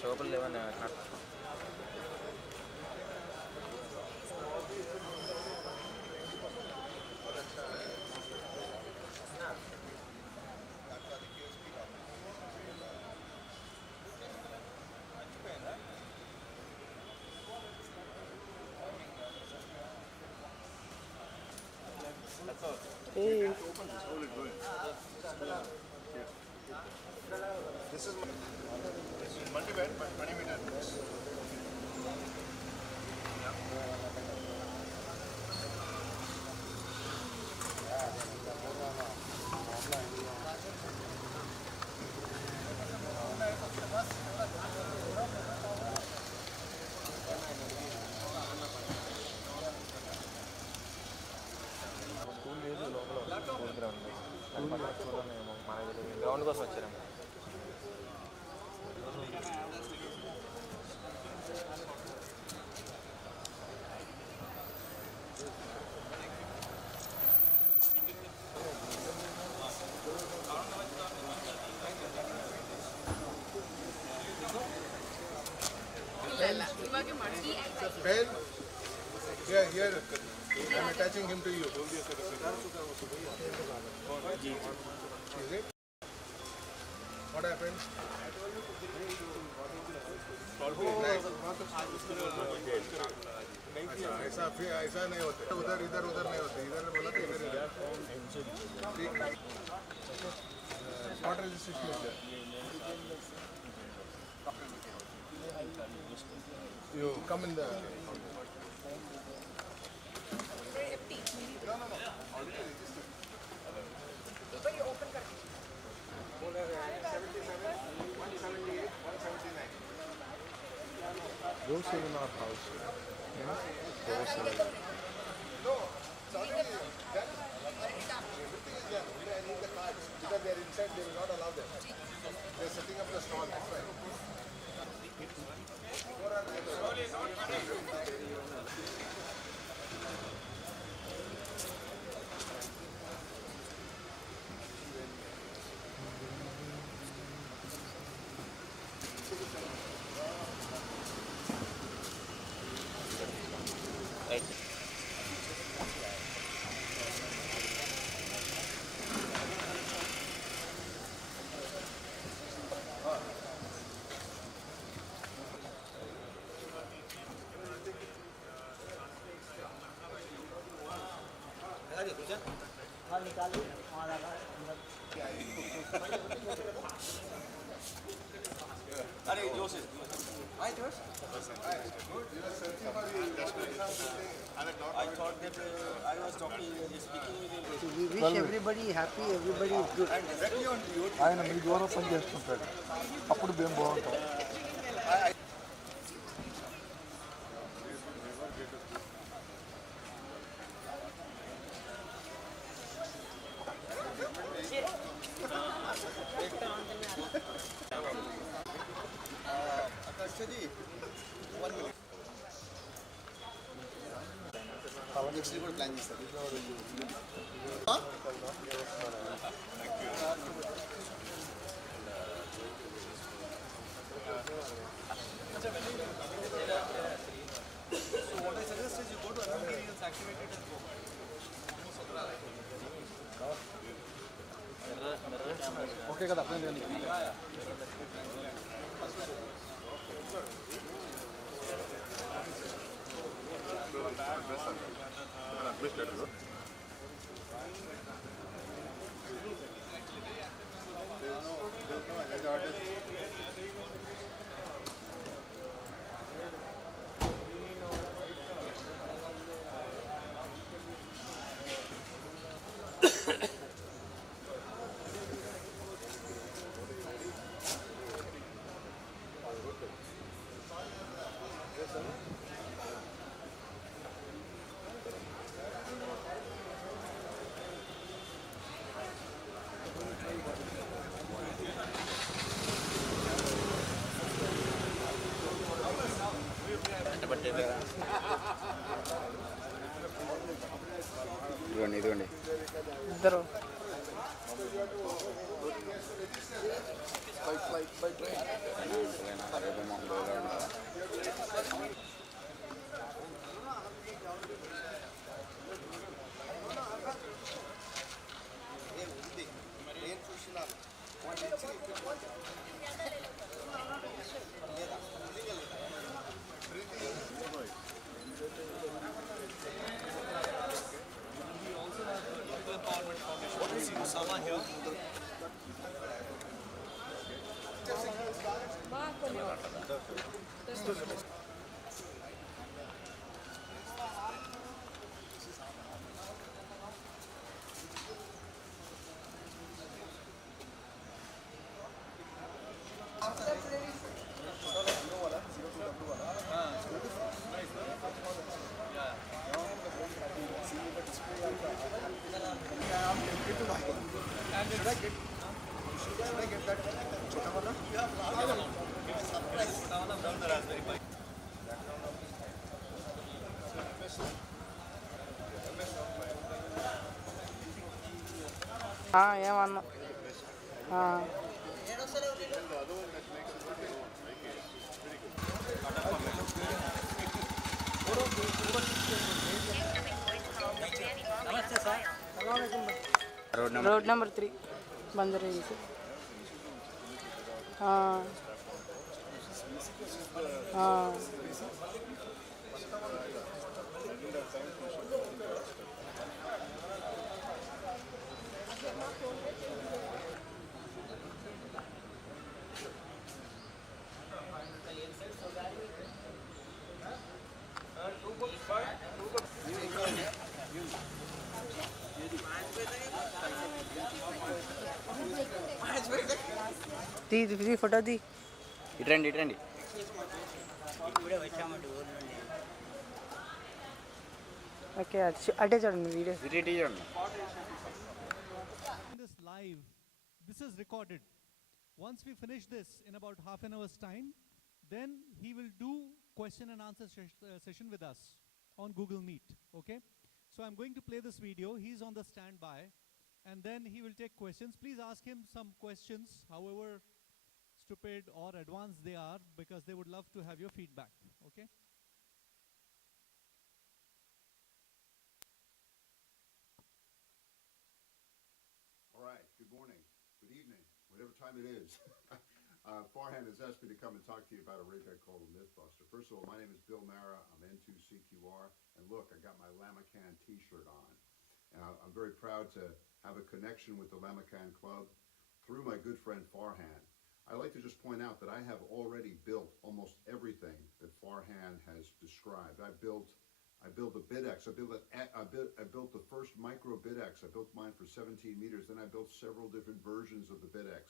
Soap level Hey. This is multi-bed, but 20 meter. Ground కోసం వచ్చాము. Ben, here. I'm attaching him to you. Is it? What happened? ऐसा नहीं होता उधर इधर उधर नहीं होते इधर बोला तो इधर ठीक what registration is there? You come in the Go sell in our house. You know? Go sell. no, it's already done. Everything is done. Only I need the cards because they are inside. They will not allow them. They are setting up the stall. That's why. We wish everybody happy, everybody is good. ఆయన మీ ద్వారా పని చేస్తుంటాడు అప్పుడు మేము బాగుంటాం. Next కూడా plan చేస్తారు So what I suggest is you go to another areas, activate it and go. Okay కదా అర్థం లేదు. ఇదిగోండి ఇదిగోండి ఇద్దరు ఏమన్నా రోడ్ నెంబర్ 3 బందర్ హిల్స్. दी फोटो दी ఇట్రండి ఇట్రండి ఓకే అటే చూడండి వీడియో ఇటు చూడండి. This live, this is recorded. Once we finish this in about half an hour's time, then he will do question and answer session with us on Google Meet. Okay, so I'm going to play this video. He's on the standby, and then he will take questions. Please ask him some questions, however stupid or advanced they are, because they would love to have your feedback. Okay. All right, good morning, good evening, whatever time it is. Farhan has asked me to come and talk to you about a rig I call the Mythbuster. First of all, my name is Bill Mara, I'm N2CQR, and look, I got my Lamakaan t-shirt on. I'm very proud to have a connection with the Lamakaan Club through my good friend Farhan. I'd like to just point out that I have already built almost everything that Farhan has described. I built a BidX. I built the first micro BidX. I built mine for 17 meters. Then I built several different versions of the BidX.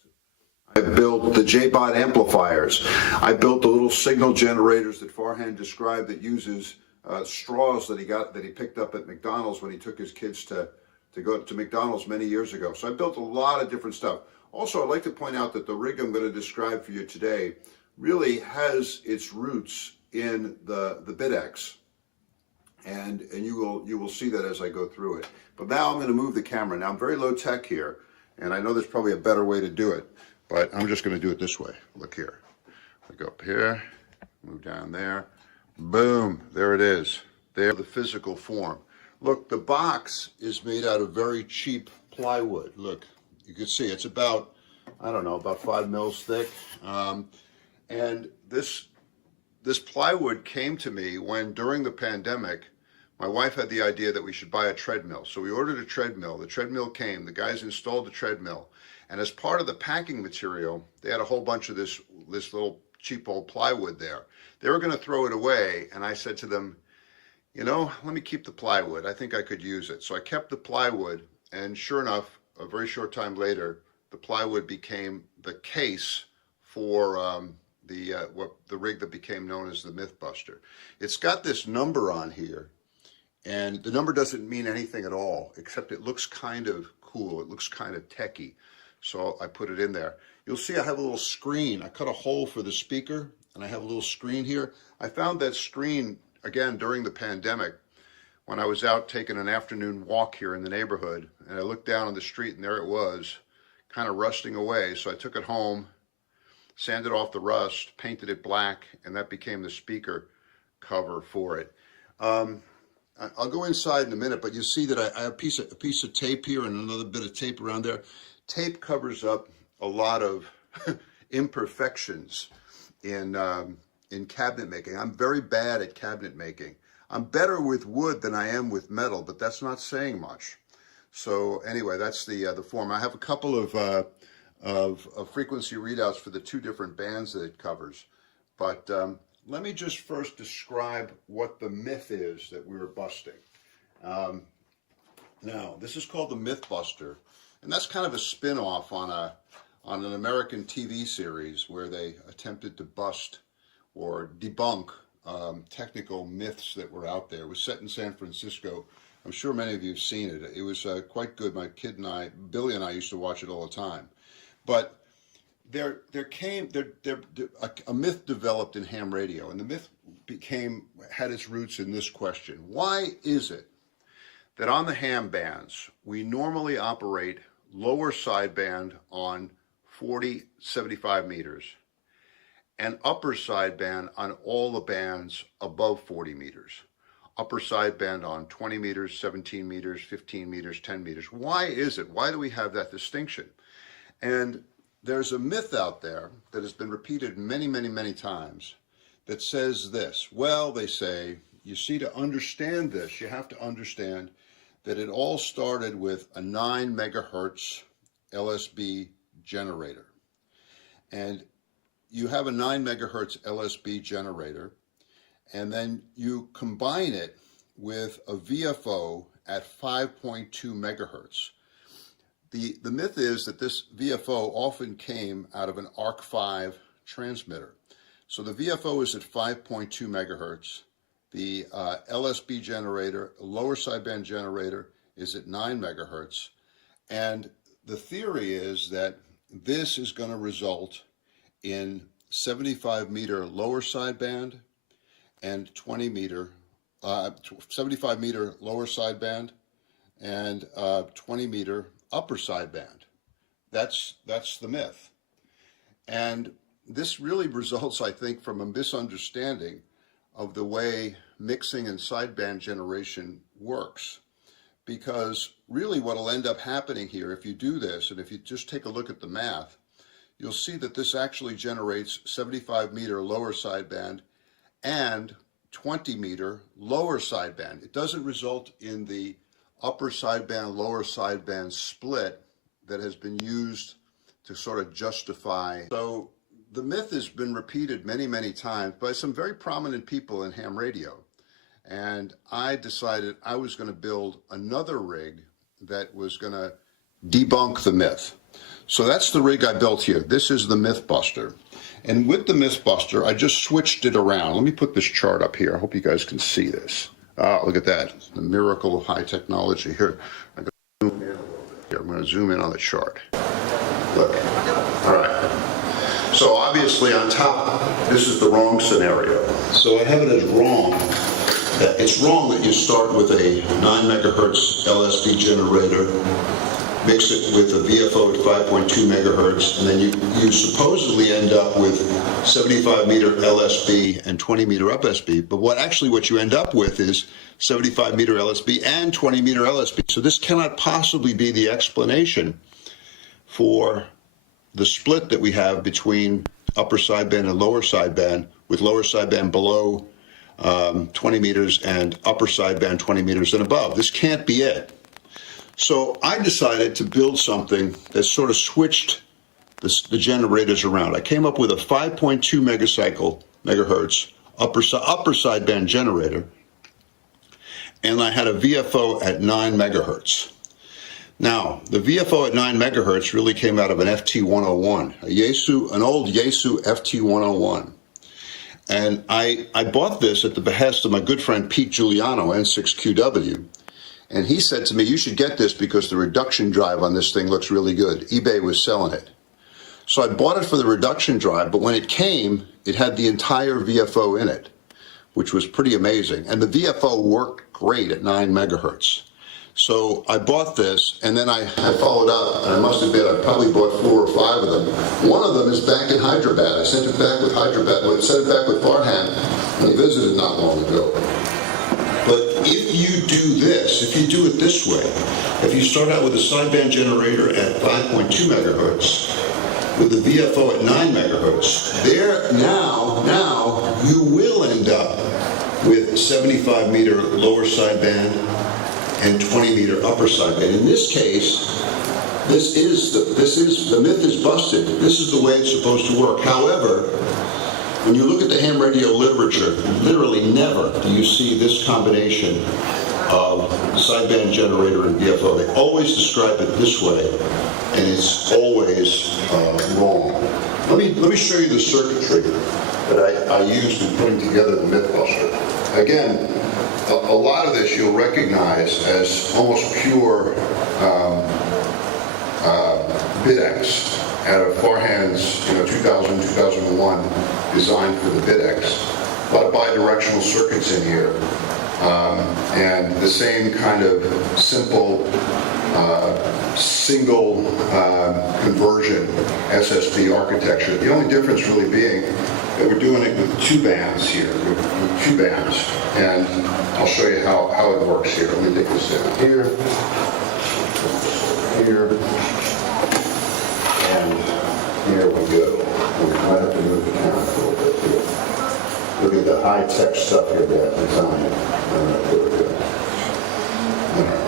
I built the J-Bot amplifiers. I built the little signal generators that Farhan described that uses straws that he picked up at McDonald's when he took his kids to go to McDonald's many years ago. So I built a lot of different stuff. Also, I'd like to point out that the rig I'm going to describe for you today really has its roots in the BidX. And you will see that as I go through it. But now I'm going to move the camera. Now I'm very low tech here, and I know there's probably a better way to do it, but I'm just going to do it this way. Look here. I go up here, move down there, boom, there it is. There, the physical form. Look, the box is made out of very cheap plywood. Look, you can see it's about, I don't know, about 5 mils thick. And this plywood came to me when, during the pandemic, my wife had the idea that we should buy a treadmill. So we ordered a treadmill. The treadmill came. The guys installed the treadmill. And as part of the packing material, they had a whole bunch of this little cheap old plywood there. They were going to throw it away. And I said to them, you know, let me keep the plywood. I think I could use it. So I kept the plywood. And sure enough, a very short time later, the plywood became the case for the rig that became known as the Mythbuster. It's got this number on here, and the number doesn't mean anything at all, except it looks kind of cool. It looks kind of techie. So I put it in there. You'll see I have a little screen. I cut a hole for the speaker, and I have a little screen here. I found that screen again, during the pandemic, when I was out taking an afternoon walk here in the neighborhood, and I looked down on the street and there it was, kind of rusting away. So I took it home, sanded off the rust, painted it black, and that became the speaker cover for it. I'll go inside in a minute, but you see that I have a piece of tape here and another bit of tape around there. Tape covers up a lot of imperfections in cabinet making. I'm very bad at cabinet making. I'm better with wood than I am with metal, but that's not saying much. So anyway, that's the form. I have a couple of frequency readouts for the two different bands that it covers. But let me just first describe what the myth is that we were busting. Now, this is called the Mythbuster, and that's kind of a spin-off on an American TV series where they attempted to bust or debunk technical myths that were out there. It was set in San Francisco. I'm sure many of you have seen it. It was quite good. My kid and I, Billy and I, used to watch it all the time. But a myth developed in ham radio, and the myth had its roots in this question: why is it that on the ham bands we normally operate lower sideband on 40-75 meters and upper sideband on all the bands above 40 meters? Upper sideband on 20 meters, 17 meters, 15 meters, 10 meters. Why is it? Why do we have that distinction? And there's a myth out there that has been repeated many, many, many times that says this. Well, they say, you see, to understand this, you have to understand that it all started with a 9 megahertz LSB generator. And you have a 9 megahertz LSB generator, and then you combine it with a VFO at 5.2 megahertz. The myth is that this VFO often came out of an LARC-6 transmitter. So the VFO is at 5.2 megahertz. The LSB generator, lower sideband generator, is at 9 megahertz. And the theory is that this is going to result in 75 meter lower sideband and 20 meter, 75 meter lower sideband and 20 meter upper sideband. That's the myth. And this really results, I think, from a misunderstanding of the way mixing and sideband generation works. Because really what will end up happening here, if you do this, and if you just take a look at the math, you'll see that this actually generates 75 meter lower sideband and 20 meter lower sideband. It doesn't result in the upper sideband, lower sideband split that has been used to sort of justify. So the myth has been repeated many, many times by some very prominent people in ham radio. And I decided I was going to build another rig that was going to debunk the myth. So that's the rig I built here. This is the Mythbuster. And with the Mythbuster, I just switched it around. Let me put this chart up here. I hope you guys can see this. Look at that, the miracle of high technology. Here, I'm going to zoom in on the chart. Look, all right. So obviously on top, this is the wrong scenario. So I have it as wrong. It's wrong that you start with a 9 megahertz LSD generator, mix it with a VFO at 5.2 megahertz, and then you supposedly end up with 75 meter LSB and 20 meter UPSB. But what you end up with is 75 meter LSB and 20 meter LSB. So this cannot possibly be the explanation for the split that we have between upper sideband and lower sideband, with lower sideband below 20 meters and upper sideband 20 meters and above. This can't be it. So I decided to build something that sort of switched the generators around. I came up with a 5.2 megahertz upper sideband generator, and I had a VFO at 9 megahertz. Now, the VFO at 9 megahertz really came out of an FT101, an old Yaesu FT101. And I bought this at the behest of my good friend Pete Giuliano, N6QW. And he said to me, you should get this because the reduction drive on this thing looks really good. eBay was selling it. So I bought it for the reduction drive, but when it came, it had the entire VFO in it, which was pretty amazing. And the VFO worked great at 9 megahertz. So I bought this, and then I followed up, and I must admit I probably bought 4 or 5 of them. One of them is back in Hyderabad. I sent it back with Hyderabad. I sent it back with Farhan when he visited not long ago. But if you do this, if you do it this way, if you start out with a sideband generator at 5.2 megahertz, with the VFO at 9 megahertz, there now you will end up with 75 meter lower sideband and 20 meter upper sideband. In this case, the myth is busted. This is the way it's supposed to work. However, when you look at the ham radio literature, literally never do you see this combination of sideband generator and VFO. They always describe it this way, and it's always wrong. Let me show you the circuitry that I used in putting together the Mythbuster. Again, a lot of this you'll recognize as almost pure BitX out of Farhan's 2000, 2001 design for the BitX. A lot of bidirectional circuits in here. And the same kind of simple single conversion SSB architecture. The only difference really being that we're doing it with 2 bands here, with 2 bands. And I'll show you how it works here. Let me take this down here, and here we go. We might have to move the camera a little bit here. Look at the high-tech stuff here that design.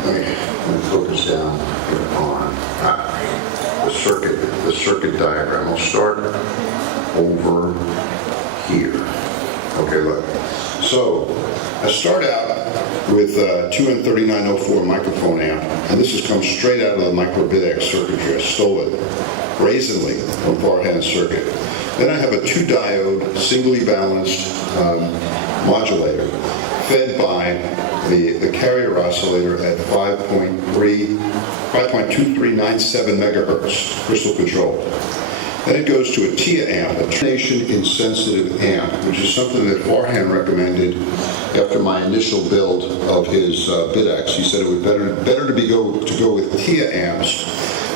Let me focus down here on the circuit diagram. I'll start over here. Okay, look. So I start out with 2N3904 microphone amp, and this has come straight out of the micro-BitX circuitry. I stole it brazenly from Farhan's circuit. Then I have a 2-diode, singly balanced modulator fed by the carrier oscillator at 5.2397 megahertz, crystal control. Then it goes to a TIA amp, a termination insensitive amp, which is something that Farhan recommended after my initial build of his BitX. He said it would better to go with TIA amps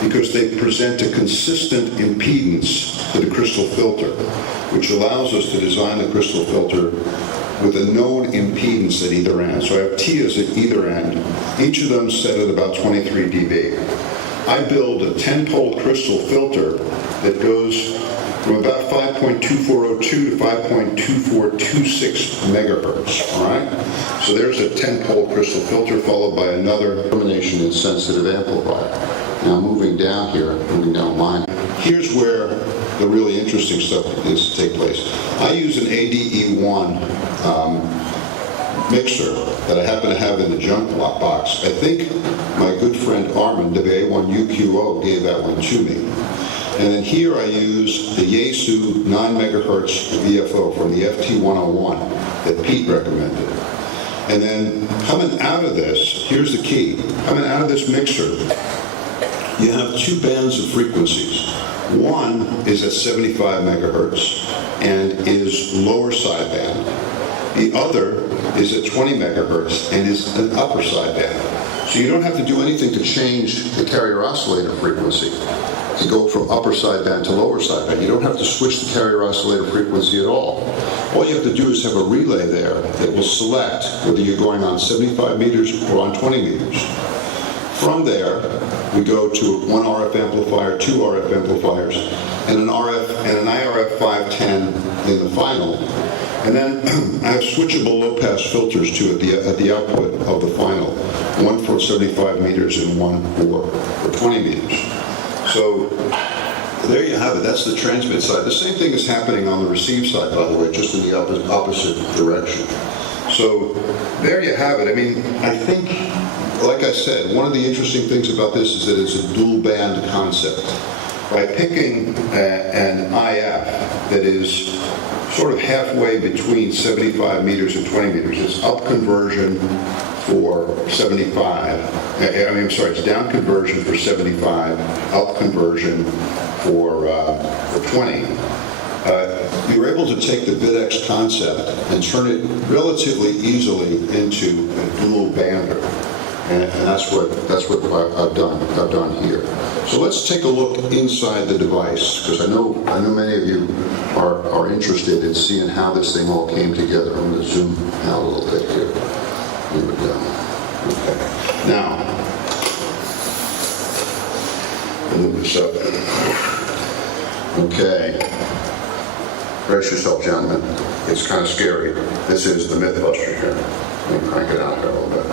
because they present a consistent impedance to the crystal filter, which allows us to design the crystal filter with a known impedance at either end. So I have TIAs at either end, each of them set at about 23 dB. I build a 10-pole crystal filter that goes from about 5.2402 to 5.2426 megahertz, all right? So there's a 10-pole crystal filter followed by another termination insensitive amplifier. Now moving down line, here's where the really interesting stuff is to take place. I use an ADE1 mixer that I happen to have in the junk box. I think my good friend Armin, WA1UQO, gave that one to me. And then here I use the Yaesu 9 megahertz VFO from the FT101 that Pete recommended. And then coming out of this, here's the key. Coming out of this mixer, you have 2 bands of frequencies. One is at 75 megahertz and is lower sideband. The other is at 20 megahertz and is an upper sideband. So you don't have to do anything to change the carrier oscillator frequency to go from upper sideband to lower sideband. You don't have to switch the carrier oscillator frequency at all. All you have to do is have a relay there that will select whether you're going on 75 meters or on 20 meters. From there, we go to one RF amplifier, 2 RF amplifiers, and an IRF 510 in the final. And then I have switchable low-pass filters too at the output of the final, one for 75 meters and one for 20 meters. So there you have it. That's the transmit side. The same thing is happening on the receive side, by the way, just in the opposite direction. So there you have it. I mean, I think, like I said, one of the interesting things about this is that it's a dual band concept. By picking an IF that is sort of halfway between 75 meters and 20 meters, it's up conversion for 75. It's down conversion for 75, up conversion for 20. we were able to take the BitX concept and turn it relatively easily into a dual bander. And that's what I've done here. So let's take a look inside the device, because I know many of you are interested in seeing how this thing all came together. I'm going to zoom out a little bit here. Here we go. Okay. Now, move this up. Okay. Brace yourself, gentlemen. It's kind of scary. This is the Mythbuster here. Let me crank it out here a little bit.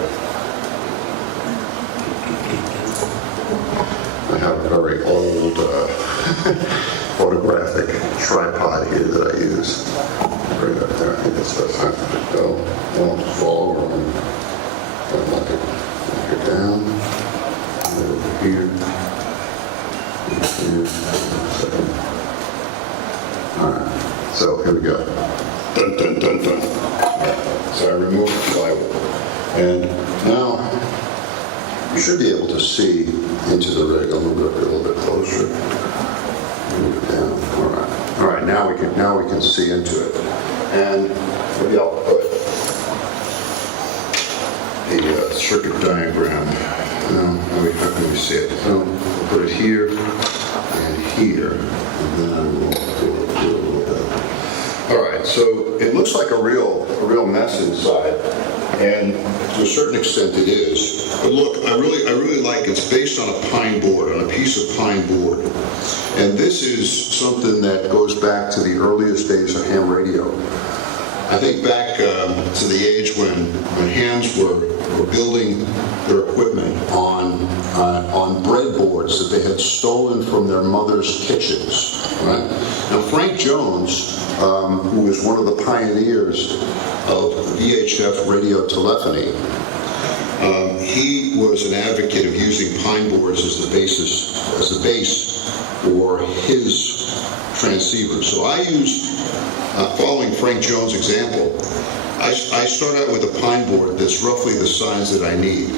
I have a very old photographic tripod here that I use. Bring it up there. I think that's what I have to go. It won't fall over. Lock it down. Over here. Alright, so here we go. Dun, dun, dun, dun. So I remove the plywood. And now you should be able to see into the rig. I'll move it up a little bit closer. Move it down. Alright. Alright, now we can see into it. And maybe I'll put the circuit diagram. Let me see it. So I'll put it here and here, and then I will do a little bit. All right, so it looks like a real mess inside, and to a certain extent it is. But look, I really like it's based on a pine board, on a piece of pine board, and this is something that goes back to the earliest days of ham radio. I think back to the age when hands were building their equipment on breadboards that they had stolen from their mother's kitchens. Right? Now Frank Jones, who was one of the pioneers of VHF radio telephony, he was an advocate of using pine boards as the base for his transceivers. So I used, following Frank Jones' example, I start out with a pine board that's roughly the size that I need.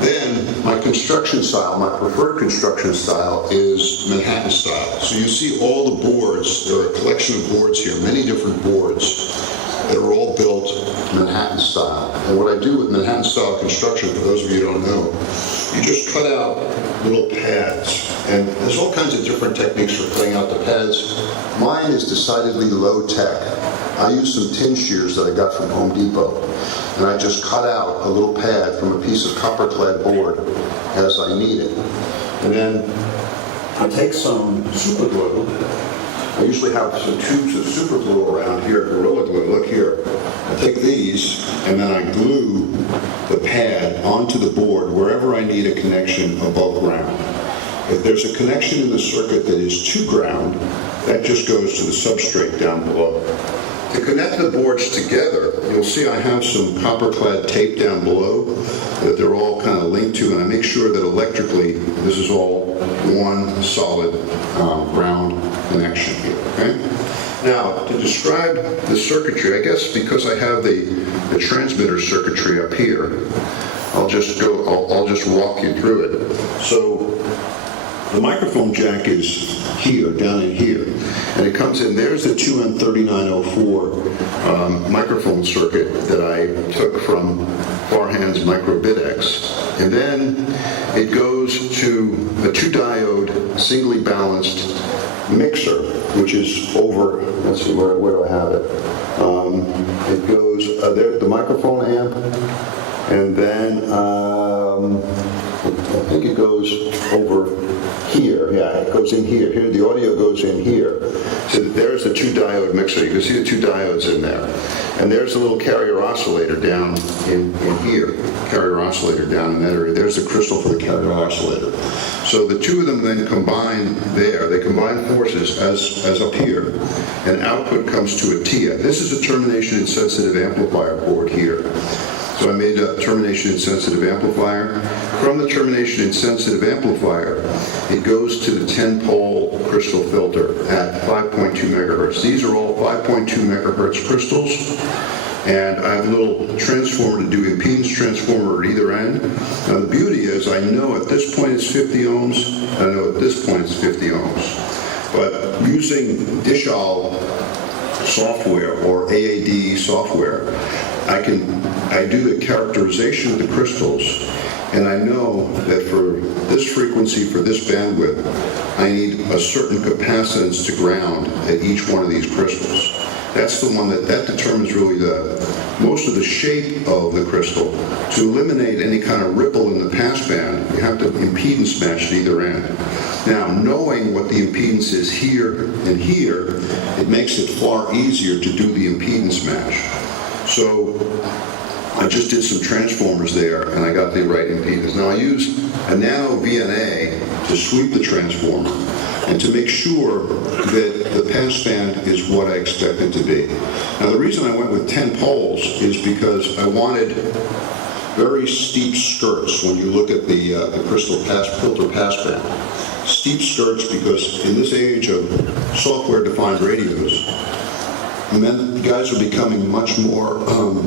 Then my construction style, my preferred construction style is Manhattan style. So you see all the boards, there are a collection of boards here, many different boards that are all built Manhattan style. And what I do with Manhattan style construction, for those of you who don't know, you just cut out little pads. And there's all kinds of different techniques for cutting out the pads. Mine is decidedly low tech. I use some tin shears that I got from Home Depot. And I just cut out a little pad from a piece of copper-clad board as I need it. And then I take some super glue. I usually have some tubes of super glue around here, Gorilla Glue, look here. I take these and then I glue the pad onto the board wherever I need a connection above ground. If there's a connection in the circuit that is to ground, that just goes to the substrate down below. To connect the boards together, you'll see I have some copper-clad tape down below that they're all kind of linked to, and I make sure that electrically this is all one solid ground connection here, okay? Now, to describe the circuitry, I guess because I have the transmitter circuitry up here, I'll just walk you through it. So the microphone jack is here, down in here, and it comes in. There's the 2N3904 microphone circuit that I took from Farhan's MicroBitX, and then it goes to a 2-diode, singly balanced mixer, which is over. Let's see, where do I have it? It goes there, the microphone amp, and then I think it goes over here. Yeah, it goes in here. Here, the audio goes in here. So there's the 2-diode mixer. You can see the 2 diodes in there. And there's a little carrier oscillator down in here. Carrier oscillator down in that area. There's the crystal for the carrier oscillator. So the two of them then combine there. They combine forces as up here. And output comes to a TIA. This is a termination insensitive amplifier board here. So I made a termination insensitive amplifier. From the termination insensitive amplifier, it goes to the 10-pole crystal filter at 5.2 megahertz. These are all 5.2 megahertz crystals. And I have a little transformer to do impedance transformer at either end. Now the beauty is I know at this point it's 50 ohms, and I know at this point it's 50 ohms. But using dish-owl software or AAD software, I do the characterization of the crystals, and I know that for this frequency, for this bandwidth, I need a certain capacitance to ground at each one of these crystals. That's the one that determines really most of the shape of the crystal. To eliminate any kind of ripple in the passband, you have to impedance match at either end. Now, knowing what the impedance is here and here, it makes it far easier to do the impedance match. So I just did some transformers there, and I got the right impedance. Now, I used a nano VNA to sweep the transformer and to make sure that the passband is what I expect it to be. Now, the reason I went with 10 poles is because I wanted very steep skirts when you look at the crystal filter passband. Steep skirts because in this age of software-defined radios, guys are becoming much more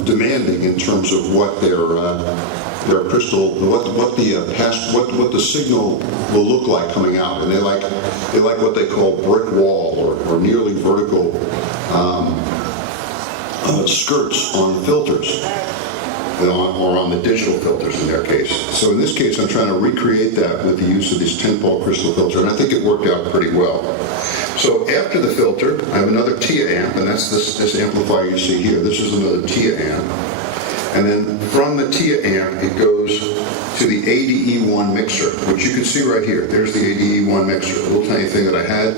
demanding in terms of what their crystal, what the signal will look like coming out, and they like what they call brick wall or nearly vertical skirts on filters, or on the digital filters in their case. So in this case, I'm trying to recreate that with the use of this 10-pole crystal filter, and I think it worked out pretty well. So after the filter, I have another TIA amp, and that's this amplifier you see here. This is another TIA amp. And then from the TIA amp, it goes to the ADE1 mixer, which you can see right here. There's the ADE1 mixer, a little tiny thing that I had.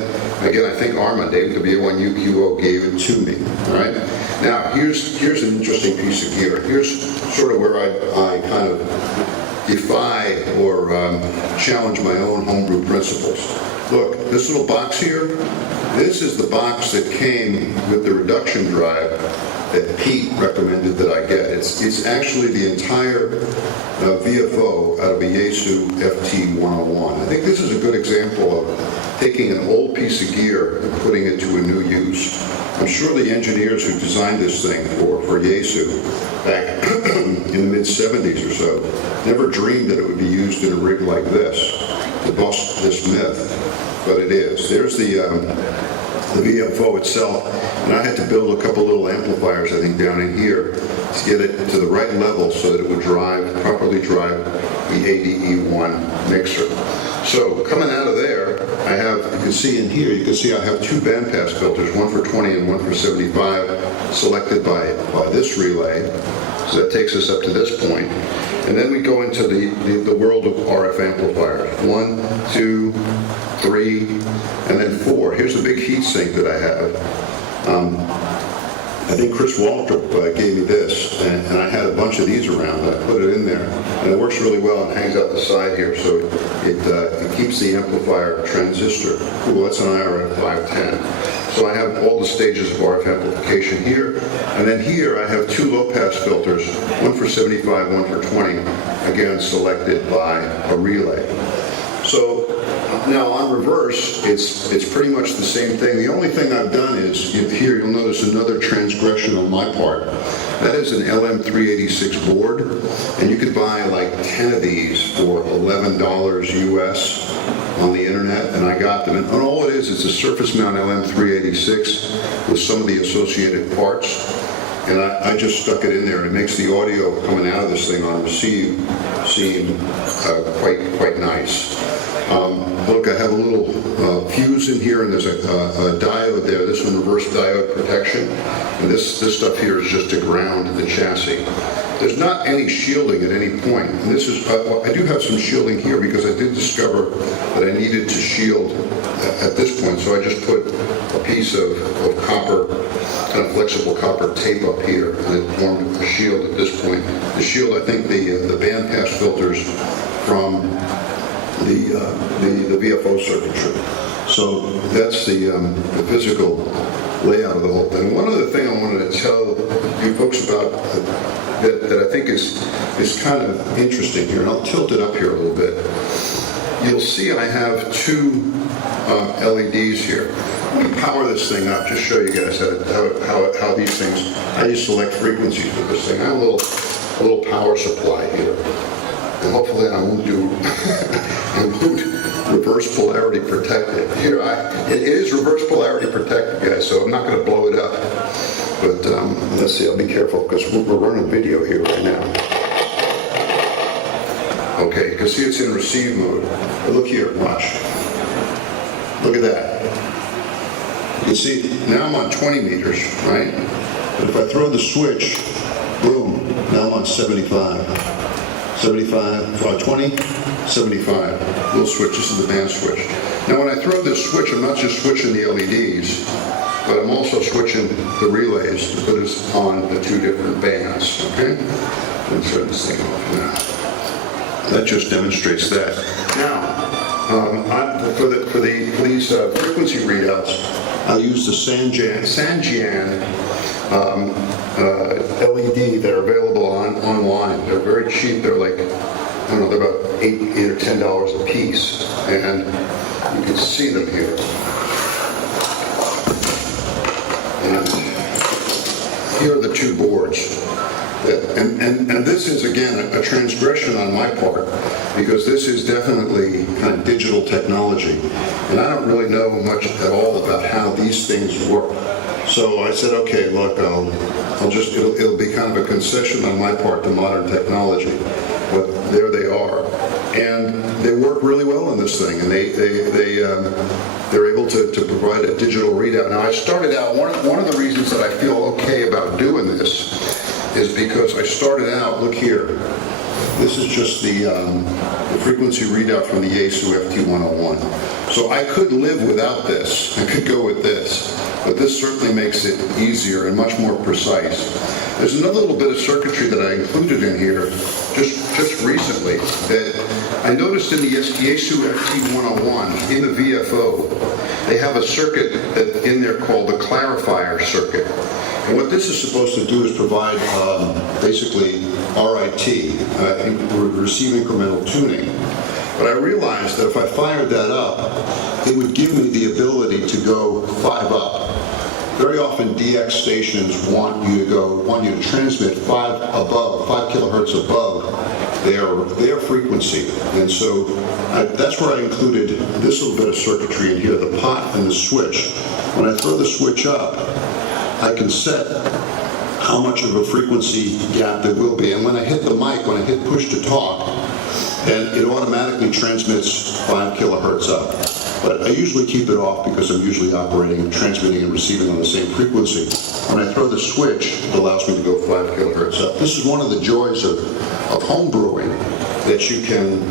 Again, I think Arma, David W1UQO, gave it to me, all right? Now, here's an interesting piece of gear. Here's sort of where I kind of defy or challenge my own homebrew principles. Look, this little box here, this is the box that came with the reduction drive that Pete recommended that I get. It's actually the entire VFO out of a Yaesu FT101. I think this is a good example of taking an old piece of gear and putting it to a new use. I'm sure the engineers who designed this thing for Yaesu back in the mid-70s or so never dreamed that it would be used in a rig like this to bust this myth, but it is. There's the VFO itself, and I had to build a couple little amplifiers, I think, down in here to get it to the right level so that it would properly drive the ADE1 mixer. So coming out of there, I have, you can see in here, you can see I have two bandpass filters, one for 20 and one for 75, selected by this relay. So that takes us up to this point. And then we go into the world of RF amplifiers. 1, 2, 3, and then 4. Here's the big heat sink that I have. I think Chris Waltrip gave me this, and I had a bunch of these around. I put it in there, and it works really well and hangs out the side here, so it keeps the amplifier transistor. Cool, that's an IRF 510. So I have all the stages of RF amplification here, and then here I have two low-pass filters, one for 75, one for 20, again selected by a relay. So now on reverse, it's pretty much the same thing. The only thing I've done is, here you'll notice another transgression on my part. That is an LM386 board, and you could buy like 10 of these for $11 US on the internet, and I got them. And all it is, it's a surface mount LM386 with some of the associated parts. And I just stuck it in there, and it makes the audio coming out of this thing on receive seem quite nice. Look, I have a little fuse in here, and there's a diode there. This one, reverse diode protection. And this stuff here is just to ground the chassis. There's not any shielding at any point. And this is, I do have some shielding here because I did discover that I needed to shield at this point. So I just put a piece of copper, kind of flexible copper tape up here, and it formed a shield at this point. The shield, I think the bandpass filters from the VFO circuitry. So that's the physical layout of the whole thing. One other thing I wanted to tell you folks about that I think is kind of interesting here, and I'll tilt it up here a little bit. You'll see I have two LEDs here. Let me power this thing up, just show you guys how these things, how you select frequencies with this thing. I have a little power supply here. And hopefully I won't do, I won't reverse reverse polarity protected. Here, it is reverse polarity protected, guys, so I'm not going to blow it up. But let's see, I'll be careful because we're running video here right now. Okay, you can see it's in receive mode. But look here, watch. Look at that. You can see now I'm on 20 meters, right? But if I throw the switch, boom, now I'm on 75. 75, 20, 75. Little switch, this is the band switch. Now when I throw this switch, I'm not just switching the LEDs, but I'm also switching the relays to put us on the two different bands, okay? Let's turn this thing off now. That just demonstrates that. Now, for these frequency readouts, I use the Sanjian LED that are available online. They're very cheap. They're like, I don't know, they're about $8 or $10 a piece, and you can see them here. And here are the two boards. And this is, again, a transgression on my part, because this is definitely kind of digital technology. And I don't really know much at all about how these things work. So I said, okay, look, it'll be kind of a concession on my part to modern technology. But there they are. And they work really well in this thing, and they're able to provide a digital readout. Now, I started out, one of the reasons that I feel okay about doing this is because I started out, look here, this is just the frequency readout from the Yaesu FT101. So I could live without this, I could go with this, but this certainly makes it easier and much more precise. There's another little bit of circuitry that I included in here just recently that I noticed in the Yaesu FT101, in the VFO, they have a circuit in there called the clarifier circuit. And what this is supposed to do is provide basically RIT, receive incremental tuning. But I realized that if I fired that up, it would give me the ability to go 5 up. Very often DX stations want you to transmit 5 kilohertz above their frequency. And so that's where I included this little bit of circuitry in here, the pot and the switch. When I throw the switch up, I can set how much of a frequency gap there will be. And when I hit the mic, when I hit push to talk, then it automatically transmits 5 kilohertz up. But I usually keep it off because I'm usually transmitting and receiving on the same frequency. When I throw the switch, it allows me to go 5 kilohertz up. This is one of the joys of home brewing, that you can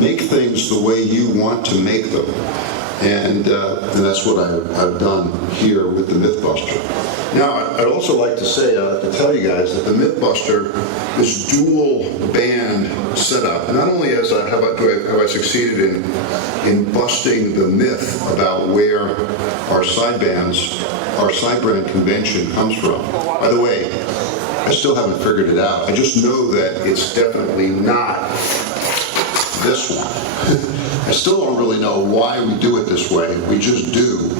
make things the way you want to make them. And that's what I've done here with the Mythbuster. Now, I'd also like to say, to tell you guys that the Mythbuster, this dual band setup, and not only have I succeeded in busting the myth about where our sideband convention comes from. By the way, I still haven't figured it out. I just know that it's definitely not this one. I still don't really know why we do it this way. We just do.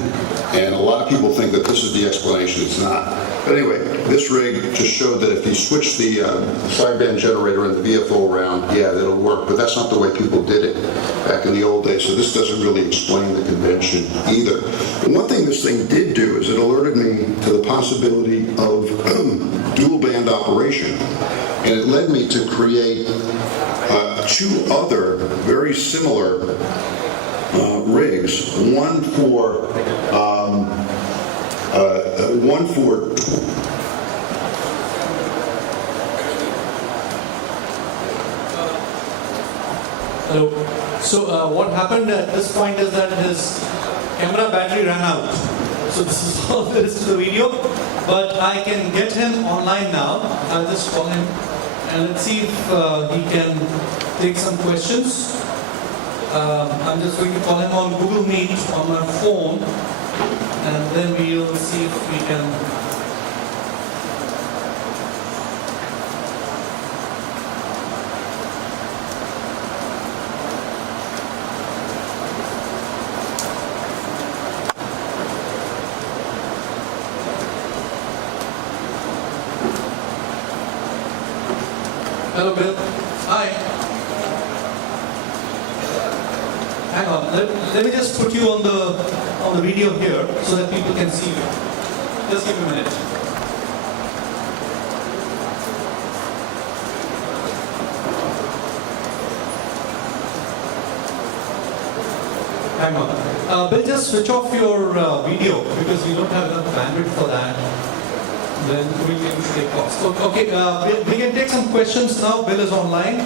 And a lot of people think that this is the explanation. It's not. But anyway, this rig just showed that if you switch the sideband generator and the VFO around, yeah, that'll work. But that's not the way people did it back in the old days. So this doesn't really explain the convention either. And one thing this thing did do is it alerted me to the possibility of dual band operation. And it led me to create 2 other very similar rigs, one for Hello. So what happened at this point is that his camera battery ran out. So this is all there is to the video. But I can get him online now. I'll just call him and let's see if he can take some questions. I'm just going to call him on Google Meet on my phone, and then we'll see if we can. Hello, Bill. Hi. hang on. Let me just put you on the video here so that people can see you. Just give me a minute. Hang on. Bill, just switch off your video because we don't have enough bandwidth for that. Then we'll be able to take calls. Okay, we can take some questions now. Bill is online.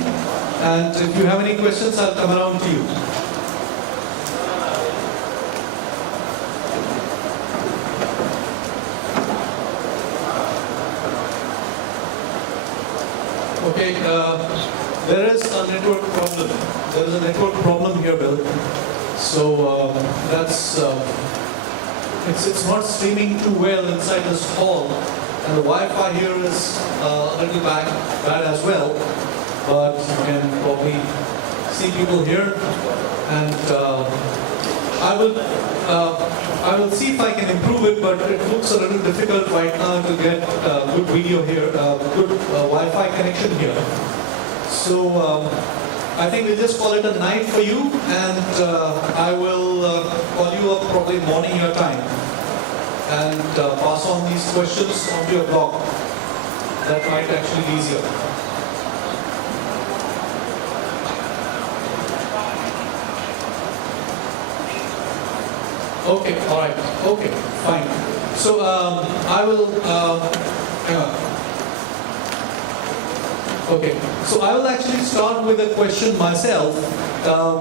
And if you have any questions, I'll come around to you. Okay, there is a network problem. There is a network problem here, Bill. So that's it's not streaming too well inside this hall, and the Wi-Fi here is a little bad as well. But you can probably see people here, and I will see if I can improve it. But it looks a little difficult right now to get good video here, good Wi-Fi connection here. So. I think we'll just call it a night for you, and I will call you up probably morning your time and pass on these questions onto your blog. That might actually be easier. Okay, all right, okay, fine. So I will, hang on. Okay, so I will actually start with a question myself,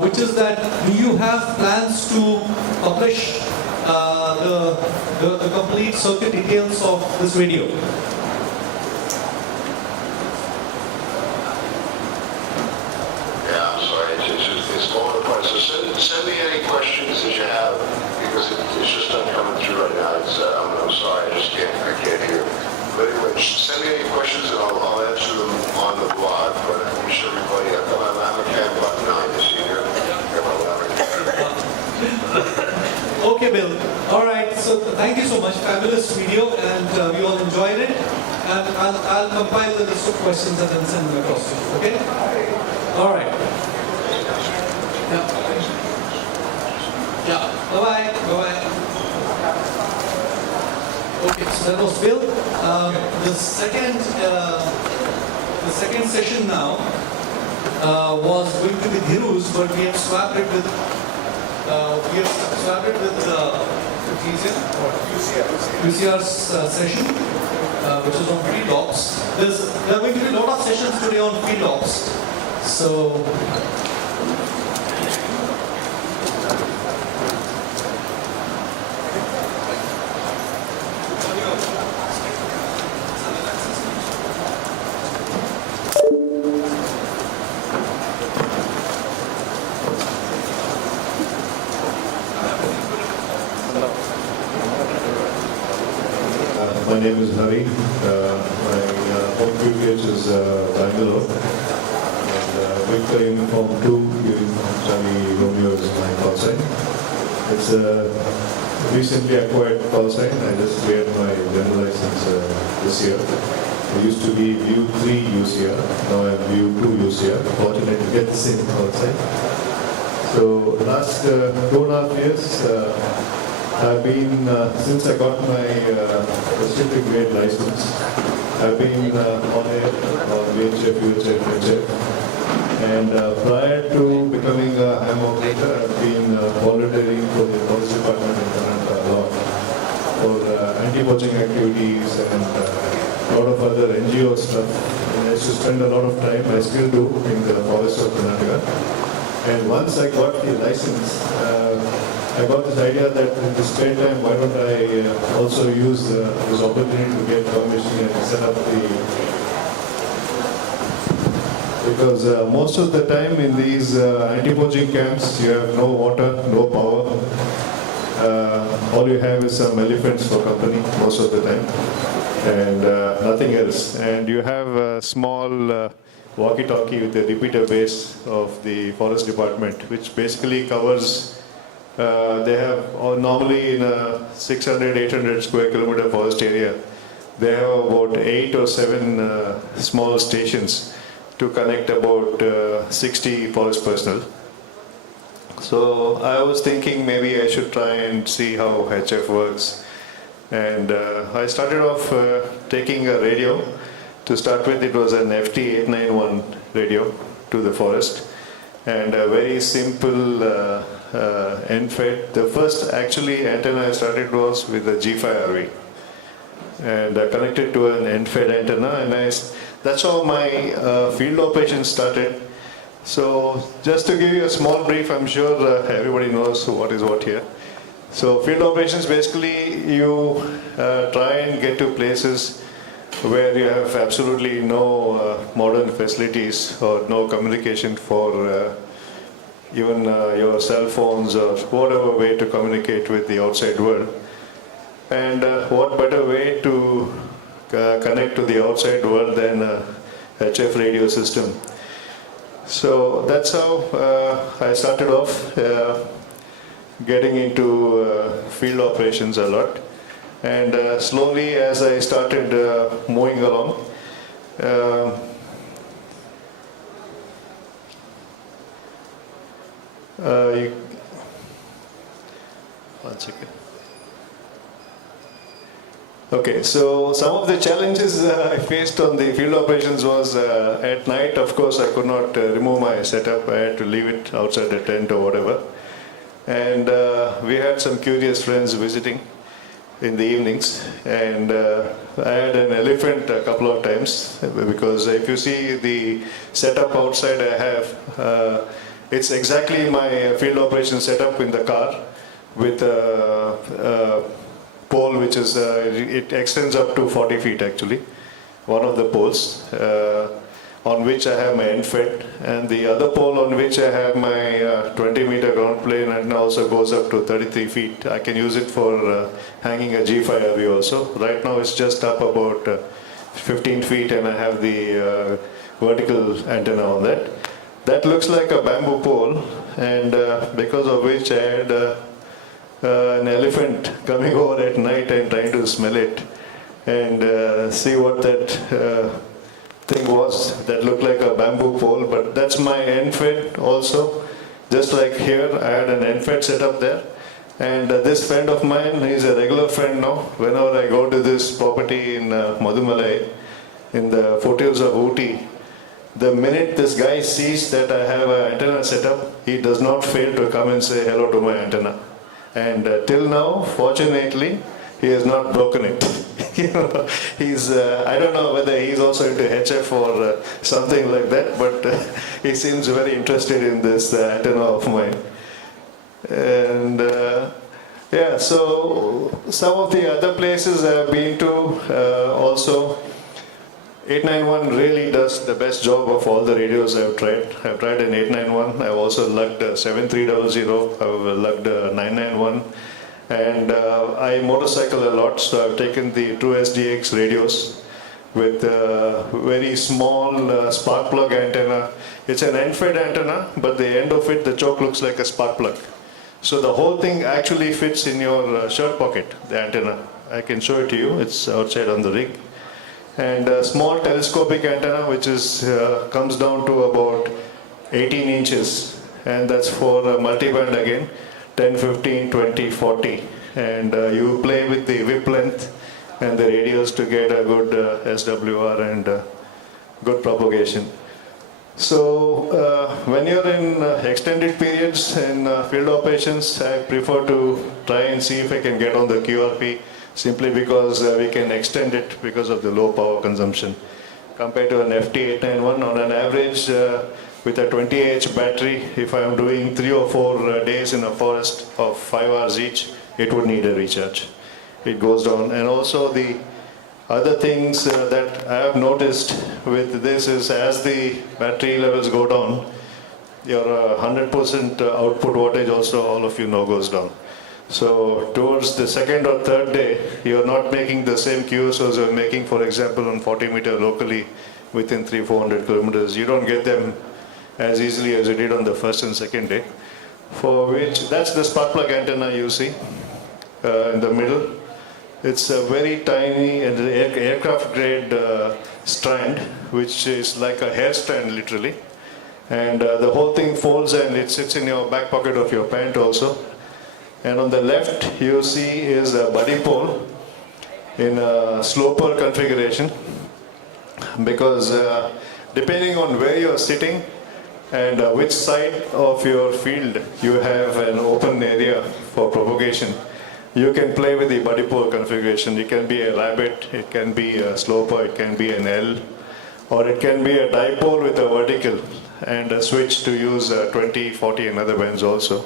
which is that do you have plans to publish the complete circuit details of this video? Yeah, I'm sorry, it's falling apart. So send me any questions that you have, because it's just not coming through right now. I'm sorry, I can't hear. But anyway, send me any questions and I'll answer them on the blog. But I wish everybody, I've got my Lamakaan button on this year. Okay, Bill. All right. So thank you so much. Fabulous video, and we all enjoyed it. And I'll compile the list of questions and then send them across to you. Okay. All right. Yeah. Yeah. Bye bye. Bye bye. Okay. So that was Bill. The second session now was going to be Dhiru's, but we have swapped it with QCR's session, which is on field ops. There are going to be a lot of sessions today on field ops. So. My name is Hari. My home PPH is Bangalore. And Victor Uniform 2, Uniform Charlie Romeo is my call sign. It's a recently acquired call sign. I just cleared my general license this year. I used to be View 3 UCR. Now I'm View 2 UCR. Fortunate to get the same call sign. So last 2.5 years, I've been, since I got my restricted grade license, I've been on air on VHF, UHF, HF. And prior to becoming a ham operator, I've been volunteering for the police department in Karnataka a lot for anti-poaching activities and a lot of other NGO stuff. And I used to spend a lot of time, I still do, in the forest of Karnataka. And once I got the license, I got this idea that in the spare time, why don't I also use this opportunity to get permission and set up the... Because most of the time in these anti-poaching camps, you have no water, no power. All you have is some elephants for company most of the time, and nothing else. And you have a small walkie-talkie with a repeater base of the forest department, which basically covers... they have normally in a 600-800 square kilometer forest area, they have about 8 or 7 small stations to connect about 60 forest personnel. So I was thinking maybe I should try and see how HF works. And I started off taking a radio. To start with, it was an FT891 radio to the forest. And a very simple end-fed. The first actually antenna I started was with a G5RV. And I connected to an end-fed antenna, and that's how my field operation started. So just to give you a small brief, I'm sure everybody knows what is what here. So field operations, basically you try and get to places where you have absolutely no modern facilities or no communication for even your cell phones or whatever way to communicate with the outside world. And what better way to connect to the outside world than a HF radio system. So that's how I started off getting into field operations a lot. And slowly as I started moving along, one second. Okay, so some of the challenges I faced on the field operations was at night, of course, I could not remove my setup. I had to leave it outside the tent or whatever. And we had some curious friends visiting in the evenings. And I had an elephant a couple of times, because if you see the setup outside I have, it's exactly my field operation setup in the car with a pole which is, it extends up to 40 feet actually, one of the poles on which I have my end-fed, and the other pole on which I have my 20-meter ground plane, and also goes up to 33 feet. I can use it for hanging a G5RV also. Right now it's just up about 15 feet and I have the vertical antenna on that. That looks like a bamboo pole, and because of which I had an elephant coming over at night and trying to smell it and see what that thing was that looked like a bamboo pole. But that's my end-fed also. Just like here, I had an end-fed setup there. And this friend of mine, he's a regular friend now. Whenever I go to this property in Madumalai, in the foothills of Ooty, the minute this guy sees that I have an antenna set up, he does not fail to come and say hello to my antenna. And till now, fortunately, he has not broken it. You know, he's, I don't know whether he's also into HF or something like that, but he seems very interested in this antenna of mine. And yeah, so some of the other places I've been to also, 891 really does the best job of all the radios I've tried. I've tried an 891, I've also lugged 7300, I've lugged 991, and I motorcycle a lot, so I've taken the True SDX radios with a very small spark plug antenna. It's an end-fed antenna, but the end of it, the choke looks like a spark plug. So the whole thing actually fits in your shirt pocket, the antenna. I can show it to you, it's outside on the rig. And a small telescopic antenna which is comes down to about 18 inches, and that's for multi-band again, 10, 15, 20, 40. And you play with the whip length and the radius to get a good SWR and good propagation. So when you're in extended periods in field operations, I prefer to try and see if I can get on the QRP, simply because we can extend it because of the low power consumption. Compared to an FT891, on an average with a 20Ah battery, if I am doing 3 or 4 days in a forest of 5 hours each, it would need a recharge. It goes down. And also the other things that I have noticed with this is, as the battery levels go down, your 100% output wattage also, all of you know, goes down. So towards the second or third day, you're not making the same QSOs you're making, for example, on 40 meter locally within 300-400 kilometers. You don't get them as easily as you did on the first and second day. For which, that's the spark plug antenna you see in the middle. It's a very tiny and aircraft grade strand, which is like a hair strand literally. And the whole thing folds and it sits in your back pocket of your pant also. And on the left you see is a buddy pole in a sloper configuration, because depending on where you are sitting and which side of your field you have an open area for propagation, you can play with the buddy pole configuration. It can be a rabbit, it can be a sloper, it can be an L, or it can be a dipole with a vertical and a switch to use 20, 40 and other bands also.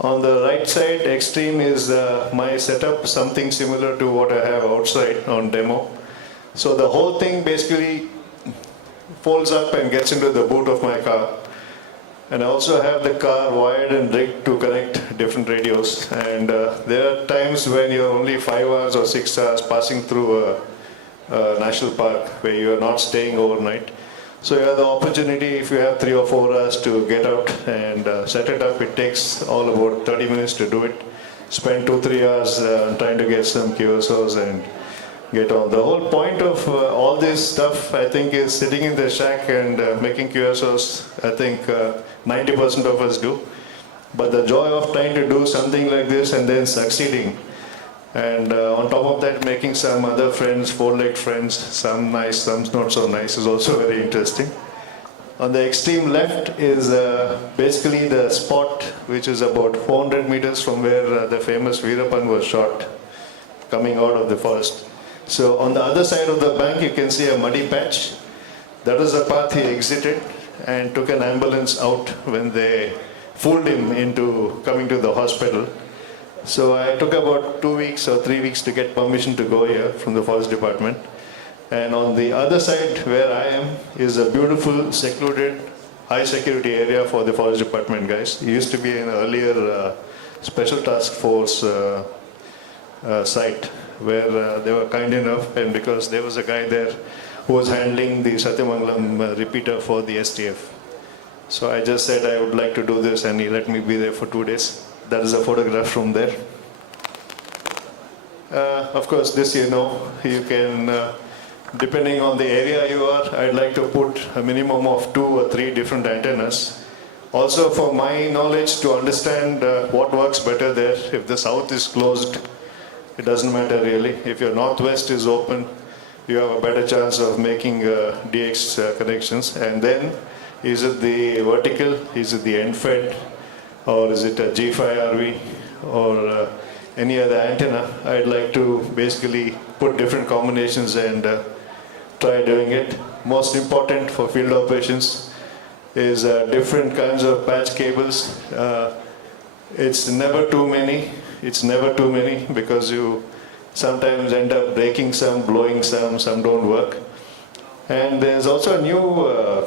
On the right side extreme is my setup, something similar to what I have outside on demo. So the whole thing basically folds up and gets into the boot of my car. And I also have the car wired and rigged to connect different radios. And there are times when you're only 5 hours or 6 hours passing through a national park where you are not staying overnight. So you have the opportunity, if you have 3 or 4 hours, to get out and set it up. It takes all about 30 minutes to do it. Spend 2-3 hours trying to get some QSOs and get on. The whole point of all this stuff, I think, is sitting in the shack and making QSOs. I think 90% of us do. But the joy of trying to do something like this and then succeeding, and on top of that, making some other friends, four-legged friends, some nice, some not so nice, is also very interesting. On the extreme left is basically the spot which is about 400 meters from where the famous Veerapan was shot, coming out of the forest. So on the other side of the bank, you can see a muddy patch. That is the path he exited and took an ambulance out when they fooled him into coming to the hospital. So I took about 2 weeks or 3 weeks to get permission to go here from the forest department. And on the other side where I am is a beautiful, secluded, high security area for the forest department guys. It used to be an earlier special task force site where they were kind enough, and because there was a guy there who was handling the Satyamangalam repeater for the STF. So I just said I would like to do this, and he let me be there for 2 days. That is a photograph from there. Of course, this you know, you can, depending on the area you are, I'd like to put a minimum of 2 or 3 different antennas. Also, for my knowledge, to understand what works better there. If the south is closed, it doesn't matter really. If your northwest is open, you have a better chance of making DX connections. And then, is it the vertical, is it the end fed, or is it a G5RV, or any other antenna? I'd like to basically put different combinations and try doing it. Most important for field operations is different kinds of patch cables. It's never too many. It's never too many, because you sometimes end up breaking some, blowing some don't work. And there's also a new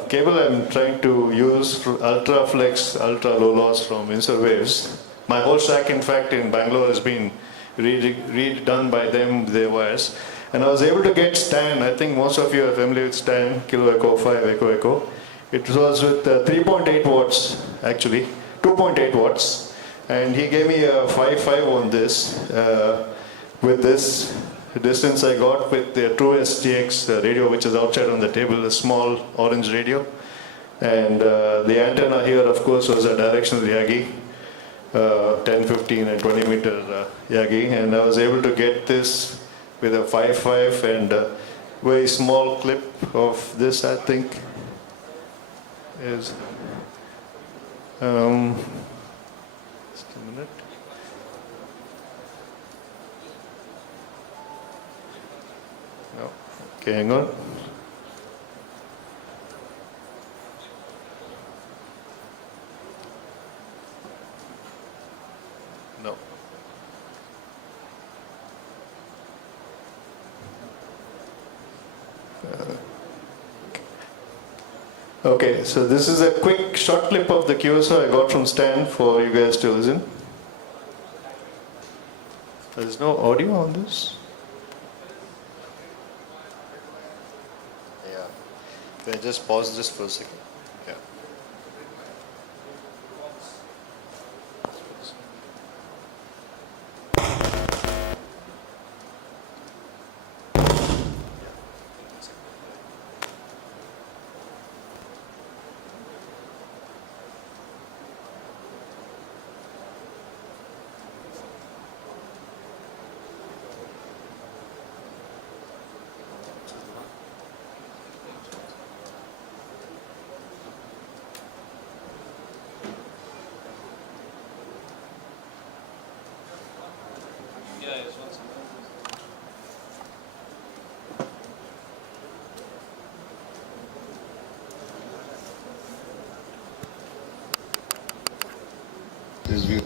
cable I'm trying to use, ultra flex, ultra low loss from Inserwaves. My whole shack, in fact, in Bangalore has been redone by them, their wires. And I was able to get Stan. I think most of you are familiar with Stan, Kilo Echo 5 Echo Echo. It was with 3.8 watts, actually, 2.8 watts. And he gave me a 5.5 on this. With this distance I got with the True STX radio, which is outside on the table, a small orange radio. And the antenna here, of course, was a directional Yagi, 10, 15 and 20 meter Yagi. And I was able to get this with a 5.5 and a very small clip of this, I think, is, just a minute. No, okay, hang on. No. Okay, so this is a quick short clip of the QSO I got from Stan for you guys to listen. There's no audio on this? Yeah. Can I just pause this for a second? Yeah. This view.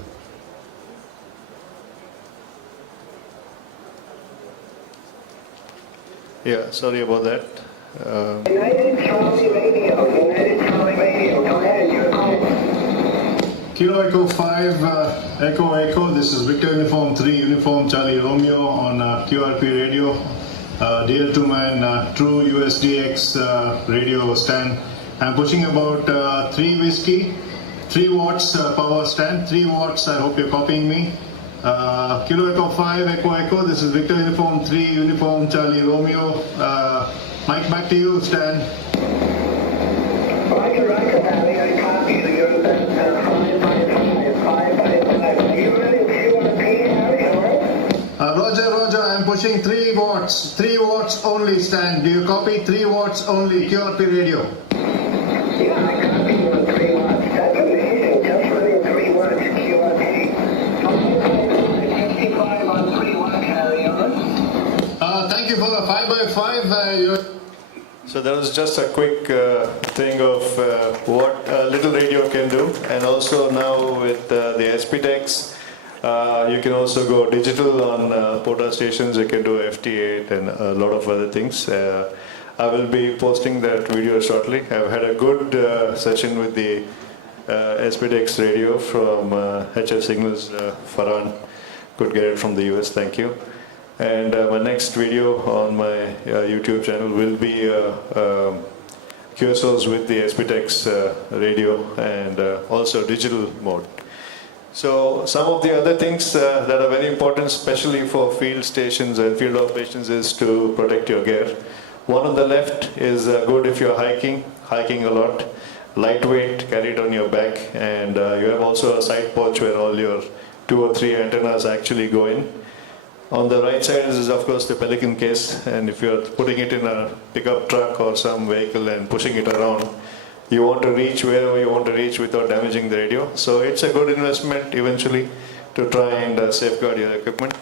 Yeah, sorry about that. United Charlie Radio, go ahead, you're called. Kilo Echo 5, Echo, this is Victor Uniform 3, Uniform Charlie Romeo on QRP radio. DL2-man, true USDX radio stand. I'm pushing about 3 whiskey, 3 watts power stand, 3 watts, I hope you're copying me. Kilo Echo 5, Echo, this is Victor Uniform 3, Uniform Charlie Romeo. Mike, back to you, Stan. Roger, Harry, I copy you. You're 555. Are you running QRP, Harry, Roger, I'm pushing 3 watts only, Stan. Do you copy? 3 watts only, QRP radio. Yeah, I copy you on 3 watts. That's amazing, just running 3 watts QRP. 55 on 3 watts, Harry, Thank you for the 5x5. So that was just a quick thing of what a little radio can do, and also now with the SPTEX, you can also go digital on POTA stations. You can do FT8 and a lot of other things. I will be posting that video shortly. I've had a good session with the SPTEX radio from HF Signals. Farhan could get it from the US. Thank you. And my next video on my YouTube channel will be QSOs with the SPTEX radio and also digital mode. So some of the other things that are very important, especially for field stations and field operations, is to protect your gear. One on the left is good if you're hiking a lot. Lightweight, carry it on your back, and you have also a side pouch where all your 2 or 3 antennas actually go in. On the right side is of course the Pelican case, and if you're putting it in a pickup truck or some vehicle and pushing it around, you want to reach wherever you want to reach without damaging the radio. So it's a good investment eventually to try and safeguard your equipment.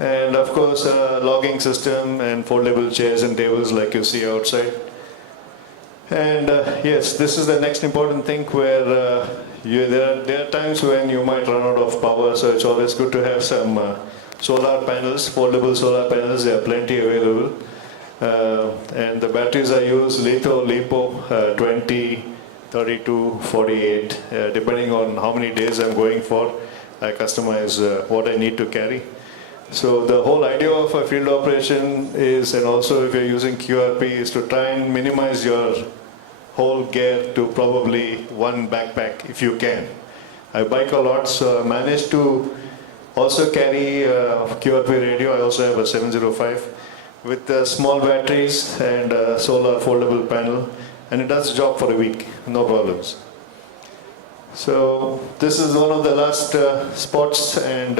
And of course a logging system and foldable chairs and tables like you see outside. And yes, this is the next important thing where there are times when you might run out of power, so it's always good to have some solar panels, foldable solar panels. There are plenty available. And the batteries I use LiPo 20, 32, 48, depending on how many days I'm going for. I customize what I need to carry. So the whole idea of a field operation is, and also if you're using QRP, is to try and minimize your whole gear to probably 1 backpack if you can. I bike a lot, so I managed to also carry a QRP radio. I also have a 705 with small batteries and a solar foldable panel, and it does the job for a week, no problems. So this is one of the last spots, and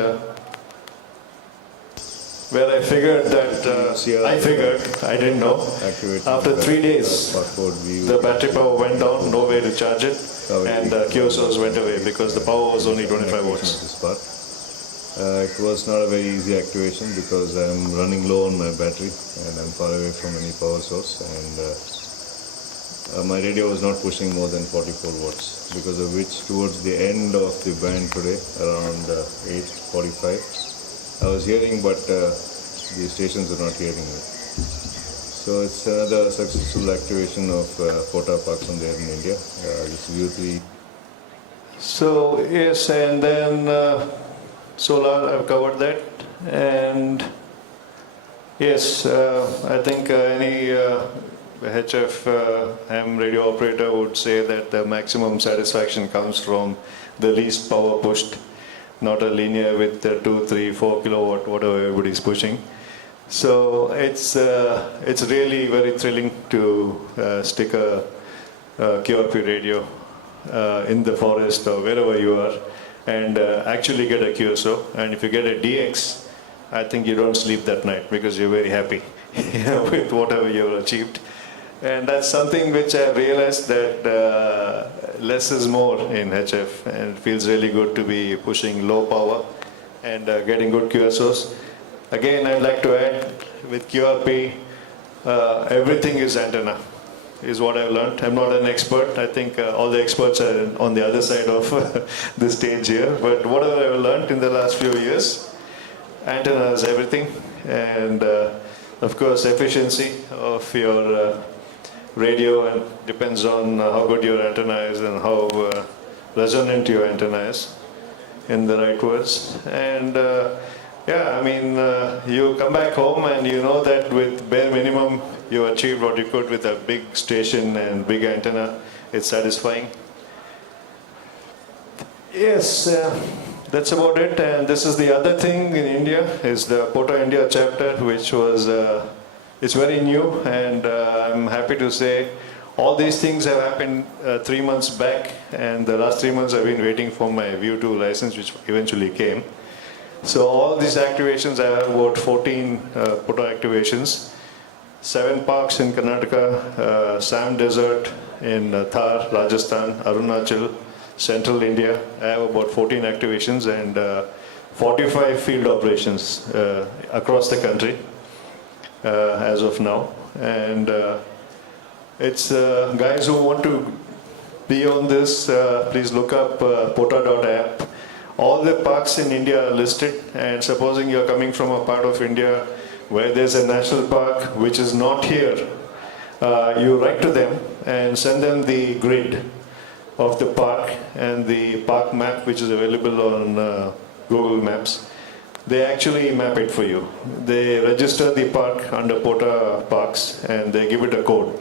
where I figured that, I didn't know, after 3 days, the battery power went down, no way to charge it, and QSOs went away because the power was only 25 watts. It was not a very easy activation because I'm running low on my battery and I'm far away from any power source, and my radio was not pushing more than 44 watts, because of which towards the end of the band today, around 8:45, I was hearing, but the stations were not hearing me. So it's another successful activation of POTA parks on there in India. This View 3. So yes, and then solar, I've covered that, and yes, I think any HF ham radio operator would say that the maximum satisfaction comes from the least power pushed, not a linear with 2, 3, 4 kilowatt, whatever everybody's pushing. So it's really very thrilling to stick a QRP radio in the forest or wherever you are, and actually get a QSO. And if you get a DX, I think you don't sleep that night because you're very happy with whatever you've achieved. And that's something which I realized that less is more in HF, and it feels really good to be pushing low power and getting good QSOs. Again, I'd like to add, with QRP, everything is antenna. is what I've learned. I'm not an expert. I think all the experts are on the other side of the stage here. But whatever I've learned in the last few years, antenna is everything. And of course, efficiency of your radio and depends on how good your antenna is and how resonant your antenna is, in the right words. And yeah, I mean, you come back home and you know that with bare minimum, you achieved what you could with a big station and big antenna. It's satisfying. Yes, that's about it. And this is the other thing in India, is the POTA India chapter, which was, it's very new, and I'm happy to say all these things have happened 3 months back, and the last 3 months I've been waiting for my View 2 license, which eventually came. So all these activations, I have about 14 POTA activations, 7 parks in Karnataka, Sam Desert in Thar, Rajasthan, Arunachal, Central India. I have about 14 activations and 45 field operations across the country as of now. And it's guys who want to be on this, please look up pota.app. All the parks in India are listed, and supposing you're coming from a part of India where there's a national park which is not here, you write to them and send them the grid of the park and the park map, which is available on Google Maps. They actually map it for you. They register the park under POTA Parks and they give it a code.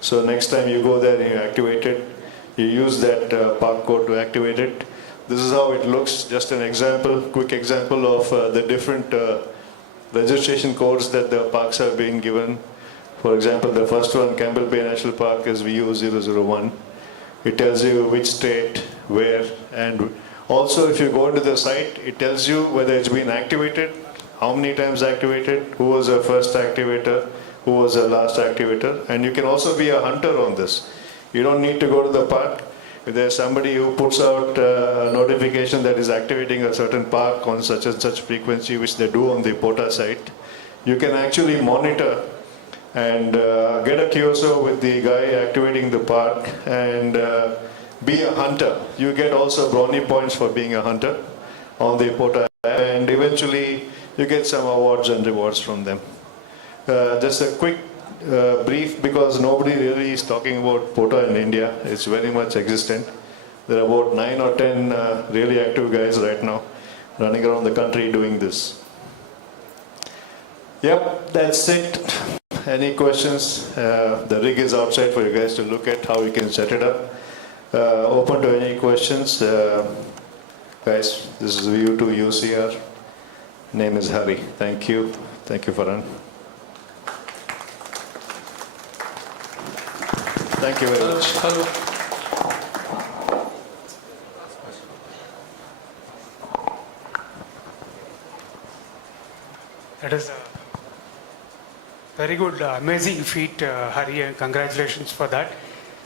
So next time you go there and you activate it, you use that park code to activate it. This is how it looks. Just an example, quick example of the different registration codes that the parks have been given. For example, the first one, Campbell Bay National Park, is VU001. It tells you which state, where, and also if you go into the site, it tells you whether it's been activated, how many times activated, who was the first activator, who was the last activator, and you can also be a hunter on this. You don't need to go to the park. If there's somebody who puts out a notification that is activating a certain park on such and such frequency, which they do on the POTA site, you can actually monitor and get a QSO with the guy activating the park and be a hunter. You get also brownie points for being a hunter on the POTA, and eventually you get some awards and rewards from them. Just a quick brief, because nobody really is talking about POTA in India. It's very much existent. There are about 9 or 10 really active guys right now running around the country doing this. Yep, that's it. Any questions? The rig is outside for you guys to look at how you can set it up. Open to any questions. Guys, this is View 2 UCR. Name is Hari. Thank you. Thank you, Farhan. Thank you very much. Hello. That is a very good, amazing feat, Hari, and congratulations for that.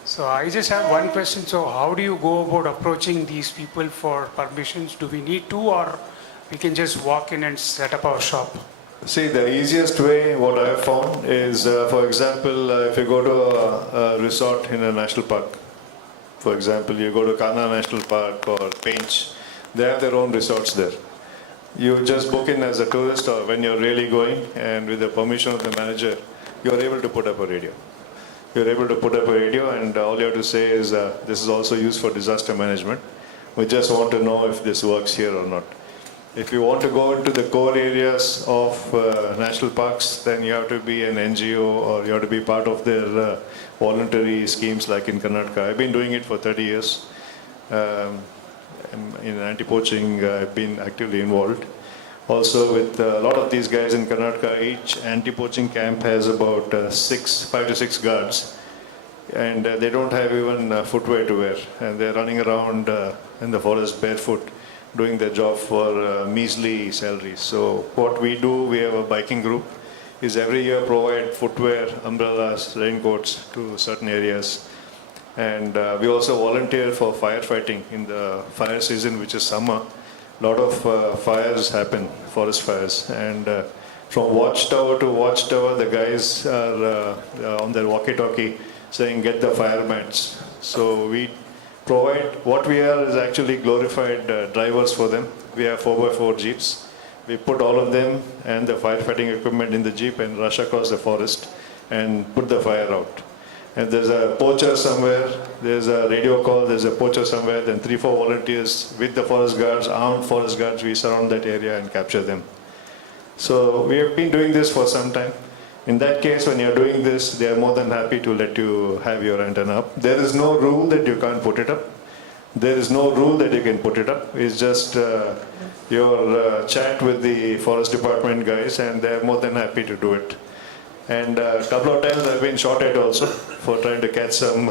So I just have one question. So how do you go about approaching these people for permissions? Do we need to, or we can just walk in and set up our shop? See, the easiest way, what I have found is, for example, if you go to a resort in a national park, for example, you go to Kanha National Park or Painch, they have their own resorts there. You just book in as a tourist or when you're really going, and with the permission of the manager, you're able to put up a radio. You're able to put up a radio, and all you have to say is, this is also used for disaster management. We just want to know if this works here or not. If you want to go into the core areas of national parks, then you have to be an NGO or you have to be part of their voluntary schemes like in Karnataka. I've been doing it for 30 years. In anti-poaching, I've been actively involved. Also with a lot of these guys in Karnataka, each anti-poaching camp has about 5 to 6 guards. And they don't have even footwear to wear. And they're running around in the forest barefoot, doing their job for measly salaries. So what we do, we have a biking group, is every year provide footwear, umbrellas, raincoats to certain areas. And we also volunteer for firefighting in the fire season, which is summer. A lot of fires happen, forest fires. And from watchtower to watchtower, the guys are on their walkie-talkie saying get the fire mats. So we provide, what we are is actually glorified drivers for them. We have 4x4 jeeps. We put all of them and the firefighting equipment in the jeep and rush across the forest and put the fire out. And there's a poacher somewhere, there's a radio call, there's a poacher somewhere, then 3-4 volunteers with the forest guards, armed forest guards, we surround that area and capture them. So we have been doing this for some time. In that case, when you're doing this, they are more than happy to let you have your antenna up. There is no rule that you can't put it up. There is no rule that you can put it up. It's just your chat with the forest department guys, and they're more than happy to do it. And a couple of times I've been shot at also for trying to catch some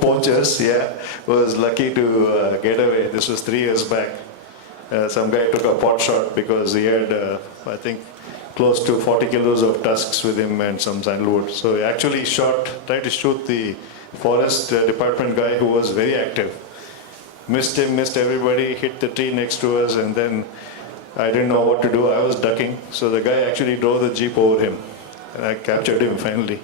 poachers. Yeah, was lucky to get away. This was 3 years back. Some guy took a pot shot because he had, I think, close to 40 kilos of tusks with him and some sandalwood. So he actually tried to shoot the forest department guy who was very active. Missed him, missed everybody, hit the tree next to us, and then I didn't know what to do. I was ducking. So the guy actually drove the jeep over him. And I captured him finally.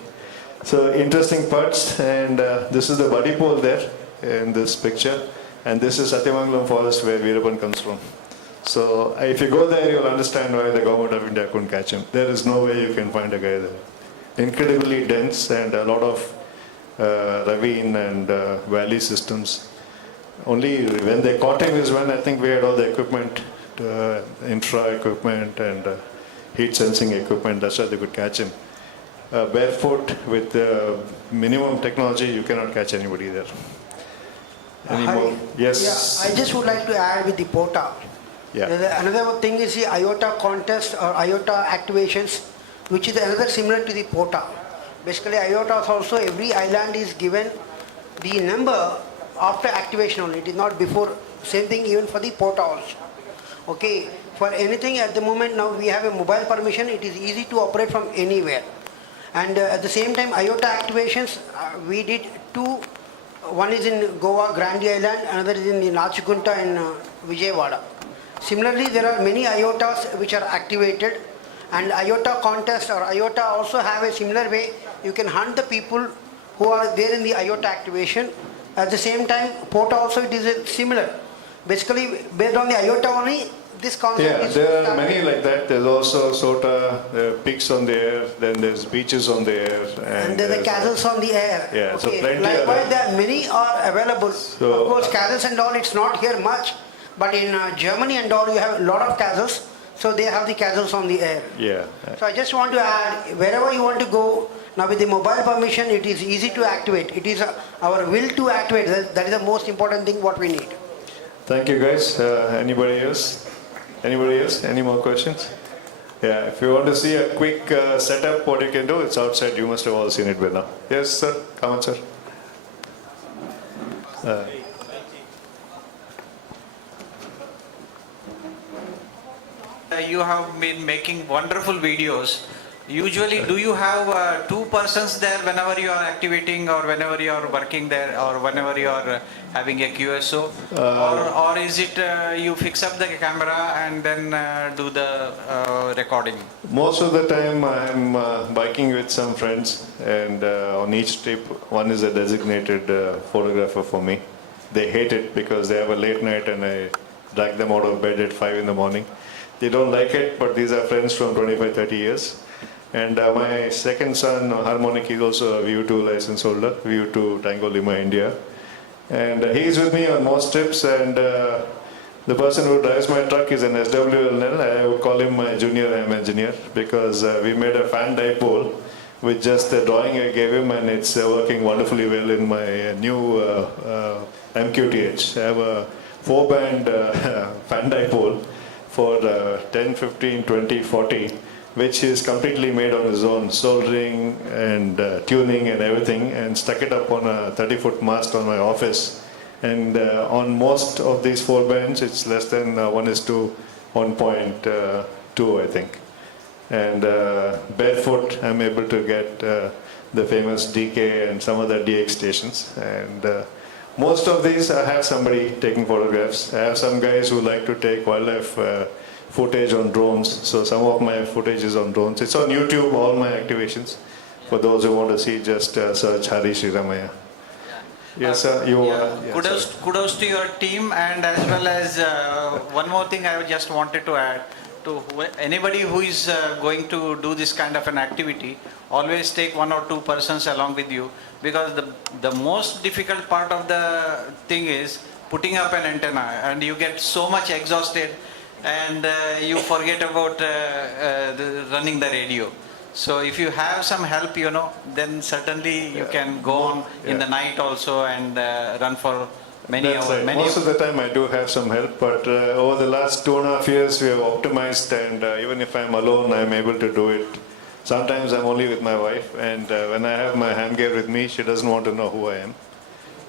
So interesting parts, and this is the buddy pole there in this picture, and this is Satyamangalam forest where Veerapan comes from. So if you go there, you'll understand why the government of India couldn't catch him. There is no way you can find a guy there. Incredibly dense and a lot of ravine and valley systems. Only when they caught him is when I think we had all the equipment, infra equipment and heat sensing equipment. That's why they could catch him. Barefoot with minimum technology, you cannot catch anybody there. Anymore? Yes. Yeah, I just would like to add with the POTA. Yeah. Another thing is the IOTA contest or IOTA activations, which is another similar to the POTA. Basically, IOTA is also every island is given the number after activation only. It is not before. Same thing even for the POTA also. Okay. For anything at the moment now we have a mobile permission. It is easy to operate from anywhere. And at the same time, IOTA activations, we did 2. One is in Goa, Grandi Island, another is in the Nachigunta and Vijayawada. Similarly, there are many IOTAs which are activated, and IOTA contest or IOTA also have a similar way. You can hunt the people who are there in the IOTA activation. At the same time, POTA also it is similar. Basically, based on the IOTA only, this concept is... Yeah, there are many like that. There's also SOTA, there are peaks on the air, then there's beaches on the air. And there's the castles on the air. Yeah, okay. so plenty Likewise, there are many are available. So, of course, castles and all, it's not here much. But in Germany and all, you have a lot of castles. So they have the castles on the air. Yeah. So I just want to add, wherever you want to go, now with the mobile permission, it is easy to activate. It is our will to activate. That is the most important thing what we need. Thank you guys. Anybody else? Anybody else? Any more questions? Yeah, if you want to see a quick setup, what you can do, it's outside. You must have all seen it by now. Yes, sir. Come on, sir. You have been making wonderful videos. Usually, do you have 2 persons there whenever you are activating or whenever you are working there or whenever you are having a QSO? Or is it you fix up the camera and then do the recording? Most of the time I'm biking with some friends, and on each trip one is a designated photographer for me. They hate it because they have a late night and I drag them out of bed at 5 in the morning. They don't like it, but these are friends from 25-30 years. And my second son, Harmonic, is also a VU2 license holder, VU2 Tango Lima, India. And he's with me on most trips, and the person who drives my truck is an SWLNL. I would call him my junior AM engineer, because we made a fan dipole with just the drawing I gave him, and it's working wonderfully well in my new MQTH. I have a 4-band fan dipole for 10, 15, 20, 40, which is completely made on his own, soldering and tuning and everything, and stuck it up on a 30-foot mast on my office. And on most of these 4 bands, it's less than 1:1.2, I think. And barefoot, I'm able to get the famous DK and some other DX stations. And most of these, I have somebody taking photographs. I have some guys who like to take wildlife footage on drones. So some of my footage is on drones. It's on YouTube, all my activations. For those who want to see, just search Hari Sriramaya. Yes, sir. You Yeah. Kudos to your team, and as well as one more thing I just wanted to add to anybody who is going to do this kind of an activity. Always take 1 or 2 persons along with you, because the most difficult part of the thing is putting up an antenna, and you get so much exhausted, and you forget about running the radio. So if you have some help, then certainly you can go on in the night also and run for many That's hours. right. Most of the time I do have some help, but over the last 2.5 years we have optimized, and even if I'm alone, I'm able to do it. Sometimes I'm only with my wife, and when I have my hand gear with me, she doesn't want to know who I am.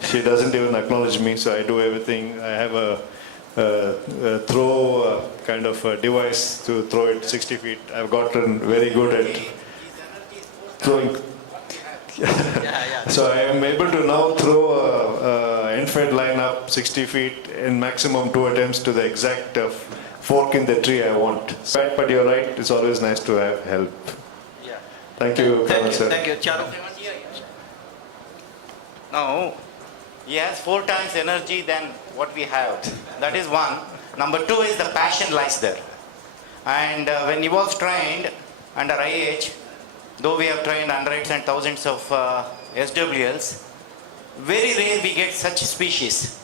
She doesn't even acknowledge me, so I do everything. I have a throw kind of a device to throw it 60 feet. I've gotten very good at throwing. So I am able to now throw a end-fed line up 60 feet in maximum 2 attempts to the exact fork in the tree I want. But you're right, it's always nice to have help. Thank you, sir. Thank you, Charu. Now, he has 4 times energy than what we have. That is one. Number 2 is the passion lies there. And when he was trained under IH, though we have trained hundreds and thousands of SWLs, very rare we get such species,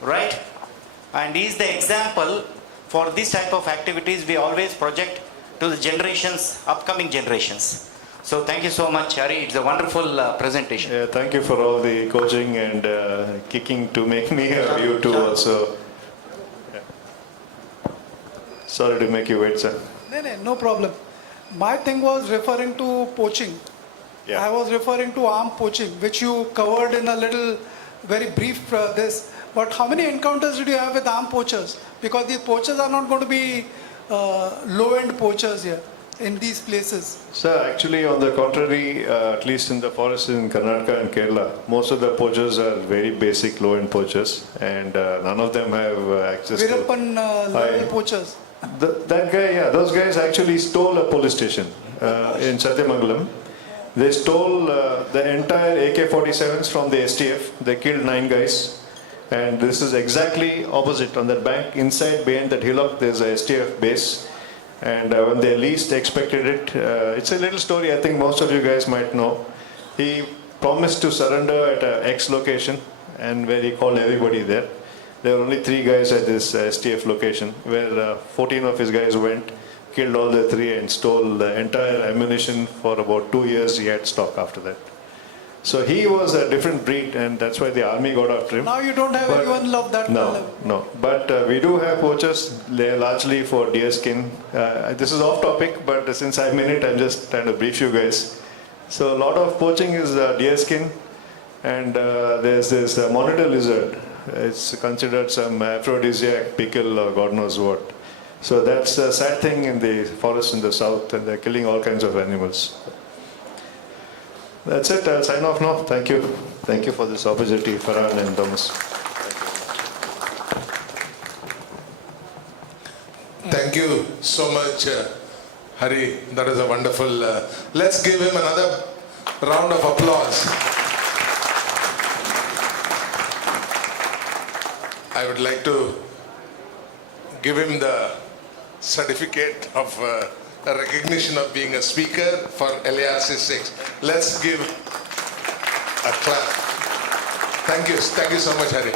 right? And he is the example for this type of activities we always project to the generations, upcoming generations. So thank you so much, Hari. It's a wonderful presentation. Yeah, thank you for all the coaching and kicking to make me a view too also. Yeah. Sorry to make you wait, sir. No problem. My thing was referring to poaching. Yeah. I was referring to armed poaching, which you covered in a little, very brief this. But how many encounters did you have with armed poachers? Because these poachers are not going to be low-end poachers here in these places. Sir, actually on the contrary, at least in the forests in Karnataka and Kerala, most of the poachers are very basic low-end poachers, and none of them have access Virappan level poachers. That guy, yeah, those guys actually stole a police station in Satyamangalam. They stole the entire AK-47s from the STF. They killed 9 guys. And this is exactly opposite on that bank. Inside, behind that hillock, there's a STF base. And when they least expected it, it's a little story I think most of you guys might know. He promised to surrender at an X location, and where he called everybody there. There were only 3 guys at this STF location, where 14 of his guys went, killed all the 3 and stole the entire ammunition. For about 2 years he had stock after that. So he was a different breed, and that's why the army got after him. Now you don't have anyone love that level. No. But we do have poachers. They're largely for deer skin. This is off topic, but since I'm in it, I'm just trying to brief you guys. So a lot of poaching is deer skin, and there's this monitor lizard. It's considered some aphrodisiac pickle or God knows what. So that's a sad thing in the forest in the south, and they're killing all kinds of animals. That's it. I'll sign off now. Thank you. Thank you for this opportunity, Farhan and Thomas. Thank you so much, Hari. That is a wonderful. Let's give him another round of applause. I would like to give him the certificate of a recognition of being a speaker for LARC-6. Let's give a clap. Thank you so much, Hari.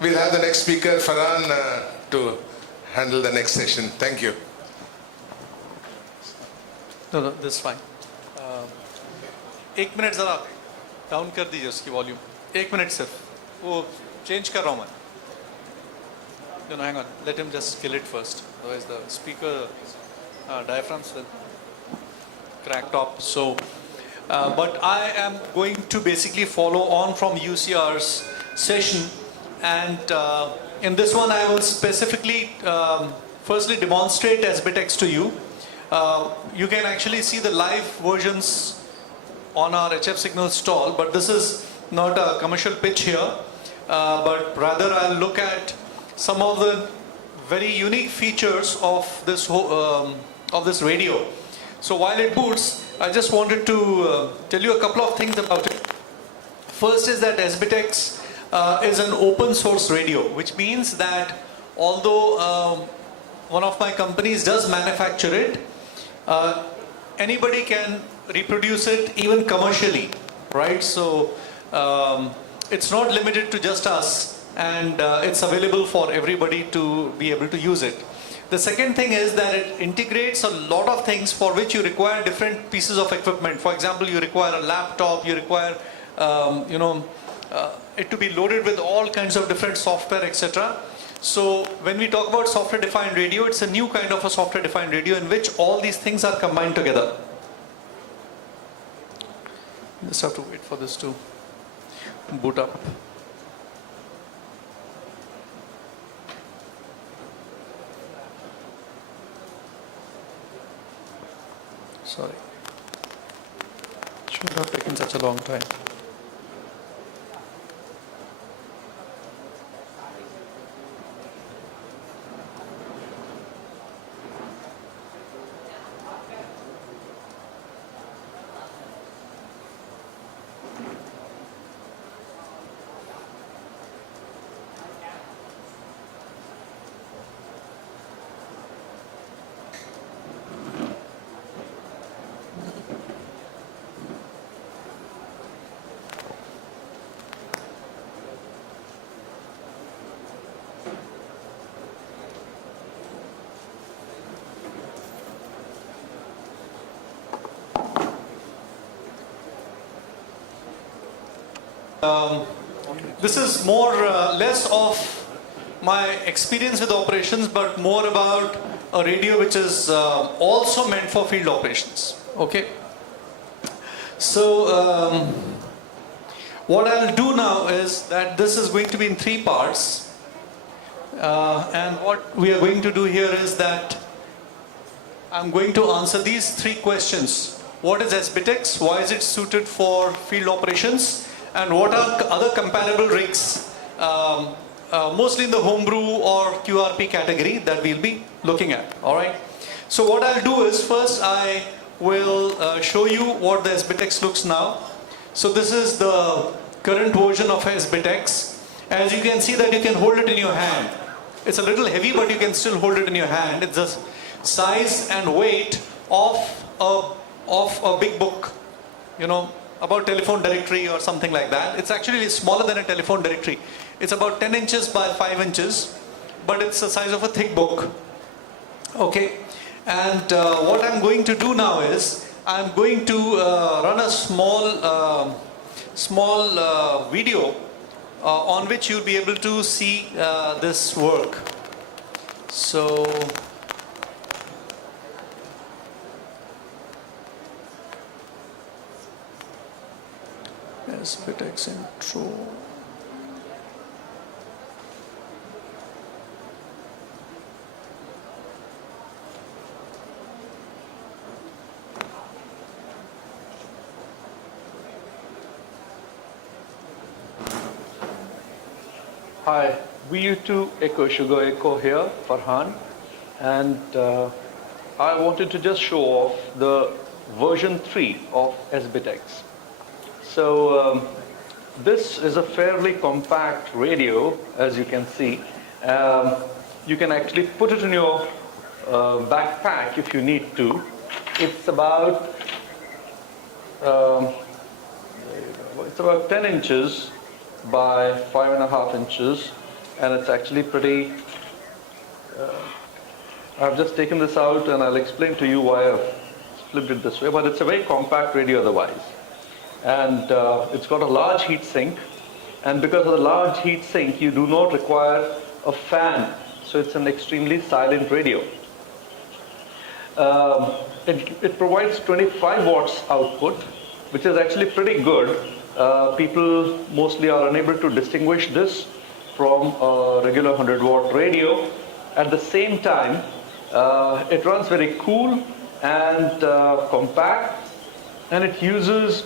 We'll have the next speaker, Farhan, to handle the next session. Thank you. No, this is fine. 1 minute जरा down कर दीजिए उसकी volume. 1 minute सिर्फ. वो change कर रहा हूँ मैं. No, hang on. Let him just kill it first. Otherwise the speaker diaphragms will crack top. So, but I am going to basically follow on from UCR's session, and in this one I will specifically firstly demonstrate SBTX to you. You can actually see the live versions on our HF signal stall, but this is not a commercial pitch here, but rather I'll look at some of the very unique features of this radio. So while it boots, I just wanted to tell you a couple of things about it. First is that SBTX is an open source radio, which means that although one of my companies does manufacture it, anybody can reproduce it even commercially, right? So it's not limited to just us, and it's available for everybody to be able to use it. The second thing is that it integrates a lot of things for which you require different pieces of equipment. For example, you require a laptop, you require it to be loaded with all kinds of different software, etc. So when we talk about software-defined radio, it's a new kind of a software-defined radio in which all these things are combined together. Just have to wait for this to boot up. Sorry. Shouldn't have taken such a long time. This is more less of my experience with operations, but more about a radio which is also meant for field operations. Okay. So what I'll do now is that this is going to be in 3 parts, and what we are going to do here is that I'm going to answer these 3 questions. What is SBTX? Why is it suited for field operations? And what are other comparable rigs, mostly in the homebrew or QRP category that we'll be looking at. All right. So what I'll do is first I will show you what the SBTX looks now. So this is the current version of SBTX. As you can see that you can hold it in your hand. It's a little heavy, but you can still hold it in your hand. It's the size and weight of a big book, you know, about telephone directory or something like that. It's actually smaller than a telephone directory. It's about 10 inches by 5 inches, but it's the size of a thick book. Okay, and what I'm going to do now is I'm going to run a small video on which you'll be able to see this work. So SBTX intro. Hi, VU2 Echo Sugar Echo here, Farhan, and I wanted to just show off the version 3 of SBTX. So this is a fairly compact radio, as you can see. You can actually put it in your backpack if you need to. It's about 10 inches by 5.5 inches, and it's actually pretty. I've just taken this out, and I'll explain to you why I've flipped it this way. But it's a very compact radio otherwise. And it's got a large heat sink, and because of the large heat sink you do not require a fan, so it's an extremely silent radio. It provides 25 watts output, which is actually pretty good. People mostly are unable to distinguish this from a regular 100-watt radio. At the same time, it runs very cool and compact, and it uses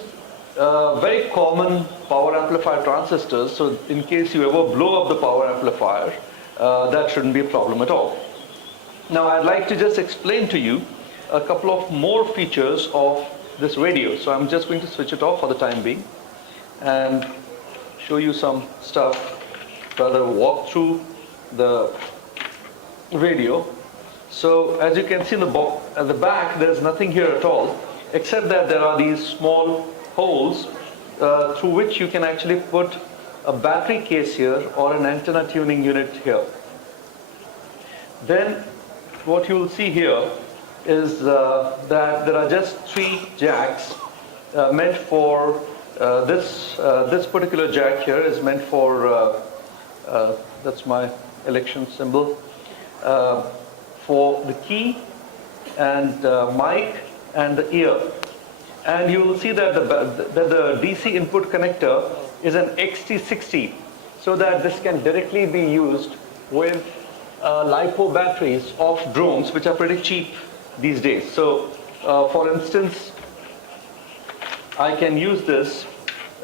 very common power amplifier transistors, so in case you ever blow up the power amplifier, that shouldn't be a problem at all. Now I'd like to just explain to you a couple of more features of this radio. So I'm just going to switch it off for the time being and show you some stuff, rather walk through the radio. So as you can see at the back, there's nothing here at all, except that there are these small holes through which you can actually put a battery case here or an antenna tuning unit here. Then what you will see here is that there are just 3 jacks meant for this particular jack here is meant for that's my election symbol, for the key and mic and the ear. And you will see that the DC input connector is an XT60, so that this can directly be used with LiPo batteries of drones, which are pretty cheap these days. So for instance, I can use this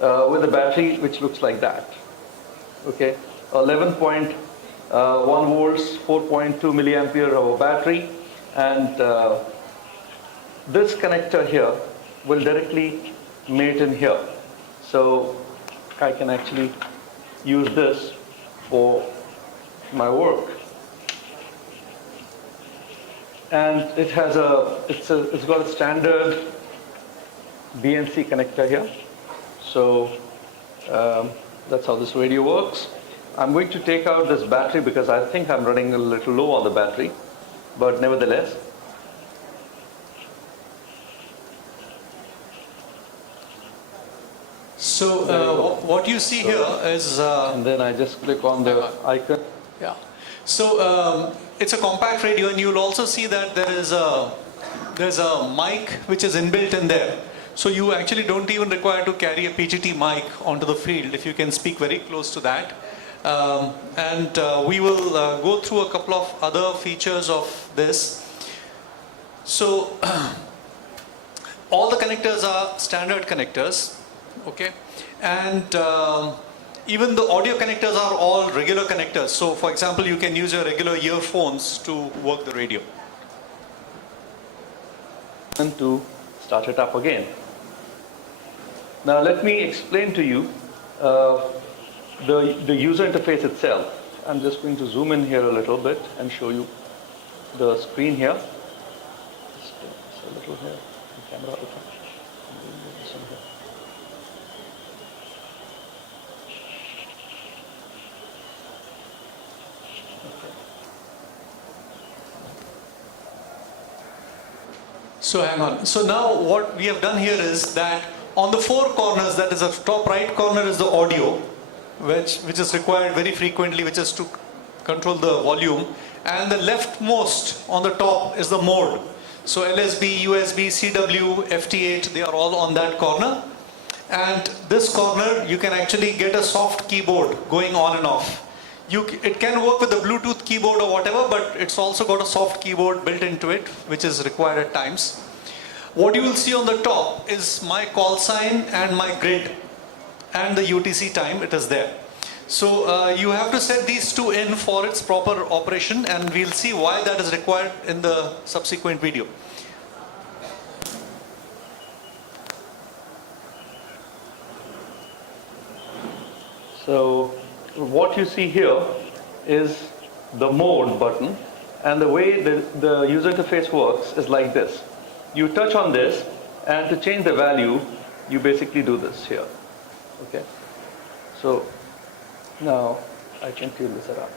with a battery which looks like that. Okay, 11.1 volts, 4.2 milliampere hour battery, and this connector here will directly mate in here. So I can actually use this for my work. And it has it's got a standard BNC connector here. So that's how this radio works. I'm going to take out this battery because I think I'm running a little low on the battery, but nevertheless. So what you see here is... and then I just click on the icon. Yeah. So it's a compact radio, and you'll also see that there's a mic which is inbuilt in there. So you actually don't even require to carry a PGT mic onto the field if you can speak very close to that. We will go through a couple of other features of this. So all the connectors are standard connectors, okay, and even the audio connectors are all regular connectors. So for example, you can use your regular earphones to work the radio. And to start it up again. Now let me explain to you the user interface itself. I'm just going to zoom in here a little bit and show you the screen here. Just a little here, the camera open. This one here. So hang on. So now what we have done here is that on the 4 corners, that is the top right corner is the audio, which is required very frequently, which is to control the volume. And the leftmost on the top is the mode. So LSB, USB, CW, FT8, they are all on that corner. And this corner, you can actually get a soft keyboard going on and off. It can work with the Bluetooth keyboard or whatever, but it's also got a soft keyboard built into it, which is required at times. What you will see on the top is my call sign and my grid and the UTC time, it is there. So you have to set these 2 in for its proper operation, and we'll see why that is required in the subsequent video. So what you see here is the mode button, and the way the user interface works is like this. You touch on this, and to change the value, you basically do this here. Okay. So now I can tune this around.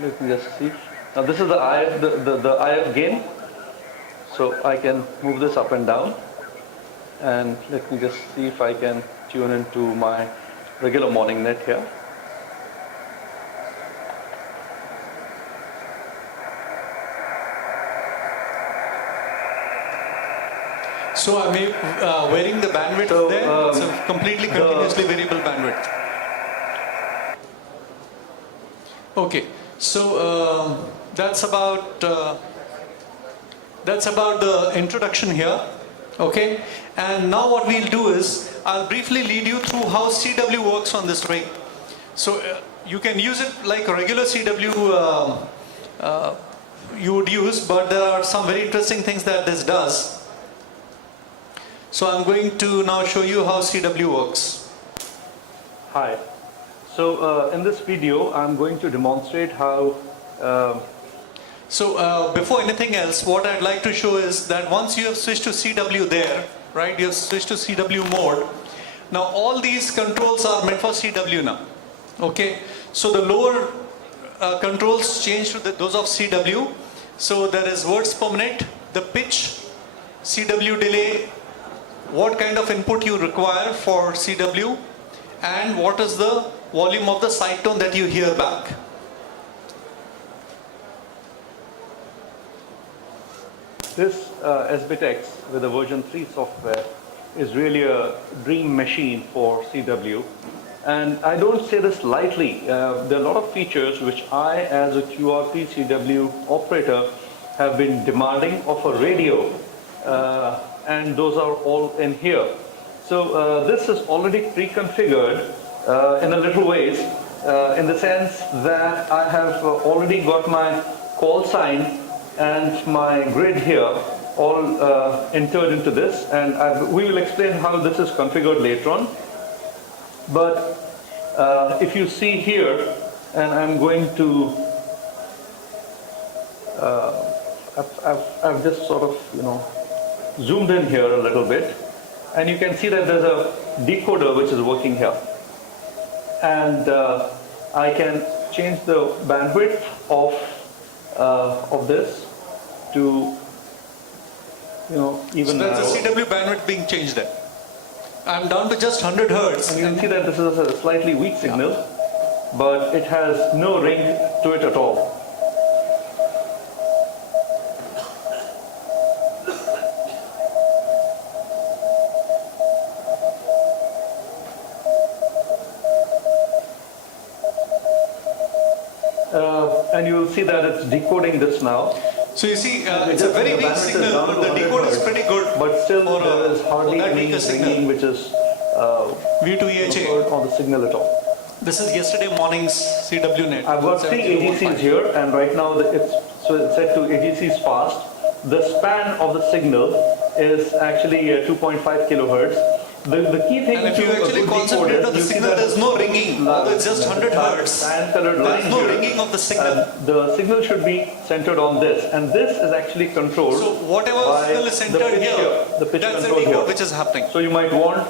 Let me just see. Now this is the IF gain. So I can move this up and down. And let me just see if I can tune into my regular morning net here. So I'm varying the bandwidth there. It's a completely continuously variable bandwidth. Okay, so that's about the introduction here. Okay, and now what we'll do is I'll briefly lead you through how CW works on this rig. So you can use it like a regular CW you would use, but there are some very interesting things that this does. So I'm going to now show you how CW works. Hi. So in this video, I'm going to demonstrate how. Before anything else, what I'd like to show is that once you have switched to CW there, right, you have switched to CW mode. Now all these controls are meant for CW now. Okay, so the lower controls change to those of CW. So there is words per minute, the pitch, CW delay, what kind of input you require for CW, and what is the volume of the side tone that you hear back. This SBTX with the version 3 software is really a dream machine for CW. And I don't say this lightly. There are a lot of features which I, as a QRP CW operator, have been demanding of a radio. And those are all in here. So this is already pre-configured in a little ways, in the sense that I have already got my call sign and my grid here all entered into this, and we will explain how this is configured later on. But if you see here, and I'm going to, I've just sort of, zoomed in here a little bit, and you can see that there's a decoder which is working here. And I can change the bandwidth of this to, even. So that's the CW bandwidth being changed there. I'm down to just 100 hertz. And you can see that this is a slightly weak signal, but it has no ring to it at all. And you will see that it's decoding this now. So you see, it's a very weak signal, but the decoder is pretty good. But still, there is hardly any ringing which is V2EHA on the signal at all. This is yesterday morning's CW net. I've got 3 AGCs here, and right now it's set to AGCs fast. The span of the signal is actually 2.5 kilohertz. The key thing, and if you actually concentrate on the signal, there's no ringing, although it's just 100 hertz. There's no ringing of the signal. The signal should be centered on this, and this is actually controlled. So whatever signal is centered here, the pitch that's the control decode here, which is happening. So you might want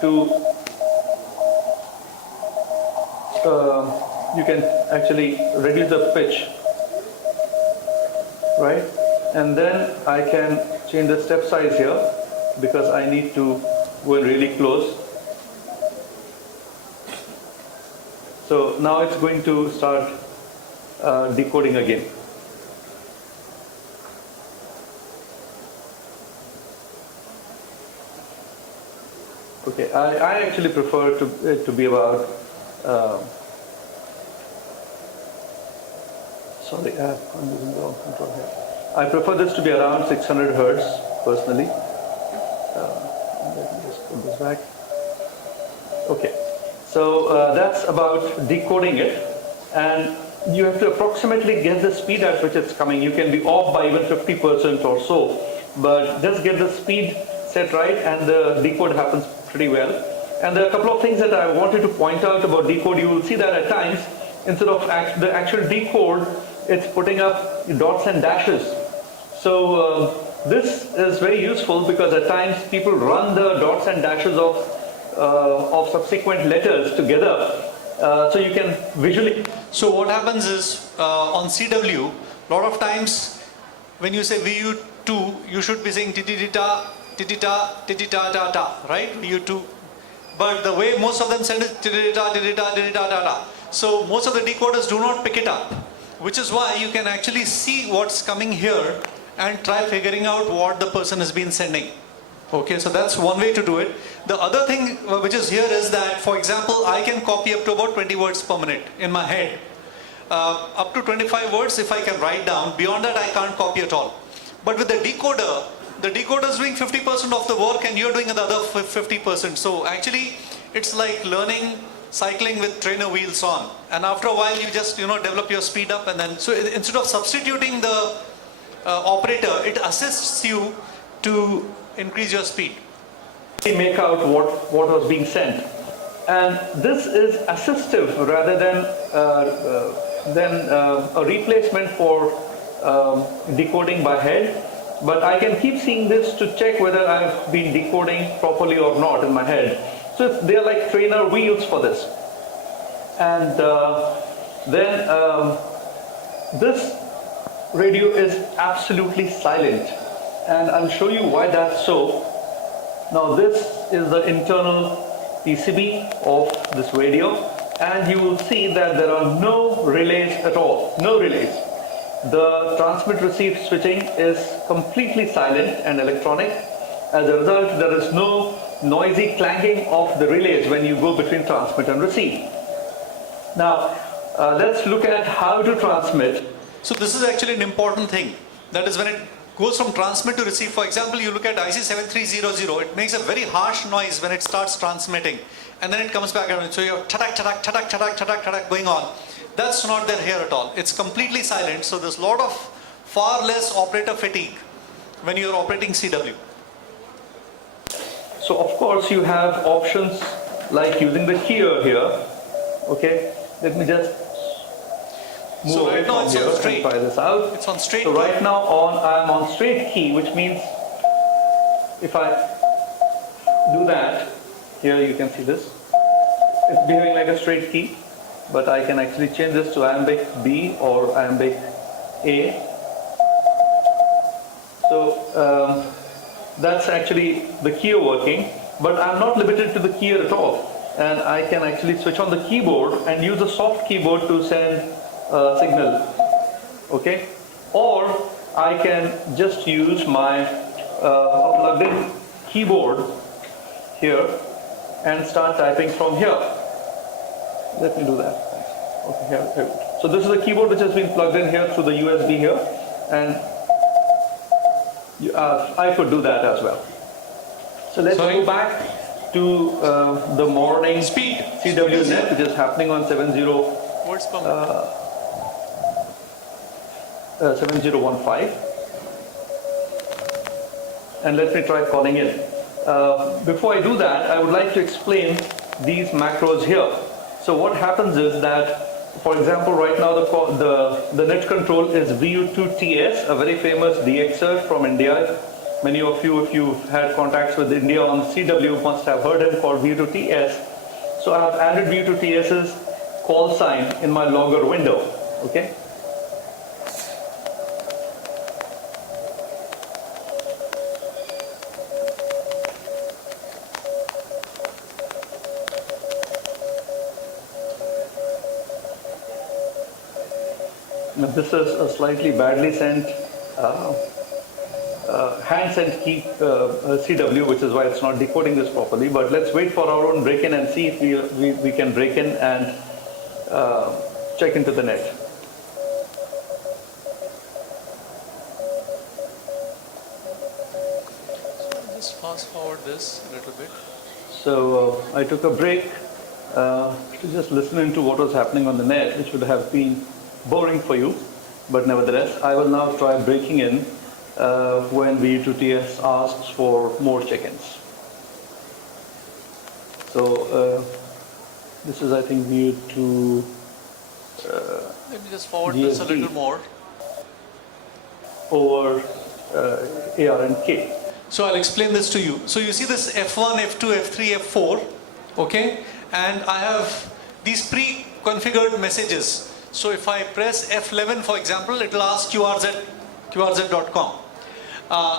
to, you can actually reduce the pitch, right? And then I can change the step size here because I need to go really close. So now it's going to start decoding again. Okay, I actually prefer it to be about, sorry, I'm using the wrong control here. I prefer this to be around 600 hertz personally. Let me just put this back. Okay, so that's about decoding it, and you have to approximately get the speed at which it's coming. You can be off by even 50% or so, but just get the speed set right and the decode happens pretty well. And there are a couple of things that I wanted to point out about decode. You will see that at times, instead of the actual decode, it's putting up dots and dashes. So this is very useful because at times people run the dots and dashes of subsequent letters together, so you can visually. So what happens is on CW, a lot of times when you say VU2, you should be saying titita, titita, titita, ta, ta, right? VU2. But the way most of them send is titita, titita, titita, ta, ta. So most of the decoders do not pick it up, which is why you can actually see what's coming here and try figuring out what the person has been sending. Okay, so that's one way to do it. The other thing which is here is that, for example, I can copy up to about 20 words per minute in my head. Up to 25 words if I can write down. Beyond that I can't copy at all. But with the decoder is doing 50% of the work and you're doing the other 50%. So actually it's like learning cycling with trainer wheels on, and after a while you just develop your speed up, and then so instead of substituting the operator, it assists you to increase your speed. Make out what was being sent, and this is assistive rather than a replacement for decoding by head. But I can keep seeing this to check whether I've been decoding properly or not in my head. So they are like trainer wheels for this. And then this radio is absolutely silent, and I'll show you why that's so. Now this is the internal PCB of this radio, and you will see that there are no relays at all, no relays. The transmit receive switching is completely silent and electronic. As a result, there is no noisy clanging of the relays when you go between transmit and receive. Now let's look at how to transmit. So this is actually an important thing. That is, when it goes from transmit to receive, for example, you look at IC7300, it makes a very harsh noise when it starts transmitting, and then it comes back around. So you have tatak, tatak, tatak, tatak, tatak, tatak going on. That's not there here at all. It's completely silent, so there's a lot of far less operator fatigue when you're operating CW. So of course you have options like using the keyer here. Okay, let me just move So away right now from it's here on and straight. try this out. It's on straight. So right now I'm on straight key, which means if I do that, here you can see this. It's behaving like a straight key, but I can actually change this to iambic B or iambic A. So that's actually the keyer working, but I'm not limited to the keyer at all. And I can actually switch on the keyboard and use a soft keyboard to send a signal. Okay? Or I can just use my plugged-in keyboard here and start typing from here. Let me do that. Okay, here. So this is a keyboard which has been plugged in here through the USB here, and I could do that as well. So let's go back to the morning speed CW net, which is happening on 7015. And let me try calling in. Before I do that, I would like to explain these macros here. So what happens is that, for example, right now the net control is VU2TS, a very famous DXer from India. Many of you, if you've had contacts with India on CW, must have heard him, called VU2TS. So I have added VU2TS's call sign in my logger window. Okay. Now this is a slightly badly sent hand-sent key CW, which is why it's not decoding this properly. But let's wait for our own break-in and see if we can break in and check into the net. Just fast forward this a little bit. So I took a break to just listen into what was happening on the net, which would have been boring for you, but nevertheless, I will now try breaking in when VU2TS asks for more check-ins. So this is, I think, VU2. Let me just forward this a little more. Over AR and K. So I'll explain this to you. So you see this F1, F2, F3, F4, okay? And I have these pre-configured messages. So if I press F11, for example, it will ask qrz.com.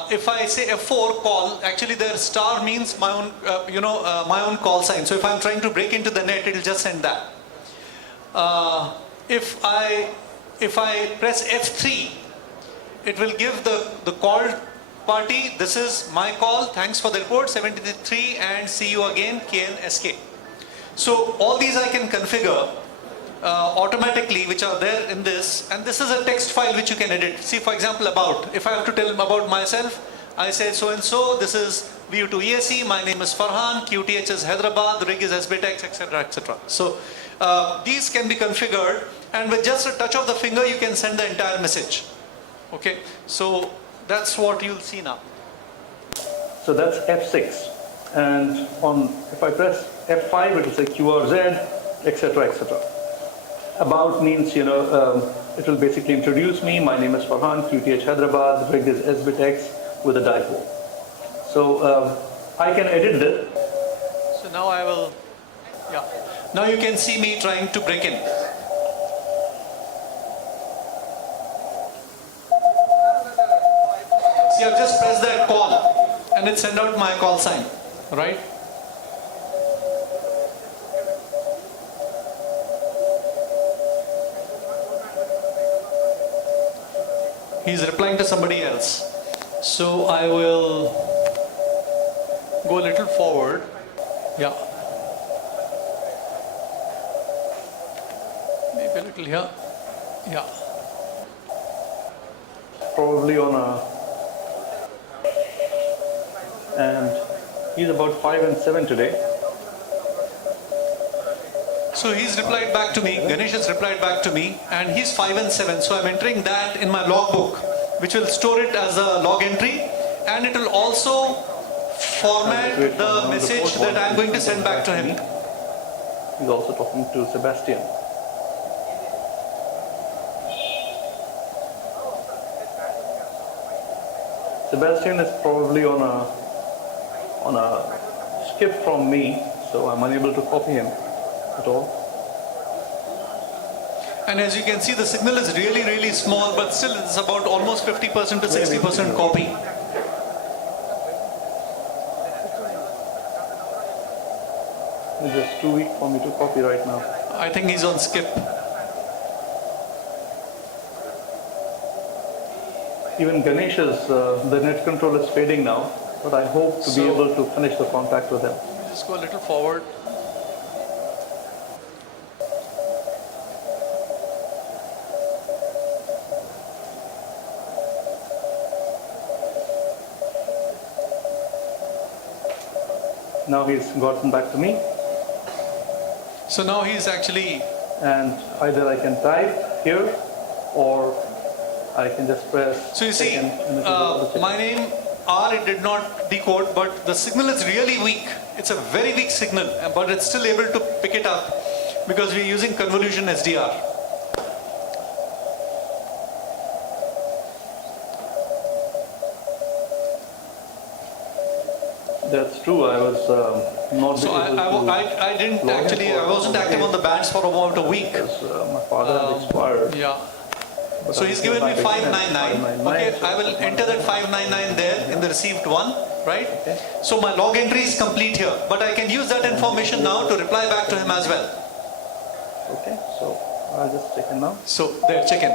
If I say F4 call, actually their star means my own, my own call sign. So if I'm trying to break into the net, it will just send that. If I press F3, it will give the called party, this is my call, thanks for the report, 73, and see you again, KNSK. So all these I can configure automatically, which are there in this, and this is a text file which you can edit. See, for example, about, if I have to tell them about myself, I say so and so, this is VU2 ESE, my name is Farhan, QTH is Hyderabad, rig is SBTX, etc., etc. So these can be configured, and with just a touch of the finger you can send the entire message. Okay, so that's what you'll see now. So that's F6. And if I press F5, it will say QRZ, etc., etc. About means, it will basically introduce me. My name is Farhan, QTH Hyderabad, rig is SBTX with a dipole. So I can edit this. So now I will, yeah. Now you can see me trying to break in. See, I've just pressed that call and it sent out my call sign, right? He's replying to somebody else. So I will go a little forward. Yeah. Maybe a little here. Yeah. Probably on and he's about 5 and 7 today. So he's replied back to me, Ganesh has replied back to me, and he's 5 and 7. So I'm entering that in my logbook, which will store it as a log entry, and it will also format the message that I'm going to send back to him. He's also talking to Sebastian. Sebastian is probably on a skip from me, so I'm unable to copy him at all. And as you can see, the signal is really, really small, but still it's about almost 50% to 60% copy. It's just too weak for me to copy right now. I think he's on skip. Even Ganesh's, the net control is fading now, but I hope to be able to finish the contact with him. Just go a little forward. Now he's gotten back to me. So now he's actually... And either I can type here or I can just press... So you see, my name R, it did not decode, but the signal is really weak. It's a very weak signal, but it's still able to pick it up because we're using convolution SDR. That's true. I was not. So I didn't actually. I wasn't active on the bands for about a week. My father had expired. Yeah. So he's given me 599. Okay, I will enter that 599 there in the received one, right? So my log entry is complete here, but I can use that information now to reply back to him as well. Okay, so I'll just check in now. So there, check in.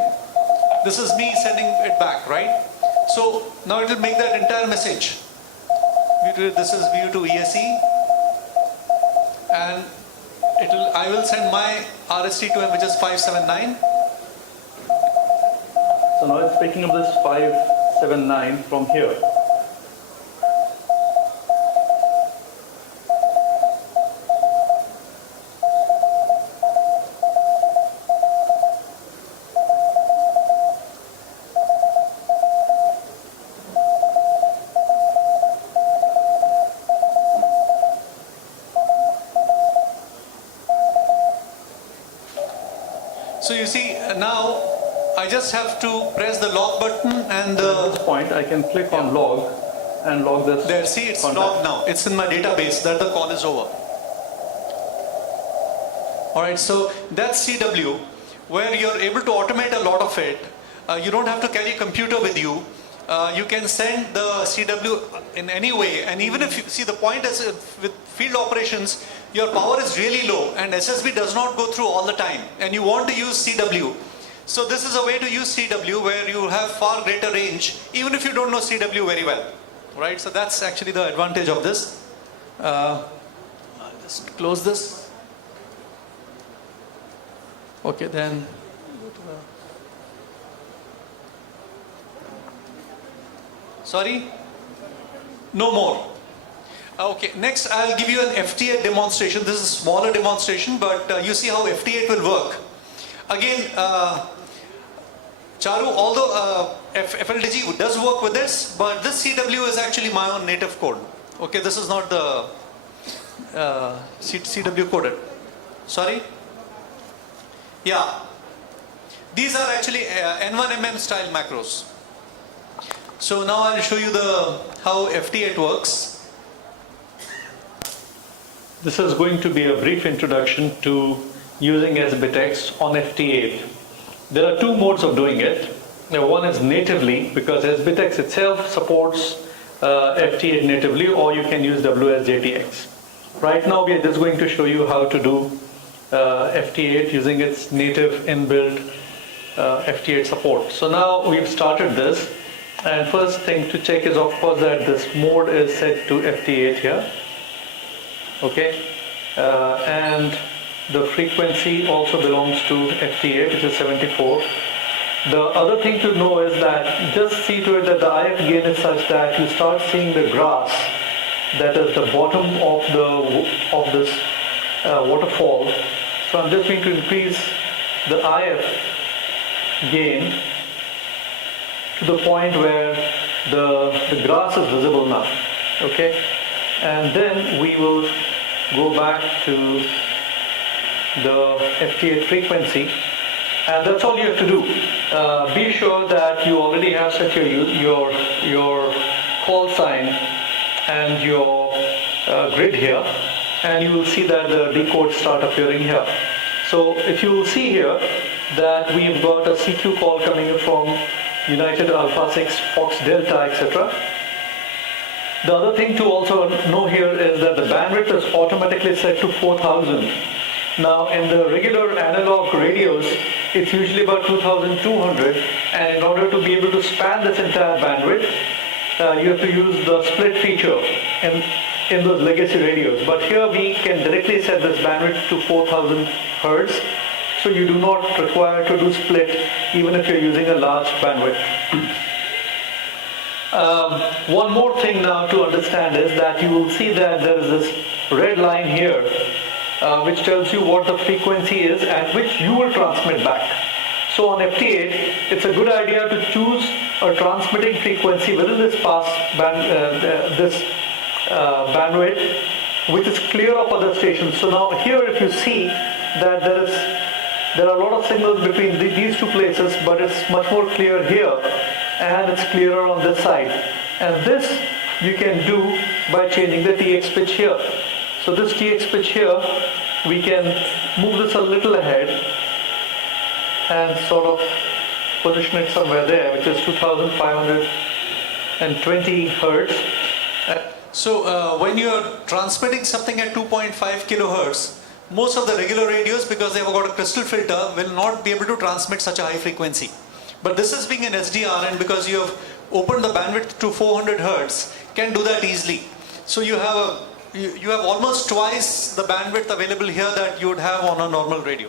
This is me sending it back, right? So now it will make that entire message. This is VU2 ESE, and I will send my RST to him, which is 579. So now it's picking up this 579 from here. So you see, now I just have to press the log button and at this point I can click on log and log this. There, see, it's logged now. It's in my database that the call is over. Alright, so that's CW, where you're able to automate a lot of it. You don't have to carry a computer with you. You can send the CW in any way, and even if you see, the point is with field operations, your power is really low and SSB does not go through all the time, and you want to use CW. So this is a way to use CW where you have far greater range, even if you don't know CW very well, right? So that's actually the advantage of this. I'll just close this. Okay, then go to the... Sorry? No more. Okay, next I'll give you an FT8 demonstration. This is a smaller demonstration, but you see how FT8 will work. Again, Charu, although FLDG does work with this, but this CW is actually my own native code. Okay, this is not the CW coded. Sorry? Yeah. These are actually N1MM style macros. So now I'll show you how FT8 works. This is going to be a brief introduction to using SBitX on FT8. There are two modes of doing it. Now, one is natively, because SBitX itself supports FT8 natively, or you can use WSJTX. Right now we are just going to show you how to do FT8 using its native inbuilt FT8 support. So now we've started this, and first thing to check is of course that this mode is set to FT8 here. Okay, and the frequency also belongs to FT8, which is 74. The other thing to know is that just see to it that the IF gain is such that you start seeing the grass that is the bottom of this waterfall. So I'm just going to increase the IF gain to the point where the grass is visible now. Okay, and then we will go back to the FT8 frequency, and that's all you have to do. Be sure that you already have set your call sign and your grid here, and you will see that the decodes start appearing here. So if you will see here that we've got a CQ call coming in from United Alpha 6 Fox Delta, etc. The other thing to also know here is that the bandwidth is automatically set to 4000. Now in the regular analog radios, it's usually about 2200, and in order to be able to span this entire bandwidth, you have to use the split feature in those legacy radios. But here we can directly set this bandwidth to 4000 Hertz, so you do not require to do split even if you're using a large bandwidth. One more thing now to understand is that you will see that there is this red line here which tells you what the frequency is and which you will transmit back. So on FT8, it's a good idea to choose a transmitting frequency within this bandwidth which is clear of other stations. So now here if you see that there are a lot of signals between these two places, but it's much more clear here and it's clearer on this side. And this you can do by changing the TX pitch here. So this TX pitch here, we can move this a little ahead and sort of position it somewhere there, which is 2520 Hertz. So when you're transmitting something at 2.5 kilohertz, most of the regular radios, because they've got a crystal filter, will not be able to transmit such a high frequency. But this is being an SDR, and because you have opened the bandwidth to 400 Hertz, can do that easily. So you have almost twice the bandwidth available here that you would have on a normal radio.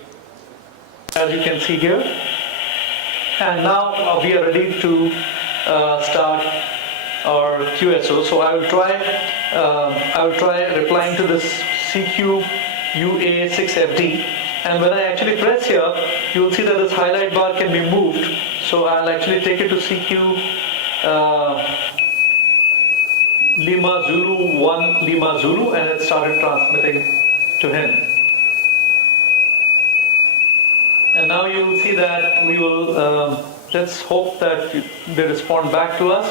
As you can see here. And now we are ready to start our QSO. So I will try replying to this CQ UA6FD, and when I actually press here, you will see that this highlight bar can be moved. So I'll actually take it to CQ Lima Zulu 1 Lima Zulu, and it started transmitting to him. And now you will see that we will, let's hope that they respond back to us.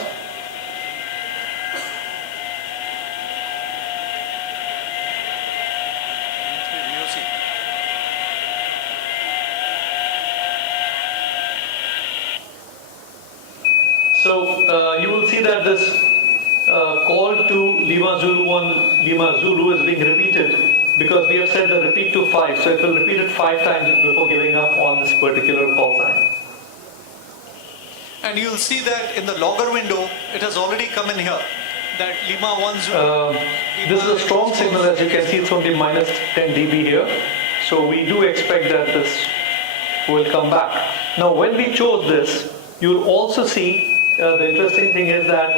So you will see that this call to Lima Zulu 1 Lima Zulu is being repeated because we have set the repeat to 5. So it will repeat it 5 times before giving up on this particular call sign. And you'll see that in the logger window, it has already come in here. That Lima 1 Zulu. This is a strong signal, as you can see, it's only minus 10 dB here. So we do expect that this will come back. Now when we chose this, you'll also see the interesting thing is that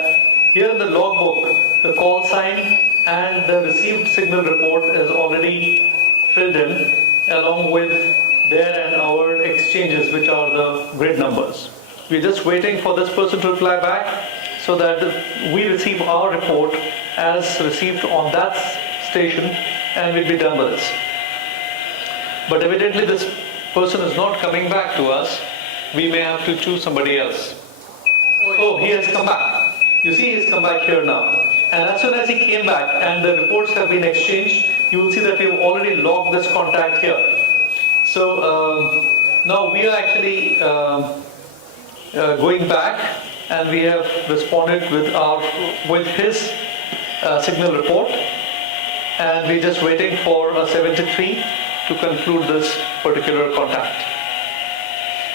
here in the logbook, the call sign and the received signal report is already filled in along with their and our exchanges, which are the grid numbers. We're just waiting for this person to reply back so that we receive our report as received on that station, and we'll be done with this. But evidently this person is not coming back to us. We may have to choose somebody else. Oh, he has come back. You see, he's come back here now. And as soon as he came back and the reports have been exchanged, you will see that we've already logged this contact here. So now we are actually going back, and we have responded with his signal report, and we're just waiting for a 73 to conclude this particular contact.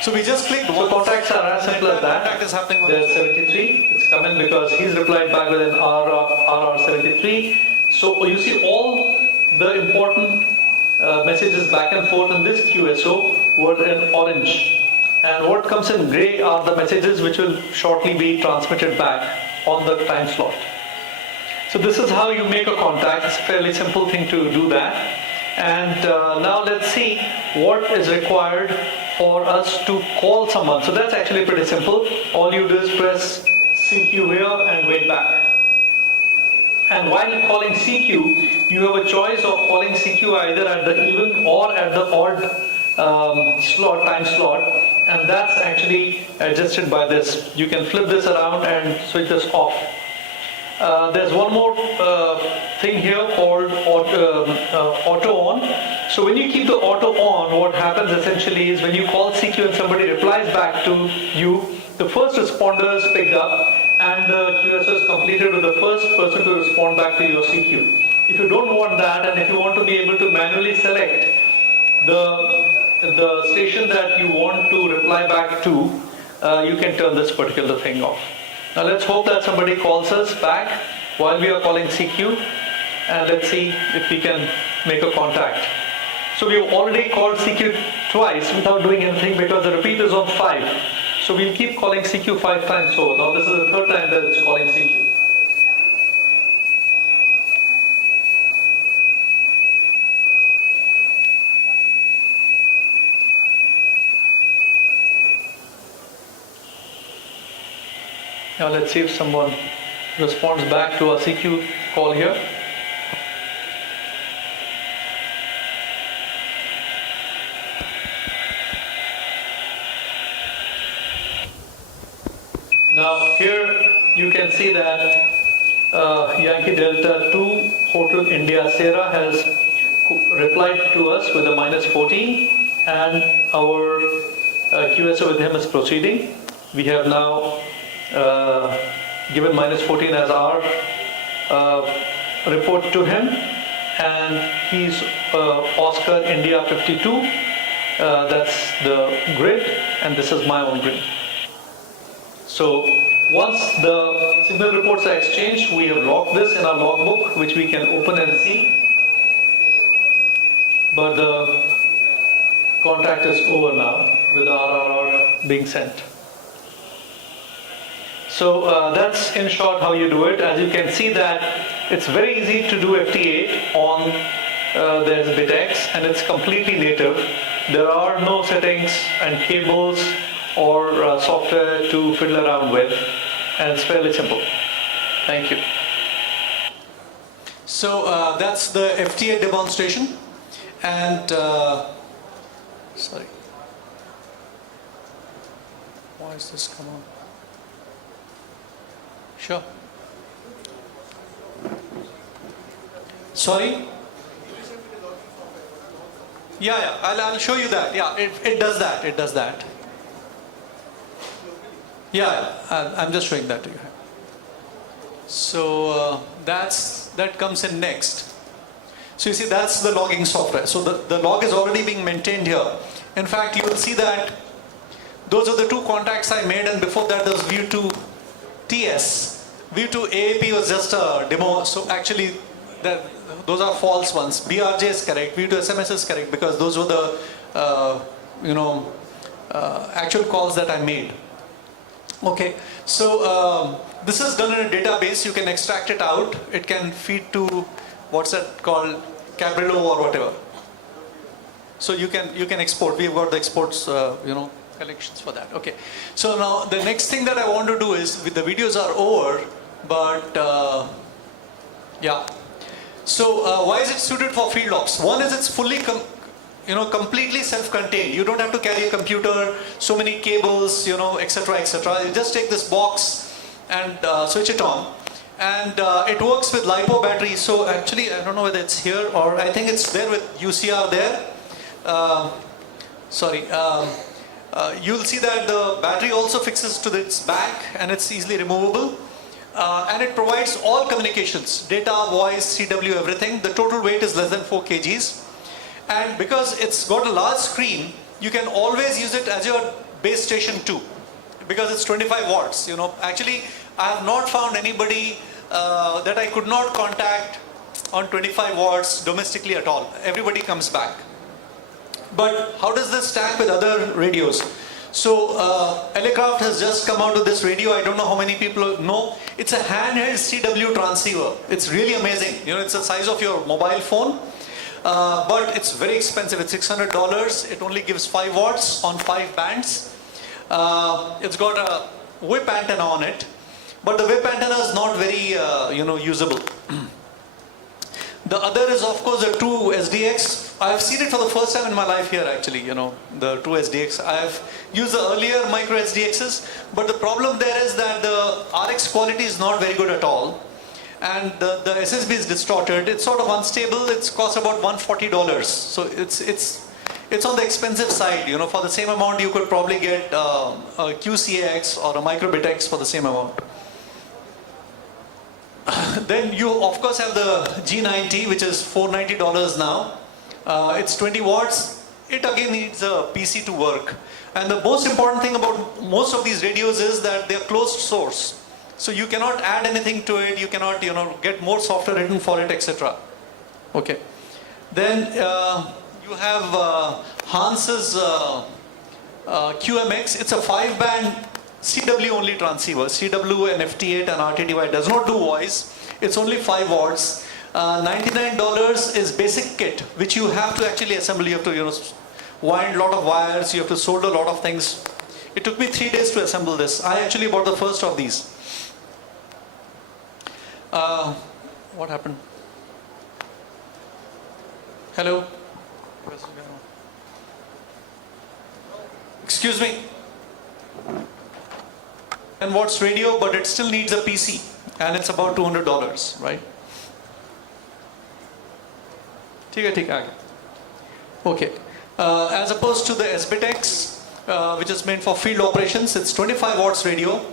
So we just clicked. So contacts are as simple as that. Contact is happening on There's 73. It's come in because he's replied back with an RR73. So you see all the important messages back and forth in this QSO were in orange. And what comes in grey are the messages which will shortly be transmitted back on the time slot. So this is how you make a contact. It's a fairly simple thing to do that. And now let's see what is required for us to call someone. So that's actually pretty simple. All you do is press CQ here and wait back. And while calling CQ, you have a choice of calling CQ either at the even or at the odd time slot, and that's actually adjusted by this. You can flip this around and switch this off. There's one more thing here called auto on. So when you keep the auto on, what happens essentially is when you call CQ and somebody replies back to you, the first responder is picked up and the QSO is completed with the first person to respond back to your CQ. If you don't want that, and if you want to be able to manually select the station that you want to reply back to, you can turn this particular thing off. Now let's hope that somebody calls us back while we are calling CQ, and let's see if we can make a contact. So we've already called CQ twice without doing anything because the repeat is on 5. So we'll keep calling CQ 5 times. So now this is the third time that it's calling CQ. Now let's see if someone responds back to our CQ call here. Now here you can see that Yankee Delta 2 Hotel India Sierra has replied to us with a -14, and our QSO with him is proceeding. We have now given -14 as our report to him, and he's Oscar India 52. That's the grid, and this is my own grid. So once the signal reports are exchanged, we have logged this in our logbook, which we can open and see. But the contact is over now with RRR being sent. So that's in short how you do it. As you can see that it's very easy to do FT8 on there's BitX, and it's completely native. There are no settings and cables or software to fiddle around with, and it's fairly simple. Thank you. So that's the FTA demonstration, and sorry, why is this come on? Sure. Sorry? Yeah, I'll show you that. Yeah, it does that. It does that. Yeah, I'm just showing that to you. So that comes in next. So you see, that's the logging software. So the log is already being maintained here. In fact, you will see that those are the two contacts I made, and before that there was View to TS. View to AAP was just a demo. So actually, those are false ones. BRJ is correct. View to SMS is correct because those were the actual calls that I made. Okay, so This is done in a database. You can extract it out. It can feed to what's that called, Cabrillo or whatever. So you can export. We've got the exports, collections for that. Okay. So now the next thing that I want to do is, the videos are over, but yeah. So why is it suited for field ops? One is it's fully completely self-contained. You don't have to carry a computer, so many cables, etc., etc. You just take this box and switch it on. And it works with LiPo battery. So actually, I don't know whether it's here or I think it's there with UCR there. You'll see that the battery also fixes to its back and it's easily removable. And it provides all communications, data, voice, CW, everything. The total weight is less than 4 kgs. And because it's got a large screen, you can always use it as your base station too. Because it's 25 watts, Actually, I have not found anybody that I could not contact on 25 watts domestically at all. Everybody comes back. But how does this stack with other radios? So LACraft has just come out with this radio. I don't know how many people know. It's a handheld CW transceiver. It's really amazing. It's the size of your mobile phone. But it's very expensive. It's $600. It only gives 5 watts on 5 bands. It's got a whip antenna on it. But the whip antenna is not very, usable. The other is, of course, the true SDX. I've seen it for the first time in my life here, actually, the true SDX. I've used the earlier micro SDXs, but the problem there is that the RX quality is not very good at all. And the SSB is distorted. It's sort of unstable. It's cost about $140. So it's on the expensive side. For the same amount, you could probably get a QCX or a microbit X for the same amount. Then you, of course, have the G90, which is $490 now. It's 20 watts. It again needs a PC to work. And the most important thing about most of these radios is that they're closed source. So you cannot add anything to it. You cannot, get more software written for it, etc. Okay. Then you have Hans's QMX. It's a 5-band CW only transceiver. CW and FT8 and RTDY. It does not do voice. It's only 5 watts. $99 is basic kit, which you have to actually assemble. You have to, wind a lot of wires. You have to solder a lot of things. It took me 3 days to assemble this. I actually bought the first of these. What happened? Hello? Excuse me. And watts radio, but it still needs a PC. And it's about $200, right? Okay. As opposed to the SBTX, which is meant for field operations, it's 25 watts radio,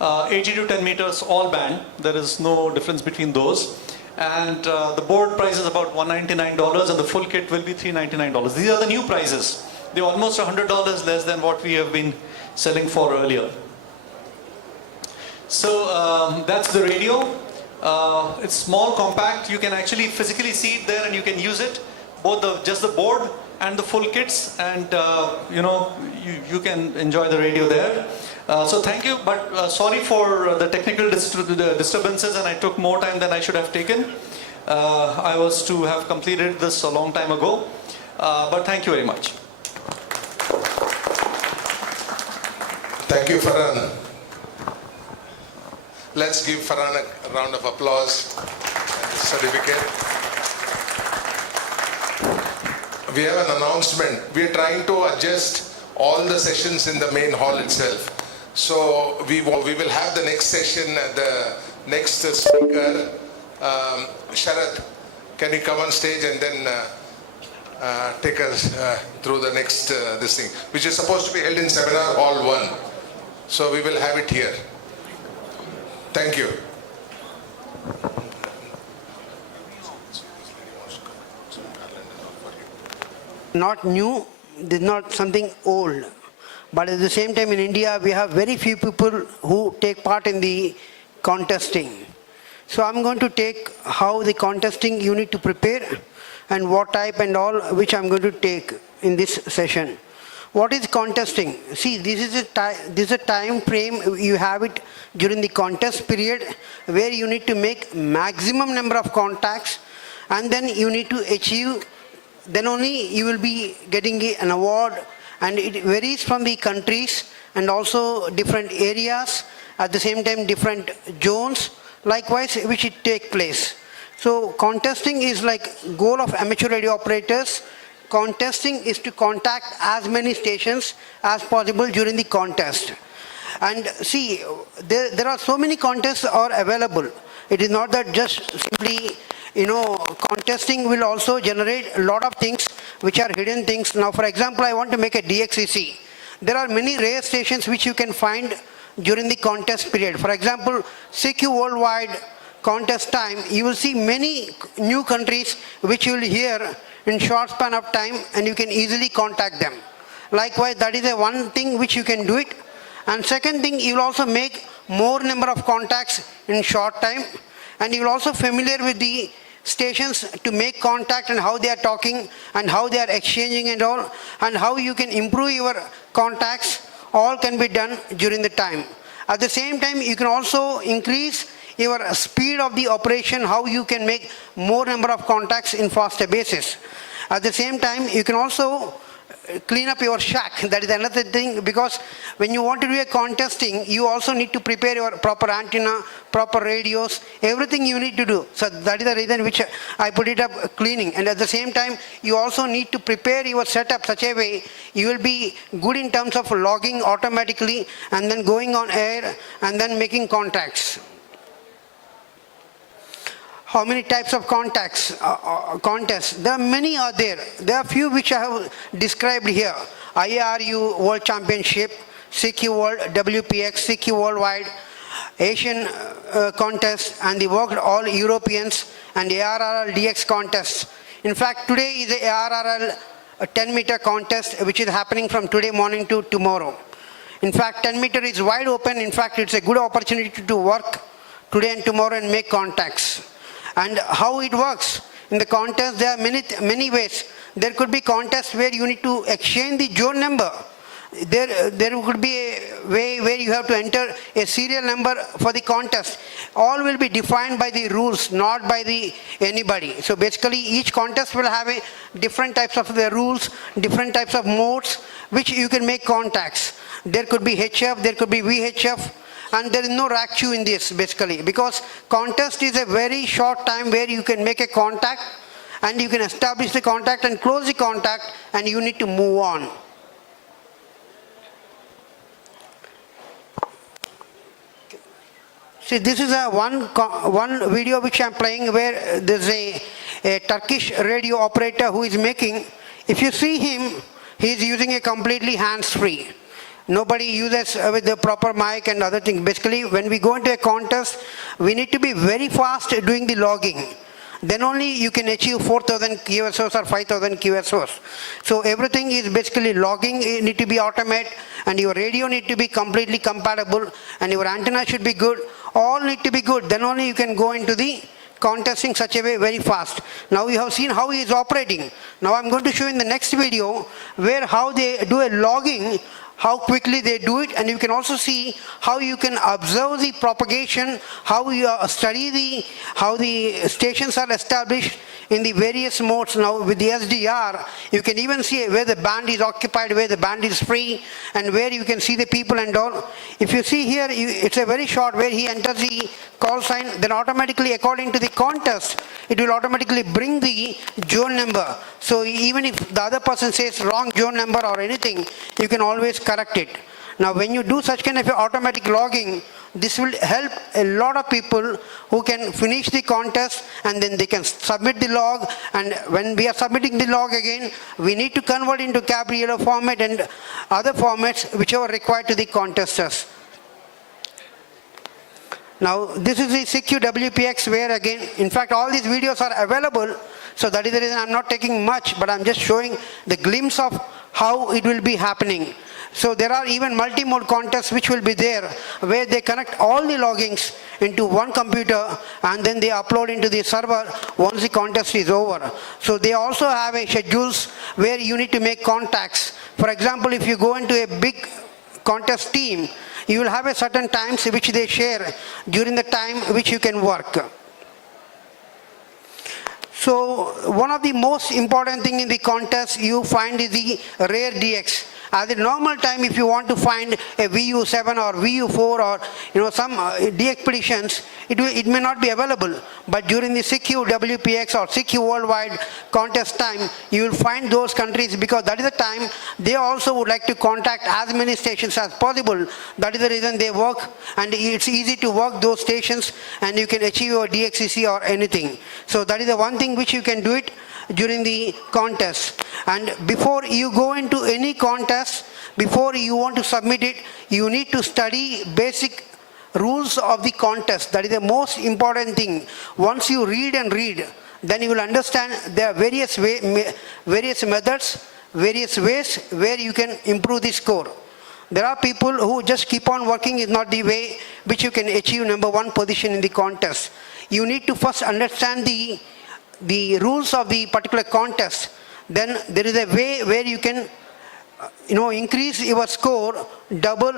80 to 10 meters all band. There is no difference between those. And the board price is about $199 and the full kit will be $399. These are the new prices. They're almost $100 less than what we have been selling for earlier. So that's the radio. It's small, compact. You can actually physically see it there and you can use it. Both just the board and the full kits, and you can enjoy the radio there. So thank you, but sorry for the technical disturbances, and I took more time than I should have taken. I was to have completed this a long time ago, but thank you very much. Thank you, Farhan. Let's give Farhan a round of applause and certificate. We have an announcement. We are trying to adjust all the sessions in the main hall itself. So we will have the next session, the next speaker, Sharath. Can you come on stage and then take us through the next this thing, which is supposed to be held in Seminar Hall 1. So we will have it here. Thank you. Not new, this is not something old. But at the same time in India, we have very few people who take part in the contesting. So I'm going to take how the contesting you need to prepare and what type and all, which I'm going to take in this session. What is contesting? See, this is a time frame, you have it during the contest period where you need to make maximum number of contacts, and then you need to achieve, then only you will be getting an award, and it varies from the countries and also different areas, at the same time different zones, likewise which it take place. So contesting is like goal of amateur radio operators. Contesting is to contact as many stations as possible during the contest. And see, there are so many contests are available. It is not that just simply, contesting will also generate a lot of things which are hidden things. Now, for example, I want to make a DXCC. There are many rare stations which you can find during the contest period. For example, CQ Worldwide contest time, you will see many new countries which you will hear in short span of time, and you can easily contact them. Likewise, that is one thing which you can do it. And second thing, you will also make more number of contacts in short time, and you will also familiar with the stations to make contact and how they are talking and how they are exchanging and all, and how you can improve your contacts, all can be done during the time. At the same time, you can also increase your speed of the operation, how you can make more number of contacts in faster basis. At the same time, you can also clean up your shack. That is another thing, because when you want to do a contesting, you also need to prepare your proper antenna, proper radios, everything you need to do. So that is the reason which I put it up cleaning. And at the same time, you also need to prepare your setup such a way you will be good in terms of logging automatically and then going on air and then making contacts. How many types of contests? There are many are there. There are few which I have described here. IARU World Championship, CQ World, WPX, CQ Worldwide, Asian contest, and the worked all Europeans and ARRL DX contests. In fact, today is the ARRL 10-meter contest which is happening from today morning to tomorrow. In fact, 10-meter is wide open. In fact, it's a good opportunity to work today and tomorrow and make contacts. And how it works in the contest, there are many ways. There could be contests where you need to exchange the zone number. There could be a way where you have to enter a serial number for the contest. All will be defined by the rules, not by anybody. So basically, each contest will have different types of the rules, different types of modes, which you can make contacts. There could be HF, there could be VHF. And there is no rack queue in this, basically, because contest is a very short time where you can make a contact and you can establish the contact and close the contact, and you need to move on. See, this is one video which I am playing where there is a Turkish radio operator who is making. If you see him, he is using a completely hands-free. Nobody uses with the proper mic and other things. Basically, when we go into a contest, we need to be very fast doing the logging. Then only you can achieve 4,000 QSOs or 5,000 QSOs. So everything is basically logging. It need to be automated, and your radio need to be completely compatible, and your antenna should be good. All need to be good. Then only you can go into the contesting such a way very fast. Now you have seen how he is operating. Now I'm going to show in the next video where how they do a logging, how quickly they do it, and you can also see how you can observe the propagation, how you study how the stations are established in the various modes. Now with the SDR, you can even see where the band is occupied, where the band is free, and where you can see the people and all. If you see here, it's a very short where he enters the call sign, then automatically according to the contest, it will automatically bring the zone number. So even if the other person says wrong zone number or anything, you can always correct it. Now when you do such kind of automatic logging, this will help a lot of people who can finish the contest, and then they can submit the log. And when we are submitting the log again, we need to convert into Gabriela format and other formats which are required to the contesters. Now this is the CQ WPX where again, in fact all these videos are available, so that is the reason I'm not taking much, but I'm just showing the glimpse of how it will be happening. So there are even multi-mode contests which will be there, where they connect all the loggings into one computer and then they upload into the server once the contest is over. So they also have a schedules where you need to make contacts. For example, if you go into a big contest team, you will have a certain times which they share during the time which you can work. So one of the most important thing in the contest you find is the rare DX. At the normal time, if you want to find a VU7 or VU4 or some de-expeditions, it may not be available. But during the CQ WPX or CQ Worldwide contest time, you will find those countries, because that is the time they also would like to contact as many stations as possible. That is the reason they work, and it's easy to work those stations and you can achieve your DXCC or anything. So that is the one thing which you can do it during the contest. And before you go into any contest, before you want to submit it, you need to study basic rules of the contest. That is the most important thing. Once you read, then you will understand there are various methods, various ways where you can improve the score. There are people who just keep on working is not the way which you can achieve #1 position in the contest. You need to first understand the rules of the particular contest. Then there is a way where you can increase your score, double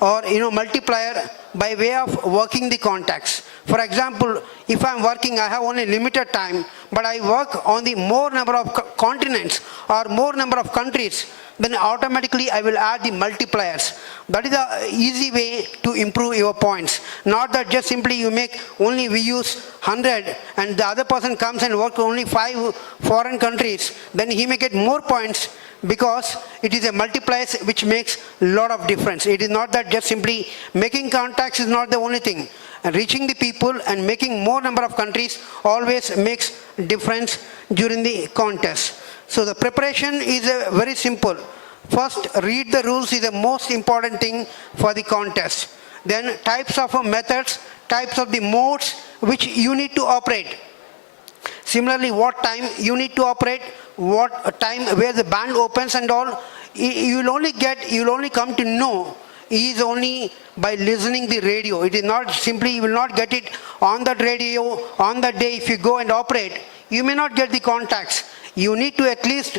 or multiplier by way of working the contacts. For example, if I'm working, I have only limited time, but I work on the more number of continents or more number of countries, then automatically I will add the multipliers. That is the easy way to improve your points. Not that just simply you make only we use 100 and the other person comes and works only 5 foreign countries, then he may get more points, because it is a multiplier which makes a lot of difference. It is not that just simply making contacts is not the only thing. And reaching the people and making more number of countries always makes difference during the contest. So the preparation is very simple. First, read the rules is the most important thing for the contest. Then types of methods, types of the modes which you need to operate. Similarly, what time you need to operate, what time where the band opens and all, you will only come to know is only by listening the radio. It is not simply, you will not get it on that radio on that day. If you go and operate, you may not get the contacts. You need to at least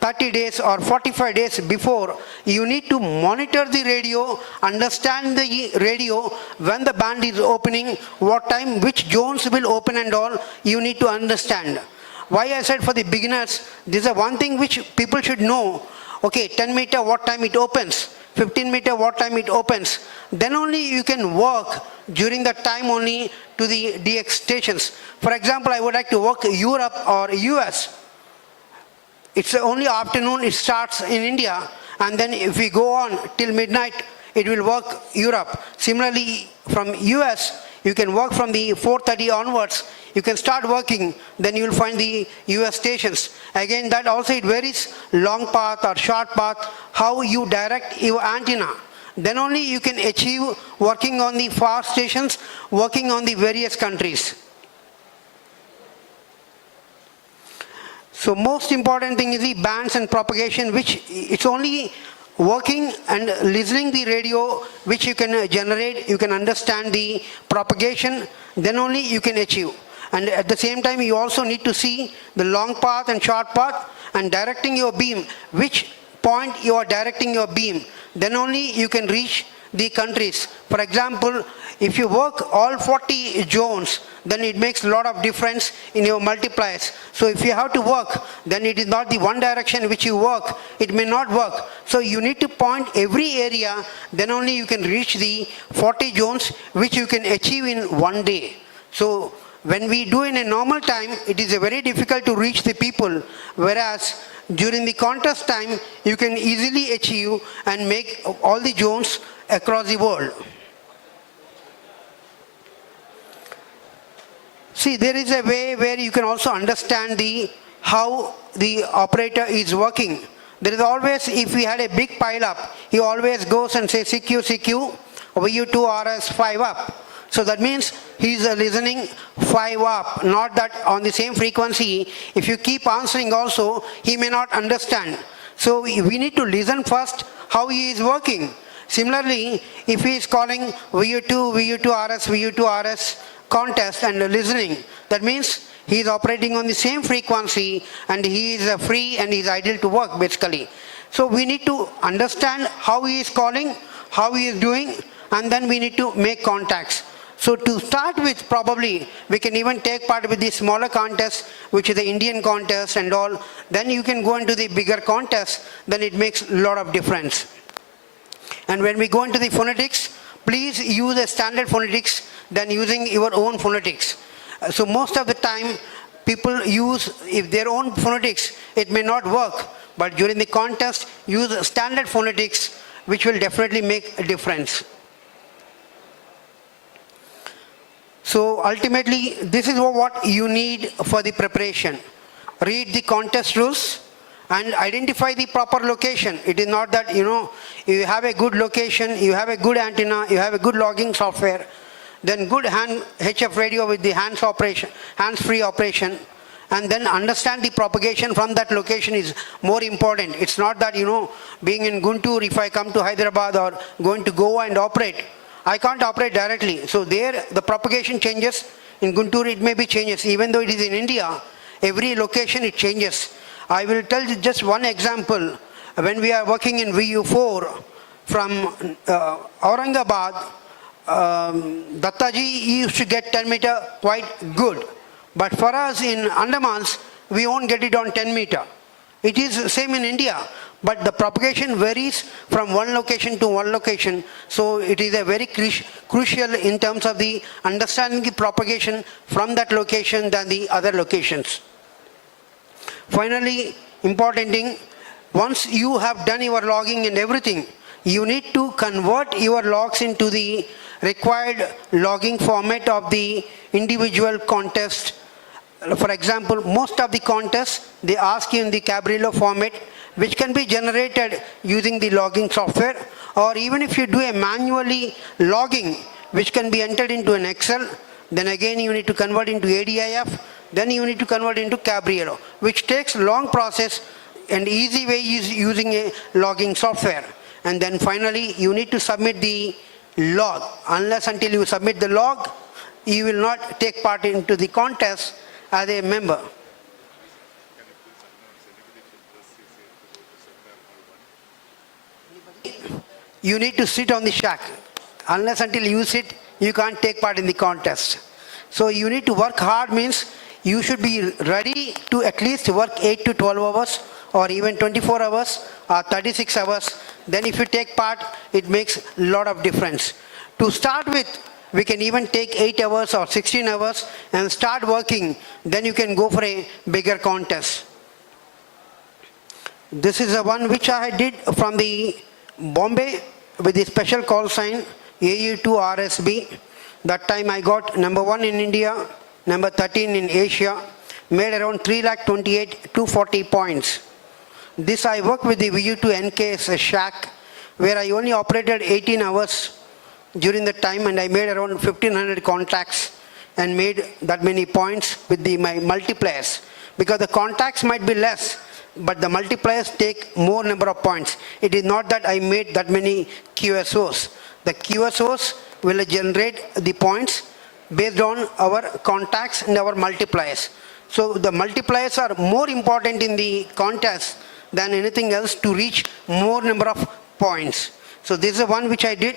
30 days or 45 days before, you need to monitor the radio, understand the radio, when the band is opening, what time, which zones will open and all, you need to understand. Why I said for the beginners, this is one thing which people should know. Okay, 10 meter, what time it opens, 15 meter, what time it opens. Then only you can work during that time only to the DX stations. For example, I would like to work Europe or US. It's only afternoon, it starts in India, and then if we go on till midnight, it will work Europe. Similarly, from US, you can work from the 4:30 onwards. You can start working, then you will find the US stations. Again, that also it varies, long path or short path, how you direct your antenna. Then only you can achieve working on the far stations, working on the various countries. So most important thing is the bands and propagation, which it's only working and listening the radio which you can generate, you can understand the propagation, then only you can achieve. And at the same time, you also need to see the long path and short path and directing your beam, which point you are directing your beam, then only you can reach the countries. For example, if you work all 40 zones, then it makes a lot of difference in your multipliers. So if you have to work, then it is not the one direction which you work, it may not work. So you need to point every area, then only you can reach the 40 zones which you can achieve in one day. So when we do in a normal time, it is very difficult to reach the people, whereas during the contest time, you can easily achieve and make all the zones across the world. See, there is a way where you can also understand how the operator is working. There is always, if we had a big pile up, he always goes and says CQ, CQ, VU2 RS 5 up. So that means he's listening 5 up, not that on the same frequency. If you keep answering also, he may not understand. So we need to listen first how he is working. Similarly, if he is calling VU2RS, VU2RS contest and listening, that means he is operating on the same frequency and he is free and he is ideal to work basically. So we need to understand how he is calling, how he is doing, and then we need to make contacts. So to start with, probably we can even take part with the smaller contest, which is the Indian contest and all. Then you can go into the bigger contest, then it makes a lot of difference. And when we go into the phonetics, please use a standard phonetics than using your own phonetics. So most of the time, people use if their own phonetics, it may not work. But during the contest, use standard phonetics, which will definitely make a difference. So ultimately, this is what you need for the preparation. Read the contest rules and identify the proper location. It is not that, you have a good location, you have a good antenna, you have a good logging software, then good HF radio with the hands-free operation, and then understand the propagation from that location is more important. It's not that, being in Guntur, if I come to Hyderabad or going to Goa and operate, I can't operate directly. So there, the propagation changes. In Guntur, it may be changes. Even though it is in India, every location it changes. I will tell you just one example. When we are working in VU4 from Aurangabad, Dattaji used to get 10 meter quite good. But for us in Andamans, we won't get it on 10 meter. It is same in India. But the propagation varies from one location to one location. So it is a very crucial in terms of the understanding the propagation from that location than the other locations. Finally, important thing, once you have done your logging and everything, you need to convert your logs into the required logging format of the individual contest. For example, most of the contests, they ask you in the Cabrillo format, which can be generated using the logging software, or even if you do a manually logging, which can be entered into an Excel, then again you need to convert into ADIF, then you need to convert into Cabrillo, which takes long process, and easy way is using a logging software. And then finally, you need to submit the log. Unless until you submit the log, you will not take part into the contest as a member. You need to sit on the shack. Unless until you sit, you can't take part in the contest. So you need to work hard means you should be ready to at least work 8 to 12 hours or even 24 hours or 36 hours. Then if you take part, it makes a lot of difference. To start with, we can even take 8 hours or 16 hours and start working. Then you can go for a bigger contest. This is the one which I did from the Bombay with the special call sign AU2RSB. That time I got #1 in India, number 13 in Asia, made around 3,28,240 points. This I worked with the VU2 NKS shack, where I only operated 18 hours during the time, and I made around 1,500 contacts and made that many points with my multipliers. Because the contacts might be less, but the multipliers take more number of points. It is not that I made that many QSOs. The QSOs will generate the points based on our contacts and our multipliers. So the multipliers are more important in the contest than anything else to reach more number of points. So this is the one which I did.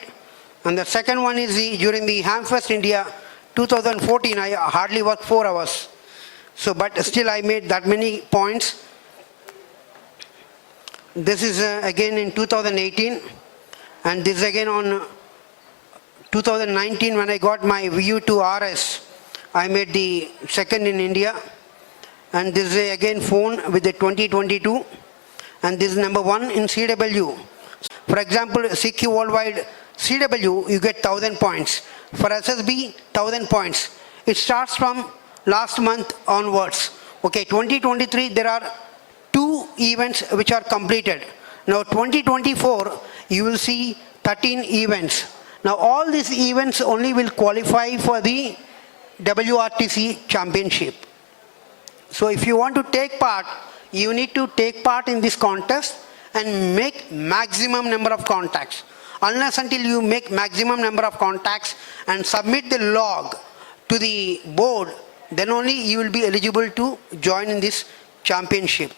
And the second one is during the Hamfest India 2014, I hardly worked 4 hours. So, but still I made that many points. This is again in 2018, and this is again on 2019 when I got my VU2RS. I made the second in India, and this is again phone with the 2022, and this is #1 in CW. For example, CQ Worldwide CW, you get 1,000 points. For SSB, 1,000 points. It starts from last month onwards. Okay, 2023, there are 2 events which are completed. Now 2024, you will see 13 events. Now all these events only will qualify for the WRTC championship. So if you want to take part, you need to take part in this contest and make maximum number of contacts. Unless until you make maximum number of contacts and submit the log to the board, then only you will be eligible to join in this championship.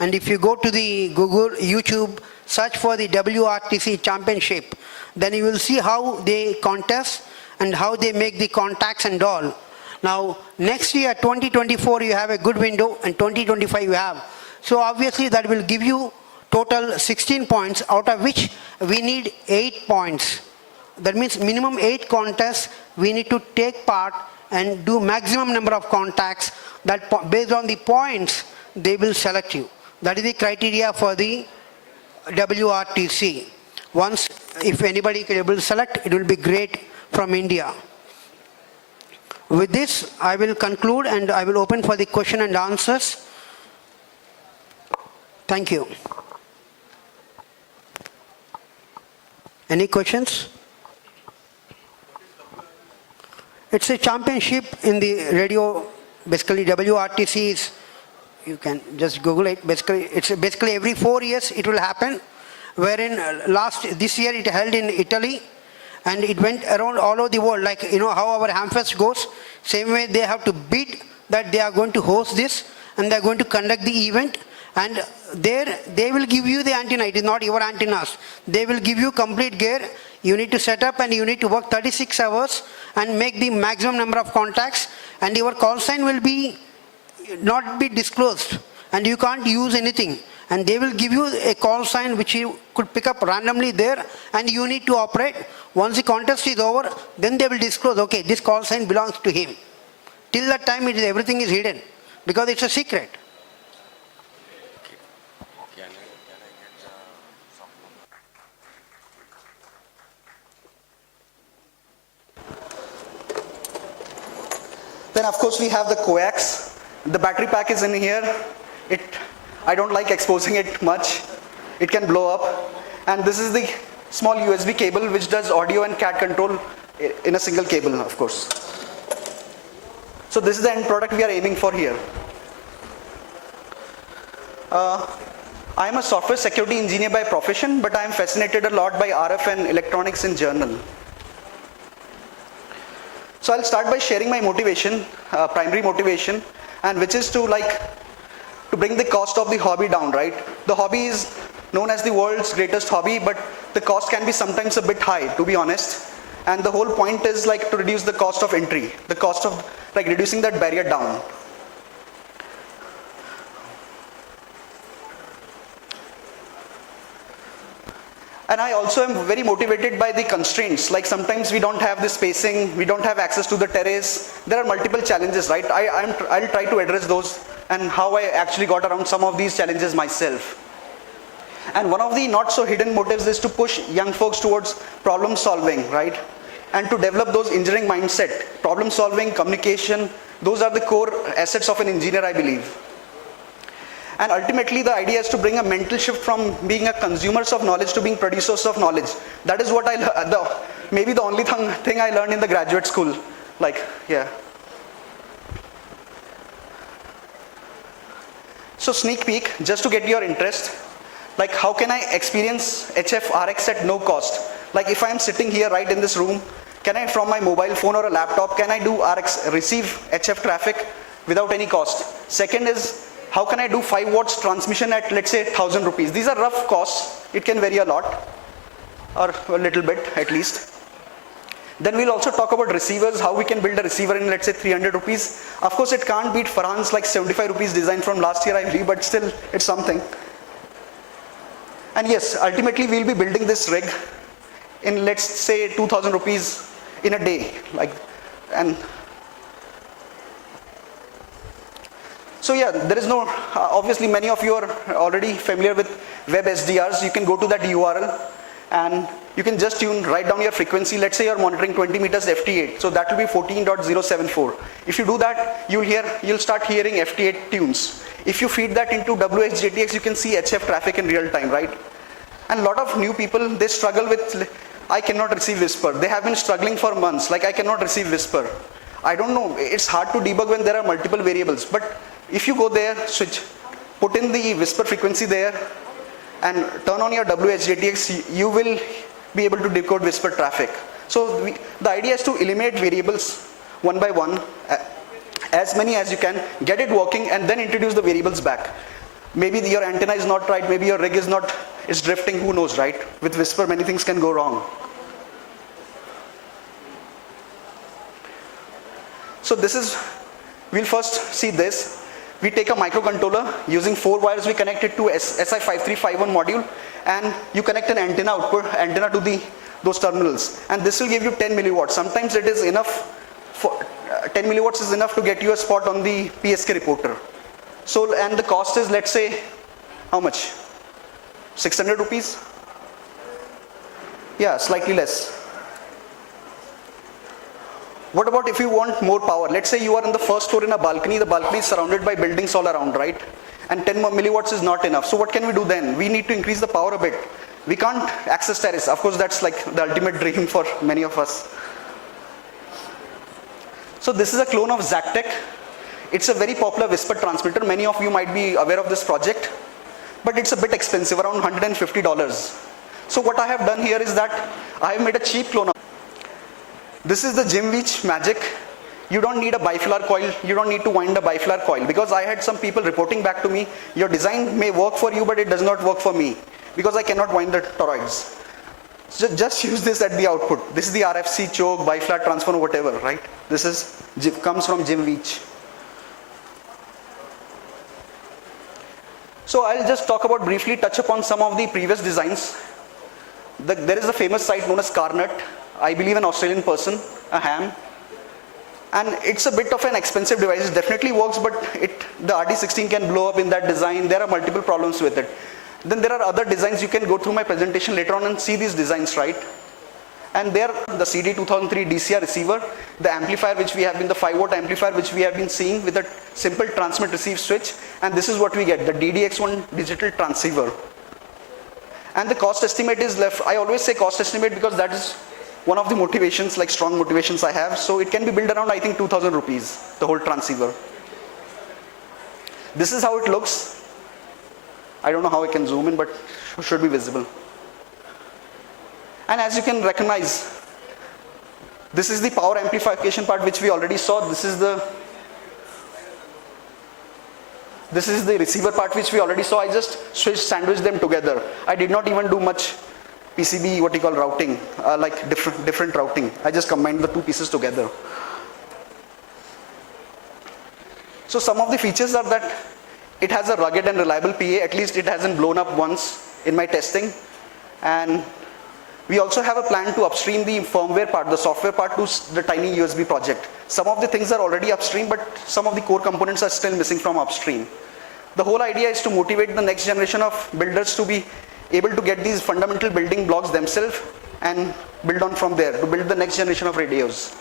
And if you go to the Google, YouTube, search for the WRTC championship, then you will see how they contest and how they make the contacts and all. Now, next year, 2024, you have a good window, and 2025 you have. So obviously that will give you total 16 points, out of which we need 8 points. That means minimum 8 contests we need to take part and do maximum number of contacts. That based on the points, they will select you. That is the criteria for the WRTC. Once, if anybody can able to select, it will be great from India. With this, I will conclude and I will open for the question and answers. Thank you. Any questions? It's a championship in the radio. Basically, WRTC is, you can just Google it. It's basically every 4 years it will happen. Wherein this year it held in Italy, and it went around all over the world. Like, you know how our Hamfest goes, same way they have to bid that they are going to host this and they are going to conduct the event, and there they will give you the antenna. It is not your antennas. They will give you complete gear. You need to set up and you need to work 36 hours and make the maximum number of contacts, and your call sign will be not be disclosed and you can't use anything. And they will give you a call sign which you could pick up randomly there, and you need to operate. Once the contest is over, then they will disclose, okay, this call sign belongs to him. Till that time, everything is hidden because it's a secret. Then of course we have the coax. The battery pack is in here. I don't like exposing it much. It can blow up. And this is the small USB cable which does audio and CAT control in a single cable, of course. So this is the end product we are aiming for here. I am a software security engineer by profession, but I am fascinated a lot by RF and electronics in general. So I'll start by sharing my motivation, primary motivation, and which is to bring the cost of the hobby down, right? The hobby is known as the world's greatest hobby, but the cost can be sometimes a bit high, to be honest. And the whole point is to reduce the cost of entry, the cost of reducing that barrier down. And I also am very motivated by the constraints. Like sometimes we don't have the spacing, we don't have access to the terrace. There are multiple challenges, right? I'll try to address those and how I actually got around some of these challenges myself. And one of the not so hidden motives is to push young folks towards problem solving, right? And to develop those engineering mindset. Problem solving, communication, those are the core assets of an engineer, I believe. And ultimately the idea is to bring a mental shift from being a consumers of knowledge to being producers of knowledge. That is what maybe the only thing I learned in the graduate school. So sneak peek, just to get your interest, how can I experience HF RX at no cost? If I am sitting here right in this room, can I from my mobile phone or a laptop, can I do RX, receive HF traffic without any cost? Second is, how can I do 5 watts transmission at, let's say, 1,000 rupees? These are rough costs. It can vary a lot, or a little bit at least. Then we'll also talk about receivers, how we can build a receiver in, let's say, 300 rupees. Of course, it can't beat Farhan's 75 rupees design from last year, I believe, but still, it's something. And yes, ultimately, we'll be building this rig in, let's say, 2,000 rupees in a day. So yeah, there is no, obviously many of you are already familiar with web SDRs. You can go to that URL and you can just write down your frequency. Let's say you're monitoring 20 meters FT8. So that will be 14.074. If you do that, you'll start hearing FT8 tunes. If you feed that into WHJTX, you can see HF traffic in real time, right? And a lot of new people, they struggle with, I cannot receive whisper. They have been struggling for months, I cannot receive whisper. I don't know, it's hard to debug when there are multiple variables. But if you go there, switch, put in the whisper frequency there, and turn on your WHJTX, you will be able to decode whisper traffic. So the idea is to eliminate variables one by one, as many as you can, get it working, and then introduce the variables back. Maybe your antenna is not right, maybe your rig is not, it's drifting, who knows, right? With whisper, many things can go wrong. So this is, we'll first see this. We take a microcontroller, using 4 wires we connect it to SI5351 module, and you connect an antenna to those terminals, and this will give you 10 milliwatts. Sometimes it is enough, 10 milliwatts is enough to get you a spot on the PSK reporter. So, and the cost is, let's say, how much? 600 rupees? Yeah, slightly less. What about if you want more power? Let's say you are in the first floor in a balcony, the balcony is surrounded by buildings all around, right? And 10 milliwatts is not enough. So what can we do then? We need to increase the power a bit. We can't access terrace. Of course, that's like the ultimate dream for many of us. So this is a clone of Zactec. It's a very popular whisper transmitter. Many of you might be aware of this project, but it's a bit expensive, around $150. So what I have done here is that I have made a cheap clone of. This is the Jimweech Magic. You don't need a bifilar coil. You don't need to wind a bifilar coil, because I had some people reporting back to me, your design may work for you, but it does not work for me because I cannot wind the toroids. So just use this at the output. This is the RFC choke, bifilar transformer, whatever, right? This is comes from Jimweech. So I'll just talk about, briefly touch upon some of the previous designs. There is a famous site known as Carnot. I believe an Australian person, a ham. And it's a bit of an expensive device. It definitely works, but the RD16 can blow up in that design. There are multiple problems with it. Then there are other designs. You can go through my presentation later on and see these designs, right? And there, the CD2003 DCR receiver, the amplifier which we have been, the 5-watt amplifier which we have been seeing with a simple transmit receive switch. And this is what we get, the DDX1 digital transceiver. And the cost estimate is left. I always say cost estimate because that is one of the motivations, like strong motivations I have. So it can be built around, I think, 2,000 rupees, the whole transceiver. This is how it looks. I don't know how I can zoom in, but it should be visible. And as you can recognize, this is the power amplification part which we already saw. This is the receiver part which we already saw. I just sandwiched them together. I did not even do much PCB, what you call routing, like different routing. I just combined the two pieces together. So some of the features are that it has a rugged and reliable PA. At least it hasn't blown up once in my testing. And we also have a plan to upstream the firmware part, the software part, to the tiny USB project. Some of the things are already upstream, but some of the core components are still missing from upstream. The whole idea is to motivate the next generation of builders to be able to get these fundamental building blocks themselves and build on from there, to build the next generation of radios.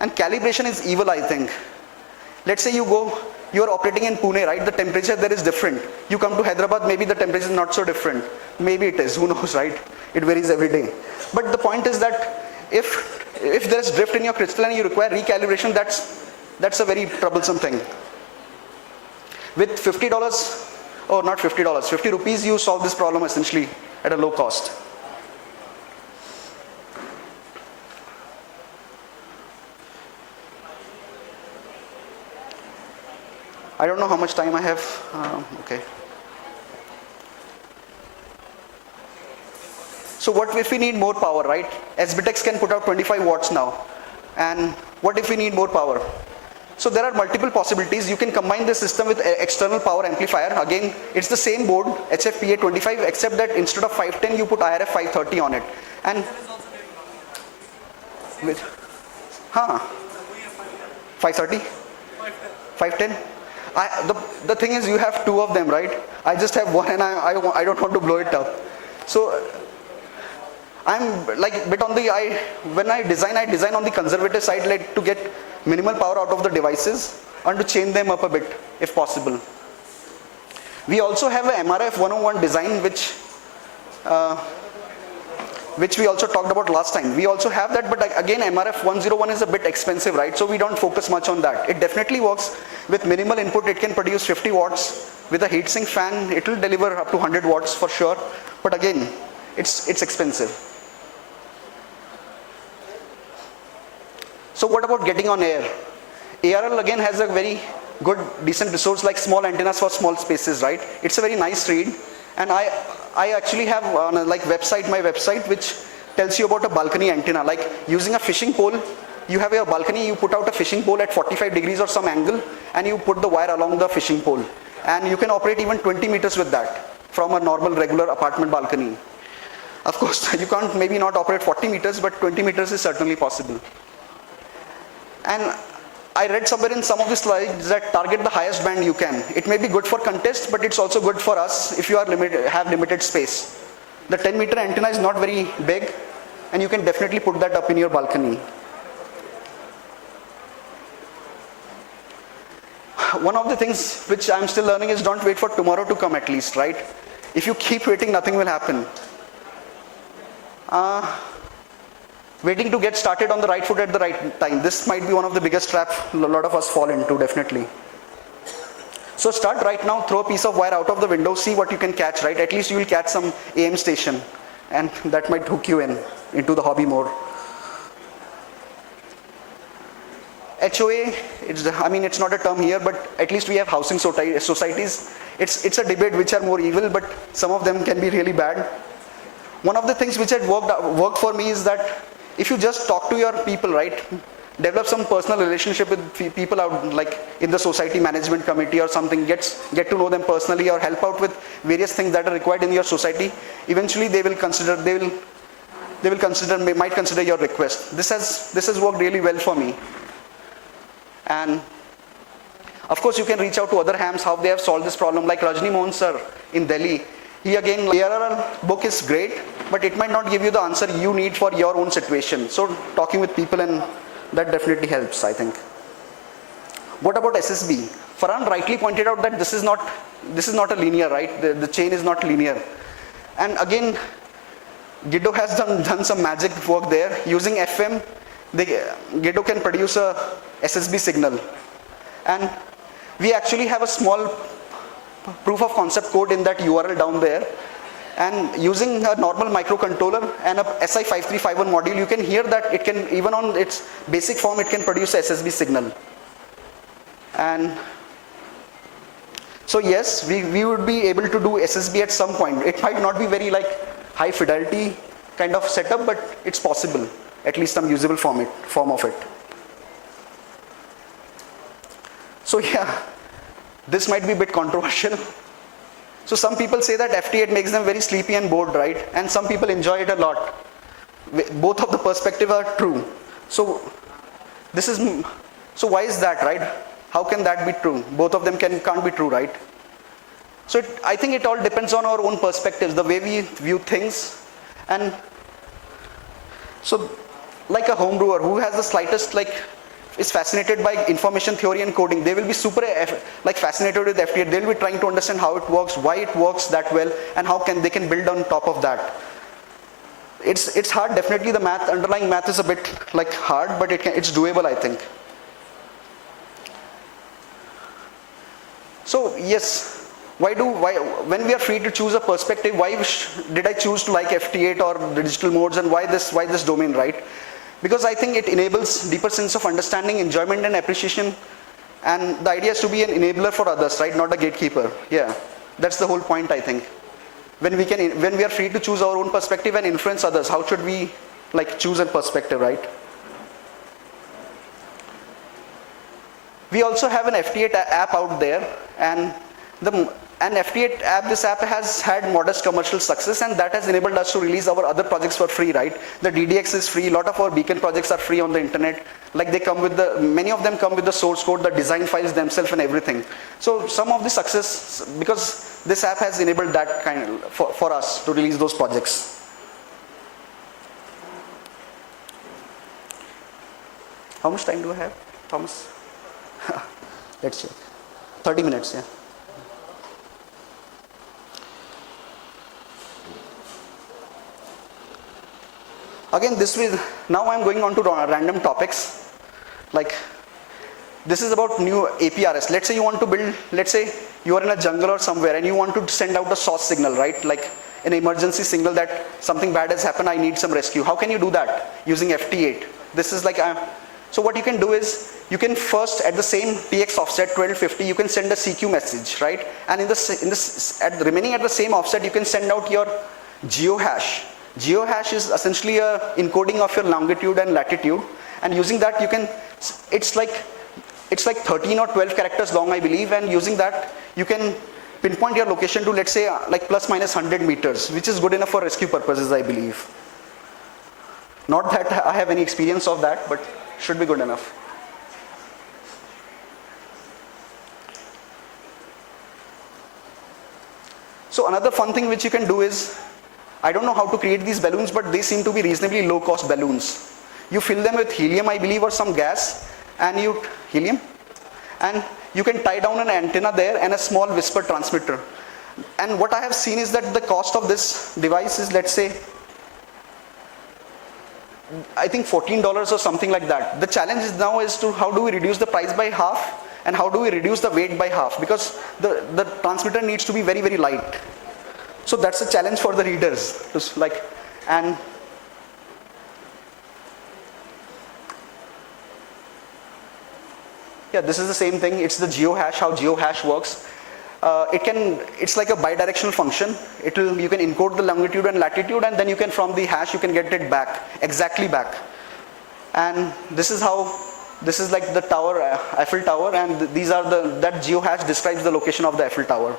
And calibration is evil, I think. Let's say you are operating in Pune, right? The temperature there is different. You come to Hyderabad, maybe the temperature is not so different. Maybe it is, who knows, right? It varies every day. But the point is that if there is drift in your crystal and you require recalibration, that's a very troublesome thing. With $50, or not $50, 50 rupees, you solve this problem essentially at a low cost. I don't know how much time I have. Okay. So what if we need more power, right? SBTX can put out 25 watts now. And what if we need more power? So there are multiple possibilities. You can combine this system with external power amplifier. Again, it's the same board, HFPA25, except that instead of 510, you put IRF 530 on it. And with, 530? 510? The thing is, you have two of them, right? I just have one, and I don't want to blow it up. So I'm like bit on the, when I design on the conservative side, like to get minimal power out of the devices and to chain them up a bit if possible. We also have a MRF 101 design which which we also talked about last time. We also have that, but again, MRF 101 is a bit expensive, right? So we don't focus much on that. It definitely works with minimal input. It can produce 50 watts. With a heatsink fan, it will deliver up to 100 watts for sure. But again, it's expensive. So what about getting on air? ARL again has a very good, decent resource like small antennas for small spaces, right? It's a very nice read. And I actually have on a, like my website, which tells you about a balcony antenna, like using a fishing pole. You have your balcony, you put out a fishing pole at 45 degrees or some angle, and you put the wire along the fishing pole. And you can operate even 20 meters with that from a normal regular apartment balcony. Of course, you can't maybe not operate 40 meters, but 20 meters is certainly possible. And I read somewhere in some of the slides that target the highest band you can. It may be good for contest, but it's also good for us if you are have limited space. The 10-meter antenna is not very big, and you can definitely put that up in your balcony. One of the things which I'm still learning is don't wait for tomorrow to come at least, right? If you keep waiting, nothing will happen. Waiting to get started on the right foot at the right time. This might be one of the biggest traps a lot of us fall into, definitely. So start right now, throw a piece of wire out of the window, see what you can catch, right? At least you will catch some AM station, and that might hook you into the hobby more. HOA, it's not a term here, but at least we have housing societies. It's a debate which are more evil, but some of them can be really bad. One of the things which had worked for me is that if you just talk to your people, right, develop some personal relationship with people out, like in the society management committee or something, get to know them personally or help out with various things that are required in your society, eventually they will consider, might consider your request. This has worked really well for me. And of course you can reach out to other hams, how they have solved this problem, like Rajni Mohan sir in Delhi. He again, ARR book is great, but it might not give you the answer you need for your own situation. So talking with people, and that definitely helps, I think. What about SSB? Farhan rightly pointed out that this is not a linear, right? The chain is not linear. And again, Giddo has done some magic work there. Using FM, Giddo can produce a SSB signal. And we actually have a small proof of concept code in that URL down there. And using a normal microcontroller and a SI5351 module, you can hear that it can, even on its basic form, it can produce a SSB signal. And so yes, we would be able to do SSB at some point. It might not be very like high fidelity kind of setup, but it's possible, at least some usable form of it. So yeah, this might be a bit controversial. So some people say that FT8 makes them very sleepy and bored, right? And some people enjoy it a lot. Both of the perspectives are true. So why is that, right? How can that be true? Both of them can't be true, right? So I think it all depends on our own perspectives, the way we view things. And so like a home brewer who has the slightest is fascinated by information theory and coding, they will be super fascinated with FT8. They'll be trying to understand how it works, why it works that well, and how they can build on top of that. It's hard, definitely the underlying math is a bit hard, but it's doable, I think. So yes, when we are free to choose a perspective, why did I choose to like FT8 or the digital modes, and why this domain, right? Because I think it enables deeper sense of understanding, enjoyment and appreciation, and the idea is to be an enabler for others, right? Not a gatekeeper. Yeah, that's the whole point, I think. When we are free to choose our own perspective and influence others, how should we choose a perspective, right? We also have an FT8 app out there, and FT8 app, this app has had modest commercial success, and that has enabled us to release our other projects for free, right? The DDX is free, a lot of our beacon projects are free on the internet. Many of them come with the source code, the design files themselves and everything. So some of the success, because this app has enabled that for us to release those projects. How much time do I have, Thomas? Let's check. 30 minutes, yeah. Again, now I'm going on to random topics. Like, this is about new APRS. Let's say you want to build, let's say you are in a jungle or somewhere and you want to send out a SOS signal, right? Like an emergency signal that something bad has happened, I need some rescue. How can you do that? Using FT8. This is like, so what you can do is, you can first at the same TX offset 1250, you can send a CQ message, right? And remaining at the same offset, you can send out your geohash. Geohash is essentially a encoding of your longitude and latitude, and using that you can, it's like 13 or 12 characters long, I believe, and using that you can pinpoint your location to, let's say, like plus minus 100 meters, which is good enough for rescue purposes, I believe. Not that I have any experience of that, but should be good enough. So another fun thing which you can do is, I don't know how to create these balloons, but they seem to be reasonably low cost balloons. You fill them with helium, I believe, or some gas, and helium, and you can tie down an antenna there and a small whisper transmitter. And what I have seen is that the cost of this device is, let's say, I think $14 or something like that. The challenge now is to how do we reduce the price by half, and how do we reduce the weight by half, because the transmitter needs to be very, very light. So that's a challenge for the readers. And yeah, this is the same thing. It's the geohash, how geohash works. It's like a bidirectional function. You can encode the longitude and latitude, and then you can, from the hash, you can get it back, exactly back. And this is like the tower, Eiffel Tower, and that geohash describes the location of the Eiffel Tower.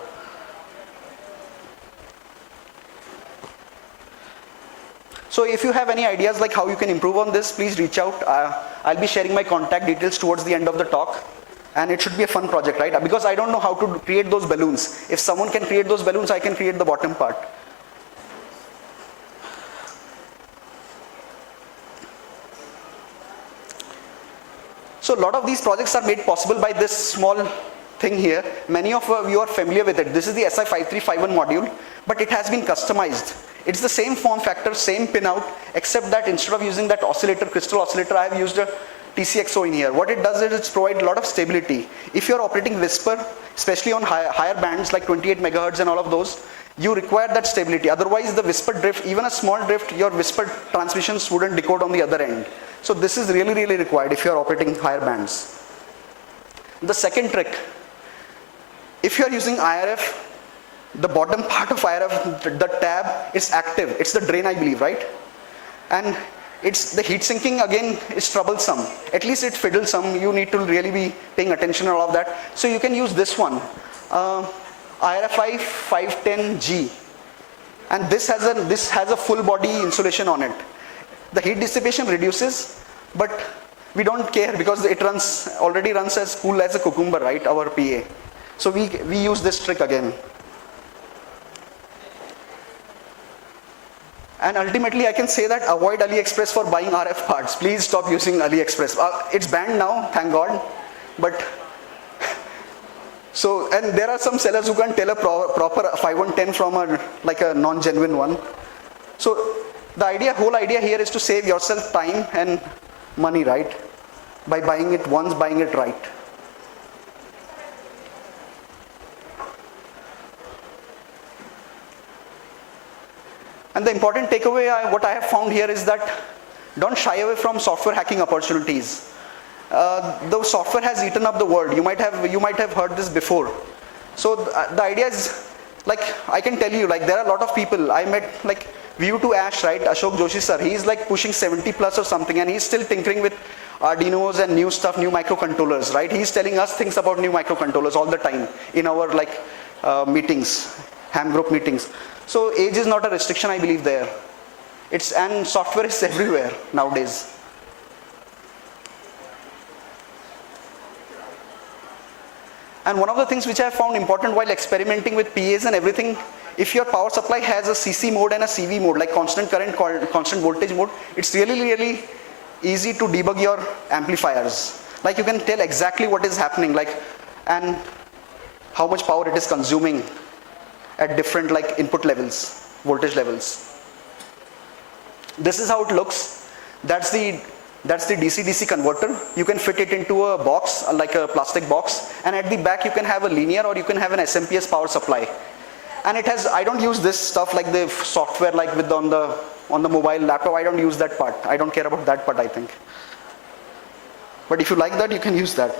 So if you have any ideas like how you can improve on this, please reach out. I'll be sharing my contact details towards the end of the talk. And it should be a fun project, right? Because I don't know how to create those balloons. If someone can create those balloons, I can create the bottom part. So a lot of these projects are made possible by this small thing here. Many of you are familiar with it. This is the SI5351 module, but it has been customized. It's the same form factor, same pinout, except that instead of using that oscillator, crystal oscillator, I have used a TCXO in here. What it does is it provides a lot of stability. If you're operating Whisper, especially on higher bands like 28 megahertz and all of those, you require that stability. Otherwise the Whisper drift, even a small drift, your Whisper transmissions wouldn't decode on the other end. So this is really, really required if you're operating higher bands. The second trick, if you're using IRF, the bottom part of IRF, the tab is active. It's the drain, I believe, right? And it's the heat sinking again is troublesome. At least it's fiddlesome. You need to really be paying attention to all of that. So you can use this one, IRFI 510G, and this has a full body insulation on it. The heat dissipation reduces, but we don't care because it already runs as cool as a cucumber, right? Our PA. So we use this trick again. And ultimately, I can say that avoid AliExpress for buying RF parts. Please stop using AliExpress. It's banned now, thank God. But so, and there are some sellers who can tell a proper 5110 from a non-genuine one. So the whole idea here is to save yourself time and money, right? By buying it once, buying it right. And the important takeaway, what I have found here is that don't shy away from software hacking opportunities. The software has eaten up the world. You might have heard this before. So the idea is, like, I can tell you, like, there are a lot of people I met, like View to Ash, right? Ashok Joshi sir, he's like pushing 70 plus or something, and he's still tinkering with Arduinos and new stuff, new microcontrollers, right? He's telling us things about new microcontrollers all the time in our meetings, ham group meetings. So age is not a restriction, I believe, there. And software is everywhere nowadays. And one of the things which I have found important while experimenting with PAs and everything, if your power supply has a CC mode and a CV mode, like constant current, constant voltage mode, it's really, really easy to debug your amplifiers. Like, you can tell exactly what is happening, and how much power it is consuming at different input levels, voltage levels. This is how it looks. That's the DC-DC converter. You can fit it into a box, like a plastic box, and at the back you can have a linear or you can have an SMPS power supply. And it has, I don't use this stuff like the software like with on the mobile laptop. I don't use that part. I don't care about that part, I think. But if you like that, you can use that.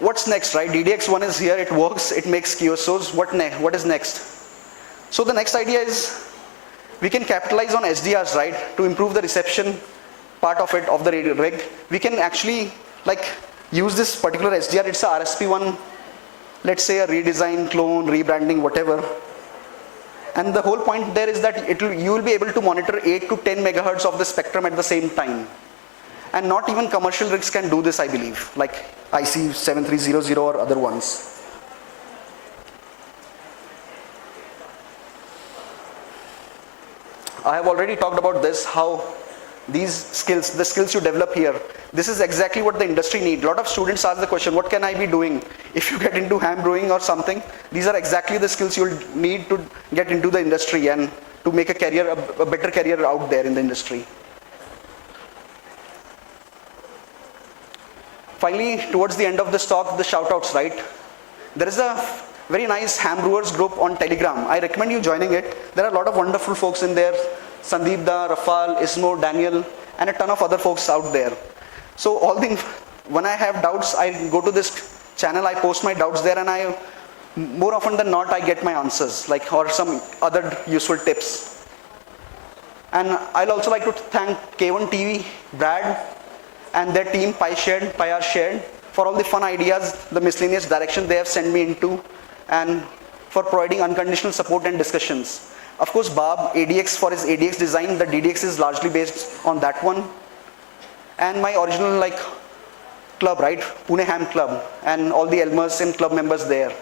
What's next, right? DDX1 is here, it works, it makes QSOs. What is next? So the next idea is we can capitalize on SDRs, right? To improve the reception part of it, of the rig. We can actually like use this particular SDR, it's a RSP1, let's say a redesign, clone, rebranding, whatever. And the whole point there is that you will be able to monitor 8 to 10 megahertz of the spectrum at the same time. And not even commercial rigs can do this, I believe, like IC 7300 or other ones. I have already talked about this, how these skills, the skills you develop here, this is exactly what the industry needs. A lot of students ask the question, what can I be doing if you get into ham brewing or something? These are exactly the skills you'll need to get into the industry and to make a career, a better career out there in the industry. Finally, towards the end of this talk, the shout outs, right? There is a very nice ham brewers group on Telegram. I recommend you joining it. There are a lot of wonderful folks in there. Sandeep Da, Rafal, Ismo, Daniel, and a ton of other folks out there. So when I have doubts, I go to this channel, I post my doubts there, and more often than not, I get my answers, like, or some other useful tips. And I'll also like to thank K1 TV, Brad, and their team, PyR Shared, for all the fun ideas, the miscellaneous direction they have sent me into, and for providing unconditional support and discussions. Of course, Bob, ADX, for his ADX design, the DDX is largely based on that one. And my original club, right, Pune Ham Club, and all the Elmers and club members there.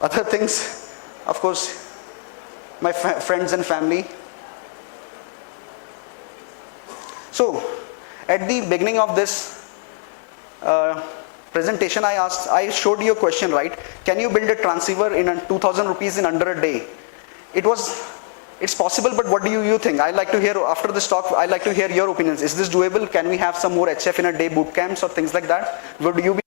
Other things, of course, my friends and family. So, at the beginning of this presentation, I showed you a question, right? Can you build a transceiver in 2,000 rupees in under a day? It's possible, but what do you think? I'd like to hear, after this talk, I'd like to hear your opinions. Is this doable? Can we have some more HF in a day boot camps or things like that? Would you be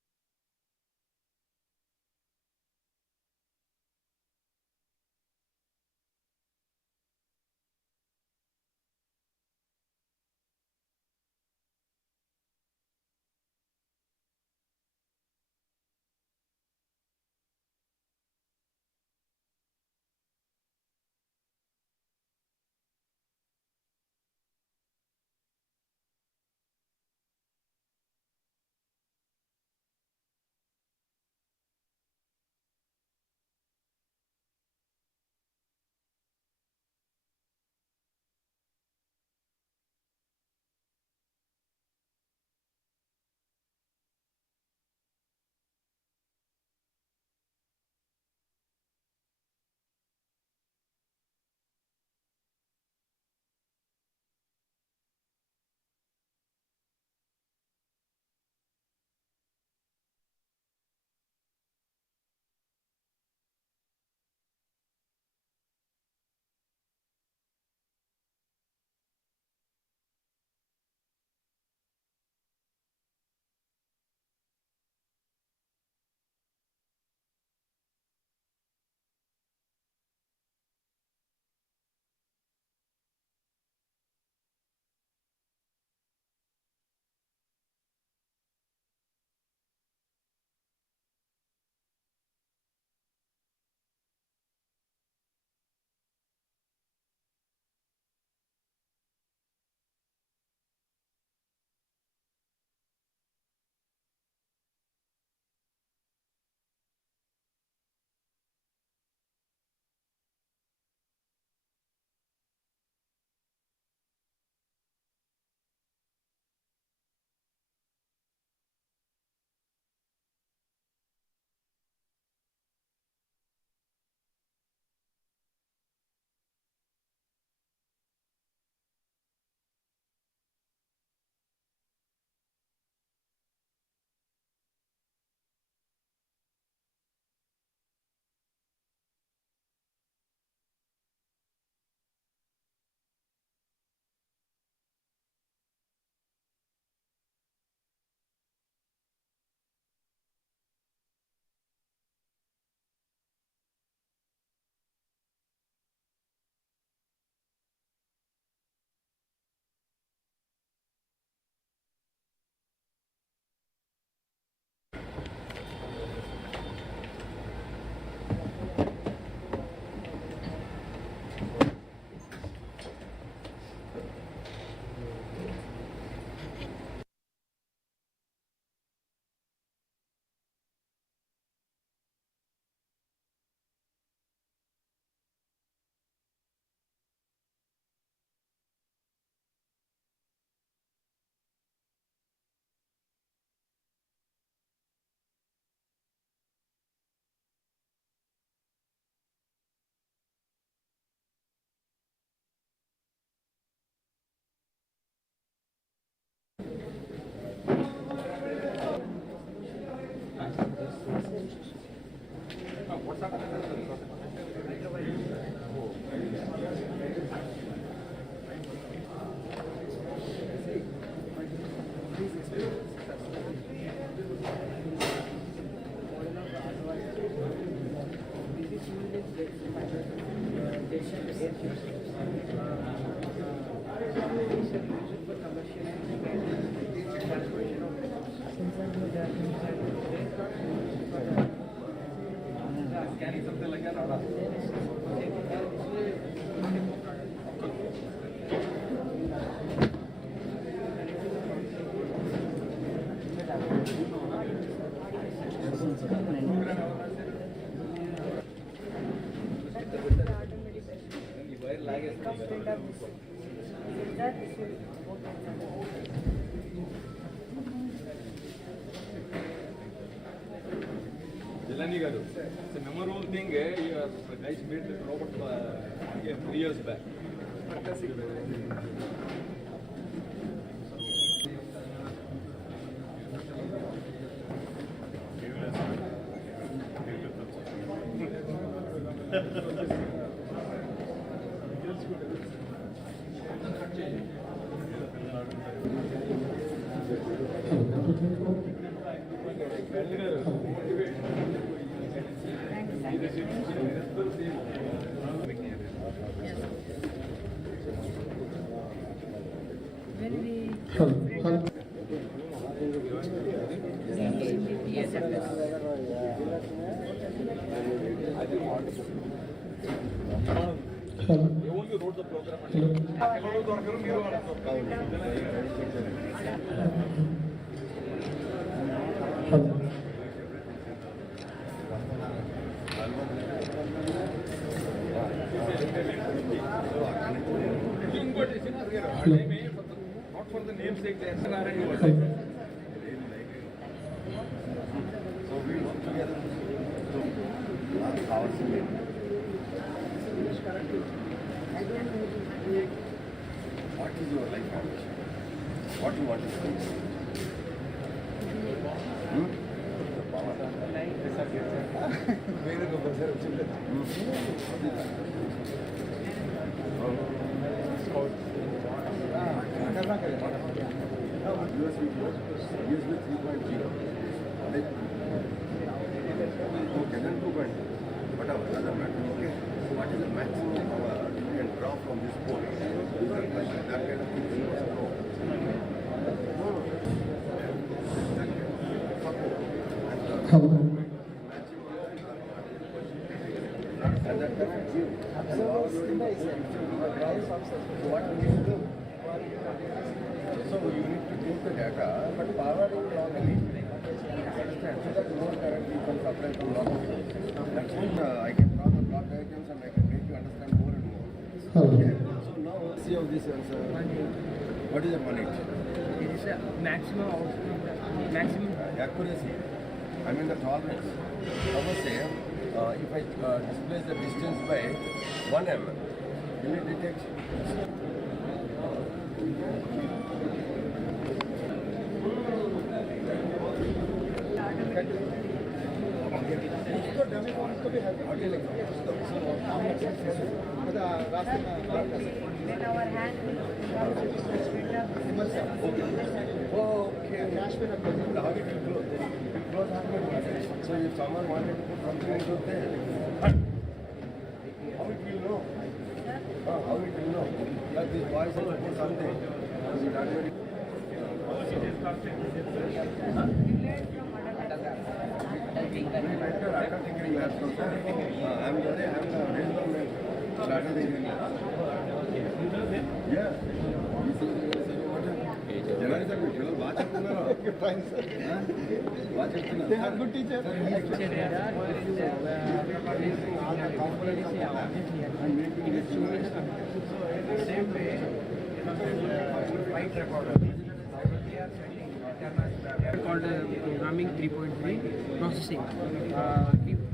Jelani garu, it's a memorable thing. You guys made the robot 3 years back. You only wrote the program. Not for the namesake, the SNR. So we work together. What is your life ambition? What do you want to do? What is the maximum power you can draw from this pole? That kind of thing you must know. And that cannot give. And how do you what do you do? So you need to give the data, but power is locally. So that more current you can supply from locally. That's why I can draw the block diagrams and I can make you understand more and more. Okay. So now see of this answer. What is the money? It is a maximum Accuracy. I mean the tolerance. I must say, if I displace the distance by 1 mm, will it detect? So if someone wanted to put something into there, how it will know? How it will know that this voice has put something? Is it automatic? I'm the original man. Started thinking that. Yeah. Janani sir, we will watch it. Fine, sir. Watch it. They are good teachers. All the components and making it same way. Flight recorder. called programming 3.3 processing.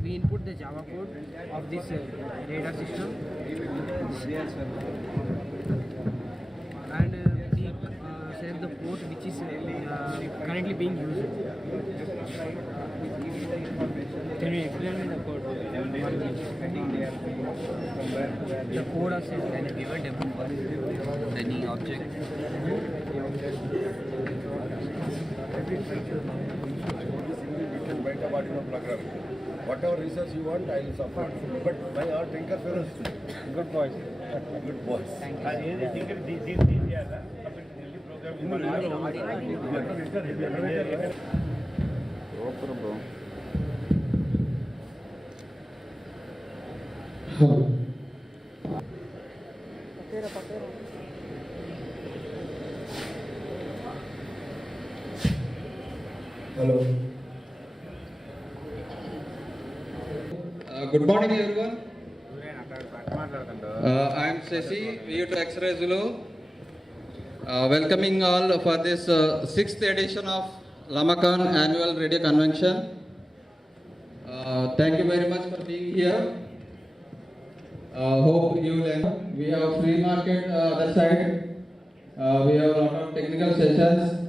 We input the Java code of this radar system and we select the port which is currently being used. Can you explain me the code? The code of says can you give a demo for any object? Write about programming. Whatever research you want, I will support. But my art interference, good boys. Good boys. Hello. Good morning, everyone. I am Shashi, VU2 X-Ray Zulu. Welcoming all for this 6th edition of Lamakaan Annual Radio Convention. Thank you very much for being here. Hope you will enjoy. We have free market other side. We have a lot of technical sessions.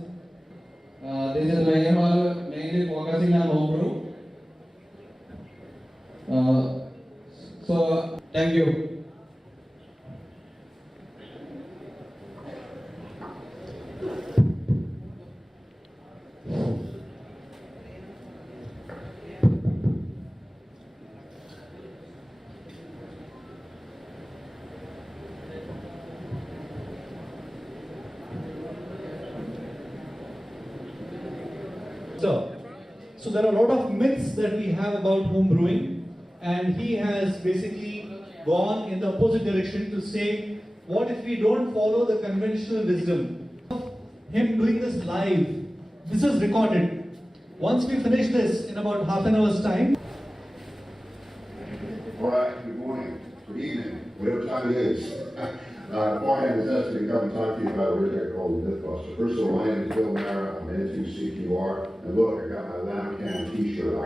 This is main hall mainly focusing on homebrew. So thank you. So there are a lot of myths that we have about home brewing, and he has basically gone in the opposite direction to say, what if we don't follow the conventional wisdom? Him doing this live, this is recorded. Once we finish this in about half an hour's time. All right, good morning, good evening, whatever time it is. Beforehand, it's asked me to come and talk to you about a radio called Mythbuster. First of all, my name is Bill Mara, I'm N2CQR, and look, I got my Lamakaan t-shirt on.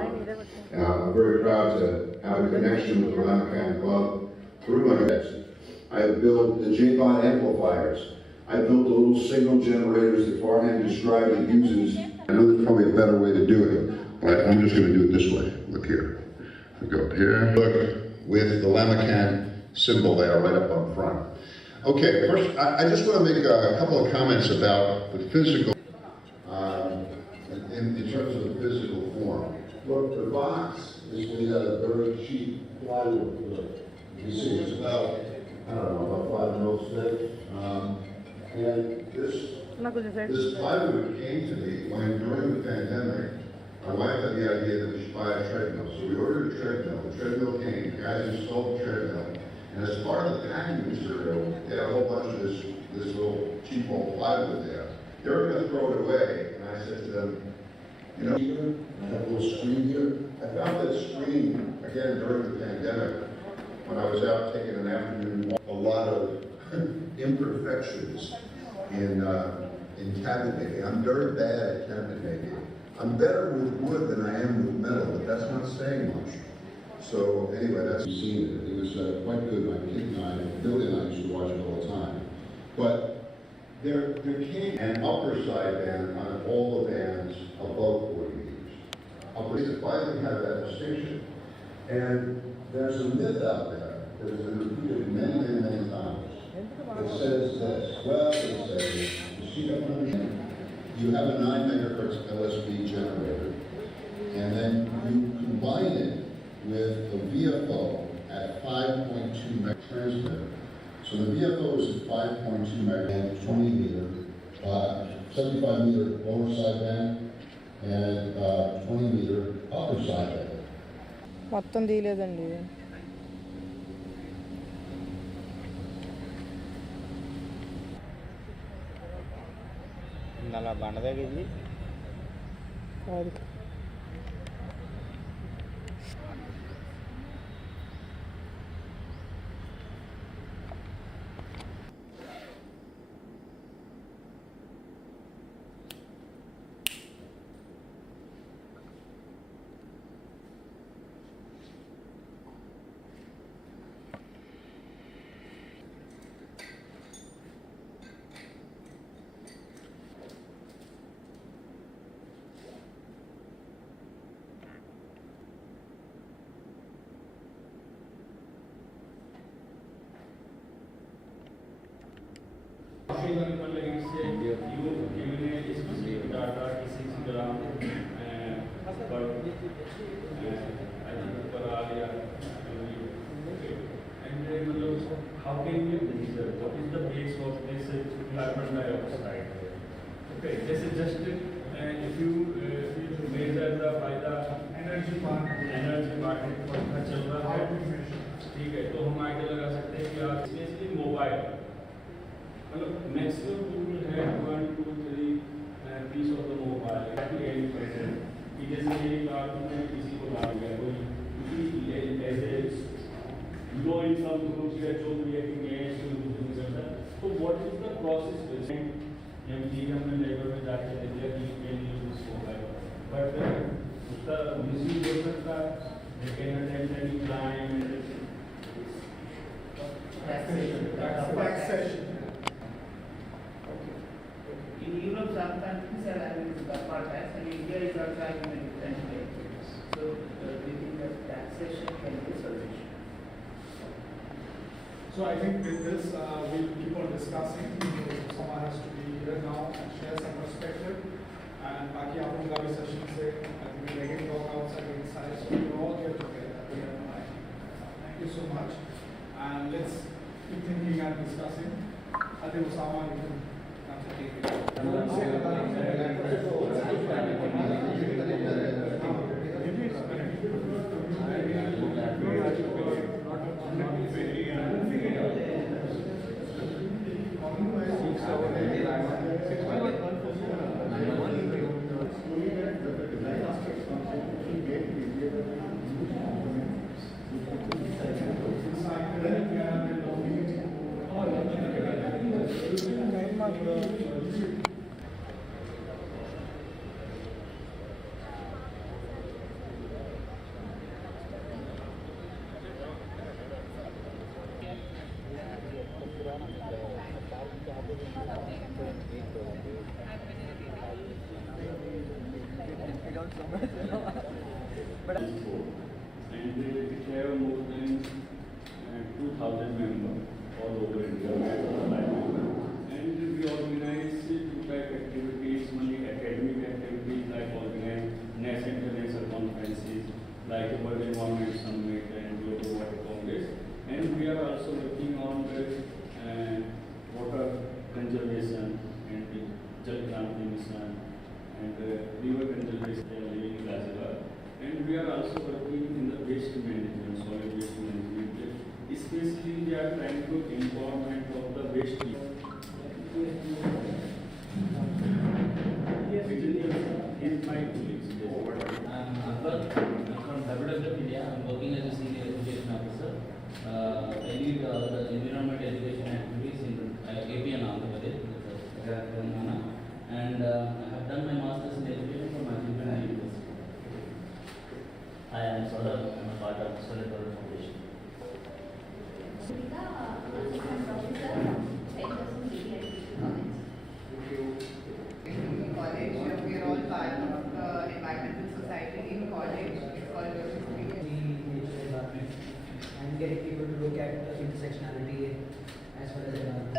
I'm very proud to have a connection with the Lamakaan Club through my connection. I have built the J-Bot amplifiers. I built the little signal generators that Farhan described and uses. I know there's probably a better way to do it, but I'm just going to do it this way. Look here. I go up here. Look, with the Lamakaan symbol there right up on front. Okay, first, I just want to make a couple of comments about the physical, in terms of the physical form. Look, the box is made out of very cheap plywood. You see, it's about, I don't know, about 5 mils thick. And this plywood came to me when, during the pandemic, my wife had the idea that we should buy a treadmill. So we ordered a treadmill. The treadmill came, the guys installed the treadmill. And as part of the packing material, they had a whole bunch of this little cheap old plywood there. They were going to throw it away. And I said to them, you know, I have a little screen here. I found that screen, again, during the pandemic, when I was out taking an afternoon walk, a lot of imperfections in cabinet making. I'm very bad at cabinet making. I'm better with wood than I am with metal, but that's not saying much. So anyway, that's seen it. It was quite good. My kid and I, Billy and I used to watch it all the time. But there came an upper side band on all the bands above 40 meters. Upper side, why do we have that distinction? And there's a myth out there that has been repeated many times. It says this. Well, it says, you see that one? You have a 9 megahertz LSB generator, and then you combine it with a VFO at 5.2 meg transmitter. So the VFO is at 5.2 meg and 20 meter, 75 meter lower sideband and 20 meter upper sideband. మొత్తం తీయలేదండి అలా బండ తగిలి కాదు How can you measure what is the base of this carbon dioxide? Okay, this is just if you measure by the energy part पता चल रहा है, ठीक है, तो हम आगे लगा सकते हैं कि आप स्पेशली मोबाइल मतलब मैक्सिमम टूल है 1 2 3 piece of the mobile कि जैसे ये लार्क में किसी को लार्क गया कोई ऐसे लो इनकम ग्रुप्स या जो भी है कि करता तो व्हाट इज द प्रोसेस जब जी हमने लेबर में जाके दे दिया कि के लिए उसको है बट उसका मिसयूज हो सकता है they can attend any client taxation. In Europe, some countries are having buffer tax, and India is also having a different way. So, we think that taxation can be a solution. So I think with this, we'll keep on discussing. Someone has to be here now and share some perspective. And बाकी आप लोग का भी session से I think we're getting workouts and inside, so we're all here together. Thank you so much. And let's keep thinking and discussing. I think Osama, you can come to take and they have more than 2,000 members all over India. And we organize impact activities, only academic activities like organize national international conferences like the World Environment Summit and Global Water Congress. And we are also working on the water conservation and the Jal Kranti mission and river conservation living Gazibar. And we are also working in the waste management, solid waste management. Especially we are trying to empowerment of the waste. Is my colleagues. From WWF India, I'm working as a senior education officer. I lead the environment education activities in AP and Andhra Pradesh. And I have done my master's in education from Ajipana University. I am Saurabh, I'm a part of the Solar Foundation. College, we are all part of environmental society in college. It's called And getting people to look at the intersectionality as well as environment.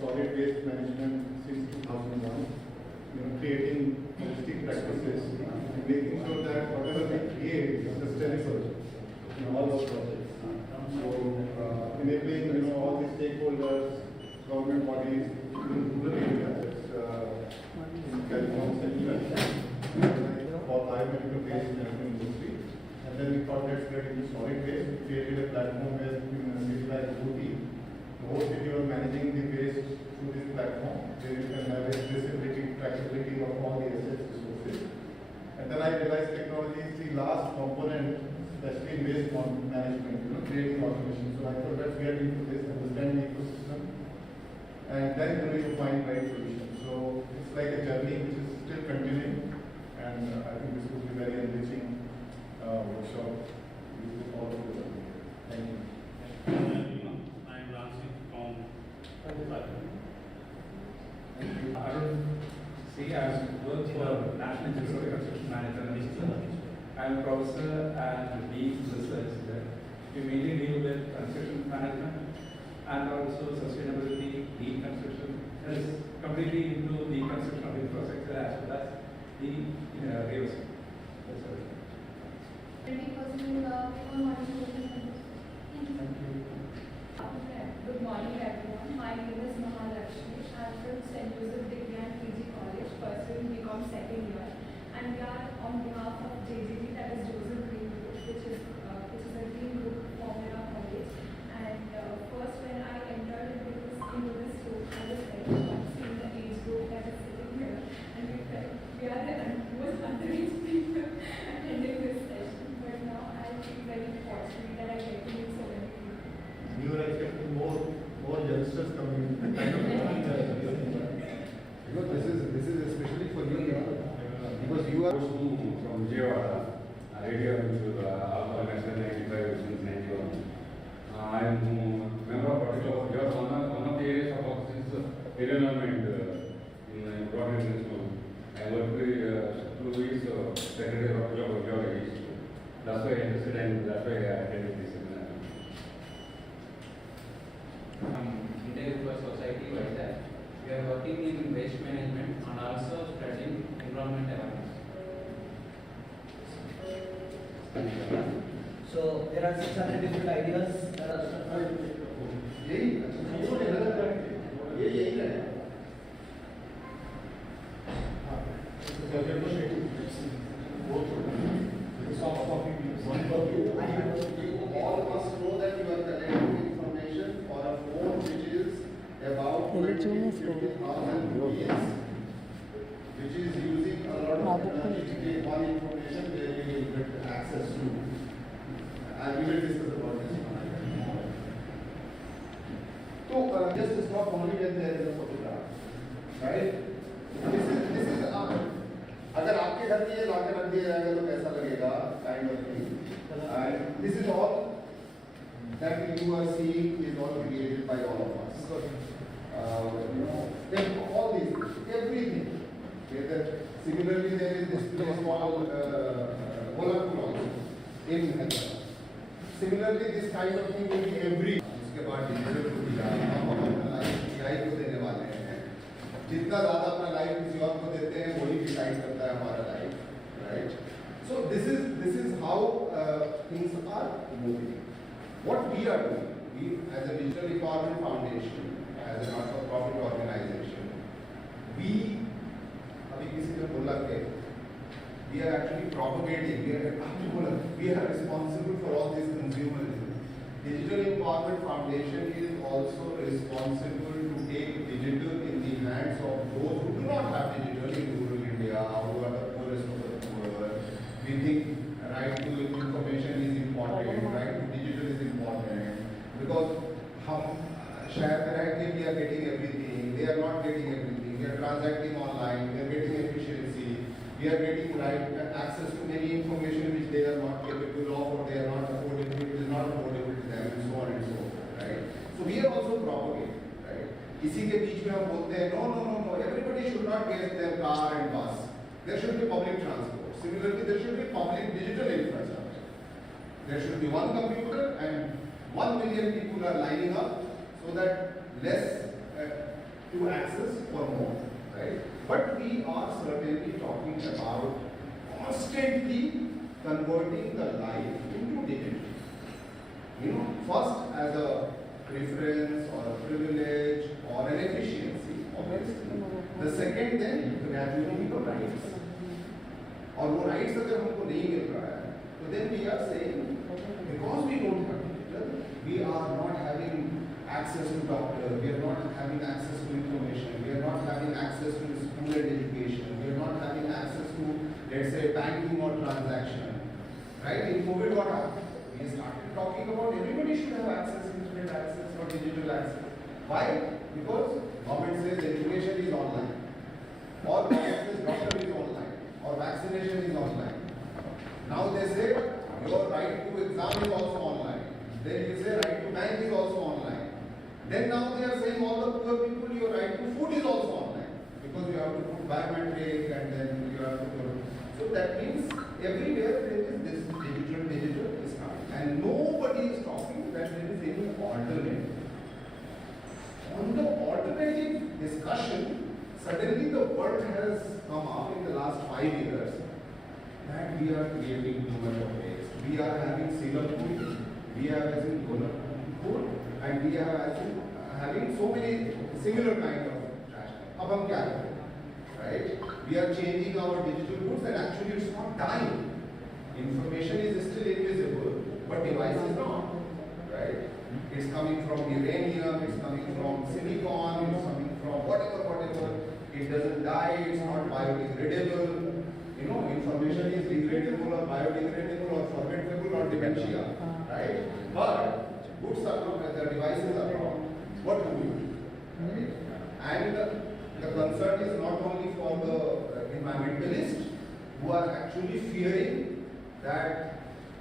Solid waste management since 2001, creating holistic practices and making sure that whatever we create is sustainable in all our projects. So enabling all the stakeholders, government bodies, in rural areas, in California, for biomedical waste management industry. And then we thought let's get into solid waste. We created a platform where in a city like Uti, the whole city was managing the waste through this platform, where you can have a traceability, trackability of all the assets resources. And then I realized technology is the last component, especially in waste management, creating automation. So I thought let's get into this, understand the ecosystem, and then you find right solutions. So it's like a journey which is still continuing, and I think this will be very enriching workshop with all of you. Thank you. I am Ransit from See, I work for National Institute of Construction Management. I am a professor and dean research there. We mainly deal with construction management and also sustainability, deconstruction. That is completely into the construction of infrastructure as well as the real estate. That's all. Good morning everyone. My name is Mahalakshmi. I am from St. Joseph Digyan PG College, pursuing BCom second year. And we are on behalf of JGG, that is Joseph Green Group, which is a green group formed in our college. And first when I entered into this group, I was like seeing the age group that is sitting this is especially for you because you are from Vijayawada, radio to National 95 since 91. I am member of particular because one of the areas of focus is environment in broadcasting school. I worked with 2 weeks secretary of geology. That's why I interested and that's why I attended this seminar. Integral for Society like that. We are working in waste management and also studying environment awareness. So there are 600 different ideas. All must know that you are collecting information for a phone which is about 20,000 rupees, which is using a lot of energy to get one information where you will get access to. And we will discuss about this one. So just stop only when there is a photograph, right? This is अगर आपके घर में ये लाके रख दिया जाएगा तो कैसा लगेगा kind of thing. And this is all that you are seeing is all created by all of us. All these, everything. Similarly, there is this place called Lamakaan also in Hyderabad. Similarly, this kind of thing will be every. उसके बाद digital को दिया, हम अपना life को देने वाले हैं. जितना ज़्यादा अपना लाइफ किसी और को देते हैं, वही डिसाइड करता है हमारा life, right? So this is how things are moving. What we are doing, we as a Digital Empowerment Foundation, as a not-for-profit organization, we अभी किसी ने बोला कि we are actually propagating, we are responsible for all this consumerism. Digital Empowerment Foundation is also responsible to take digital in the hands of those who do not have digital in rural India, who are the poorest of the poor. We think right to information is important, right to digital is important, because हम शहर में रह के we are getting everything, they are not getting everything, we are transacting online, we are getting efficiency, we are getting right access to many information which they are not capable of or they are not affordable, it is not affordable to them and so on and so forth, right? So we are also propagating, right? इसी के बीच में हम बोलते हैं no, everybody should not get their car and bus. There should be public transport. Similarly, there should be public digital infrastructure. There should be one computer and 1 million people are lining up so that less to access for more, right? But we are certainly talking about constantly converting the life into digital. First as a preference or a privilege or an efficiency, obviously. The second then gradually become rights. और वो rights अगर हमको नहीं मिल रहा है, तो then we are saying because we don't have digital, we are not having access to doctors, we are not having access to information, we are not having access to school and education, we are not having access to, let's say, banking or transaction. Right? In COVID, what happened? We started talking about everybody should have access, internet access or digital access. Why? Because government says education is online, or government says doctor is online, or vaccination is online. Now they say your right to exam is also online. Then you say right to bank is also online. Then now they are saying all the poor people, your right to food is also online. Because you have to put biometric and then you have to put. So that means everywhere there is this digital is coming. And nobody is talking that there is any alternative. On the alternative discussion, suddenly the word has come up in the last 5 years that we are creating too much of waste. We are having single food, we are having food, and we are having so many similar kind of trash. अब हम क्या करें? Right? We are changing our digital goods and actually it's not dying. Information is still invisible, but device is not. Right? It's coming from uranium, it's coming from silicon, it's coming from whatever. It doesn't die, it's not biodegradable. Information is degradable or biodegradable or fermentable or dementia. Right? But goods are not, the devices are not. What do we do? Right? And The concern is not only for the environmentalists who are actually fearing that,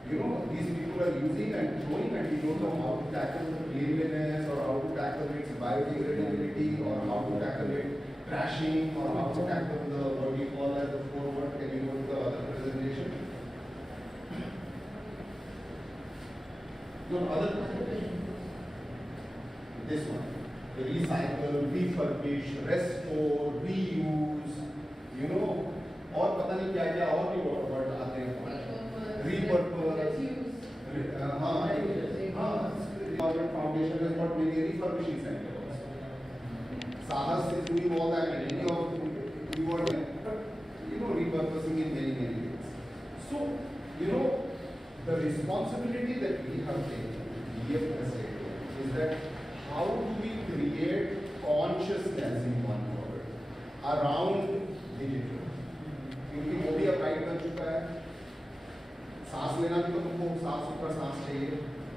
you know, these people are using and throwing and we don't know how to tackle the cleanliness or how to tackle its biodegradability or how to tackle it trashing or how to tackle the what we call as the forward. Can you go to the other presentation? No, other this one. The recycle, refurbish, restore, reuse, you know, और पता नहीं क्या क्या और भी word आते हैं repurpose, हाँ foundation has got many refurbishing centers. Sahas is doing all that and any of you are but you know repurposing in many ways. So you know the responsibility that we have taken is that how do we create consciousness in one word around digital? क्योंकि वो भी अब right बन चुका है. सांस लेना भी तो तुमको साफ सुथरा सांस चाहिए,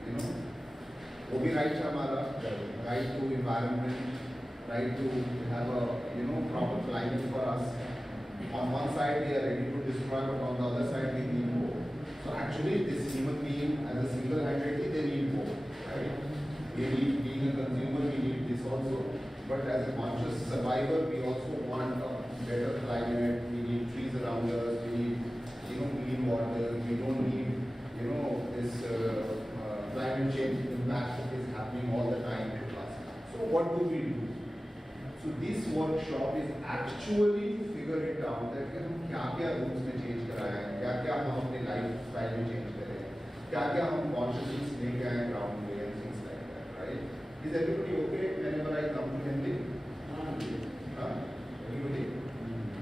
you know. वो भी राइट है हमारा, right to environment, right to have a proper climate for us. On one side we are ready to destroy, but on the other side we need more. So actually this human being as a single-handedly they need more, right? We need, being a consumer, we need this also. But as a conscious survivor, we also want a better climate. We need trees around us. We need, clean water. We don't need, this climate change impact that is happening all the time to us. So what do we do? So this workshop is actually to figure it out that हम क्या-क्या rules में change कराएं, क्या-क्या हम अपने lifestyle में change करें, क्या-क्या हम consciousness लेके आएं ground में and things like that, right? Is everybody okay whenever I come to Hindi? Everybody?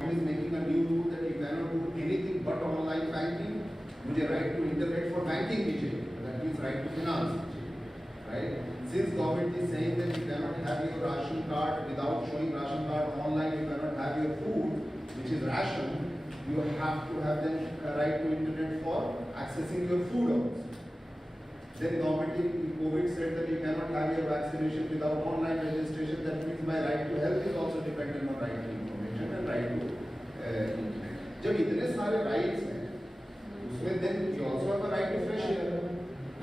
Is making a new rule that you cannot do anything but online banking. मुझे right to internet for banking भी चाहिए. That means right to finance, right? Since government is saying that you cannot have your ration card without showing ration card online, you cannot have your food, which is ration. You have to have then right to internet for accessing your food also. Then government in COVID said that you cannot have your vaccination without online registration. That means my right to health is also dependent on right to information and right to internet. जब इतने सारे rights हैं, उसमें then you also have a right to fresh air.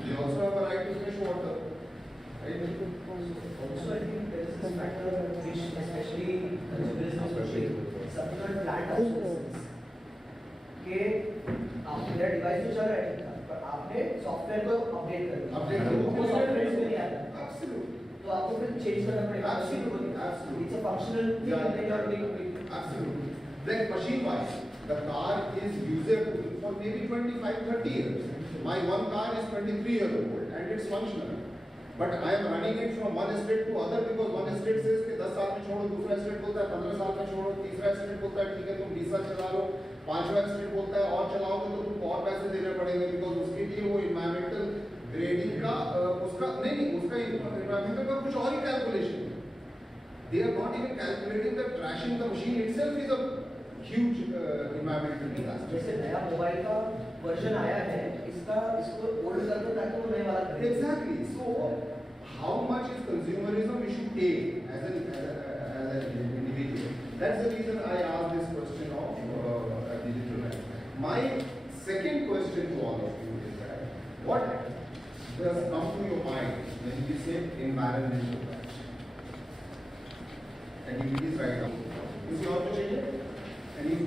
You also have a right to fresh water. Right? Also, I think there is this factor which especially subsequent plant obsolescence. कि आप मेरा device तो चल रहा है ठीक था, पर आपने सॉफ्टवेयर को अपडेट कर दिया. वो सॉफ्टवेयर इसमें नहीं आता. तो आपको फिर चेंज करना पड़ेगा. It's a functional thing that you are doing. Absolutely. Then machine-wise, the car is usable for maybe 25-30 years. My one car is 23 years old and it's functional. But I am running it from one estate to other because one estate says कि 10 साल में छोड़ो, दूसरा estate बोलता है 15 साल में छोड़ो, तीसरा estate बोलता है ठीक है तुम 20 साल चला लो, पांचवा estate बोलता है और चलाओगे तो तुमको और पैसे देने पड़ेंगे because उसके लिए वो environmental grading का उसका environmental का कुछ और ही calculation है. They are not even calculating that trashing the machine itself is a huge environmental disaster. जैसे नया मोबाइल का वर्जन आया है, इसको ओल्ड कर दो ताकि वो नया वाला करे. Exactly. So how much is consumerism we should take as an individual? That's the reason I asked this question of digital life. My second question to all of you is that what does come to your mind when you say environmental rights? And you please write down. Is your to change it? And you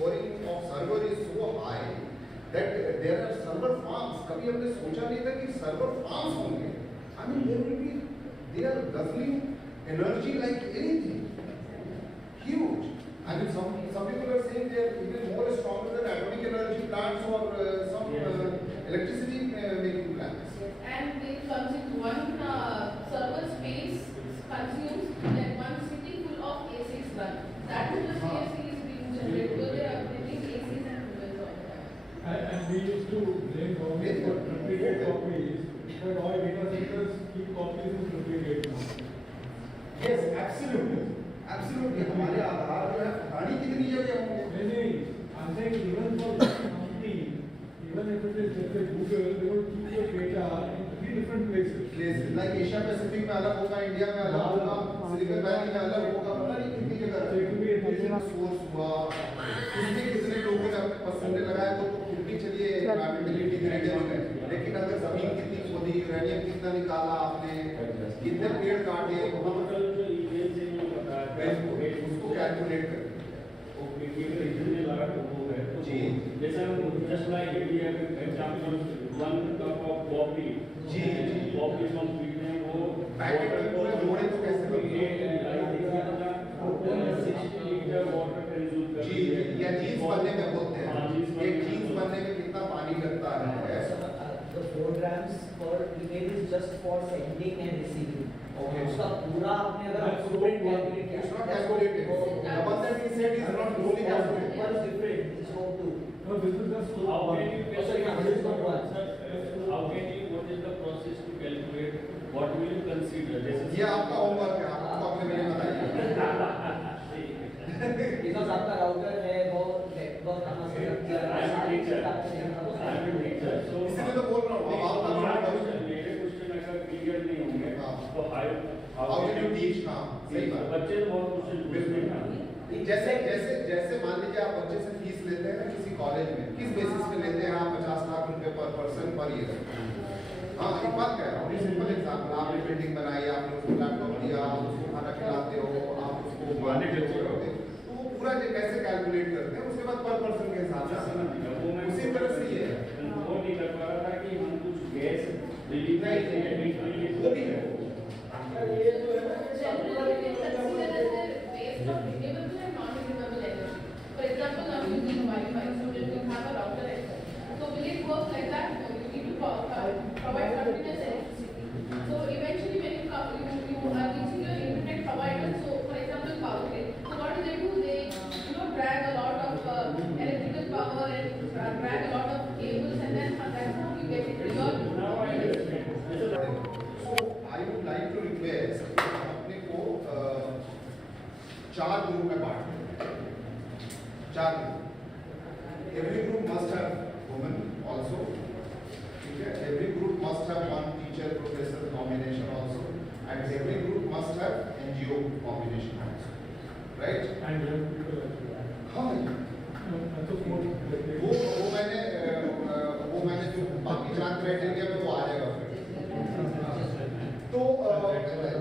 scoring of server is so high that there are server farms. कभी हमने सोचा नहीं था कि server farms होंगे. I mean, they are guzzling energy like anything. Huge. I mean, some people are saying they are even more stronger than atomic energy plants or some electricity making plants. And it comes in one server space consumes like one city full of A6 run. That is the CFC is being generated because they are updating ACs and coolers all the time. And we used to blame government for duplicate copies, but all data centers keep copies in duplicate now. Yes, absolutely. Absolutely. हमारे आधार जो है पढ़ानी कितनी जगह होंगे? नहीं, I'm saying even for the company, even if it is just a Google, they will keep your data in 3 different places. Places like Asia Pacific में अलग होगा, इंडिया में अलग होगा, सिलिकॉन वैली में अलग होगा, पता नहीं कितनी जगह है। सोर्स हुआ, कितने कितने लोगों ने अपने पसंद लगाए तो फिर भी चलिए एनवायरमेंटली डिग्रेडेबल है। लेकिन अगर जमीन कितनी खोदी, यूरेनियम कितना निकाला आपने, कितने पेड़ काटे, उसको कैलकुलेट कर। जी। जैसे just like India example, 1 cup of coffee. जी। Coffee from Sweden वो पैकेट में पूरे जोड़े तो कैसे बनते हैं? 60 लीटर वाटर कंज्यूम करती है। जी, या जीन्स बनने में बोलते हैं। एक जीन्स बनने में कितना पानी लगता है? The 4 grams per email is just for sending and receiving. Okay. उसका पूरा आपने अगर footprint calculate किया, It's not calculated. The one that he said is not fully calculated. One is different. It's not 2. No, this is just How can you how can you what is the process to calculate what will you consider? ये आपका homework है, आपको अगले महीने बताइए। Because आपका router है वो नेटवर्क कहाँ से कनेक्ट किया है, इसलिए तो बोल रहा हूँ आप मेरे क्वेश्चन अगर क्लियर नहीं होंगे तो how can you teach now? सही बात। बच्चे बहुत क्वेश्चन पूछते हैं। जैसे जैसे जैसे मान लीजिए आप बच्चे से फीस लेते हैं ना किसी कॉलेज में, किस बेसिस पे लेते हैं आप? 50 लाख रुपए पर पर्सन पर ईयर। हाँ, एक बात कह रहा हूँ, सिंपल एग्जाम्पल, आपने बिल्डिंग बनाई, आपने उसको लैपटॉप दिया, आप उसको खाना खिलाते हो, आप उसको मैनेज करते हो, तो वो पूरा जो कैसे कैलकुलेट करते हैं उसके बाद पर पर्सन के हिसाब से उसी तरह से ये है। वो नहीं कर पा रहा था कि हम कुछ गैस रिलीज नहीं वो भी है। ये जो है renewable and non-renewable energy. For example, now you need Wi-Fi, so you have a router as well. So will it work like that? No, you need to provide continuous electricity. So eventually, when you are reaching your internet provider, so for example, power grid. So what do? They drag a lot of electrical power and drag a lot of cables, and then that's how you get into your. So I would like to request अपने को 4 group में बांट दें। 4 group. Every group must have women also. ठीक है? Every group must have one teacher professor combination also, and every group must have NGO combination also. Right? and young people as well. हाँ। वो मैंने जो बाकी 4 क्राइटेरिया में वो आ जाएगा फिर। तो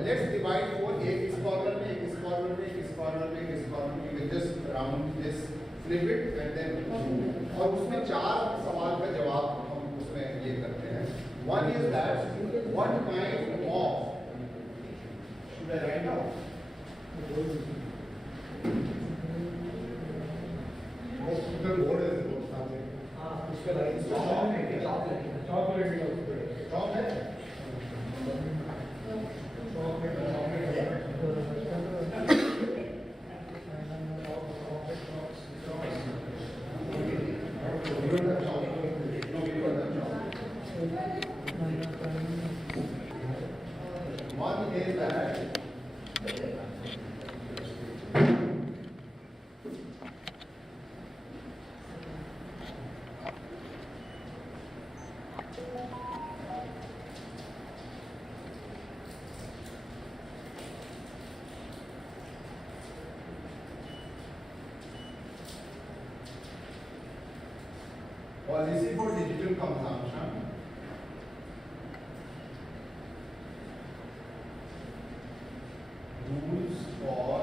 let's divide for एक इस कॉर्नर में, एक इस कॉर्नर में, एक इस कॉर्नर में, एक इस कॉर्नर में, we will just round this, flip it and then और उसमें 4 सवाल का जवाब हम उसमें ये करते हैं। One is that what kind of should I write down? The board is something. हाँ, उसके बाद Chocolate Strong है? One is that policy for digital consumption rules for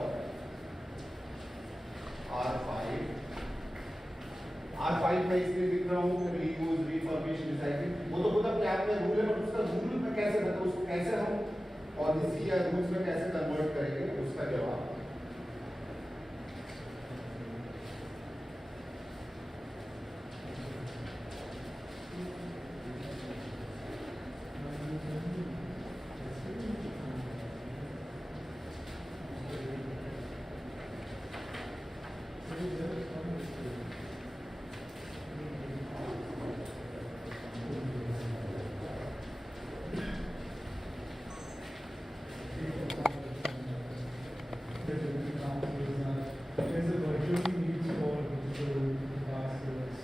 R5 5 मैं इसलिए लिख रहा हूँ रीयूज रिफर्बिश रिसाइकलिंग, वो तो खुद अपने आप में रूल है, बट उसका रूल में कैसे मतलब उसको कैसे हम पॉलिसी या रूल्स में कैसे कन्वर्ट करेंगे, उसका जवाब There's a virtual needs for digital devices,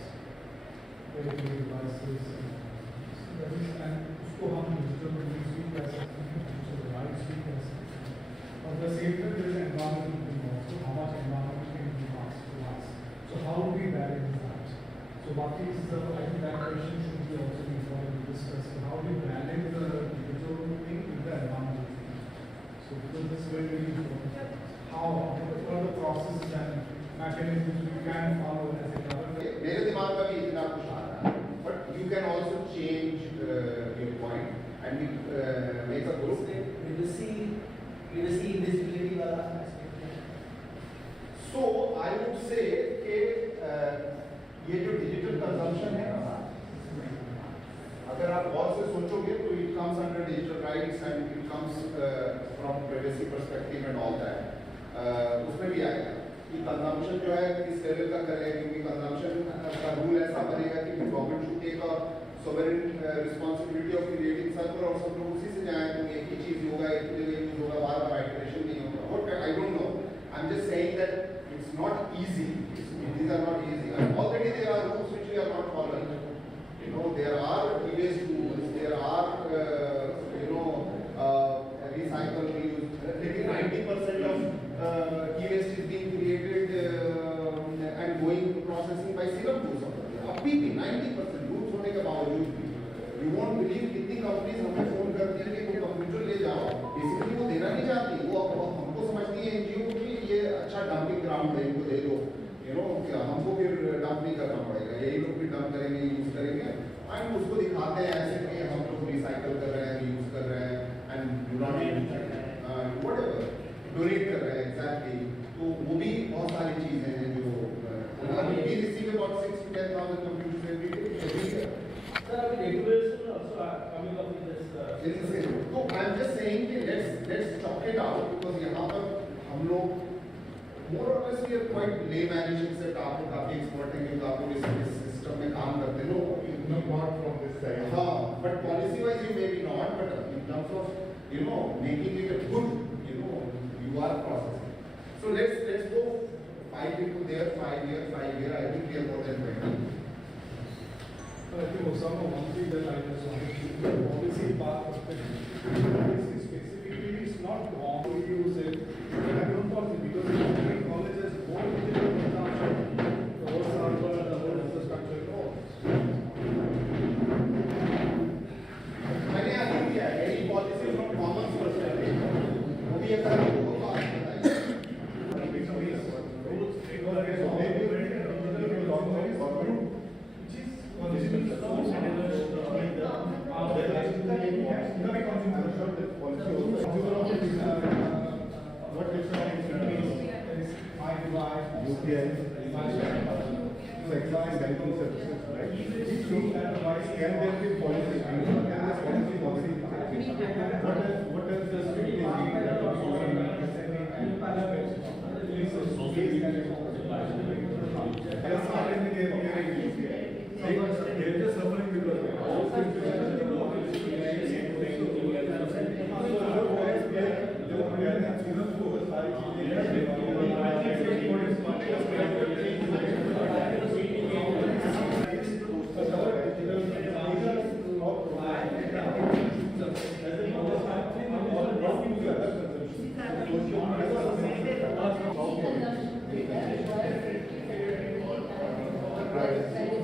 medical devices, and उसको हम digital needs भी कह सकते हैं, digital rights भी कह सकते हैं. At the same time, there is environmental thing also. How much environment can be passed to us? So how do we balance that? So what is the, I think that question should be also be important to discuss. How do you balance the digital thing with the environmental thing? So because this is very, very important. How, what are the processes and mechanisms we can follow as a government? मेरे दिमाग में भी इतना कुछ आ रहा है, but you can also change your point and we make a group. privacy invisibility वाला aspect है. So I would say कि ये जो digital consumption है ना, अगर आप गौर से सोचोगे तो it comes under digital rights and it comes from privacy perspective and all that. उसमें भी आएगा कि कंजम्पशन जो है किस लेवल का करें, क्योंकि कंजम्पशन का रूल ऐसा बनेगा कि government should take a sovereign responsibility of creating server और सब लोग उसी से जाएं तो एक ही चीज होगा, एक ही जगह यूज होगा, बार बार आइटरेशन नहीं होगा. What I don't know, I am just saying that it's not easy, these are not easy and already there are rules which we are not following. You know, there are e-waste rules, there are recycle, reuse. Lekin 90% of e-waste is being created and going to processing by syrup tools. अभी भी 90% rules होने के बावजूद भी you won't believe कितनी companies हमें phone करती हैं कि वो कंप्यूटर ले जाओ, बेसिकली वो देना नहीं चाहती, वो हमको समझती है एनजीओ कि ये अच्छा डंपिंग ग्राउंड है, इनको दे दो, क्या हमको फिर डंप नहीं करना पड़ेगा, यही लोग भी डंप करेंगे, यूज करेंगे एंड उसको दिखाते हैं ऐसे कि हम लोग रिसाइकल कर रहे हैं, यूज कर रहे हैं and do not whatever donate कर रहे हैं. एग्जैक्टली, तो वो भी बहुत सारी चीजें हैं जो we receive about 6 to 10,000 computers every year. Sir, I mean, regulation also are coming up with this. So I'm just saying कि let's chalk it out because यहाँ पर हम लोग more or less we are quite lay managing से आप लोग काफी expert हैं क्योंकि आप लोग इस system में काम करते हो. Not from this side. हाँ, but policy wise you may be not, but in terms of making it a good you are processing. So let's go 5 into there, 5 here, 5 here. I think we are more than 20. I think Osama, one thing that I just wanted to policy part perspective. Specifically, it's not wrong to use it. But I don't think because engineering colleges more digital consumption, the whole server, the whole infrastructure goes. मैंने आगे किया है यही policy from commerce perspective वो भी एक तरह की बात है.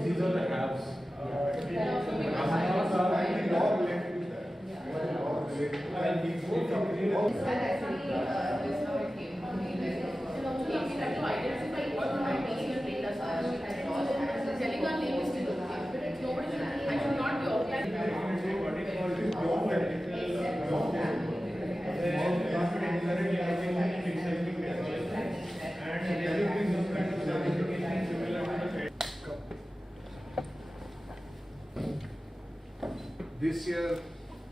These are the apps. Telling us can you bring some kind of certification similar to the This year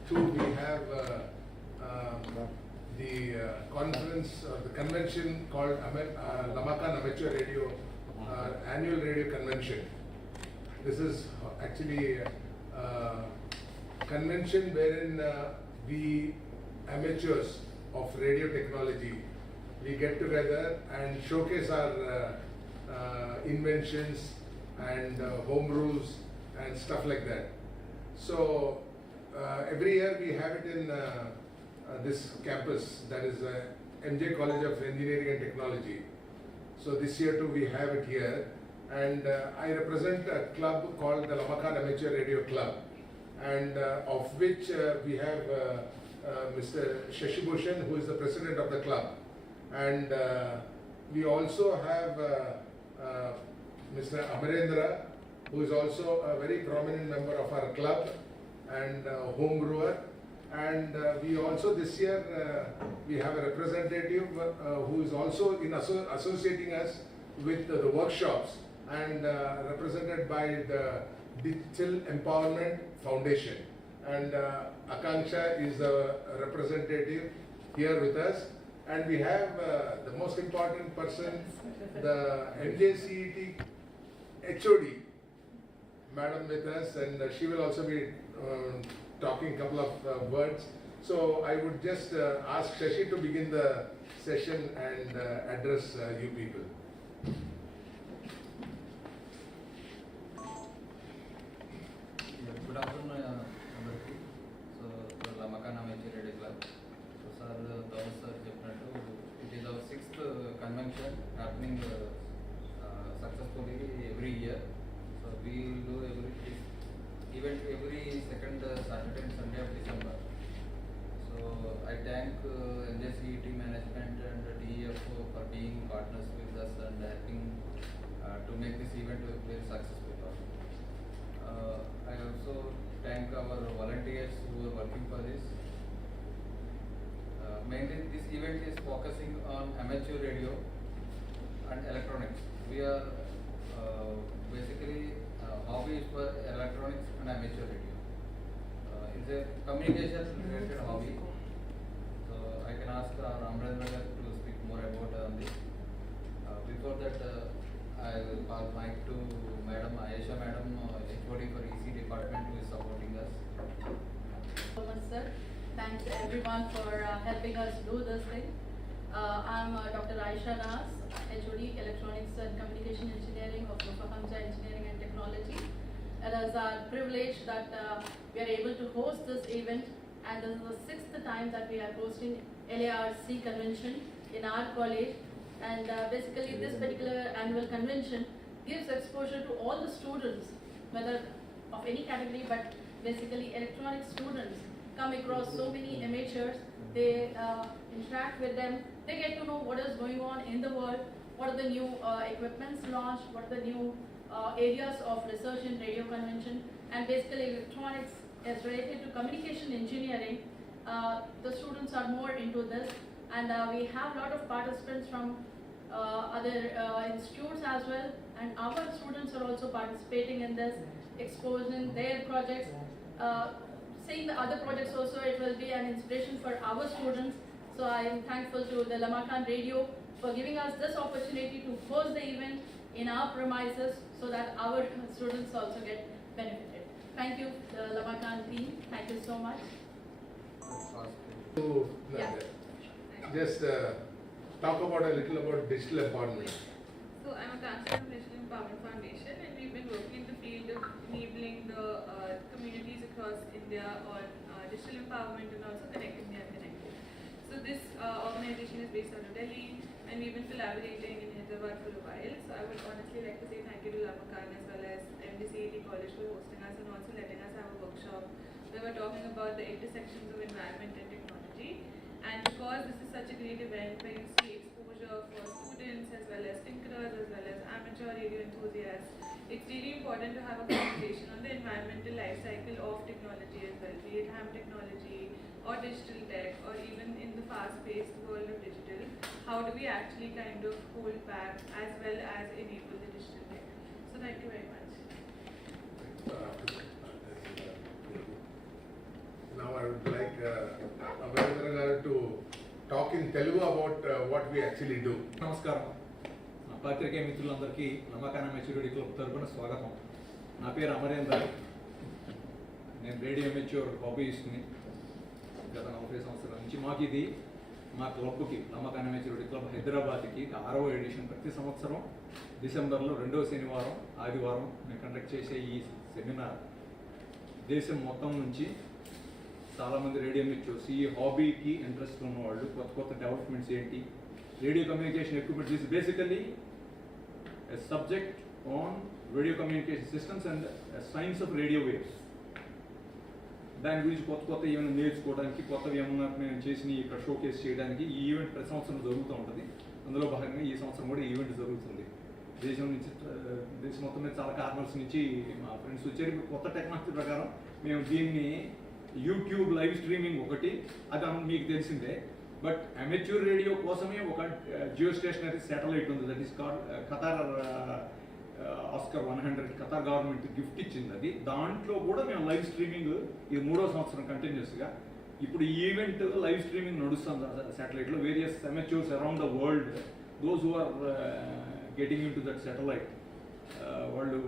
too we have the conference, the convention called Lamakaan Amateur Radio, annual radio convention. This is actually a convention wherein we amateurs of radio technology, we get together and showcase our inventions and home rules and stuff like that. So every year we have it in this campus, that is MJ College of Engineering and Technology. So this year too we have it here, and I represent a club called the Lamakaan Amateur Radio Club, and of which we have Mr. Shashibhushan, who is the president of the club, and we also have Mr. Amarendra, who is also a very prominent member of our club and home brewer. And we also this year we have a representative who is also in associating us with the workshops, and represented by the Digital Empowerment Foundation. And Akanksha is a representative here with us. And we have the most important person, the MJCET HOD, madam with us, and she will also be talking a couple of words. So I would just ask Shashi to begin the session and address you people. Good afternoon, everybody. So, Lamakaan Amateur Radio Club. So, sir, Thomas sir, it is our 6th convention happening successfully every year. So, we will do every event every second Saturday and Sunday of December. So, I thank NJCET management and TEF for being partners with us and helping to make this event very successful. I also thank our volunteers who are working for this. Mainly this event is focusing on amateur radio and electronics. We are basically hobbies for electronics and amateur radio. It's a communication related hobby. So I can ask Amrendra to speak more about this. Before that, I will pass mic to Madam Ayesha, Madam HOD for EC department, who is supporting us. So much, sir. Thanks everyone for helping us do this thing. I'm Dr. Aisha Nas, HOD Electronics and Communication Engineering of Lamakaan Engineering and Technology. It is our privilege that we are able to host this event, and this is the 6th time that we are hosting LARC convention in our college. And basically this particular annual convention gives exposure to all the students, whether of any category, but basically electronic students come across so many amateurs. They interact with them, they get to know what is going on in the world, what are the new equipments launched, what are the new areas of research in radio convention, and basically electronics is related to communication engineering. The students are more into this, and we have a lot of participants from other institutes as well, and our students are also participating in this, exposing their projects. Seeing the other projects also, it will be an inspiration for our students. So I am thankful to the Lamakaan Radio for giving us this opportunity to host the event in our premises so that our students also get benefited. Thank you, the Lamakaan team. Thank you so much. Just talk about a little about digital empowerment. So I'm a counselor of Digital Empowerment Foundation, and we've been working in the field of enabling the communities across India on digital empowerment and also connecting the unconnected. So this organization is based out of Delhi, and we've been collaborating in Hyderabad for a while. So I would honestly like to say thank you to Lamakaan as well as MJCET College for hosting us and also letting us have a workshop where we're talking about the intersections of environment and technology. And because this is such a great event where you see exposure for students as well as tinkerers as well as amateur radio enthusiasts, it's really important to have a conversation on the environmental life cycle of technology as well, be it ham technology or digital tech, or even in the fast-paced world of digital, how do we actually kind of hold back as well as enable the digital tech? So thank you very much. Now I would like Abhindra to talk in Telugu about what we actually do. నమస్కారం. పాత్రికేయ మిత్రులందరికీ లమకాన maturity club తరపున స్వాగతం. నా పేరు అమరేందర్. నేను radio mature హాబీస్ని గత 40 సంవత్సరాల నుంచి. మాకు ఇది మా క్లబ్కి లమకాన మెచ్యూరిటీ క్లబ్ హైదరాబాద్కి 6వ ఎడిషన్. ప్రతి సంవత్సరం డిసెంబర్లో 2వ శనివారం ఆదివారం మేము కండక్ట్ చేసే ఈ సెమినార్ దేశం మొత్తం నుంచి చాలామంది రేడియో మెచ్యూర్స్, ఈ హాబీకి ఇంట్రెస్ట్ ఉన్నవాళ్ళు, కొత్త కొత్త డెవలప్మెంట్స్ ఏంటి, radio communication equipments is basically a subject on radio communication systems and science of radio waves. దాని గురించి కొత్త ఏమైనా నేర్చుకోవడానికి, కొత్తవి ఏమన్నా మేము చేసి ఇక్కడ షోకేస్ చేయడానికి ఈ ఈవెంట్ ప్రతి సంవత్సరం జరుగుతూ ఉంటుంది. అందులో భాగంగా ఈ సంవత్సరం కూడా ఈవెంట్ జరుగుతుంది. దేశం మొత్తం మీద చాలా కార్నర్స్ నుంచి మా ఫ్రెండ్స్ వచ్చారు. కొత్త టెక్నాలజీ ప్రకారం మేము దీన్ని యూట్యూబ్ లైవ్ స్ట్రీమింగ్ ఒకటి, అది మీకు తెలిసిందే. బట్ అమెచ్యూర్ రేడియో కోసమే ఒక జియో స్టేషనరీ శాటిలైట్ ఉంది, that is called Qatar Oscar 100. Qatar government gift ఇచ్చింది అది. దాంట్లో కూడా మేము లైవ్ స్ట్రీమింగ్ ఇది 3వ సంవత్సరం కంటిన్యూస్గా. ఇప్పుడు ఈ ఈవెంట్ లైవ్ స్ట్రీమింగ్ నడుస్తుంది శాటిలైట్లో. Various amateurs around the world, those who are getting into that satellite, వాళ్ళు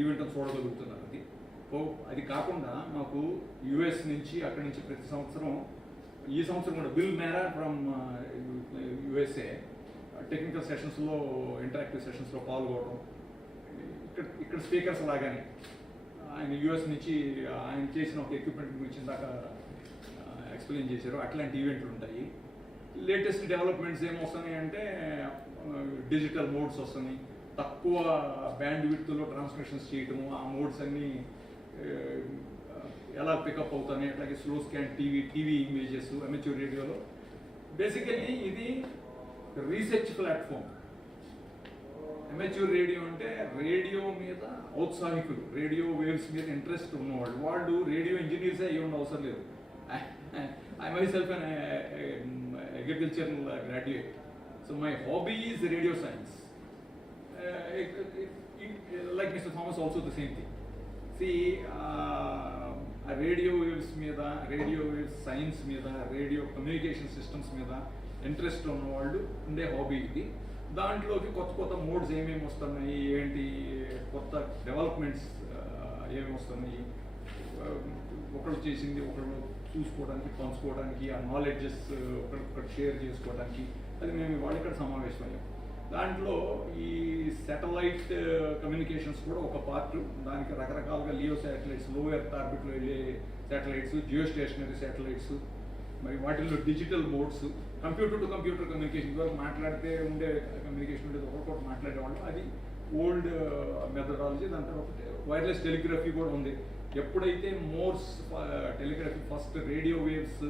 ఈవెంట్ చూడగలుగుతున్నారు. అది కాకుండా మాకు యుఎస్ నుంచి అక్కడి నుంచి ప్రతి సంవత్సరం, ఈ సంవత్సరం కూడా bill Mera from USA technical సెషన్స్లో, interactive సెషన్స్లో పాల్గొనడం. ఇక్కడ స్పీకర్స్ లాగానే ఆయన యుఎస్ నుంచి ఆయన చేసిన ఒక ఎక్విప్మెంట్ గురించి దాకా ఎక్స్ప్లెయిన్ చేశారు. అట్లాంటి ఈవెంట్లు ఉంటాయి. లేటెస్ట్ డెవలప్మెంట్స్ ఏమొస్తున్నాయి అంటే డిజిటల్ మోడ్స్ వస్తున్నాయి, తక్కువ బ్యాండ్ విడ్త్లో ట్రాన్స్మిషన్స్ చేయటము, ఆ మోడ్స్ అన్నీ ఎలా పికప్ అవుతాయి. అట్లాగే slow scan TV images amateur రేడియోలో. బేసికలీ ఇది రీసెర్చ్ ప్లాట్ఫామ్. అమెచ్యూర్ రేడియో అంటే రేడియో మీద ఔత్సాహికులు, రేడియో వేవ్స్ మీద ఇంట్రెస్ట్ ఉన్నవాళ్ళు. వాళ్ళు రేడియో ఇంజనీర్స్ అయ్యి ఉండే అవసరం లేదు. I my self an agricultural graduate, so my hobby is radio science. Like mister Thomas also the same thing. Radio waves మీద, రేడియో వేవ్స్ సైన్స్ మీద, రేడియో కమ్యూనికేషన్ సిస్టమ్స్ మీద ఇంట్రెస్ట్ ఉన్నవాళ్ళు ఉండే హాబీ ఇది. దాంట్లోకి కొత్త మోడ్స్ ఏమేమి వస్తున్నాయి, ఏంటి కొత్త డెవలప్మెంట్స్ ఏమేమి వస్తున్నాయి, ఒకళ్ళు చేసింది ఒకళ్ళు చూసుకోవడానికి, పంచుకోవడానికి, ఆ నాలెడ్జెస్ ఒకరికొకటి షేర్ చేసుకోవడానికి, అది మేము వాళ్ళు ఇక్కడ సమావేశమయ్యాం. దాంట్లో ఈ శాటిలైట్ కమ్యూనికేషన్స్ కూడా ఒక పార్ట్. దానికి రకరకాలుగా లియో శాటిలైట్స్, లో ఎర్త్ ఆర్బిట్లో వెళ్ళే శాటిలైట్స్, జియో స్టేషనరీ శాటిలైట్స్, మరి వాటిల్లో digital modes, computer to computer communication. ఇదివరకు మాట్లాడితే ఉండే కమ్యూనికేషన్ ఉండేది, ఒకరికొకటి మాట్లాడేవాళ్ళు, అది ఓల్డ్ మెథడాలజీ. దాని తర్వాత వైర్లెస్ టెలిగ్రఫీ కూడా ఉంది. ఎప్పుడైతే Morse telegraphy first radio waves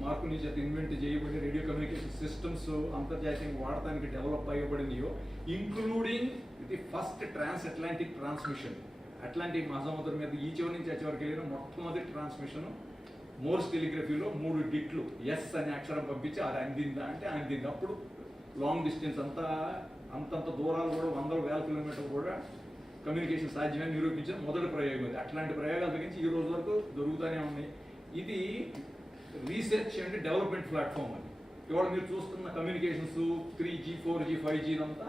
Marconi చేత ఇన్వెంట్ చేయబడి రేడియో కమ్యూనికేషన్ సిస్టమ్స్ అంతర్జాతీయంగా వాడటానికి డెవలప్ అయ్యబడినాయో, ఇంక్లూడింగ్ ఇది first transatlantic transmission. Atlantic మహాసముద్రం మీద ఈ చివరి నుంచి ఆ చివరికి వెళ్ళిన మొట్టమొదటి ట్రాన్స్మిషన్ మోర్స్ టెలిగ్రఫీలో 3 బిట్లు ఎస్ అనే అక్షరం పంపించి అది అందిందా అంటే అందింది. అప్పుడు లాంగ్ డిస్టెన్స్ అంతంత దూరాలు కూడా 100,000 కిలోమీటర్లు కూడా కమ్యూనికేషన్ సాధ్యమని నిరూపించిన మొదటి ప్రయోగం అది. అట్లాంటి ప్రయోగాల గురించి ఈ రోజు వరకు దొరుకుతూనే ఉన్నాయి. ఇది రీసెర్చ్ అండ్ డెవలప్మెంట్ ప్లాట్ఫామ్ అది. ఇవాళ మీరు చూస్తున్న కమ్యూనికేషన్స్ 3G, 4G, 5G ఇదంతా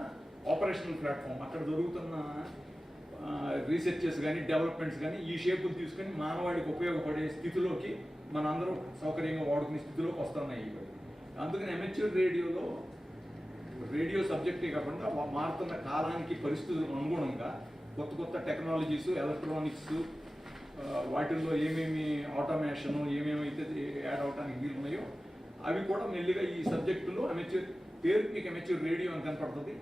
ఆపరేషనల్ ప్లాట్ఫామ్. అక్కడ దొరుకుతున్న రీసెర్చెస్ కానీ డెవలప్మెంట్స్ కానీ ఈ షేపులు తీసుకొని మానవాడికి ఉపయోగపడే స్థితిలోకి మనందరూ సౌకర్యంగా వాడుకునే స్థితిలోకి వస్తున్నాయి. అందుకని అమెచ్యూర్ రేడియోలో రేడియో సబ్జెక్టే కాకుండా మారుతున్న కాలానికి పరిస్థితులకు అనుగుణంగా కొత్త టెక్నాలజీస్, ఎలక్ట్రానిక్స్, వాటిల్లో ఏమేమి ఆటోమేషన్, ఏమేమైతే యాడ్ అవడానికి వీలు ఉన్నాయో అవి కూడా మెల్లిగా ఈ సబ్జెక్టులో అమెచ్యూర్ పేరుకి మీకు అమెచ్యూర్ రేడియో అని కనపడుతుంది.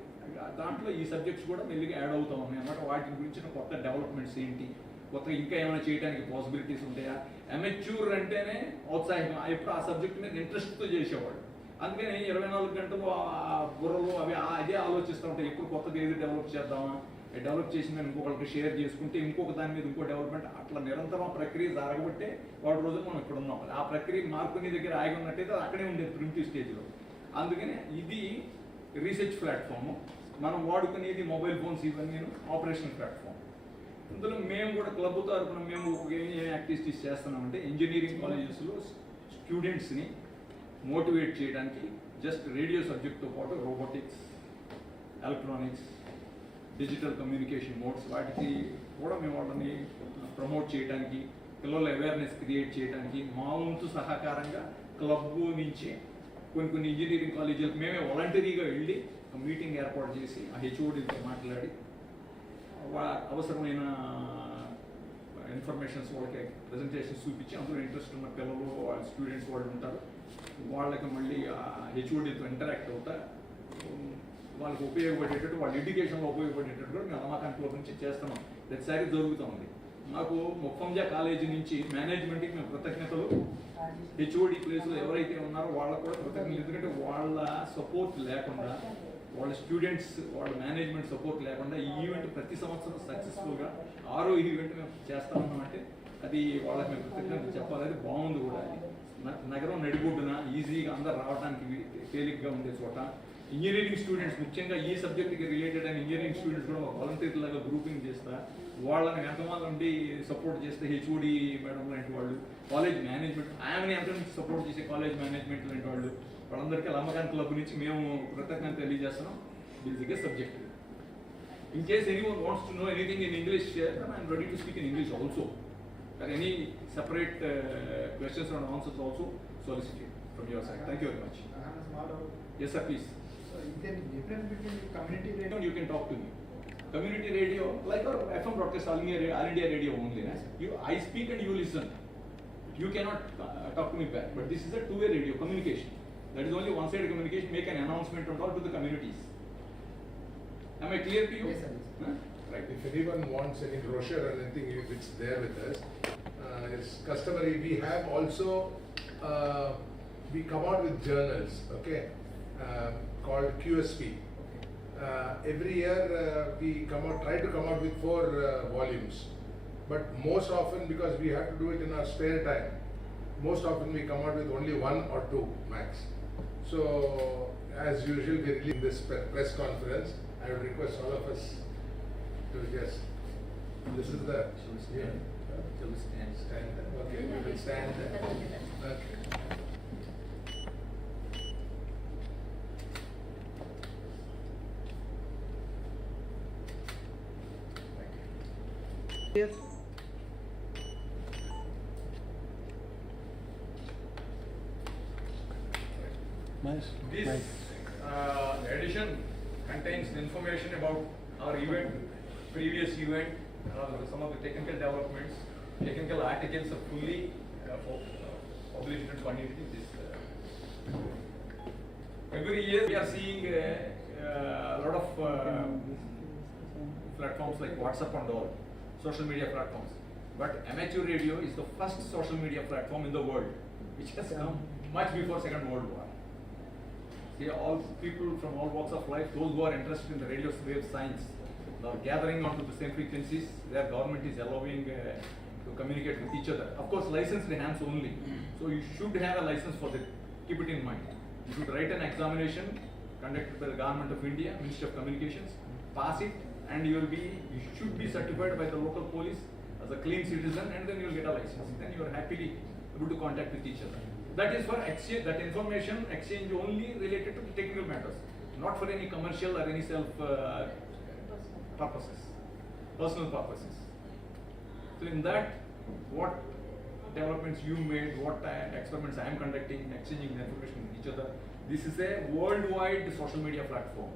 దాంట్లో ఈ సబ్జెక్ట్స్ కూడా మెల్లిగా యాడ్ అవుతూ ఉన్నాయి అన్నమాట. వాటి గురించిన కొత్త డెవలప్మెంట్స్ ఏంటి, కొత్త ఇంకా ఏమైనా చేయడానికి పాసిబిలిటీస్ ఉంటాయా. అమెచ్యూర్ అంటేనే ఔత్సాహికం, ఎప్పుడు ఆ సబ్జెక్ట్ మీద ఇంట్రెస్ట్తో చేసేవాడు. అందుకని 24 గంటలు ఆ బుర్రలు అవి అదే ఆలోచిస్తూ ఉంటాయి, ఎప్పుడు కొత్తది ఏది డెవలప్ చేద్దామా, డెవలప్ చేసిన ఇంకొకరికి షేర్ చేసుకుంటే ఇంకొక దాని మీద ఇంకో డెవలప్మెంట్ అట్లా నిరంతరం ప్రక్రియ జరగబట్టే వాటి రోజులు మనం ఇక్కడ ఉన్నాం. ఆ ప్రక్రియ మార్పుని దగ్గర ఆగి ఉన్నట్టయితే అది అక్కడే ఉండేది ప్రిమిటివ్ స్టేజ్లో. అందుకనే ఇది రీసెర్చ్ ప్లాట్ఫామ్, మనం వాడుకునేది మొబైల్ ఫోన్స్ ఇవన్నీ ఆపరేషనల్ ప్లాట్ఫామ్. ఇందులో మేము కూడా క్లబ్ తరఫున మేము ఏం యాక్టివిటీస్ చేస్తున్నామంటే ఇంజనీరింగ్ కాలేజెస్లో స్టూడెంట్స్ని మోటివేట్ చేయడానికి జస్ట్ రేడియో సబ్జెక్ట్తో పాటు robotics, electronics, digital communication modes వాటికి కూడా మేము వాళ్ళని ప్రమోట్ చేయడానికి, పిల్లల అవేర్నెస్ క్రియేట్ చేయడానికి మా వంతు సహకారంగా క్లబ్ నుంచి కొన్ని ఇంజనీరింగ్ కాలేజీలకు మేమే వాలంటరీగా వెళ్ళి ఒక మీటింగ్ ఏర్పాటు చేసి ఆ హెచ్ఓడితో మాట్లాడి అవసరమైన ఇన్ఫర్మేషన్స్ వాళ్ళకి ప్రజెంటేషన్స్ చూపించి అందులో ఇంట్రెస్ట్ ఉన్న పిల్లలు వాళ్ళ స్టూడెంట్స్ వాళ్ళు ఉంటారు, వాళ్ళకి మళ్ళీ ఆ హెచ్ఓడితో ఇంటరాక్ట్ అవుతా వాళ్ళకి ఉపయోగపడేటట్టు వాళ్ళ ఎడ్యుకేషన్లో ఉపయోగపడేటట్టు కూడా మేము లమాకాన్ క్లబ్ నుంచి చేస్తున్నాం. ప్రతిసారి జరుగుతుంది. మాకు ముఫంజా కాలేజీ నుంచి మేనేజ్మెంట్కి మేము కృతజ్ఞతలు, హెచ్ఓడి ప్లేస్లో ఎవరైతే ఉన్నారో వాళ్ళకు కూడా కృతజ్ఞతలు. ఎందుకంటే వాళ్ళ సపోర్ట్ లేకుండా, వాళ్ళ స్టూడెంట్స్ వాళ్ళ మేనేజ్మెంట్ సపోర్ట్ లేకుండా ఈ ఈవెంట్ ప్రతి సంవత్సరం సక్సెస్ఫుల్గా 6వ ఈవెంట్ మేము చేస్తా ఉన్నామంటే అది వాళ్ళకి మేము కృతజ్ఞతలు చెప్పాలి. అది బాగుంది కూడా. అది నగరం నడిబొడ్డున ఈజీగా అందరు రావడానికి తేలిగ్గా ఉండే చోట ఇంజనీరింగ్ స్టూడెంట్స్ ముఖ్యంగా ఈ సబ్జెక్ట్కి రిలేటెడ్ అయిన ఇంజనీరింగ్ స్టూడెంట్స్ కూడా వాలంటీర్ లాగా గ్రూపింగ్ చేస్తా వాళ్ళని ఎంతమంది ఉండి సపోర్ట్ చేస్తే హెచ్ఓడి మేడం లాంటి వాళ్ళు, కాలేజ్ మేనేజ్మెంట్ ఆమెని ఎంత నుంచి సపోర్ట్ చేసే కాలేజ్ మేనేజ్మెంట్ లాంటి వాళ్ళు, వాళ్ళందరికీ లమకాన్ క్లబ్ నుంచి మేము కృతజ్ఞత తెలియజేస్తున్నాం. This is a subject. In case anyone wants to know anything in English, I'm ready to speak in English also. Any separate questions and answers also solicited from your side. Thank you very much. Yes sir, please. So is there any difference between community radio? You can talk to me. Community radio, like our FM broadcast, All India radio only. I speak and you listen. You cannot talk to me back. But this is a two-way radio communication. That is only one-sided communication. Make an announcement and talk to the communities. Am I clear to you? Yes sir. Huh? Right. If anyone wants any brochure or anything, it's there with us. It's customary. We have also, we come out with journals, okay, called QSP. Every year we try to come out with 4 volumes. But most often, because we have to do it in our spare time, most often we come out with only 1 or 2 max. So, as usual, we release this press conference. I would request all of us to just, this is the, yeah. Stand. Okay, we will stand there. Okay. Yes. This edition contains information about our event, previous event, some of the technical developments. Technical articles are fully published and continued in this. Every year we are seeing a lot of platforms like WhatsApp and all, social media platforms. But amateur radio is the first social media platform in the world, which has come much before Second World War. See, all people from all walks of life, those who are interested in the radio wave science, they are gathering onto the same frequencies. Their government is allowing to communicate with each other. Of course, licensed hands only. So you should have a license for that. Keep it in mind. You should write an examination conducted by the Government of India, Ministry of Communications, pass it, and you should be certified by the local police as a clean citizen, and then you will get a license. Then you are happily able to contact with each other. That is for exchange, that information exchange only related to technical matters, not for any commercial or any self purposes, personal purposes. So in that, what developments you made, what experiments I am conducting, exchanging the information with each other, this is a worldwide social media platform.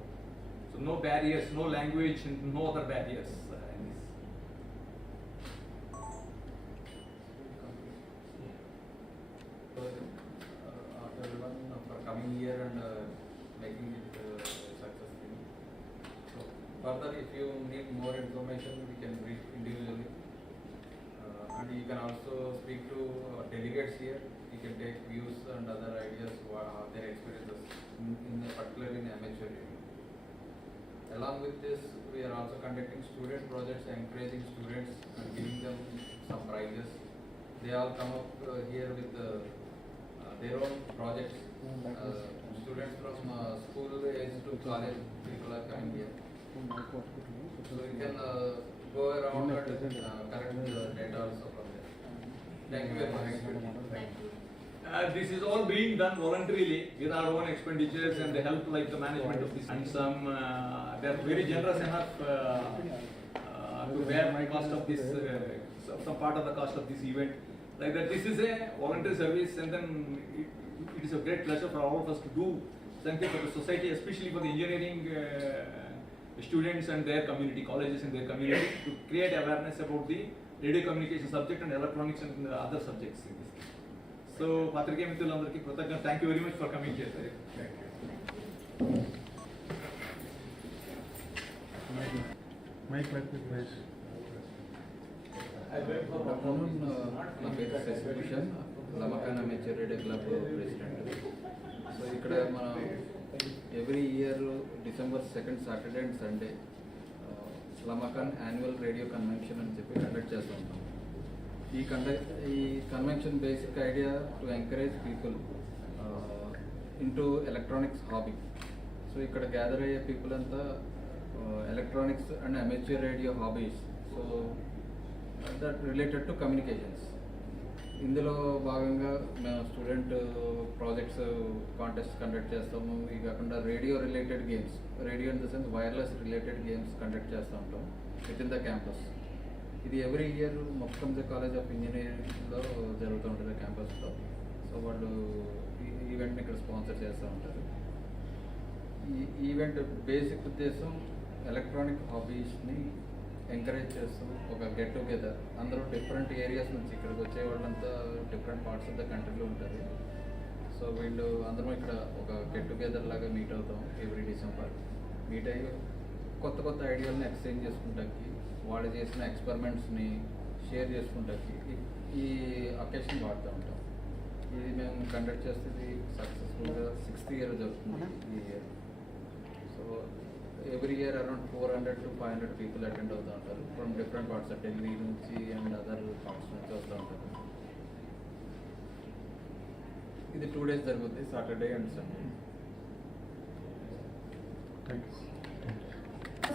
So no barriers, no language, and no other barriers in this. Everyone for coming here and making it successful. So further, if you need more information, we can reach individually. And you can also speak to delegates here. You can take views and other ideas, their experiences, particularly in amateur radio. Along with this, we are also conducting student projects, encouraging students and giving them some prizes. They all come up here with their own projects. Students from school age to college people are coming here. So you can go around and collect the data also from there. Thank you very much. Thank you. This is all being done voluntarily with our own expenditures and the help like the management of this. And some, they are very generous enough to bear my cost of this, some part of the cost of this event. Like that, this is a voluntary service, and then it is a great pleasure for all of us to do something for the society, especially for the engineering students and their community, colleges in their community, to create awareness about the radio communication subject and electronics and other subjects in this. So, Patrike Mithulandarki Kృతజ్ఞతలు. Thank you very much for coming here. Thank you. Good afternoon, నా పేరు Shashibhushan, Lamakaan amateur radio club president. So ఇక్కడ మనం every year December 2nd Saturday and Sunday Lamakaan annual radio convention అని చెప్పి conduct చేస్తూ ఉంటాం. ఈ convention basic idea to encourage people into electronics hobby. So ఇక్కడ గ్యాదర్ అయ్యే పీపుల్ అంతా electronics and amateur radio hobbies. So that related to communications. ఇందులో భాగంగా మేము స్టూడెంట్ ప్రాజెక్ట్స్ కాంటెస్ట్ కండక్ట్ చేస్తాము. ఇవి కాకుండా radio related games, radio in the sense wireless related games conduct చేస్తూ ఉంటాం విత్ ఇన్ ద క్యాంపస్. ఇది ఎవ్రీ ఇయర్ మొక్కంజ కాలేజ్ ఆఫ్ ఇంజనీరింగ్లో జరుగుతూ ఉంటుంది క్యాంపస్లో. సో వాళ్ళు ఈ ఈవెంట్ని ఇక్కడ స్పాన్సర్ చేస్తూ ఉంటారు. ఈ ఈవెంట్ బేసిక్ ఉద్దేశం ఎలక్ట్రానిక్ హాబీస్ని ఎంకరేజ్ చేస్తూ ఒక గెట్ టుగెదర్. అందరూ డిఫరెంట్ ఏరియాస్ నుంచి ఇక్కడికి వచ్చే వాళ్ళంతా డిఫరెంట్ పార్ట్స్ ఆఫ్ ద కంట్రీలో ఉంటారు. సో వీళ్ళు అందరం ఇక్కడ ఒక గెట్ టుగెదర్ లాగా మీట్ అవుతాం ఎవ్రీ డిసెంబర్. మీట్ అయ్యి కొత్త కొత్త ఐడియాలను ఎక్స్చేంజ్ చేసుకుంటానికి, వాళ్ళు చేసిన ఎక్స్పెరిమెంట్స్ని షేర్ చేసుకుంటానికి ఈ అకేషన్ వాడుతూ ఉంటాం. ఇది మేము కండక్ట్ చేసేది సక్సెస్ఫుల్గా 6th year జరుగుతుంది ఈ year. So every year around 400 to 500 people attend అవుతూ ఉంటారు from different parts of Delhi నుంచి అండ్ అదర్ పార్ట్స్ నుంచి వస్తూ ఉంటారు. ఇది 2 days జరుగుతుంది, Saturday and Sunday.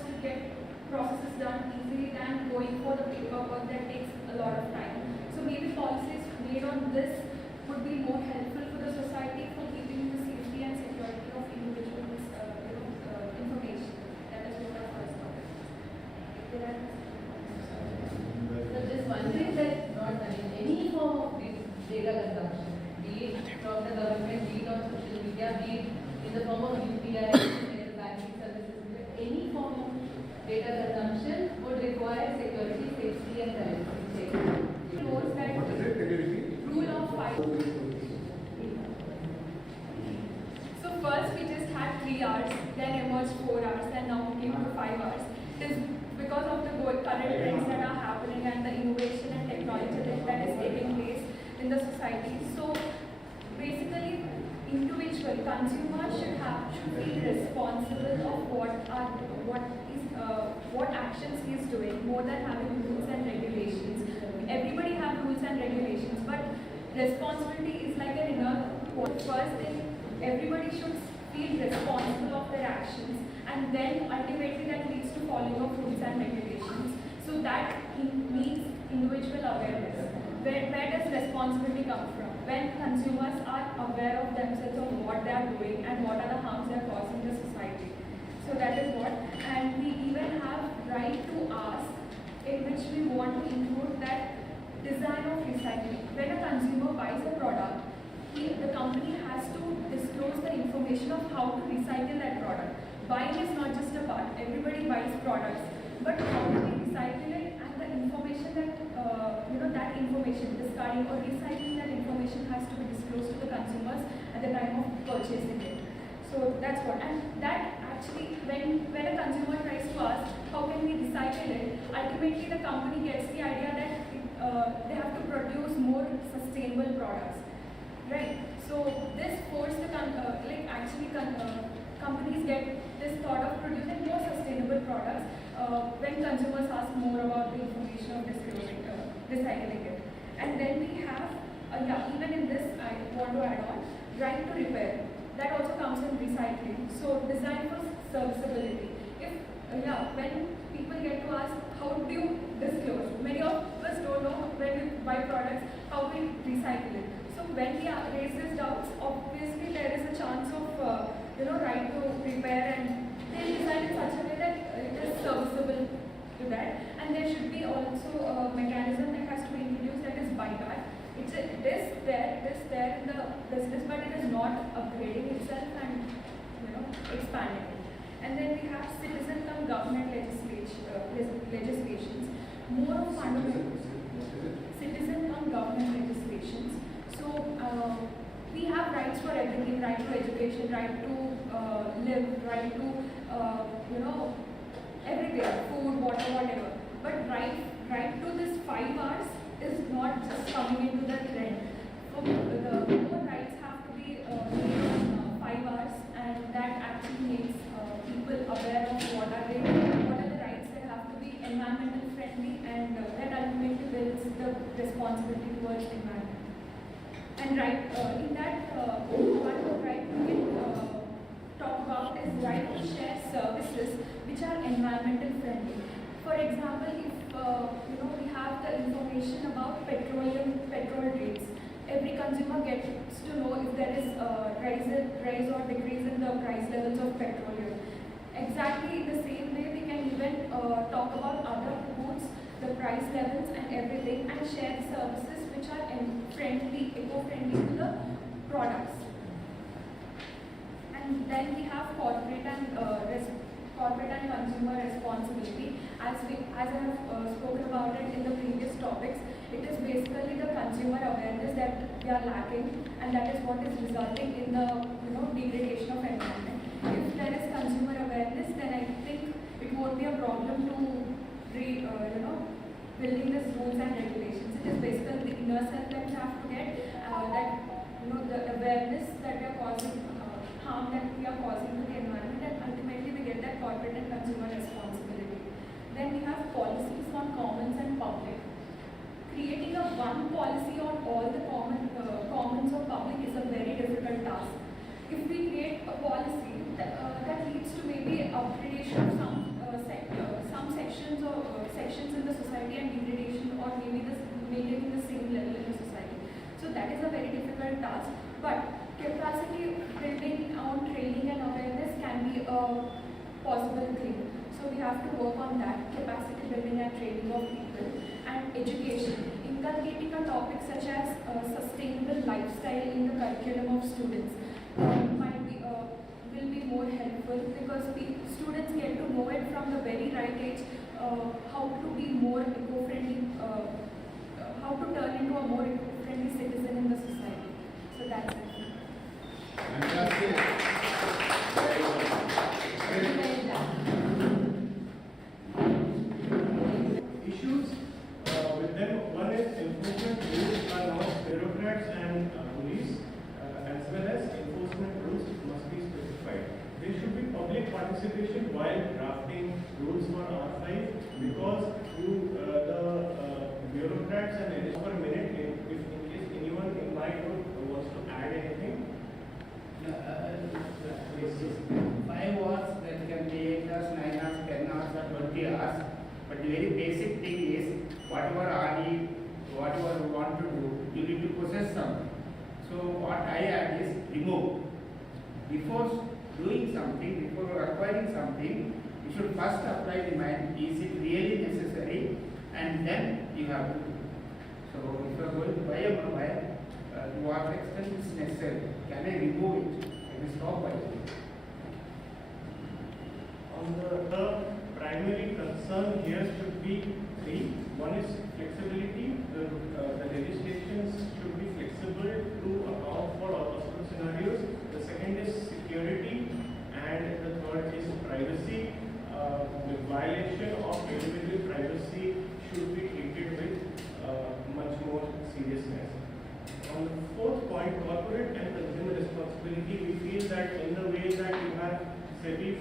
To get processes done easily than going for the paperwork that takes a lot of time. So maybe policies made on this would be more helpful for the society for keeping the safety and security of individuals' information. That is what our first topic is. So just wondering that not any form of data consumption, be it from the government, be it on social media, be it in the form of UPI, banking services, any form of data consumption would require security, safety and privacy check. Knows that rule of 5. So first we just had 3 hours, then emerged 4 hours, and now we came to 5 hours. It is because of the current trends that are happening and the innovation and technology that is taking place in the society. So basically, individual consumers should be responsible of what actions he is doing, more than having rules and regulations. Everybody have rules and regulations, but responsibility is like an inner core. First thing, everybody should feel responsible of their actions, and then ultimately that leads to following of rules and regulations. So that needs individual awareness. Where does responsibility come from? When consumers are aware of themselves of what they are doing and what are the harms they are causing the society. So that is what, and we even have right to ask, in which we want to include that design of recycling. When a consumer buys a product, the company has to disclose the information of how to recycle that product. Buying is not just a part. Everybody buys products, but how do we recycle it, and the information that that information, discarding or recycling that information has to be disclosed to the consumers at the time of purchasing it. So that's what, and that actually, when a consumer tries to ask how can we recycle it, ultimately the company gets the idea that they have to produce more sustainable products, right? So this forces the companies get this thought of producing more sustainable products when consumers ask more about the information of recycling it. And then we have, even in this I want to add on, right to repair. That also comes in recycling. So design for serviceability. If, when people get to ask, how do you disclose? Many of us don't know when we buy products, how we recycle it. So when we raise these doubts, obviously there is a chance of, right to repair, and they design in such a way that it is serviceable to that. And there should be also a mechanism that has to be introduced, that is buyback. It is there in the business, but it is not upgrading itself and expanding it. And then we have citizen come government legislations, more of fundamental citizen come government legislations. So we have rights for everything: right to education, right to live, right to everything, food, water, whatever. But right to this 5 hours is not just coming into the trend. The more rights have to be made on 5 hours, and that actually makes people aware of what are the rights. They have to be environmental friendly, and that ultimately builds the responsibility towards environment. And in that one right we can talk about is right to share services which are environmental friendly. For example, if we have the information about petrol rates, every consumer gets to know if there is rise or decrease in the price levels of petroleum. Exactly the same way we can even talk about other goods, the price levels and everything, and share services which are eco-friendly to the products. And then we have corporate and consumer responsibility. As I have spoken about it in the previous topics, it is basically the consumer awareness that we are lacking, and that is what is resulting in the degradation of environment. If there is consumer awareness, then I think it won't be a problem to building these rules and regulations. It is basically the inner self that we have to get, the awareness that we are causing harm that we are causing to the environment, and ultimately we get that corporate and consumer responsibility. Then we have policies on commons and public. Creating a one policy on all the commons of public is a very difficult task. If we create a policy that leads to maybe upgradation of some sections in the society and degradation, or maybe maintaining the same level in the society. So that is a very difficult task. But capacity building on training and awareness can be a possible thing. So we have to work on that, capacity building and training of people. And education, inculcating a topic such as sustainable lifestyle in the curriculum of students will be more helpful, because students get to know it from the very right age, how to be more eco-friendly, how to turn into a more eco-friendly citizen in the society. So that's it. Fantastic. Very well done. Issues with them. One is enforcement rules are not bureaucrats and police, as well as enforcement rules must be specified. There should be public participation while drafting rules for R5, because the bureaucrats and for a minute, if in case anyone in my group wants to add anything. 5 hours, that can be 8 hours, 9 hours, 10 hours, or 20 hours. But the very basic thing is, whatever RE, whatever you want to do, you need to possess something. So what I add is remove. Before doing something, before acquiring something, you should first apply the mind, is it really necessary, and then you have to do. So if you are going to buy a mobile, to what extent is necessary? Can I remove it? Can I stop buying it? The primary concern here should be 3. One is flexibility. The legislations should be flexible to account for all possible scenarios. The second is security, and the third is privacy. The violation of individual privacy should be treated with much more seriousness. On the fourth point, corporate and consumer responsibility, we feel that in the way that you have SEBI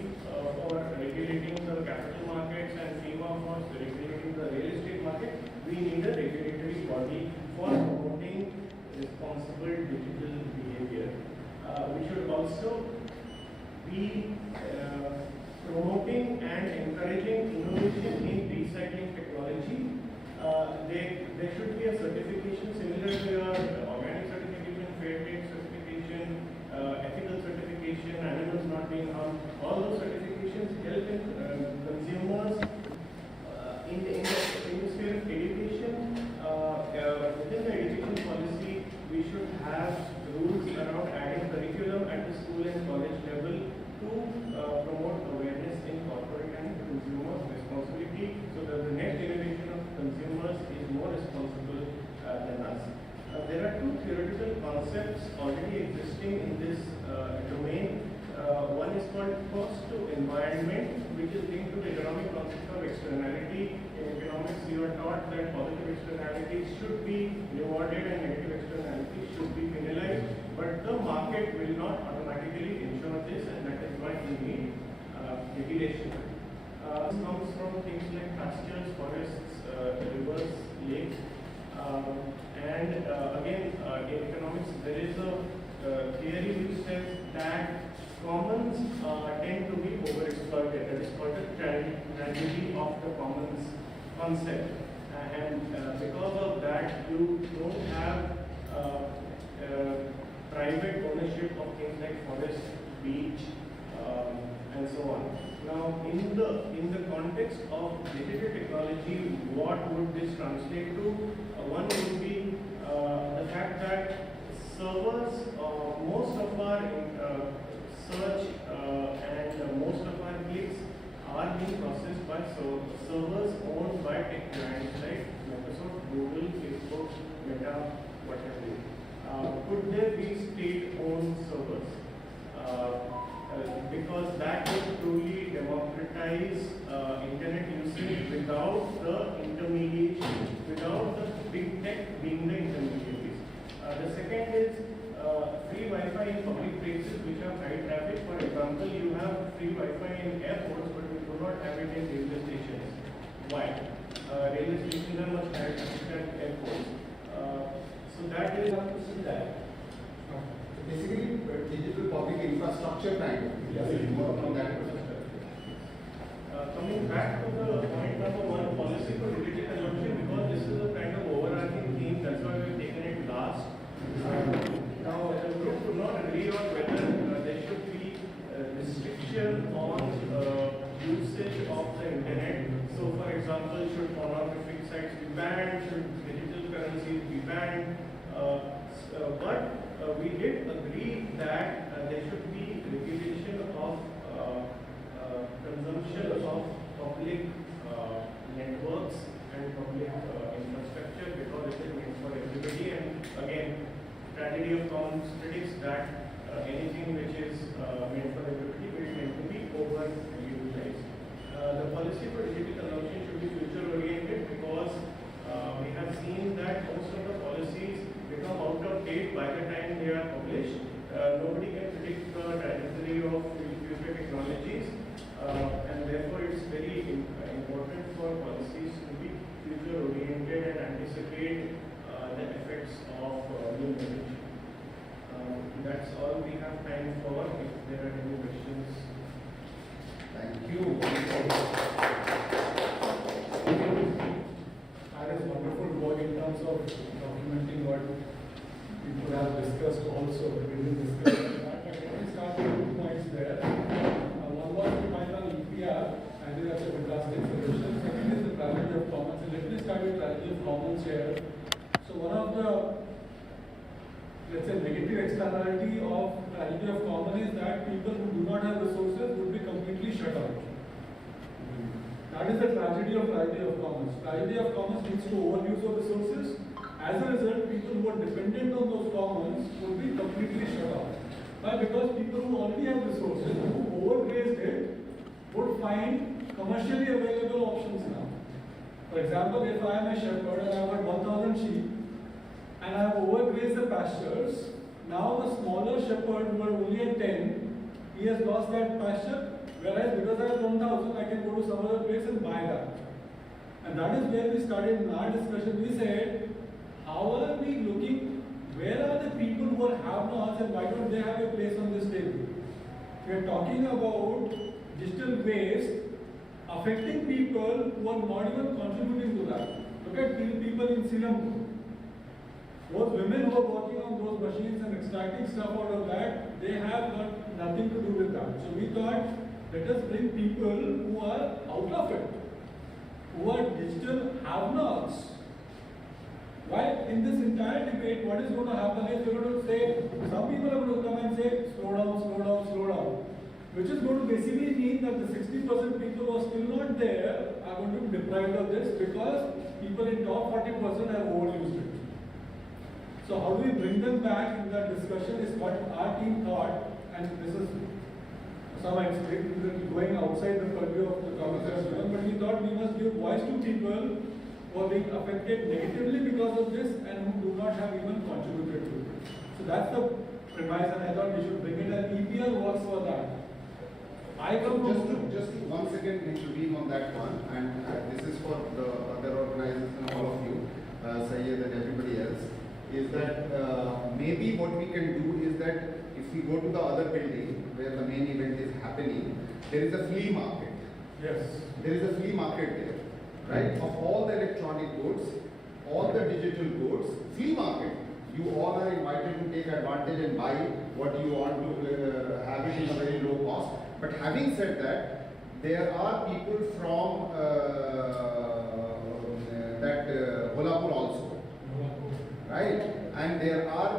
there should be a certification similar to your organic certification, fair trade certification, ethical certification, animals not being harmed. All those certifications help in consumers in the sphere of education. Within the education policy, we should have rules around adding curriculum at the school and college level to promote awareness in corporate and consumer responsibility, so that the next generation of consumers is more responsible than us. There are two theoretical concepts already existing in this domain. One is called cost to environment, which is linked to the economic concept of externality. In economics, you are taught that positive externalities should be rewarded and negative externalities should be penalized, but the market will not automatically ensure this, and that is why we need regulation. This comes from things like pastures, forests, rivers, lakes, and again, in economics, there is a theory which says that commons tend to be overexploited. That is called the tragedy of the commons concept. And because of that, you don't have private ownership of things like forest, beach, and so on. Now, in the context of digital technology, what would this translate to? One would be the fact that servers, most of our search and most of our clicks are being processed by servers owned by tech giants like Microsoft, Google, Facebook, Meta, what have you. Could there be state-owned servers? Because that would truly democratize internet usage without the intermediation, without the big tech being the intermediaries. The second is free Wi-Fi in public places which have high traffic. For example, you have free Wi-Fi in airports, but we do not have it in railway stations. Why? Railway stations are much higher traffic than airports. So that is how to see that. Basically, digital public infrastructure kind of. Yes, more from that perspective. Coming back to the point number one, policy for digital consumption, because this is a kind of overarching theme, that's why we've taken it last. Now, the group do not agree on whether there should be restriction on usage of the internet. So, for example, should pornographic sites be banned? Should digital currencies be banned? But we did agree that there should be regulation of consumption of public networks and public infrastructure, because it is meant for everybody. And again, tragedy of commons predicts that anything which is meant for everybody will tend to be overutilized. The policy for digital consumption should be future oriented, because we have seen that most of the policies become out of date by the time they are published. Nobody can predict the trajectory of future technologies, and therefore it's very important for policies to be future oriented and anticipate the effects of new knowledge. That's all we have time for. If there are any questions. Thank you. That is wonderful work in terms of documenting what people have discussed also, but we didn't discuss that. Let me start with 2 points there. One was the point on EPR. I think that's a fantastic solution. Second is the tragedy of commons. And let me start with tragedy of commons here. So one of the, let's say, negative externality of tragedy of commons is that people who do not have resources would be completely shut out. That is the tragedy of commons. Tragedy of commons leads to overuse of resources. As a result, people who are dependent on those commons would be completely shut out. Why? Because people who already have resources, who overgrazed it, would find commercially available options now. For example, if I am a shepherd and I have 1,000 sheep and I have overgrazed the pastures, now the smaller shepherd who had only had 10, he has lost that pasture. Whereas because I have 1,000, I can go to some other place and buy that. And that is where we started in our discussion. We said, how are we looking, where are the people who are have-nots and why don't they have a place on this table? We are talking about digital waste. affecting people who are not even contributing to that. Look at people in Singapore. Those women who are working on those machines and extracting stuff out of that, they have got nothing to do with that. So we thought, let us bring people who are out of it, who are digital have-nots. Why in this entire debate, what is going to happen is we're going to say, some people are going to come and say, slow down, slow down, slow down. Which is going to basically mean that the 60% people who are still not there are going to be deprived of this because people in top 40% have overused it. So how do we bring them back in that discussion is what our team thought, and this is some explain going outside the purview of the conversation, but we thought we must give voice to people who are being affected negatively because of this and who do not have even contributed to it. So that's the premise, and I thought we should bring it, and EPL works for that. I come just to once again intervene on that one, and this is for the other organizers and all of you, Sayyed and everybody else, is that maybe what we can do is that if we go to the other building where the main event is happening, there is a flea market. Yes. There is a flea market there, right? Of all the electronic goods, all the digital goods, flea market. You all are invited to take advantage and buy what you want to have it in a very low cost. But having said that, there are people from Kolhapur also, right? And there are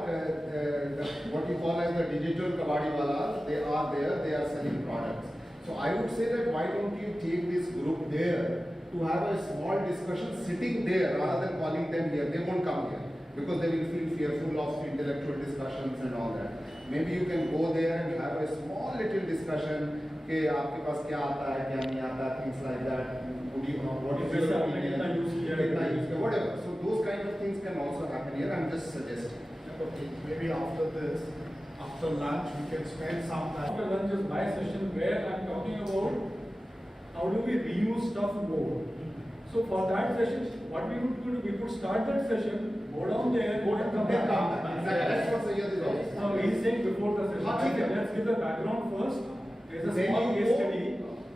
what you call as the digital kabadiwalas. They are there. They are selling products. So I would say that why don't you take this group there to have a small discussion sitting there rather than calling them here. They won't come here because they will feel fearful of intellectual discussions and all that. Maybe you can go there and have a small little discussion. Okay, आपके पास क्या आता है, क्या नहीं आता, things like that. What is your opinion? Whatever. So those kind of things can also happen here. I'm just suggesting. Okay, maybe after this, after lunch, we can spend some time. After lunch is my session where I'm talking about how do we reuse stuff more. So for that session, what we could start that session, go down there, go and come back. That's what Sayyid is also. No, he's saying before the session. Let's give the background first. There's a small case study.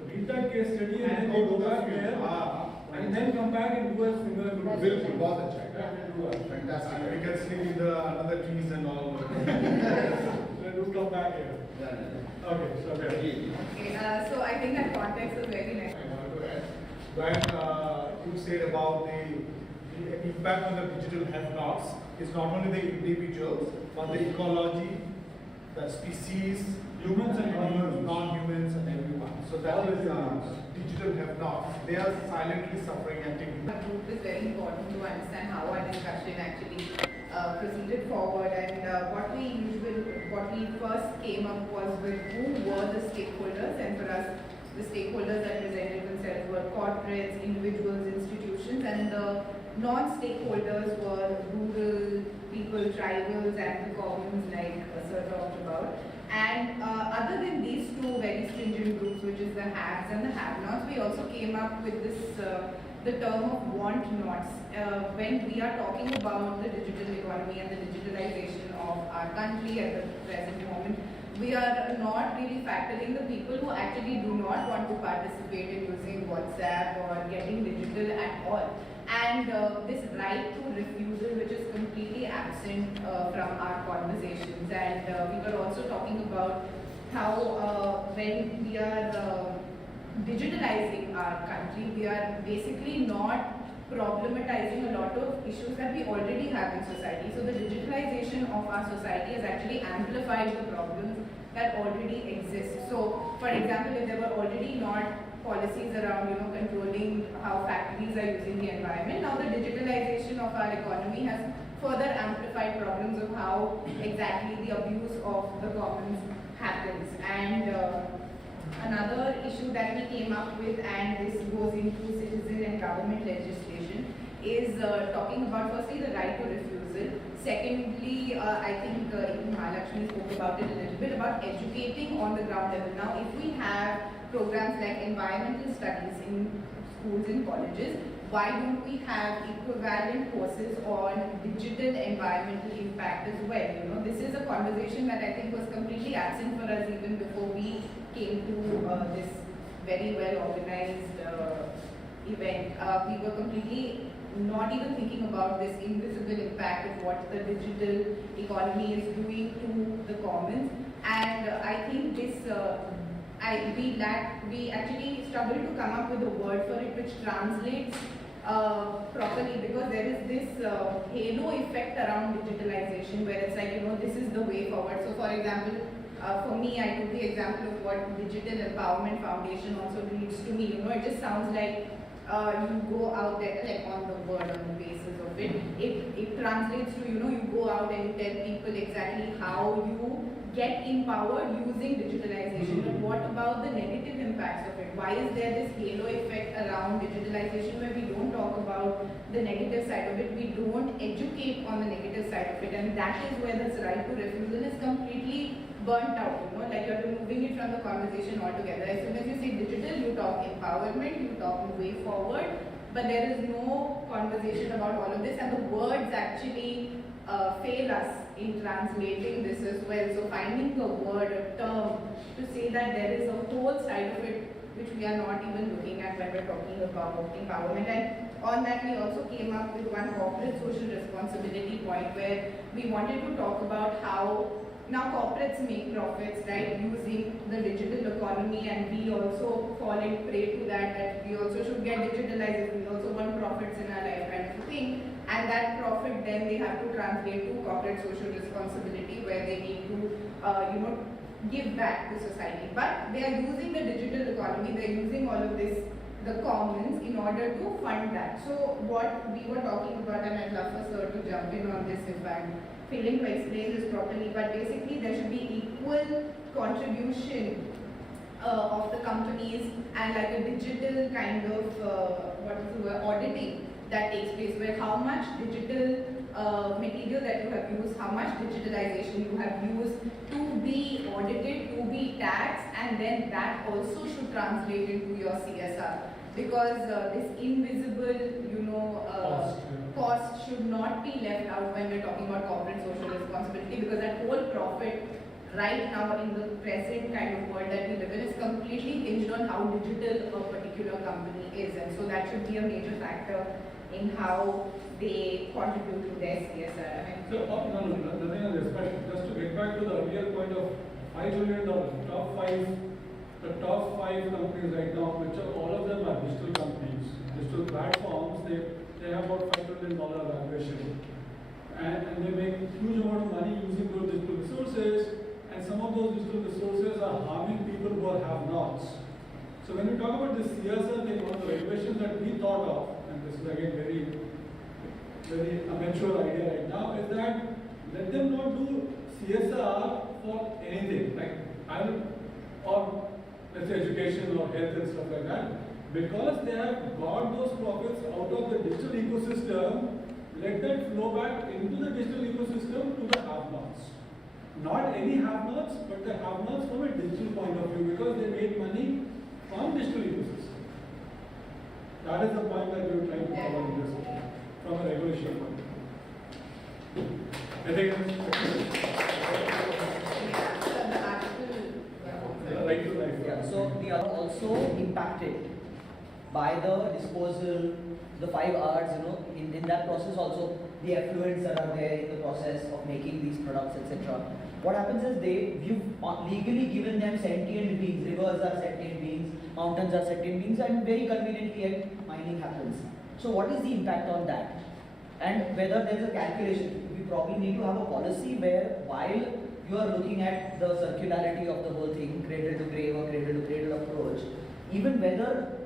Read that case study and then we go back there and then come back and do a similar group. Fantastic. We can sleep in the another trees and all. Then we'll come back here. Okay, so there. Okay, so I think that context is very nice. I want to add. When you said about the impact on the digital have-nots, it's not only the individuals, but the ecology, the species, humans and non-humans and everyone. So that is digital have-nots. They are silently suffering actively. The group is very important to understand how our discussion actually proceeded forward, and what we first came up was with who were the stakeholders, and for us the stakeholders that presented themselves were corporates, individuals, institutions, and the non-stakeholders were rural people, tribals, and the commons like Sir talked about. And other than these two very stringent groups, which is the haves and the have-nots, we also came up with this the term of want-nots. When we are talking about the digital economy and the digitalization of our country at the present moment, we are not really factoring the people who actually do not want to participate in using WhatsApp or getting digital at all. And this right to refusal, which is completely absent from our conversations. And we were also talking about how when we are digitalizing our country, we are basically not problematizing a lot of issues that we already have in society. So the digitalization of our society has actually amplified the problems that already exist. So, for example, if there were already not policies around, controlling how factories are using the environment, now the digitalization of our economy has further amplified problems of how exactly the abuse of the commons happens. And another issue that we came up with, and this goes into citizen and government legislation, is talking about firstly the right to refusal. Secondly, I think even Mahalakshmi spoke about it a little bit, about educating on the ground level. Now, if we have programs like environmental studies in schools and colleges, why don't we have equivalent courses on digital environmental impact as well? This is a conversation that I think was completely absent for us even before we came to this very well organized event. We were completely not even thinking about this invisible impact of what the digital economy is doing to the commons. And I think this, we actually struggled to come up with a word for it which translates properly, because there is this halo effect around digitalization where it's like, this is the way forward. So for example, for me, I took the example of what Digital Empowerment Foundation also reads to me. It just sounds like you go out there, like on the word, on the basis of it. It translates to, you go out and you tell people exactly how you get empowered using digitalization. But what about the negative impacts of it? Why is there this halo effect around digitalization where we don't talk about the negative side of it? We don't educate on the negative side of it, and that is where this right to refusal is completely burnt out, like you're removing it from the conversation altogether. As soon as you say digital, you talk empowerment, you talk way forward, but there is no conversation about all of this, and the words actually fail us in translating this as well. So finding a word, a term, to say that there is a whole side of it which we are not even looking at when we're talking about empowerment. And on that, we also came up with one corporate social responsibility point where we wanted to talk about how now corporates make profits, right, using the digital economy, and we also fall in prey to that we also should get digitalized, we also want profits in our life kind of a thing. And that profit then they have to translate to corporate social responsibility where they need to, give back to society. But they are using the digital economy, they are using all of this, the commons, in order to fund that. So what we were talking about, and I'd love for sir to jump in on this if I'm failing to explain this properly, but basically there should be equal contribution of the companies and like a digital kind of auditing that takes place, where how much digital material that you have used, how much digitalization you have used to be audited, to be taxed, and then that also should translate into your CSR. Because this invisible, cost should not be left out when we're talking about corporate social responsibility, because that whole profit right now in the present kind of world that we live in is completely hinged on how digital a particular company is, and so that should be a major factor in how they contribute to their CSR. So, nothing on this, but just to get back to the earlier point of $5 billion, the top five companies right now, which are all of them are digital companies, digital platforms, they have about $5 billion valuation. And they make huge amount of money using those digital resources, and some of those digital resources are harming people who are have-nots. So when we talk about this CSR thing, one of the regulations that we thought of, and this is again very amateur idea right now, is that let them not do CSR for anything, or let's say education or health and stuff like that. Because they have got those profits out of the digital ecosystem, let that flow back into the digital ecosystem to the have-nots. Not any have-nots, but the have-nots from a digital point of view, because they made money from digital ecosystem. That is the point that we were trying to cover in this from a regulation point of view. Anything else? So we are also impacted by the disposal, the 5 R's, in that process also the effluents that are there in the process of making these products, etc. What happens is we've legally given them sentient beings, rivers are sentient beings, mountains are sentient beings, and very conveniently yet mining happens. So what is the impact on that? And whether there is a calculation, we probably need to have a policy where while you are looking at the circularity of the whole thing, cradle to grave or cradle to cradle approach, even whether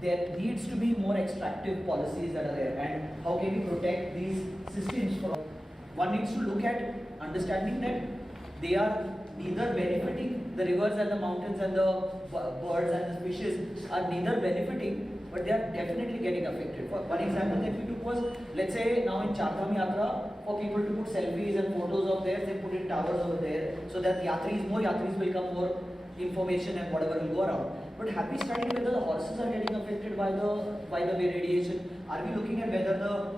there needs to be more extractive policies that are there, and how can we protect these systems from. One needs to look at understanding that they are neither benefiting, the rivers and the mountains and the birds and the fishes are neither benefiting, but they are definitely getting affected. For one example that we took was, let's say now in Chardham Yatra, for people to put selfies and photos of theirs, they put in towers over there, so that more yatris will come, more information and whatever will go around. But have we studied whether the horses are getting affected by the radiation? Are we looking at whether the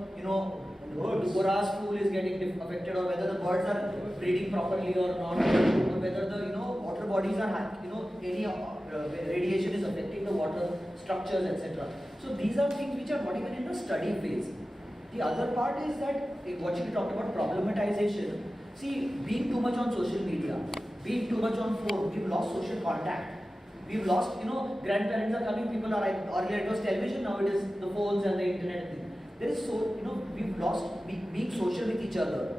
Boras pool is getting affected, or whether the birds are breeding properly or not, or whether the water bodies are radiation is affecting the water structures, etc. So these are things which are not even in the study phase. The other part is that what you talked about problematization. See, being too much on social media, being too much on phone, we've lost social contact. We've lost, grandparents are coming, people are like, earlier it was television, now it is the phones and the internet thing. There is we've lost being social with each other.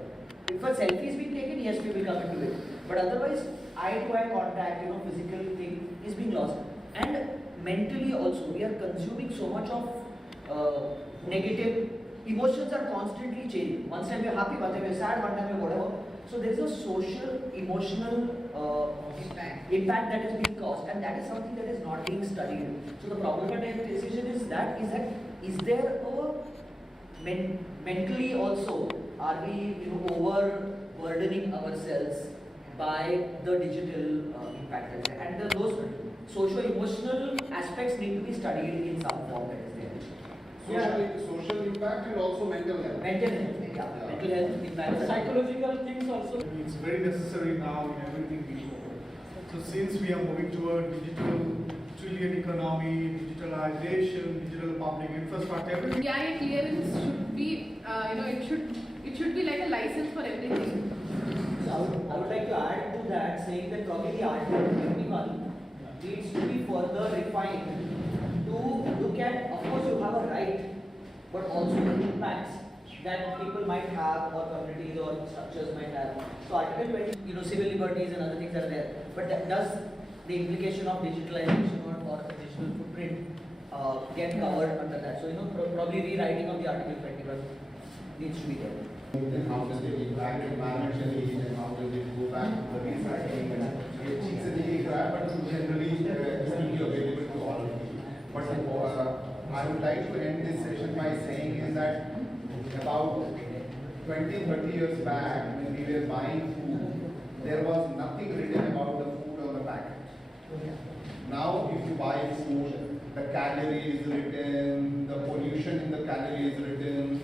If a selfie is being taken, yes, we will come into it. But otherwise, eye-to-eye contact, physical thing is being lost. And mentally also, we are consuming so much of negative emotions are constantly changing. One time you're happy, one time you're sad, one time you're whatever. So there's a social, emotional impact that is being caused, and that is something that is not being studied. So the problematization is that is there a mentally also, are we overburdening ourselves by the digital impact, and those socio-emotional aspects need to be studied in some form that is there. Social impact and also mental health. Mental health, mental health impact. Psychological things also. It's very necessary now in everything we do. So since we are moving toward digital trillion economy, digitalization, digital public infrastructure, everything. PIA clearance should be, it should be like a license for everything. So I would like to add to that, saying that probably the Article 21 needs to be further refined to look at, of course you have a right, but also the impacts that people might have or communities or structures might have. So Article 20, civil liberties and other things are there. But does the implication of digitalization or digital footprint get covered under that? So probably rewriting of the Article 21 needs to be there. Then how does it impact environmentally, and how does it go back to the recycling and it's a daily grab, but generally it will be available to all of you. But I would like to end this session by saying is that about 20-30 years back, when we were buying food, there was nothing written about the food on the packet. Now if you buy food, the calorie is written, the pollution in the calorie is written,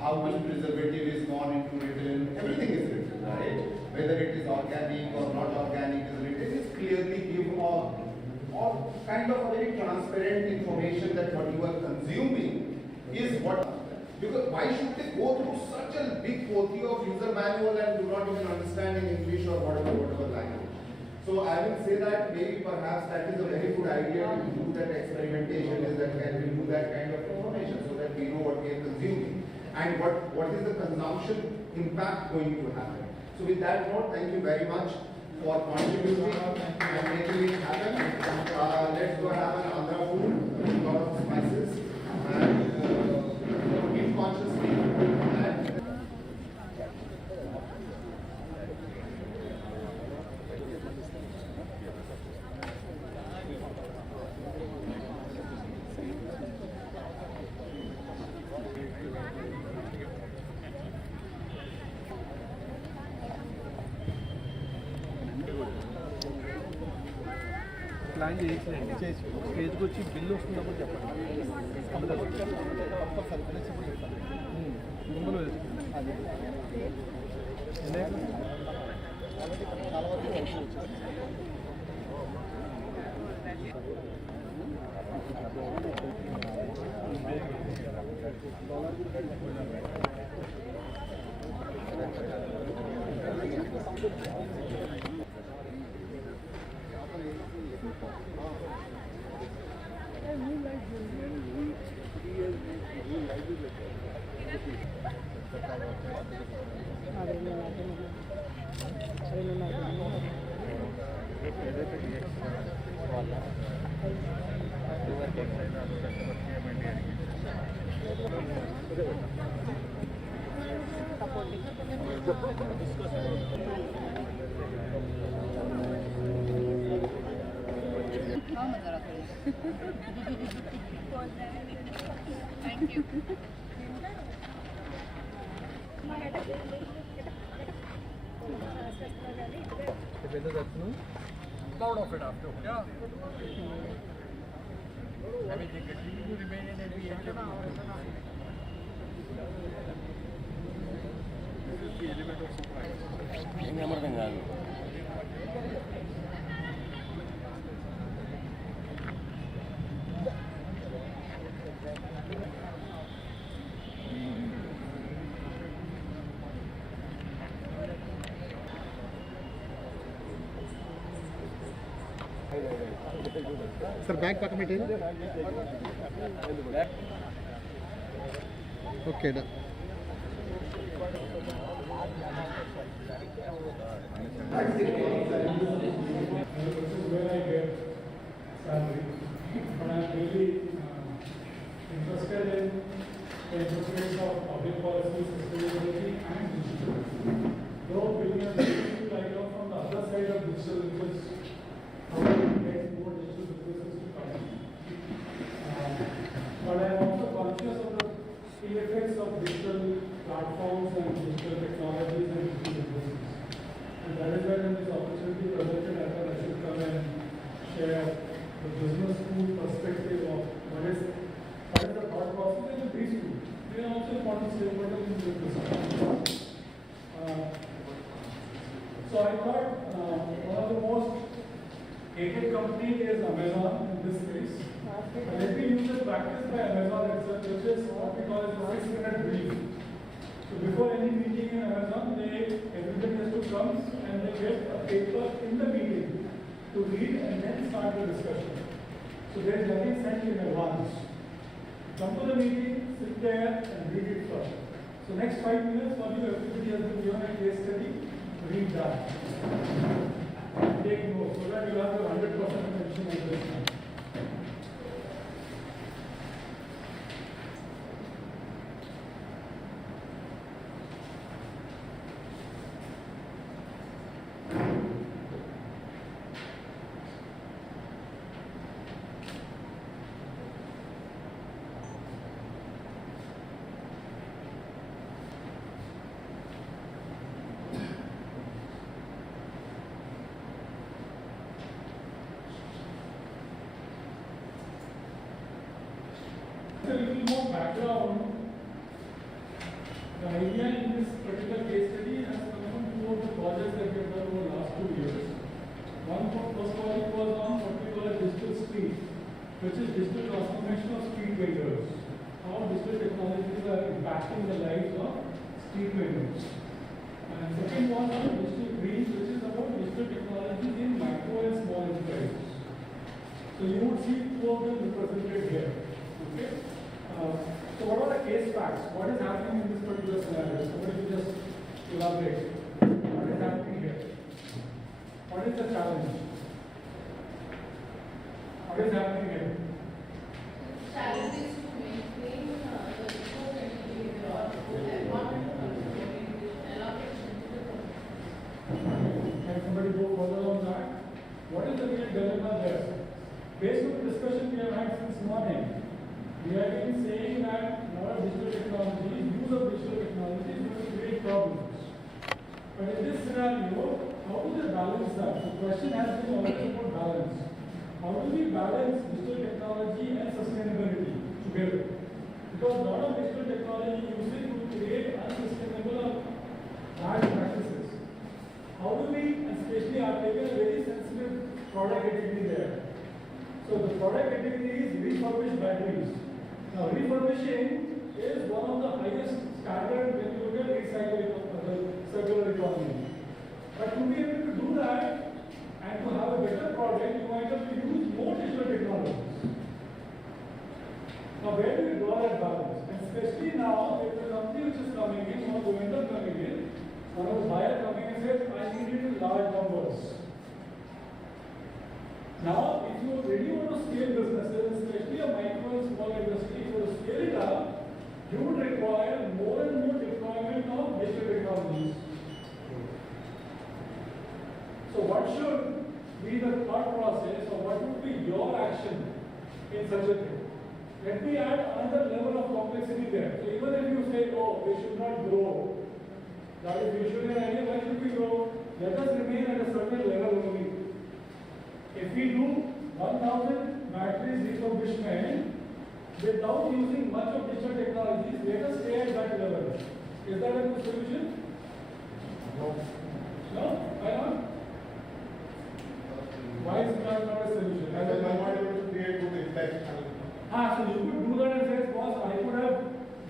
how much preservative is gone into written, everything is written, right? Whether it is organic or not organic is written, it's clearly give or kind of a very transparent information that what you are consuming is what. Because why should they go through such a big pothy of user manual and do not even understand in English or whatever language? So I will say that maybe perhaps that is a very good idea to do that experimentation, is that can we do that kind of information so that we know what we are consuming and what is the consumption impact going to happen. So with that note, thank you very much for contributing and making it happen. Let's go have an Andhra food, a lot of spices and eat consciously. Plan చేసేయండి స్టేజ్కి వచ్చి bill వస్తున్నప్పుడు చెప్పండి ముందులో చాలా వరకు Thank you. Proud of it after, yeah. I mean, they continue to remain in aviation. This is the element of surprise. Sir, back committee. Okay, done. This is where I get salary. But I'm really interested in the interface of public policy, sustainability, and digital. Though building a business like from the other side of digital, which is how to get more digital businesses to come. But I'm also conscious of the ill effects of digital platforms and digital technologies and digital businesses. And that is why when this opportunity presented, I thought I should come and share the business school perspective of what is the thought process and the preschool. They are also important stakeholders in this business. So I thought one of the most hated company is Amazon in this space. Let me use a practice by Amazon itself, which is what we call as a 6-minute brief. So before any meeting in Amazon, everybody has to come and they get a paper in the meeting to read and then start the discussion. So there is nothing sent in advance. Come to the meeting, sit there and read it first. So next 5 minutes for you, everybody has been given a case study, read that. Take notes so that you have your 100% attention on this one. A little more background. The idea in this particular case study has come from two of the projects that we have done over the last 2 years. One first project was on what we call a digital street, which is digital transformation of street vendors. How digital technologies are impacting the lives of street vendors. And second was on digital green, which is about digital technologies in micro and small enterprises. So you would see two of them represented here. Okay. So what are the case facts? What is happening in this particular scenario? Somebody will just elaborate. What is happening here? What is the challenge? What is happening here? Challenge is to maintain the co-creative behavior or environmental allocation to the company. Can somebody go further on that? What is the real dilemma there? Based on the discussion we have had since morning, we have been saying that a lot of digital technology, use of digital technology is going to create problems. But in this scenario, how do they balance that? The question has been always about balance. How do we balance digital technology and sustainability together? Because a lot of digital technology usage will create unsustainable or bad practices. How do we, especially are taking a very sensitive product category there? So the product category is refurbished batteries. Now refurbishing is one of the highest standard when you look at recycling of the circular economy. But to be able to do that and to have a better product, you might have to use more digital technologies. Now where do we draw that balance? And especially now, if the company which is coming in, or the vendor coming in, or the buyer coming and says, I need it in large numbers. Now, if you really want to scale businesses, especially a micro and small industry, to scale it up, you would require more and more deployment of digital technologies. So what should be the thought process, or what would be your action in such a thing? Let me add another level of complexity there. So even if you say, oh, we should not grow, that is, we should have an idea, why should we grow? Let us remain at a certain level only. If we do 1,000 batteries refurbishment without using much of digital technologies, let us stay at that level. Is that a good solution? No. No? Why not? Why is that not a solution? As I am not able to create good impact. So you could do that and say, boss, I could have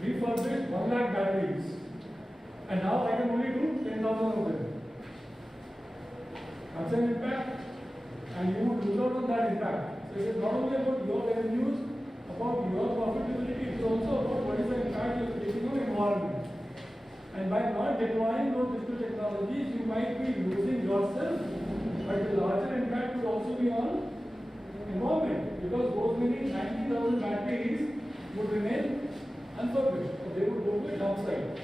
refurbished 1 lakh batteries. And now I can only do 10,000 of them. That's an impact. And you would lose out on that impact. So It is not only about your revenues, about your profitability, it is also about what is the impact you are creating on environment. And by not deploying those digital technologies, you might be losing yourself, but the larger impact would also be on environment, because those many 90,000 batteries would remain unfurbished, so they would go to a dump site.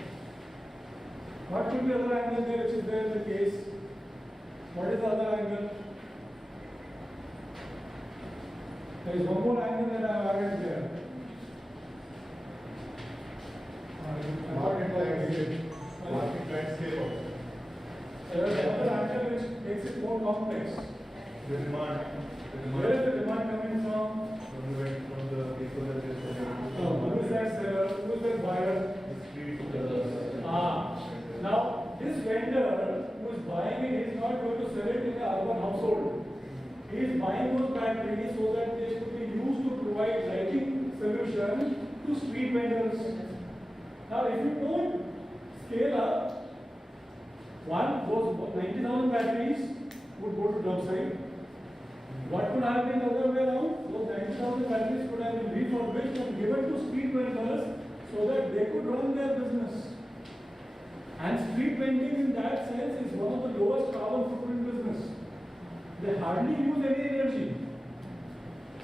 What could be the other angle there which is there in the case? What is the other angle? There is one more angle that I have added there. Market landscape. There is another angle which makes it more complex. The demand. Where is the demand coming from? From the people that is Who is that seller? Who is that buyer? Now, this vendor who is buying it is not going to sell it in an urban household. He is buying those batteries so that they could be used to provide lighting solution to street vendors. Now, if you don't scale up, those 90,000 batteries would go to dump site. What could have been the other way around? Those 90,000 batteries could have been refurbished and given to street vendors so that they could run their business. And street vending in that sense is one of the lowest carbon footprint business. They hardly use any energy.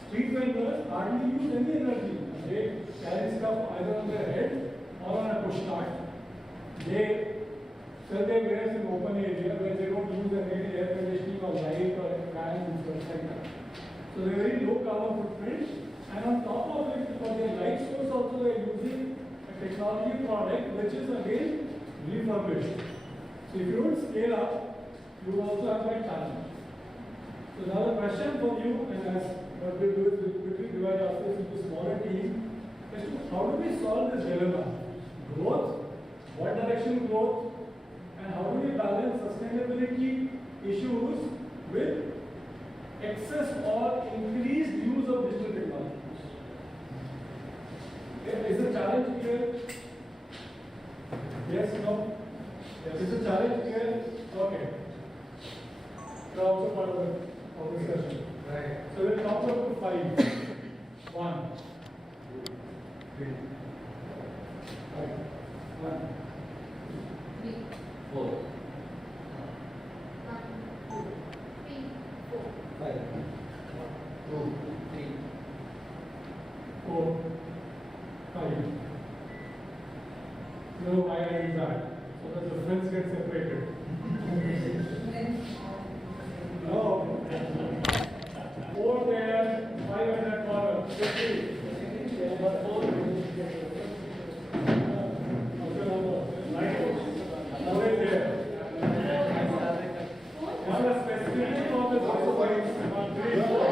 Street vendors hardly use any energy. They carry stuff either on their head or on a push cart. They sell their wares in open area where they don't use any air conditioning or light or fans and stuff like that. So they're very low carbon footprint. And on top of it, for their light source also they are using a technology product which is again refurbished. So if you don't scale up, you also have that challenge. So now the question for you, and as what we do is we quickly divide ourselves into smaller teams, is to how do we solve this dilemma? Growth, what direction growth, and how do we balance sustainability issues with excess or increased use of digital technologies? Is the challenge clear? Yes, no? Is the challenge clear? Okay. So also part of the discussion. Right. So we'll talk about 5. 1, 2, 3, 5. 1, 3, 4, 1, 2, 3, 4, 5, 2, 3, 4, 5. No, why I did that? So that the friends get separated. No. 4 there, 5 at that corner. 50. Number 4. Now wait there. Now the specification of the also points. 3, 4.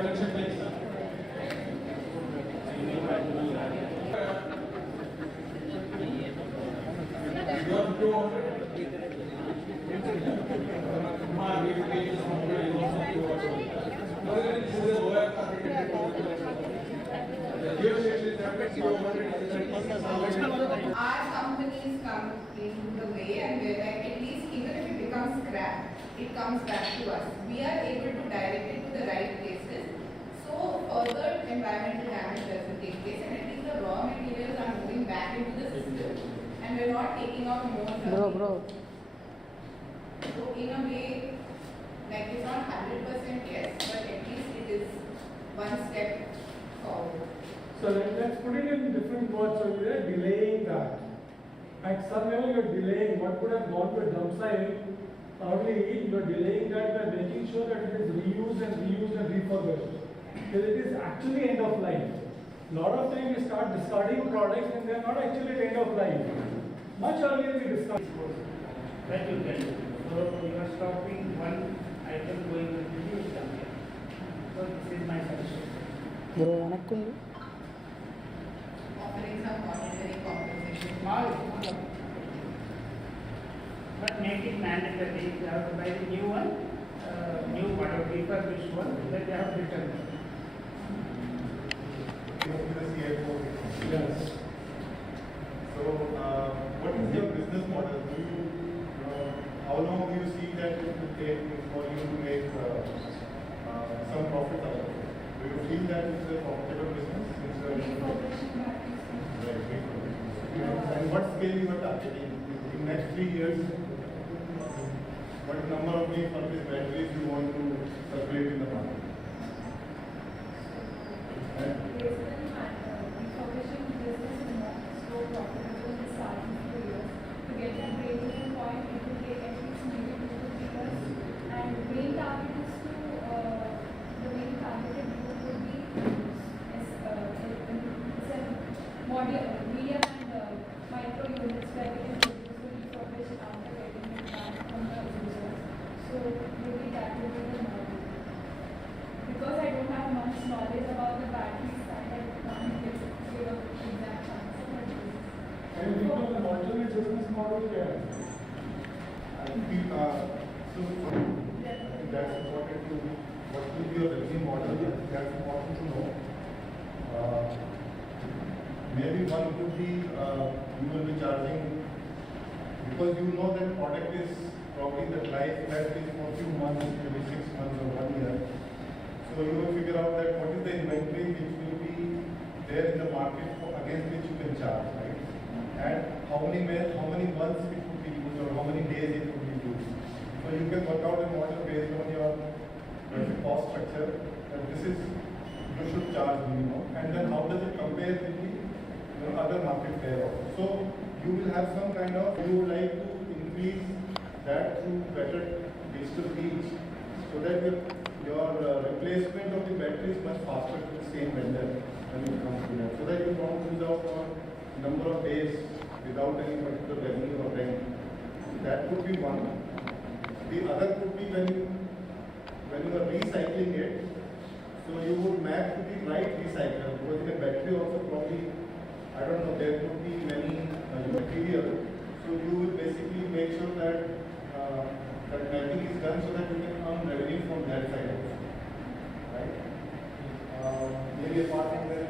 attention please. Our companies come into the way, and we're like, at least even if it becomes scrap, it comes back to us. We are able to direct it to the right places, so further environmental damage doesn't take place, and at least the raw materials are moving back into the system, and we're not taking out more. Bro. So in a way, like it's not 100% yes, but at least it is one step forward. So let's put it in different words. So you are delaying that. At some level, you are delaying what could have gone to a dump site. Probably you are delaying that by making sure that it is reused and refurbished. Till it is actually end of life. A lot of times we start discarding products and they are not actually at end of life. Much earlier we discard. That you can do. So you are stopping one item going to the use dump. So this is my suggestion. Bro, వెనక్కుండు. Offering some monetary compensation. Small, but make it mandatory. You have to buy the new one, new whatever refurbished one, that they have returned. Yes. So, what is your business model? How long do you see that it will take for you to make some profit out of it? Do you feel that it's a profitable business? And what scale you are targeting? In next 3 years, what number of refurbished batteries you want to circulate in the market? Refurbishing business is not so profitable in the starting few years. To get that break-even point, it will take at least maybe 2 to 3 years. And the main target is to, the main targeted group would be it's a medium and micro units where we can produce the refurbished after getting it back from the users. So maybe that will be the model. Because I don't have much knowledge about the battery side, I can't give an exact answer. Can you think of an alternate business model here? I think so that's important to what will be your revenue model. That's important to know. Maybe one could be you will be charging because you know that product is probably the life that is for a few months, maybe 6 months or 1 year. So you will figure out that what is the inventory which will be there in the market against which you can charge, right? And how many months it could be used or how many days it could be used. So you can work out a model based on your cost structure, and this is you should charge minimum. And then how does it compare with the other market player? So you will have some kind of, you would like to increase that through better digital reach, so that your replacement of the battery is much faster to the same vendor when it comes to that, so that you don't lose out on number of days without any particular revenue or rent. That could be one. The other could be when you are recycling it, so you would map to the right recycler, because in a battery also probably, I don't know, there could be many material, so you will basically make sure that that mapping is done so that you can earn revenue from that side also, right? Maybe apart from that,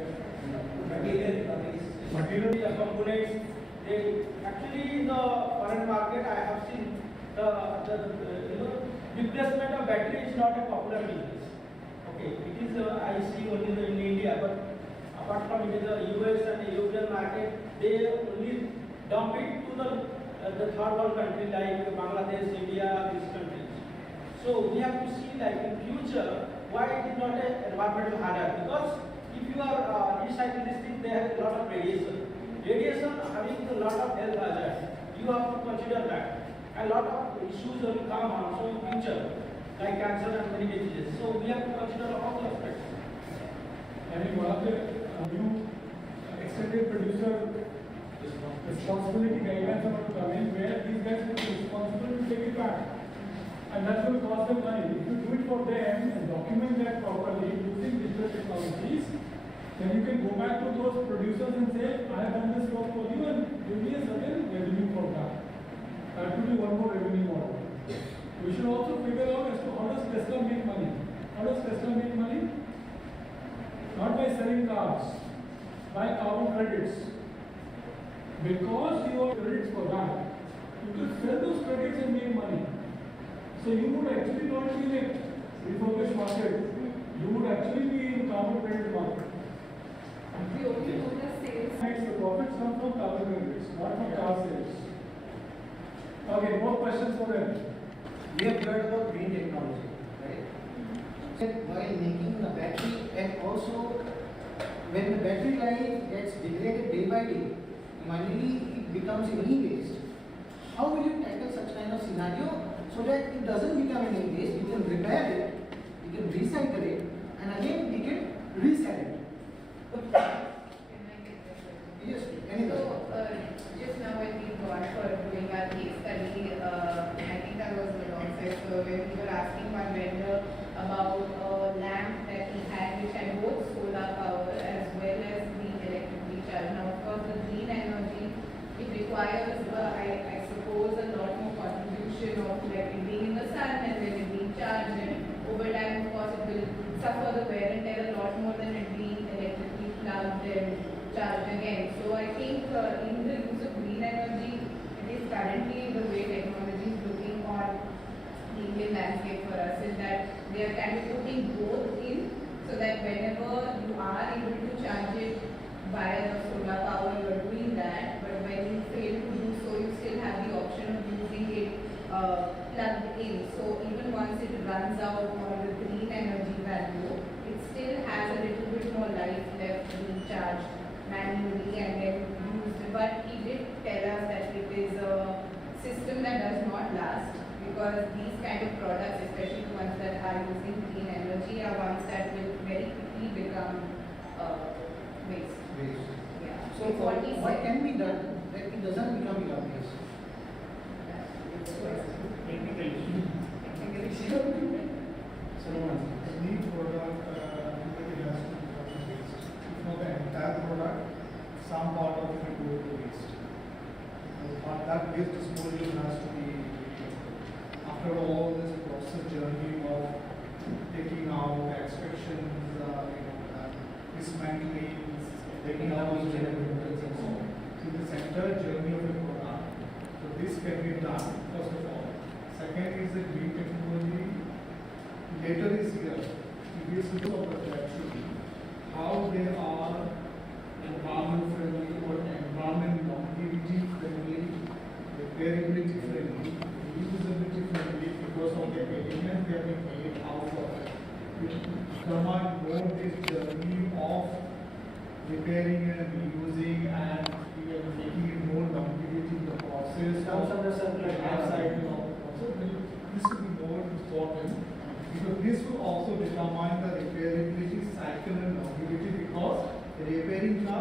material components. They actually in the foreign market, I have seen the replacement of battery is not a popular business. Okay, it is I see only in India, but apart from it, the US and the European market, they only dump it to the third world country like Bangladesh, India, these countries. So we have to see like in future why it is not an environmental hazard, because if you are recycling this thing, they have a lot of radiation. Radiation having a lot of health hazards. You have to consider that. A lot of issues will come also in future, like cancer and many diseases. So we have to consider all the aspects. I mean, one of the new extended producer responsibility guidelines are to come in, where these guys will be responsible to take it back. And that will cost them money. If you do it for them and document that properly, using producers and say, I have done this work for you and give me a certain revenue for that. That would be one more revenue model. We should also figure out as to how does Tesla make money. How does Tesla make money? Not by selling cars, by carbon credits. Because you have credits for that, you could sell those credits and make money. So you would actually not be in a refurbished market. You would actually be in carbon credit market. We only do the sales. Next, the profits come from carbon credits, not from car sales. Okay, more questions for them? We have heard about green technology, right? While making the battery, and also when the battery life gets degraded day by day, finally it becomes an e-waste. How will you tackle such kind of scenario so that it doesn't become an e-waste? We can repair it, we can recycle it, and again we can resell it. Yes, anything. So, just now when we got for doing our case study, I think that was the office, so when we were asking one vendor about a lamp that he had which had both solar power as well as the electricity charge. Now, of course, the green energy, it requires, I suppose, a lot more contribution of like it being in the sun and then it being charged, and over time, of course, it will suffer the wear and tear a lot more than it being electrically plugged and charged again. So I think in the use of green energy, it is currently the way technology is looking on the Indian landscape for us, is that they are kind of putting both in, so that whenever you are able to charge it via the solar power, you are doing that, but when you fail to do so, you still have the option of using it plugged in. So even once it runs out or the green energy value, it still has a little bit more life left to be charged manually and then used. But he did tell us that it is a system that does not last, because these kind of products, especially the ones that are using green energy, are ones that will very quickly become waste. Yeah. So It's what he what said. can be done that it doesn't become e-waste? Any product it has to become waste. If not the entire product, some part of it will go to waste. But that waste disposal has to be, after all this process journey of taking out extractions, dismantling, taking out those chemicals and so on. So this entire journey of a product. So this can be done, first of all. Second is the green technology. Later is here. It is of the battery. How they are environment friendly or environment longevity friendly, repairability friendly, reusability friendly, because of the element they have been made out of it. Someone know this journey of repairing and reusing and making it more longevity in the process. Comes under circular life cycle of the process. This will be more important, because this will also determine the repairability cycle and longevity, because repairing का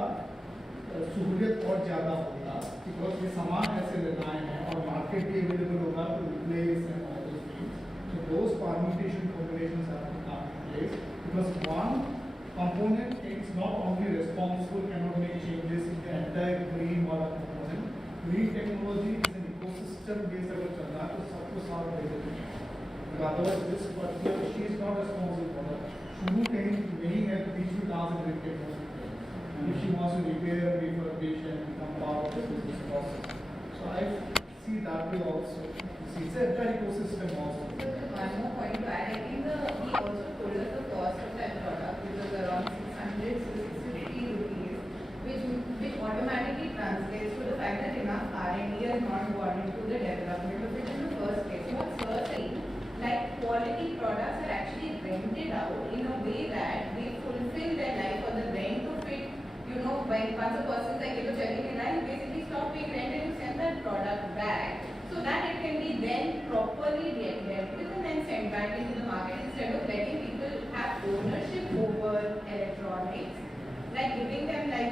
सहूलियत और ज़्यादा होगा, because ये सामान ऐसे लेना है और मार्केट भी अवेलेबल होगा to replace and all those things. So those permutation combinations have to come in place, because one component is not only responsible, cannot make changes in the entire green or component. Green technology is an ecosystem based अगर चल रहा है तो सबको साथ भेजना है. Otherwise, this particular she is not responsible for that. शुरू कहीं नहीं है तो बीच में कहाँ से green technology? And if she wants to repair, refurbish, and become part of the business process. So I see that way also. See, it's an entire ecosystem also. One more point to add, I think he also told us the cost of that product, which was around 600 to 650 rupees, which automatically translates to the fact that enough R&D has not gone into the development of it in the first place. What's certain, like quality products are actually rented out in a way that they fulfill their life, or the rent of it, when once a person is like, you basically stop paying rent and you send that product back, so that it can be then properly dealt with and then sent back into the market, instead of letting people have ownership over electronics, like giving them a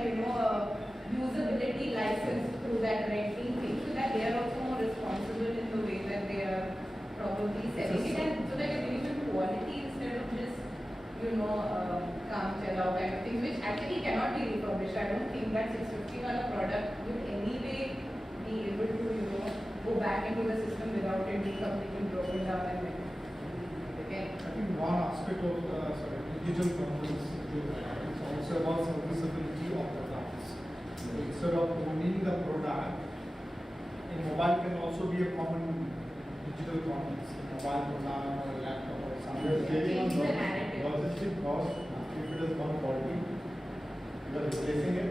usability license through that renting thing, so that they are also more responsible in the way that they are probably selling it, and so that you're giving them quality instead of just, come, chill out kind of things, which actually cannot be refurbished. I don't think that 650 on a product will anyway be able to, go back into the system without it being completely broken down and again. I think one aspect of digital components is also about serviceability of products. So instead of owning the product, a mobile can also be a common digital components, a mobile product or a laptop or something. Saving on logistic cost, if it is one faulty, you are replacing it,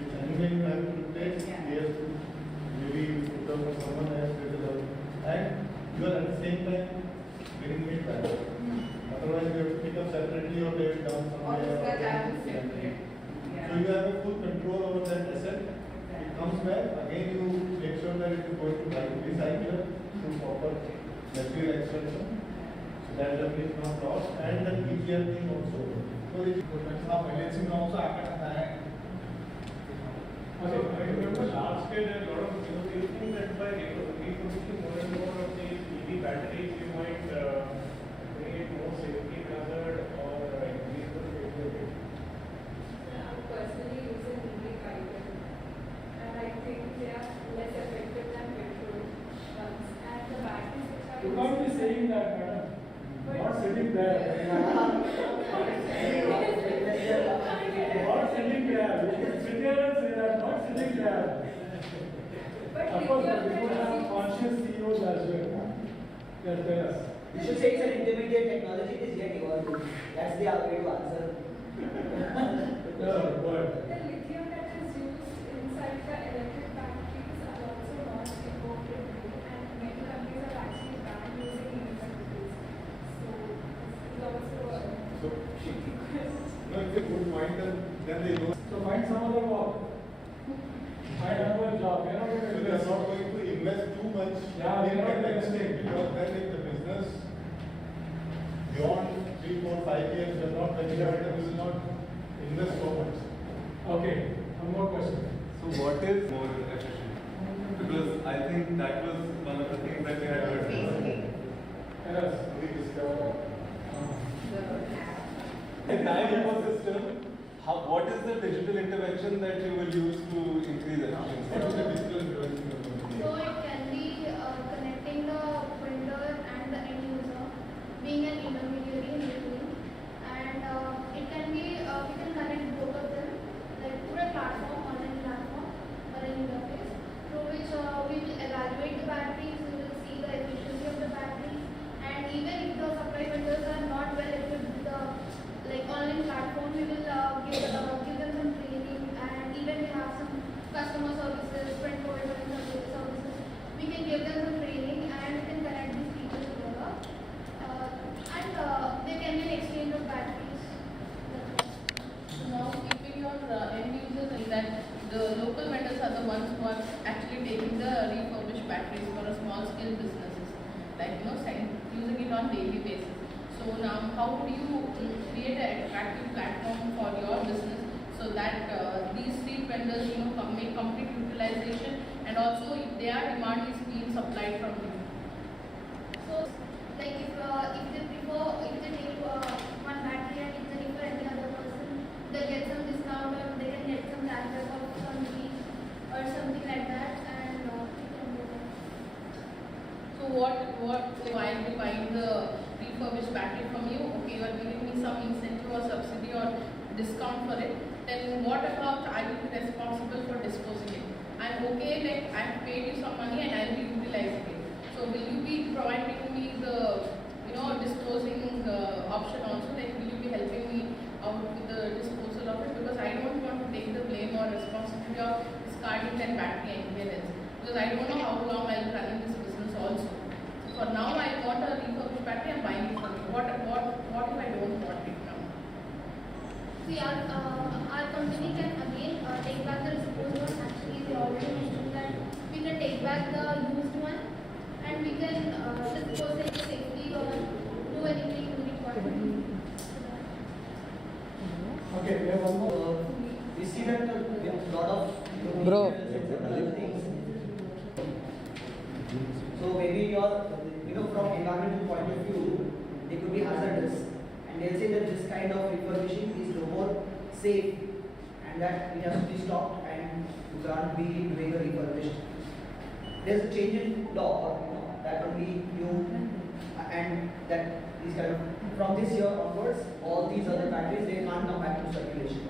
which anyway you have to replace, yes, maybe put up for someone else, and you are at the same time bringing it back. Otherwise, you have to pick up separately or lay it down somewhere. So you have a full control over that asset. It comes back, again you make sure that it is going to recycle through proper material extraction. So that is not lost, and the easier thing also. So it is balancing also happen at that. Okay, I remember last year there were a lot of, do you think that by reproducing more and more of these EV batteries, you might create more safety hazard or increase the failure rate? I'm personally using EV bikes, and I think they are less effective than petrol ones. And the batteries which are You can't be saying that, madam. Not sitting there. Not sitting there. You should sit here and say that, not sitting there. Of course, but people have conscious CEOs as well. Yes, yes. You should say it's an intermediate technology, it is yet evolving. That's the way to answer. No, what? The lithium that is used inside the electric batteries are also not imported, and many countries are actually banned using EV batteries. So this is also a tricky question. no, it's a good point, and then they know. So find some other work. Find another job. You're not going to So they are not going to invest too much Yeah, in they're not investing, because then if the business beyond 3, 4, 5 years does not venture, they will not invest so much. Okay, one more question. So what is more efficient? Because I think that was one of the things that we had heard. Yes. We discovered. Entire ecosystem. What is the digital intervention that you will use to increase efficiency? What is the digital intervention? So it can be connecting the vendor and the end user, being an intermediary in between, and it can be we can connect both of them, like through a platform, online platform, or an interface, through which we will evaluate the batteries, we will see the efficiency of the batteries, and even if the supply vendors are not well equipped with the online platform, we will give them some training, and even we have some customer services, 24/7 services. We can give them some training, and we can connect these features together, and there can be an exchange of batteries. So now keeping your end users in that the local vendors are the ones who are actually taking the refurbished batteries for a small scale businesses, like using it on daily basis. So now how do you create an attractive platform for your business so that these street vendors make complete utilization, and also if their demand is being supplied from you? So like if they take one battery and if they refer any other person, they'll get some discount, or they can get some cashback of some fees or something like that, and it can be done. So what if I am buying the refurbished battery from you? Okay, you are giving me some incentive or subsidy or discount for it. Then what about I will be responsible for disposing it? I'm okay, like I have paid you some money and I will be utilizing it. So will you be providing me the disposing option also? Like will you be helping me out with the disposal of it? Because I don't want to take the blame or responsibility of discarding that battery anywhere else. Because I don't know how long I'll be running this business also. For now, I want a refurbished battery, I'm buying it from you. What if I don't want it now? See, our company can again take back the disposed one. Actually, we already mentioned that we can take back the used one, and we can dispose it safely or do anything required. Okay, we have one more. We see that with a lot of Bro. other things. So maybe from environmental point of view, they could be hazardous, and they'll say that this kind of refurbishing is no more safe and that it has to be stopped and you can't be doing a refurbished. There's a change in law, that only you and that these kind of from this year onwards, all these other batteries they can't come back to circulation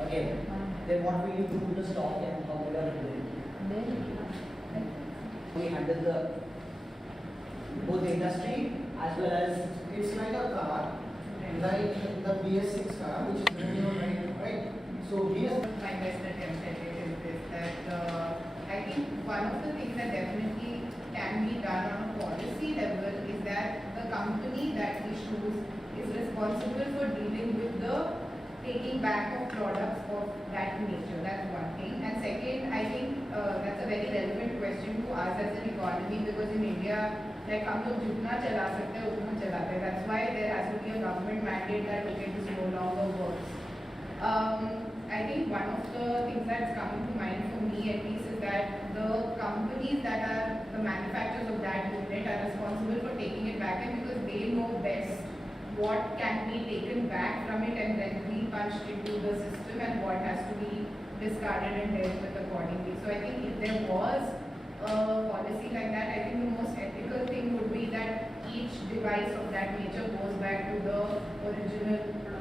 again. Then what will you do to the stock and how will you do it? We handle the both the industry as well as It's like a car, like the BS6 car, which is running on right? So BS. My best attempt at it is this, that I think one of the things that definitely can be done on a policy level is that the company that issues is responsible for dealing with the taking back of products of that nature. That's one thing. And second, I think that's a very relevant question to us as an economy, because in India, like हम लोग जितना चला सकते हैं उतना चलाते हैं. That's why there has to be a government mandate that okay, this no longer works. I think one of the things that's coming to mind for me at least is that the companies that are the manufacturers of that unit are responsible for taking it back, and because they know best what can be taken back from it and then re-punched into the system and what has to be discarded and dealt with accordingly. So I think if there was a policy like that, I think the most ethical thing would be that each device of that nature goes back to the original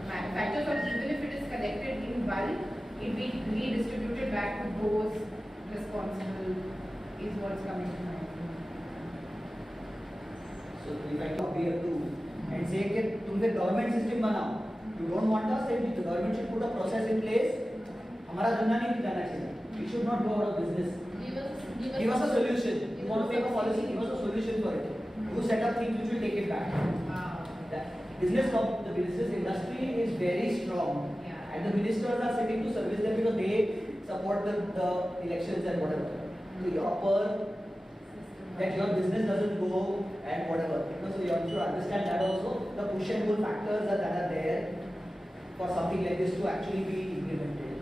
manufacturers, or even if it is collected in bulk, it be redistributed back to those responsible is what's coming to mind. So if I come here to and say that तुम फिर government system बनाओ, you don't want us, then the government should put a process in place. हमारा धंधा नहीं जाना चाहिए. We should not go out of business. Give us a solution. You want to make a policy? Give us a solution for it. You set up things which will take it back. The business industry is very strong, and the ministers are sitting to service them because they support the elections and whatever. So your that your business doesn't go and whatever. So you have to understand that also the push and pull factors that are there for something like this to actually be implemented.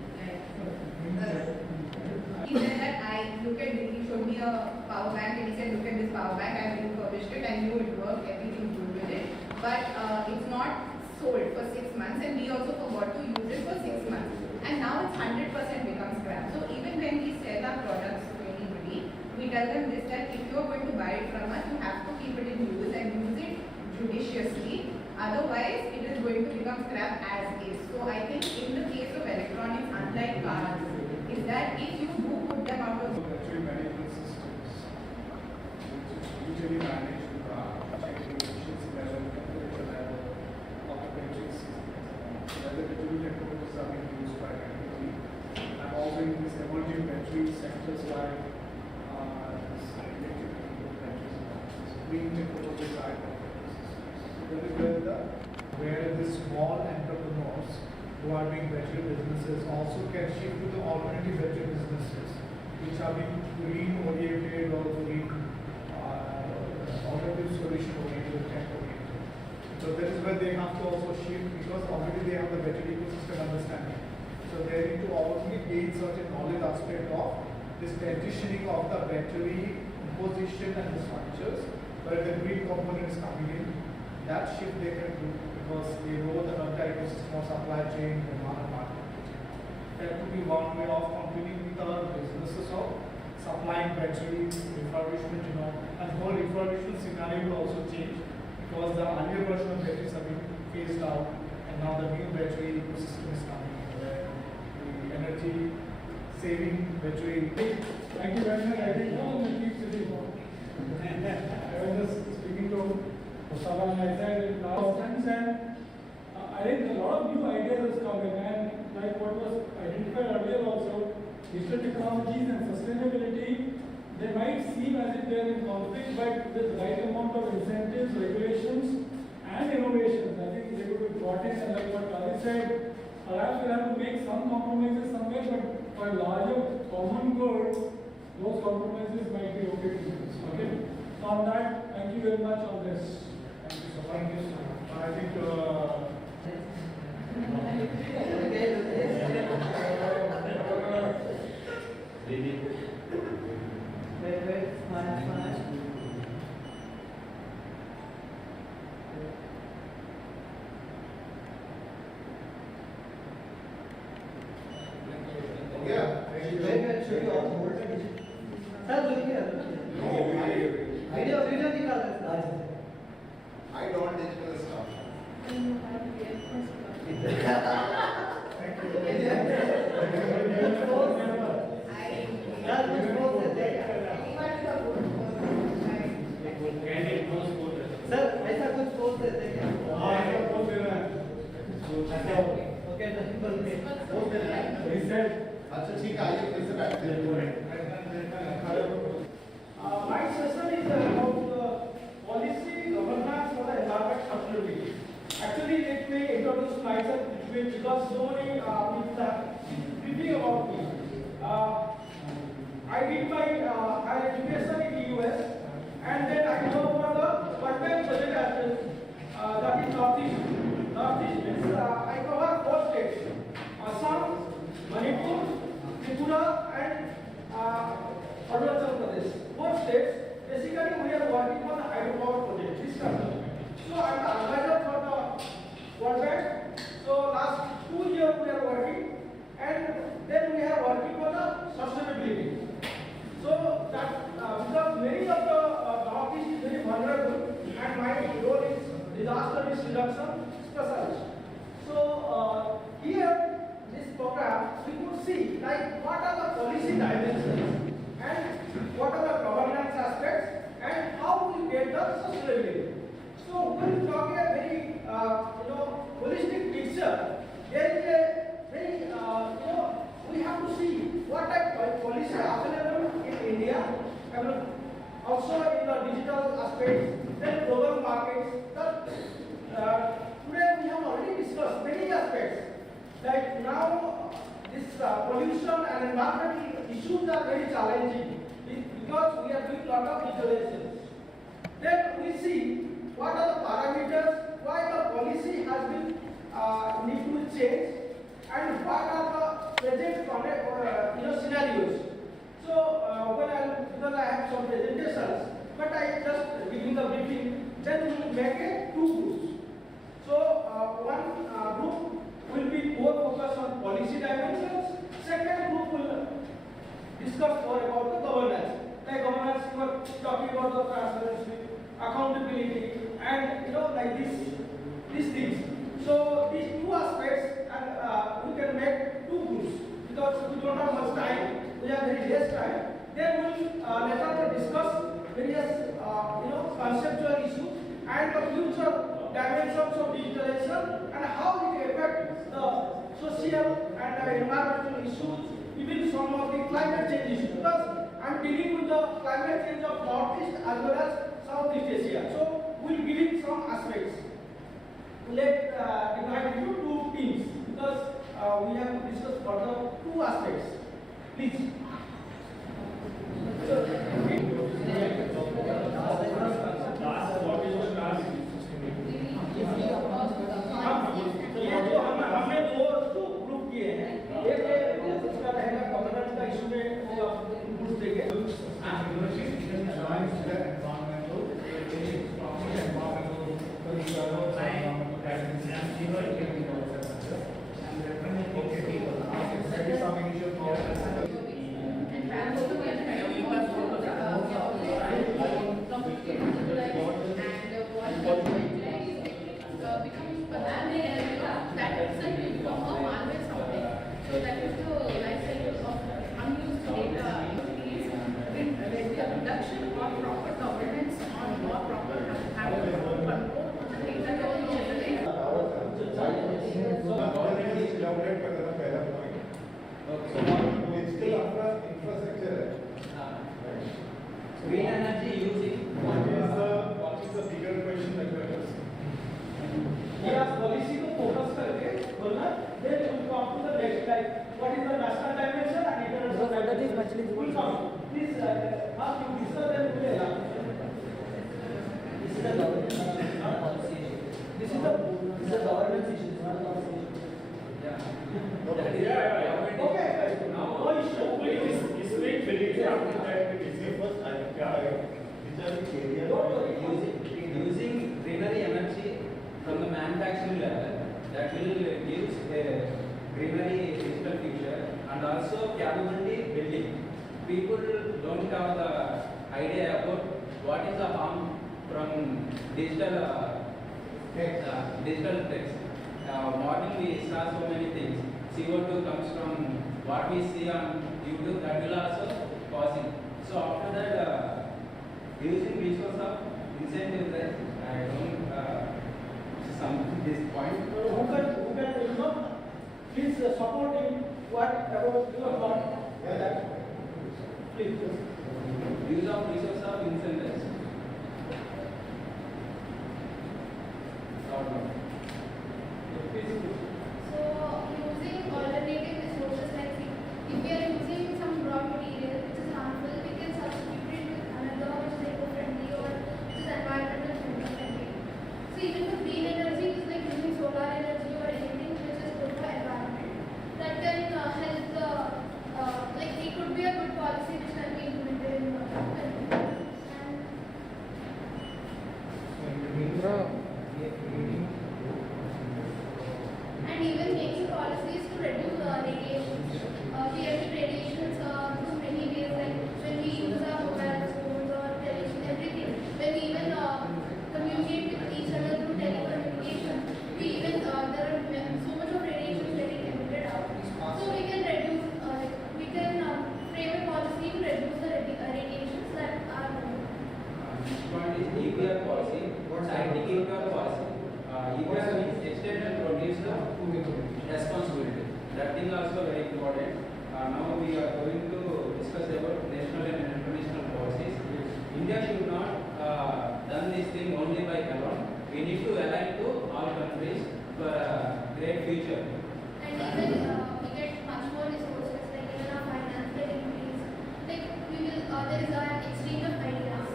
He said that he showed me a power bank and he said, look at this power bank, I refurbished it, I knew it worked, everything's good with it. But it's not sold for 6 months, and we also forgot to use it for 6 months. And now it's 100% becomes scrap. So even when we sell our products to anybody, we tell them this, that if you are going to buy it from us, you have to keep it in use and use it judiciously. Otherwise, it is going to become scrap as is. So I think in the case of electronics, unlike cars, is that if you do put them out of battery management systems, which usually manage checking efficiency level, temperature level, occupancy systems, whether the digital technologies are being used by energy. I'm also in these emerging battery sectors like this electric batteries, green technologies are that is where the small entrepreneurs who are doing battery businesses also can shift to the alternative battery businesses, which are being green oriented or green alternative solution oriented, tech oriented. So that is where they have to also shift, because already they have the battery ecosystem understanding. So they need to already gain certain knowledge aspect of this transitioning of the battery composition and the structures, where the green component is coming in. That shift they can do because they know the entire ecosystem of supply chain and market. That could be one way of competing with other businesses of supplying batteries, refurbishment, and whole refurbishment scenario will also change because the earlier version of batteries have been phased out, and now the new battery ecosystem is coming where the energy saving battery. Thank you very much. I think all the keep sitting on. I was just speaking to Osama, and I said now and I think a lot of new ideas has come in, and like what was identified earlier also, digital technologies and sustainability, they might seem as if they are in conflict, but with the right amount of incentives, regulations, and innovations, I think they would be brought in. And like what Kali said, perhaps we'll have to make some compromises somewhere, but for a larger common good, those compromises might be okay to use. Okay? So on that, thank you very much on this. Thank you so much. I think Should you also hold the digit? Sir, look here. Video निकाल रहे हैं. I don't digital stuff. Sir ऐसा कुछ post देते हैं क्या? हाँ ऐसा पोस्ट देना है. ओके पोस्ट देना है. अच्छा ठीक है आइए फिर से बैठते हैं. My session is about policy governance for the environment sustainability. Actually, let me introduce myself because so many people are speaking about me. I did my higher education in the US, and then I go for the one-time project as well. That is Northeast. Northeast means I cover 4 states: Assam, Manipur, Tripura, and Arunachal Pradesh. 4 states. Basically, we are working on the hydropower project. This company. So I am the advisor for the World Bank. So last 2 years we are working, and then we are working on the sustainability. So that because many of the Northeast is very vulnerable, and my role is disaster risk reduction specialist. So here this program we could see like what are the policy dimensions and what are the governance aspects and how we get the sustainability. So when we talk a very holistic picture, there is a very we have to see what type of policy available in India, and also in the digital aspects, then global markets. Today we have already discussed many aspects. Like now, this pollution and environmental issues are very challenging because we are doing lot of regulations. Then we see what are the parameters, why the policy has been need to change, and what are the present scenarios. So because I have some presentations, but I just giving the briefing. Then we will make it 2 groups. So one group will be more focused on policy dimensions. Second group will discuss more about the governance. Like governance, we were talking about the transparency, accountability, and like these things. So these 2 aspects, and we can make 2 groups because we don't have much time. We have very less time. Then we will later discuss various conceptual issues and the future dimensions of digitalization and how it affects the social and environmental issues, even some of the climate change issues. Because I am dealing with the climate change of Northeast as well as Southeast Asia. So we will give it some aspects. Let's divide into 2 teams because we have to discuss further 2 aspects. Please. हमने 2 group किए हैं. एक इसका रहेगा governance का issue में वो include देंगे. So that is the life cycle of unused data is reduction or proper governance on or proper control on the data that we generate. Green energy using what is the bigger question that you are asking? Yes, policy को focus करके बोलना. Then we will come to the next, like what is the national dimension and international dimension. We will come. This how you discuss them today. This is the governance issue, not a policy issue. This is the governance issue, it's not a policy issue. Yeah. Okay. Now, no issue. It's very clear after that. Using greenery energy from the manufacturing level, that will give a greenery digital future, and also digital digital text. Morning we saw so many things. CO2 comes from what we see on YouTube, that will also causing. So after that, using resource of incentive, that I don't some this point. Who can please support him? What about your thought? That please. Use of resource of incentives. So using alternative resources like if we are using some raw material which is harmful, we can substitute it with another which is eco-friendly or which is environmental friendly. So even for green energy, it's like using solar energy or anything which is good for environment. That can help the like it could be a good policy which can be implemented in the country. And even making policies to reduce radiations. We emit radiations through many ways, like when we use our mobile phones or television, everything. When we even communicate with each other through telecommunication, we even there are so much of radiation getting emitted out. So we can reduce, we can frame a policy to reduce the radiations that are. One is EPR policy, scientific EPR policy. EPR means extended producer responsibility. That thing also very important. Now we are going to discuss about national and international policies. India should not done this thing only by alone. We need to align to all countries for a great future. And even we get much more resources, like even our finance get increased. Like we will, there is an exchange of ideas.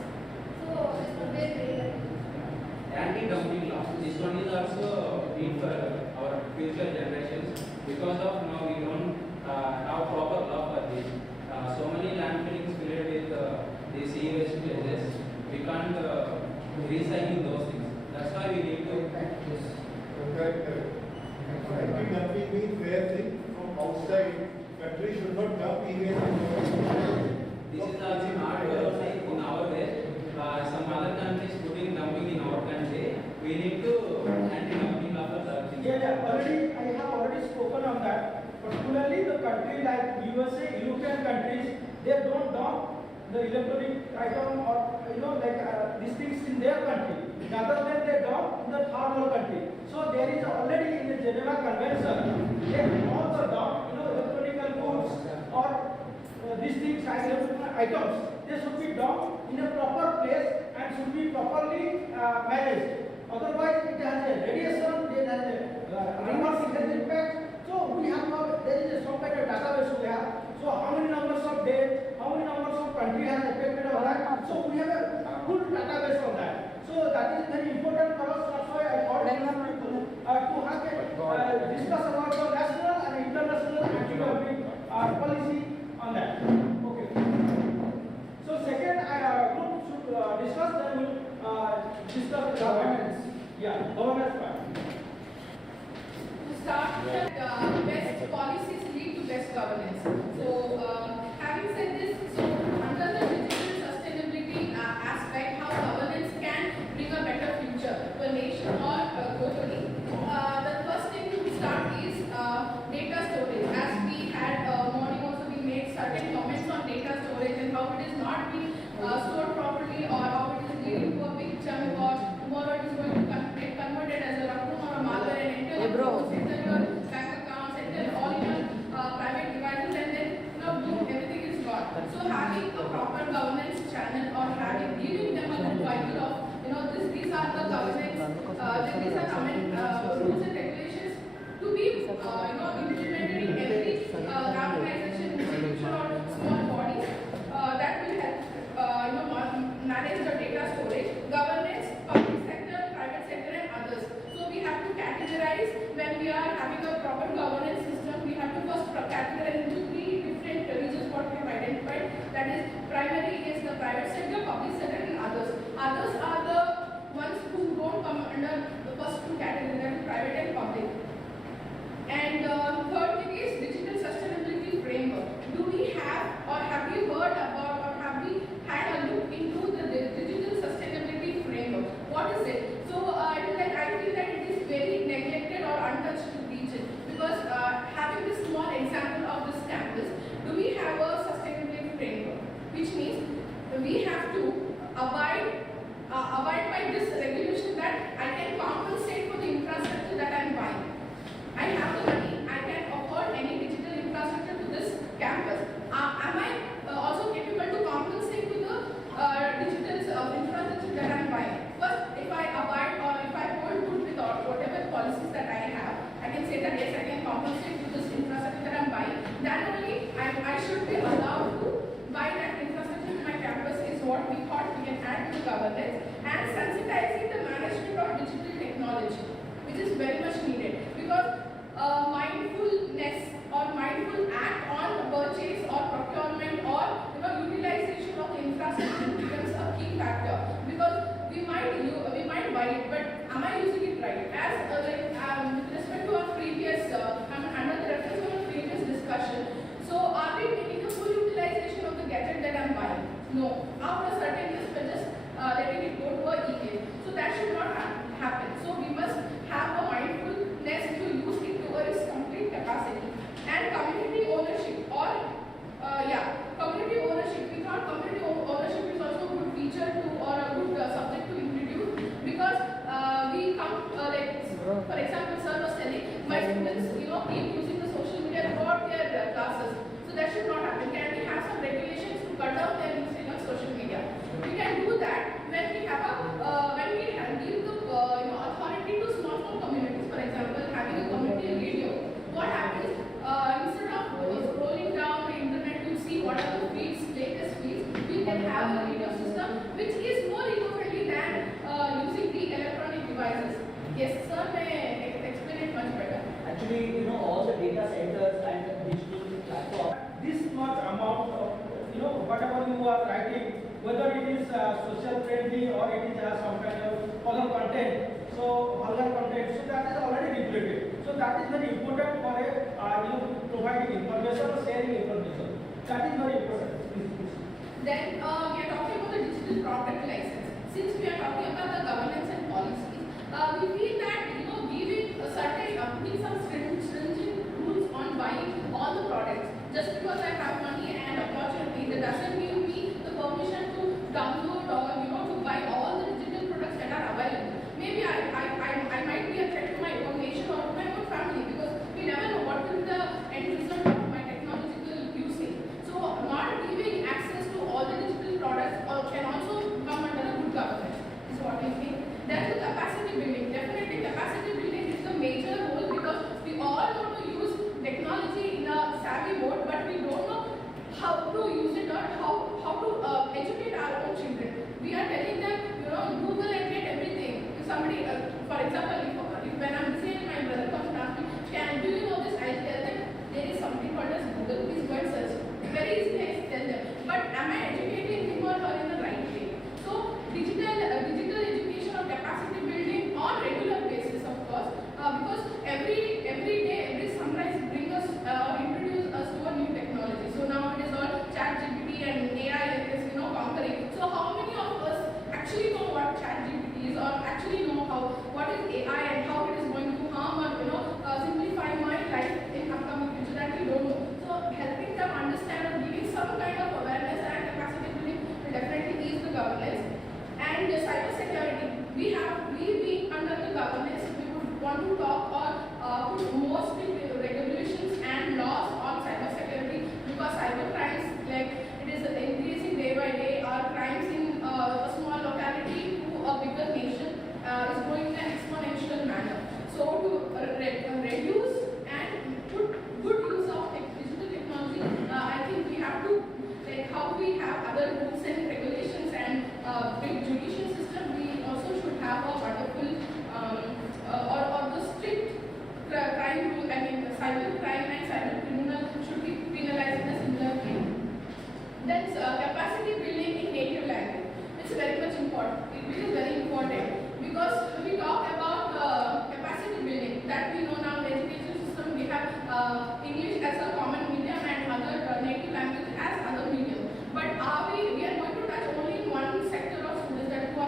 So this would be a great idea. Anti-dumping law. This one is also need for our future generations because of now we don't have proper law for this. So many landfillings filled with these e-waste places. We can't recycle those things. That's why we need to practice. Anti-dumping means fair thing from outside. Country should not dump e-waste. This is also not only in our way. Some other countries putting dumping in our country. We need to anti-dumping law for that thing. Yeah, already I have already spoken on that. Particularly the country like USA, European countries, they don't dump the electronic item or these things in their country. Rather than they dump in the third world country. So there is already in the Geneva Convention, they all the dump, electronic goods or these things as items. They should be dumped in a proper place and should be properly managed. Otherwise, it has a radiation, it has a animal impact. So we have there is some kind of database we have. So how many numbers of death, how many numbers of country has affected on that. So we have a good database on that. So that is very important for us. That's why I thought to have a discuss about the national and international anti-dumping policy on that. Okay. So second, group should discuss, then we'll discuss the governance. Yeah, governance part. To start that best policies lead to best governance. So having said this, so under the digital sustainability aspect, how governance can bring a better future to a nation or globally. The first thing to start is data storage. As we had morning also we made certain comments on data storage and how it is not being stored properly or how it is leading to a big chunk or tomorrow it is going to get converted as a raccoon or a malware and enter your bank accounts, enter all your private devices and then boom, everything is gone. So having a proper governance channel or giving them a good idea of these are the governance, these are rules and regulations to be implemented in every organization, institution or small bodies that will help manage the data storage, governance, public sector, private sector and others. So we have to categorize when we are having a proper governance system. We have to first categorize into 3 different regions what we have identified. That is primary is the private sector, public sector and others. Others are the ones who don't come under the first 2 categories, that is private and public. And then only I should be allowed to buy that infrastructure to my campus is what we thought we can add to the governance, and sensitizing the management of digital technology, which is very much needed, because mindfulness or mindful act on purchase or procurement or utilization of the infrastructure becomes a key factor, because we might buy it, but am I using it right? As with respect to our previous under the reference of our previous discussion, so are we making a full utilization of the gadget that I'm buying? No. After a certain years, we're just letting it go to a email. So that should not happen. So we must have a mindfulness to use it to its complete capacity. And community ownership community ownership. We thought community ownership is also a good feature to or a good subject to introduce, because we come for example, sir was telling my students keep using the social media throughout their classes. So that should not happen. Can we have some regulations to cut down their usage on social media? We can do that when we have give the authority to small communities. For example, having a community radio. What happens? Instead of scrolling down the internet to see what are the latest feeds, we can have a radio system which is more eco-friendly than using the electronic devices. Yes, sir, may explain it much better. Actually, all the data centers and the digital platform. This much amount of, whatever you are writing, whether it is social friendly or it is some kind of vulgar content. So that is already regulated. So that is very important for providing information or sharing information. That is very important. Then we are talking about the digital product license. Since we are talking about the governance and policies, we feel that giving a certain putting some stringent rules on buying all the products. Just because I have money and opportunity, that doesn't give me the permission to download or to buy all the digital products that are available. Maybe I might be a threat to my own nation or to my own family, because we never know what will the end result of my technological usage. So not giving access to all the digital products can also come under a good governance, is what I think. Then the capacity building. Definitely capacity building is the major role, because we all know to use technology in a savvy mode, but we don't know how to use it or how to educate our own children. We are telling them, Google and get everything. If somebody, for example, if when I'm saying my brother comes and asks me, do you know this? I tell them there is something called as Google. Please go and search. Very easily I tell them. But am I educating him or her in the right way? So digital education or capacity building on regular basis, of course, because every day, every sunrise bring us introduce us to a new technology. So now it is all ChatGPT and AI is conquering. So how many of us actually know what ChatGPT is, or actually know what is AI and how it is going to harm or simplify my life in upcoming future? That we don't know. So helping them understand or giving some kind of awareness and capacity building will definitely ease the governance. And cyber security, we being under the governance, we would want to talk or put more strict regulations and laws on cyber security, because cyber crimes, it is increasing day by day. Our crimes in a small locality to a bigger nation is going in an exponential manner. So to reduce and put good use of digital technology, I think we have to, how we have other rules and regulations and big judicial system, we also should have a wonderful or the strict crime rule. Cyber crime and cyber criminal should be penalized in a similar way. Then capacity building in native language. It's very much important. It is very important, because we talk about capacity building, that we know now in the education system we have English as a common medium and other native language as other medium. But we are going to touch only one sector of students, that who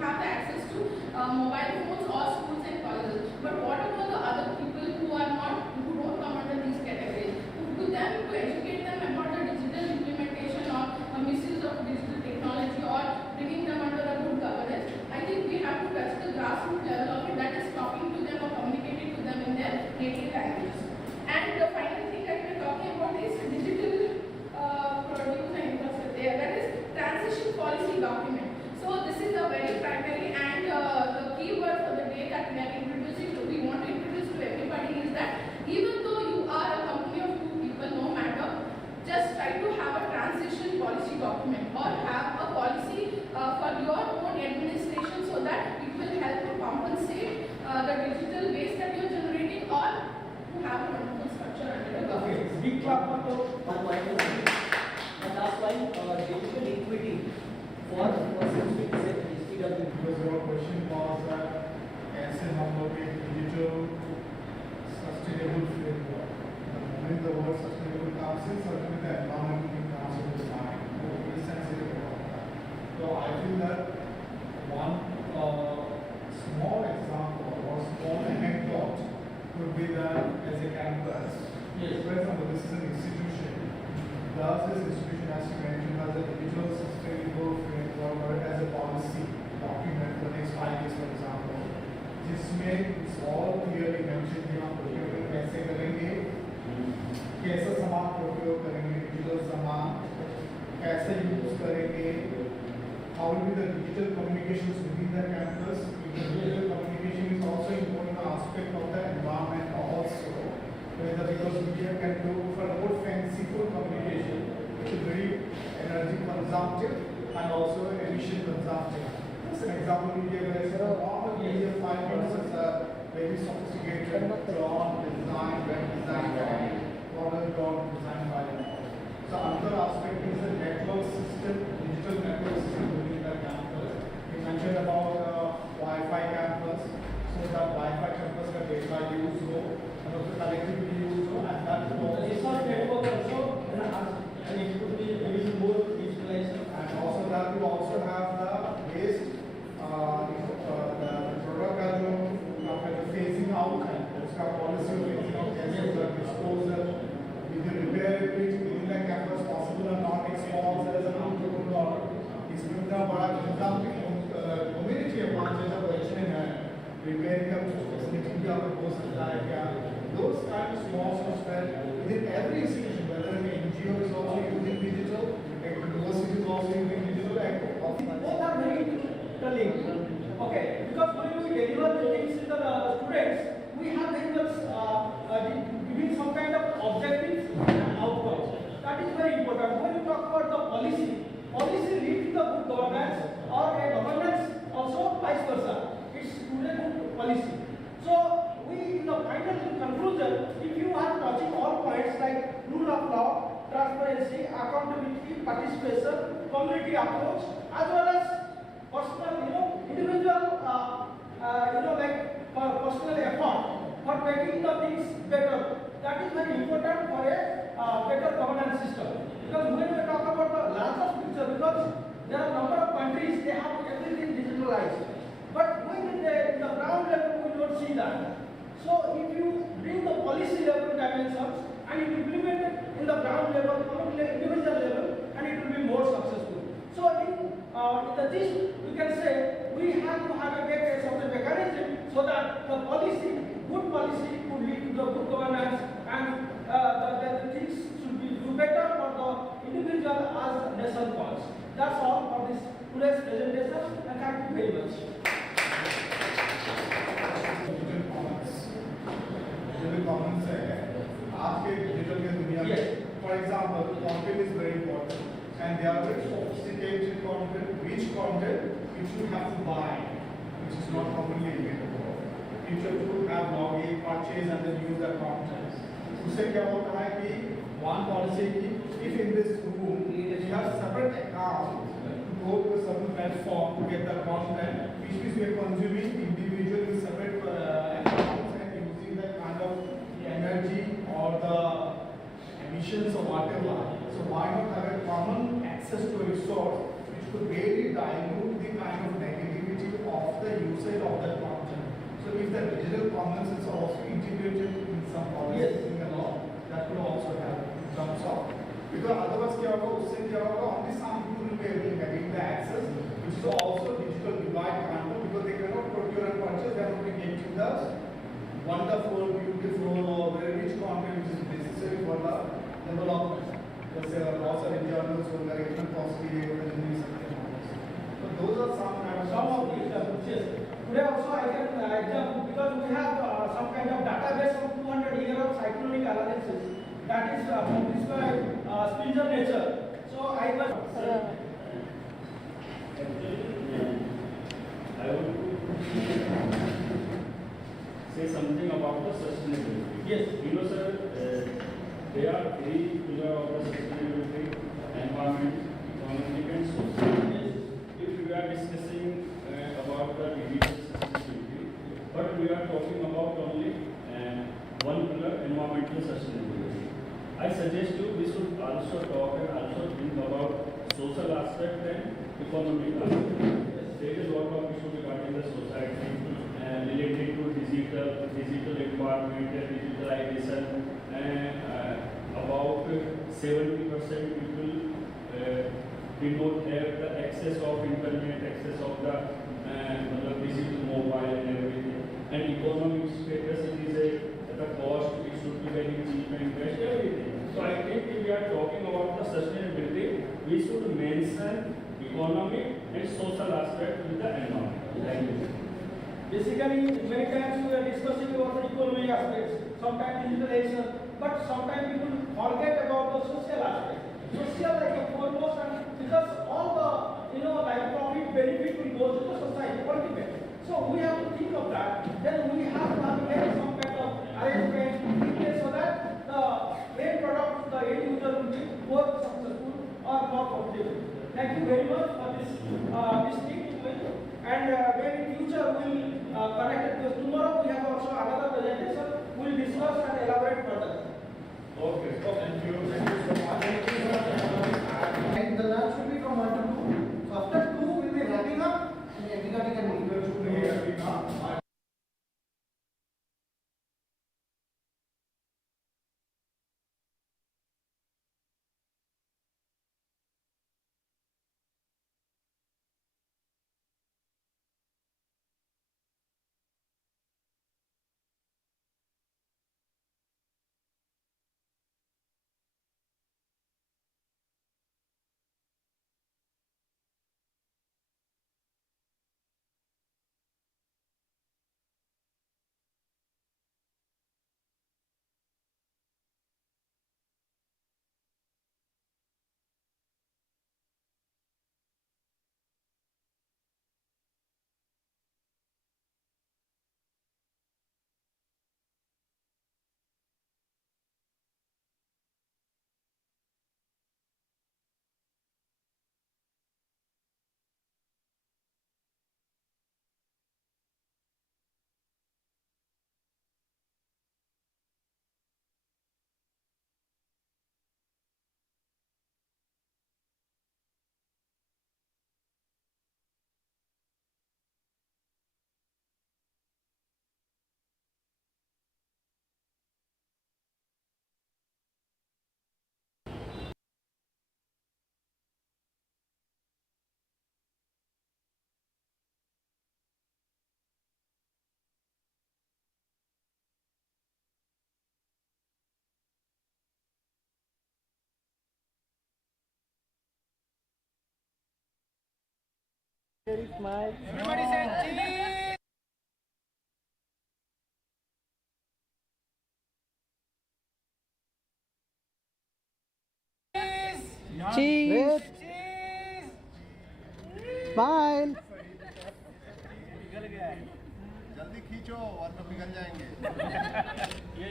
have the access to mobile phones or schools and colleges. But what about the other people who don't come under these categories? To them, to educate them about the digital implementation or misuse of digital technology or bringing them under a good governance, I think we have to touch the grassroots level of it, that is talking to them or communicating to them in their native language. And the final thing I आपका तो one point है and last point digital equity for persons with disability. Because your question was ऐसे हम लोग एक digital sustainable framework. When the word sustainable comes in, certainly the environment comes into mind. Very sensitive about that. So I feel that one small example or small anecdote could be that as a campus. Yes. For example, this is an institution. Does this institution, as you mentioned, has a digital sustainable framework or as a policy document for the next 5 years, for example? जिसमें it's all clearly mentioned कि हम procurement कैसे करेंगे, कैसा सामान procure करेंगे, digital सामान कैसे use करेंगे, how will be the digital communications within the campus. Because digital communication is also important aspect of the environment also. Whether because media can go for more fanciful communication, which is very energy consumptive and also emission consumptive. Just an example, media where it's a normal media file versus a very sophisticated drawn design, web design, model drawn design file. So another aspect is the network system, digital network system within the campus. We mentioned about Wi-Fi campus, so that Wi-Fi campus का data use हो, and also connectivity use हो, and that will also Network also and it could be maybe more digitalization. and also that will also have the waste, the product का जो आपका जो phasing out है, उसका policy of phasing out कैसे होगा, disposal, you can repair it within the campus possible or not, expose as an output or इसमें उतना बड़ा इंतजाम community है, 5-6 बच्चे हैं, repairing का facility भी आपको हो सकता है क्या? Those kind of small steps within every institution, whether an NGO is also using digital, a university is also using digital, Both are very interlinked. Okay, because when we deliver the things to the students, we have very much giving some kind of objectives and outcomes. That is very important. When you talk about the policy leads to the good governance or a governance also vice versa. It's to the good policy. So we in the final conclusion, if you are touching all points like rule of law, transparency, accountability, participation, community approach, as well as personal, individual, like personal effort for making the things better. That is very important for a better governance system. Because when we talk about the larger picture, because there are a number of countries, they have everything digitalized. But when in the ground level, we don't see that. So if you bring the policy level dimensions and you implement it in the ground level, individual level, and it will be more successful. So in this, we can say we have to have a such a mechanism so that the policy, good policy, could lead to the good governance, and the things should be do better for the individual as nation wants. That's all for this today's presentation, and thank you very much. Digital commons है, आज के digital के दुनिया में, for example, content is very important, and they are very sophisticated content. Which content which you have to buy, which is not commonly available. You should have login, purchase, and then use that content. उससे क्या होता है कि one policy की, if in this room you have separate account to go to a certain platform to get the content, which means we are consuming individually separate accounts and using that kind of energy or the emissions or whatever. So why not have a common access to a resource which could really dilute the kind of negativity of the usage of that content. So if the digital commons is also integrated in some policies in the law, that could also help in terms of, because otherwise क्या होगा, उससे क्या होगा, only some people will be able to getting the access, which is also digital divide kind of, because they cannot procure and purchase, they are not getting the wonderful, beautiful, or very rich content which is necessary for the development. जैसे बहुत सारे journals हो गए, इतना costly है, वो नहीं सकते हैं. So those are some of the examples. Yes. Today also I can example, because we have some kind of database of 200 years of cyclonic analysis that is published by Spinzer Nature. So I was I would say something about the sustainability. Yes. You know, sir, They are three pillars of the sustainability, environment, economic and social. If we are discussing about the digital sustainability, but we are talking about only one pillar, environmental sustainability. I suggest you we should also talk and also think about social aspect and economic aspect. There is a lot of issue regarding the society related to digital environment and digitalization. About 70% people did not have the access of internet, access of the digital mobile and everything. And economic status, it is the cost, it should be very cheap and best, everything. So I think if we are talking about the sustainability, we should mention economic and social aspect with the environment. Thank you. Basically, many times we are discussing about the economic aspects, sometimes digitalization, but sometimes people forget about the social aspect. Social like a foremost, and because all the like profit benefit will go to the society ultimately. So we have to think of that. Then we have to have some kind of arrangement in place so that the end product, the end user will be more successful or more profitable. Thank you very much for this thing. And when in future we will connect it, because tomorrow we have also another presentation. We will discuss and elaborate further. Okay. Thank you. Thank you so much. And the lunch will be from 1 to 2. So after 2 we will be wrapping up and everybody can leave. Very smile. Everybody say cheese. Cheese. Smile. जल्दी खींचो वरना पिघल जाएंगे ये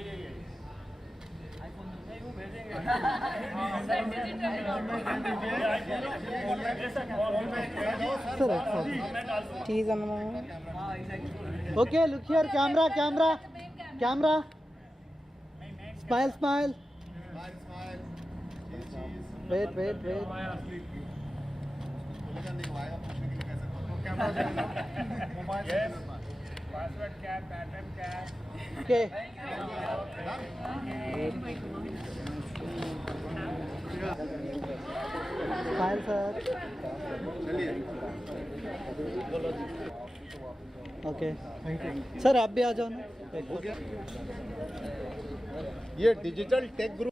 Cheese and okay, look here, camera. Smile. smile Wait. बोलेगा नहीं आएगा पूछने के लिए कैसे कैमरा मोबाइल से password क्या, pattern क्या? Okay. Smile, sir. Okay. Thank you. Sir, आप भी आ जाओ ना. ये डिजिटल टेक ग्रुप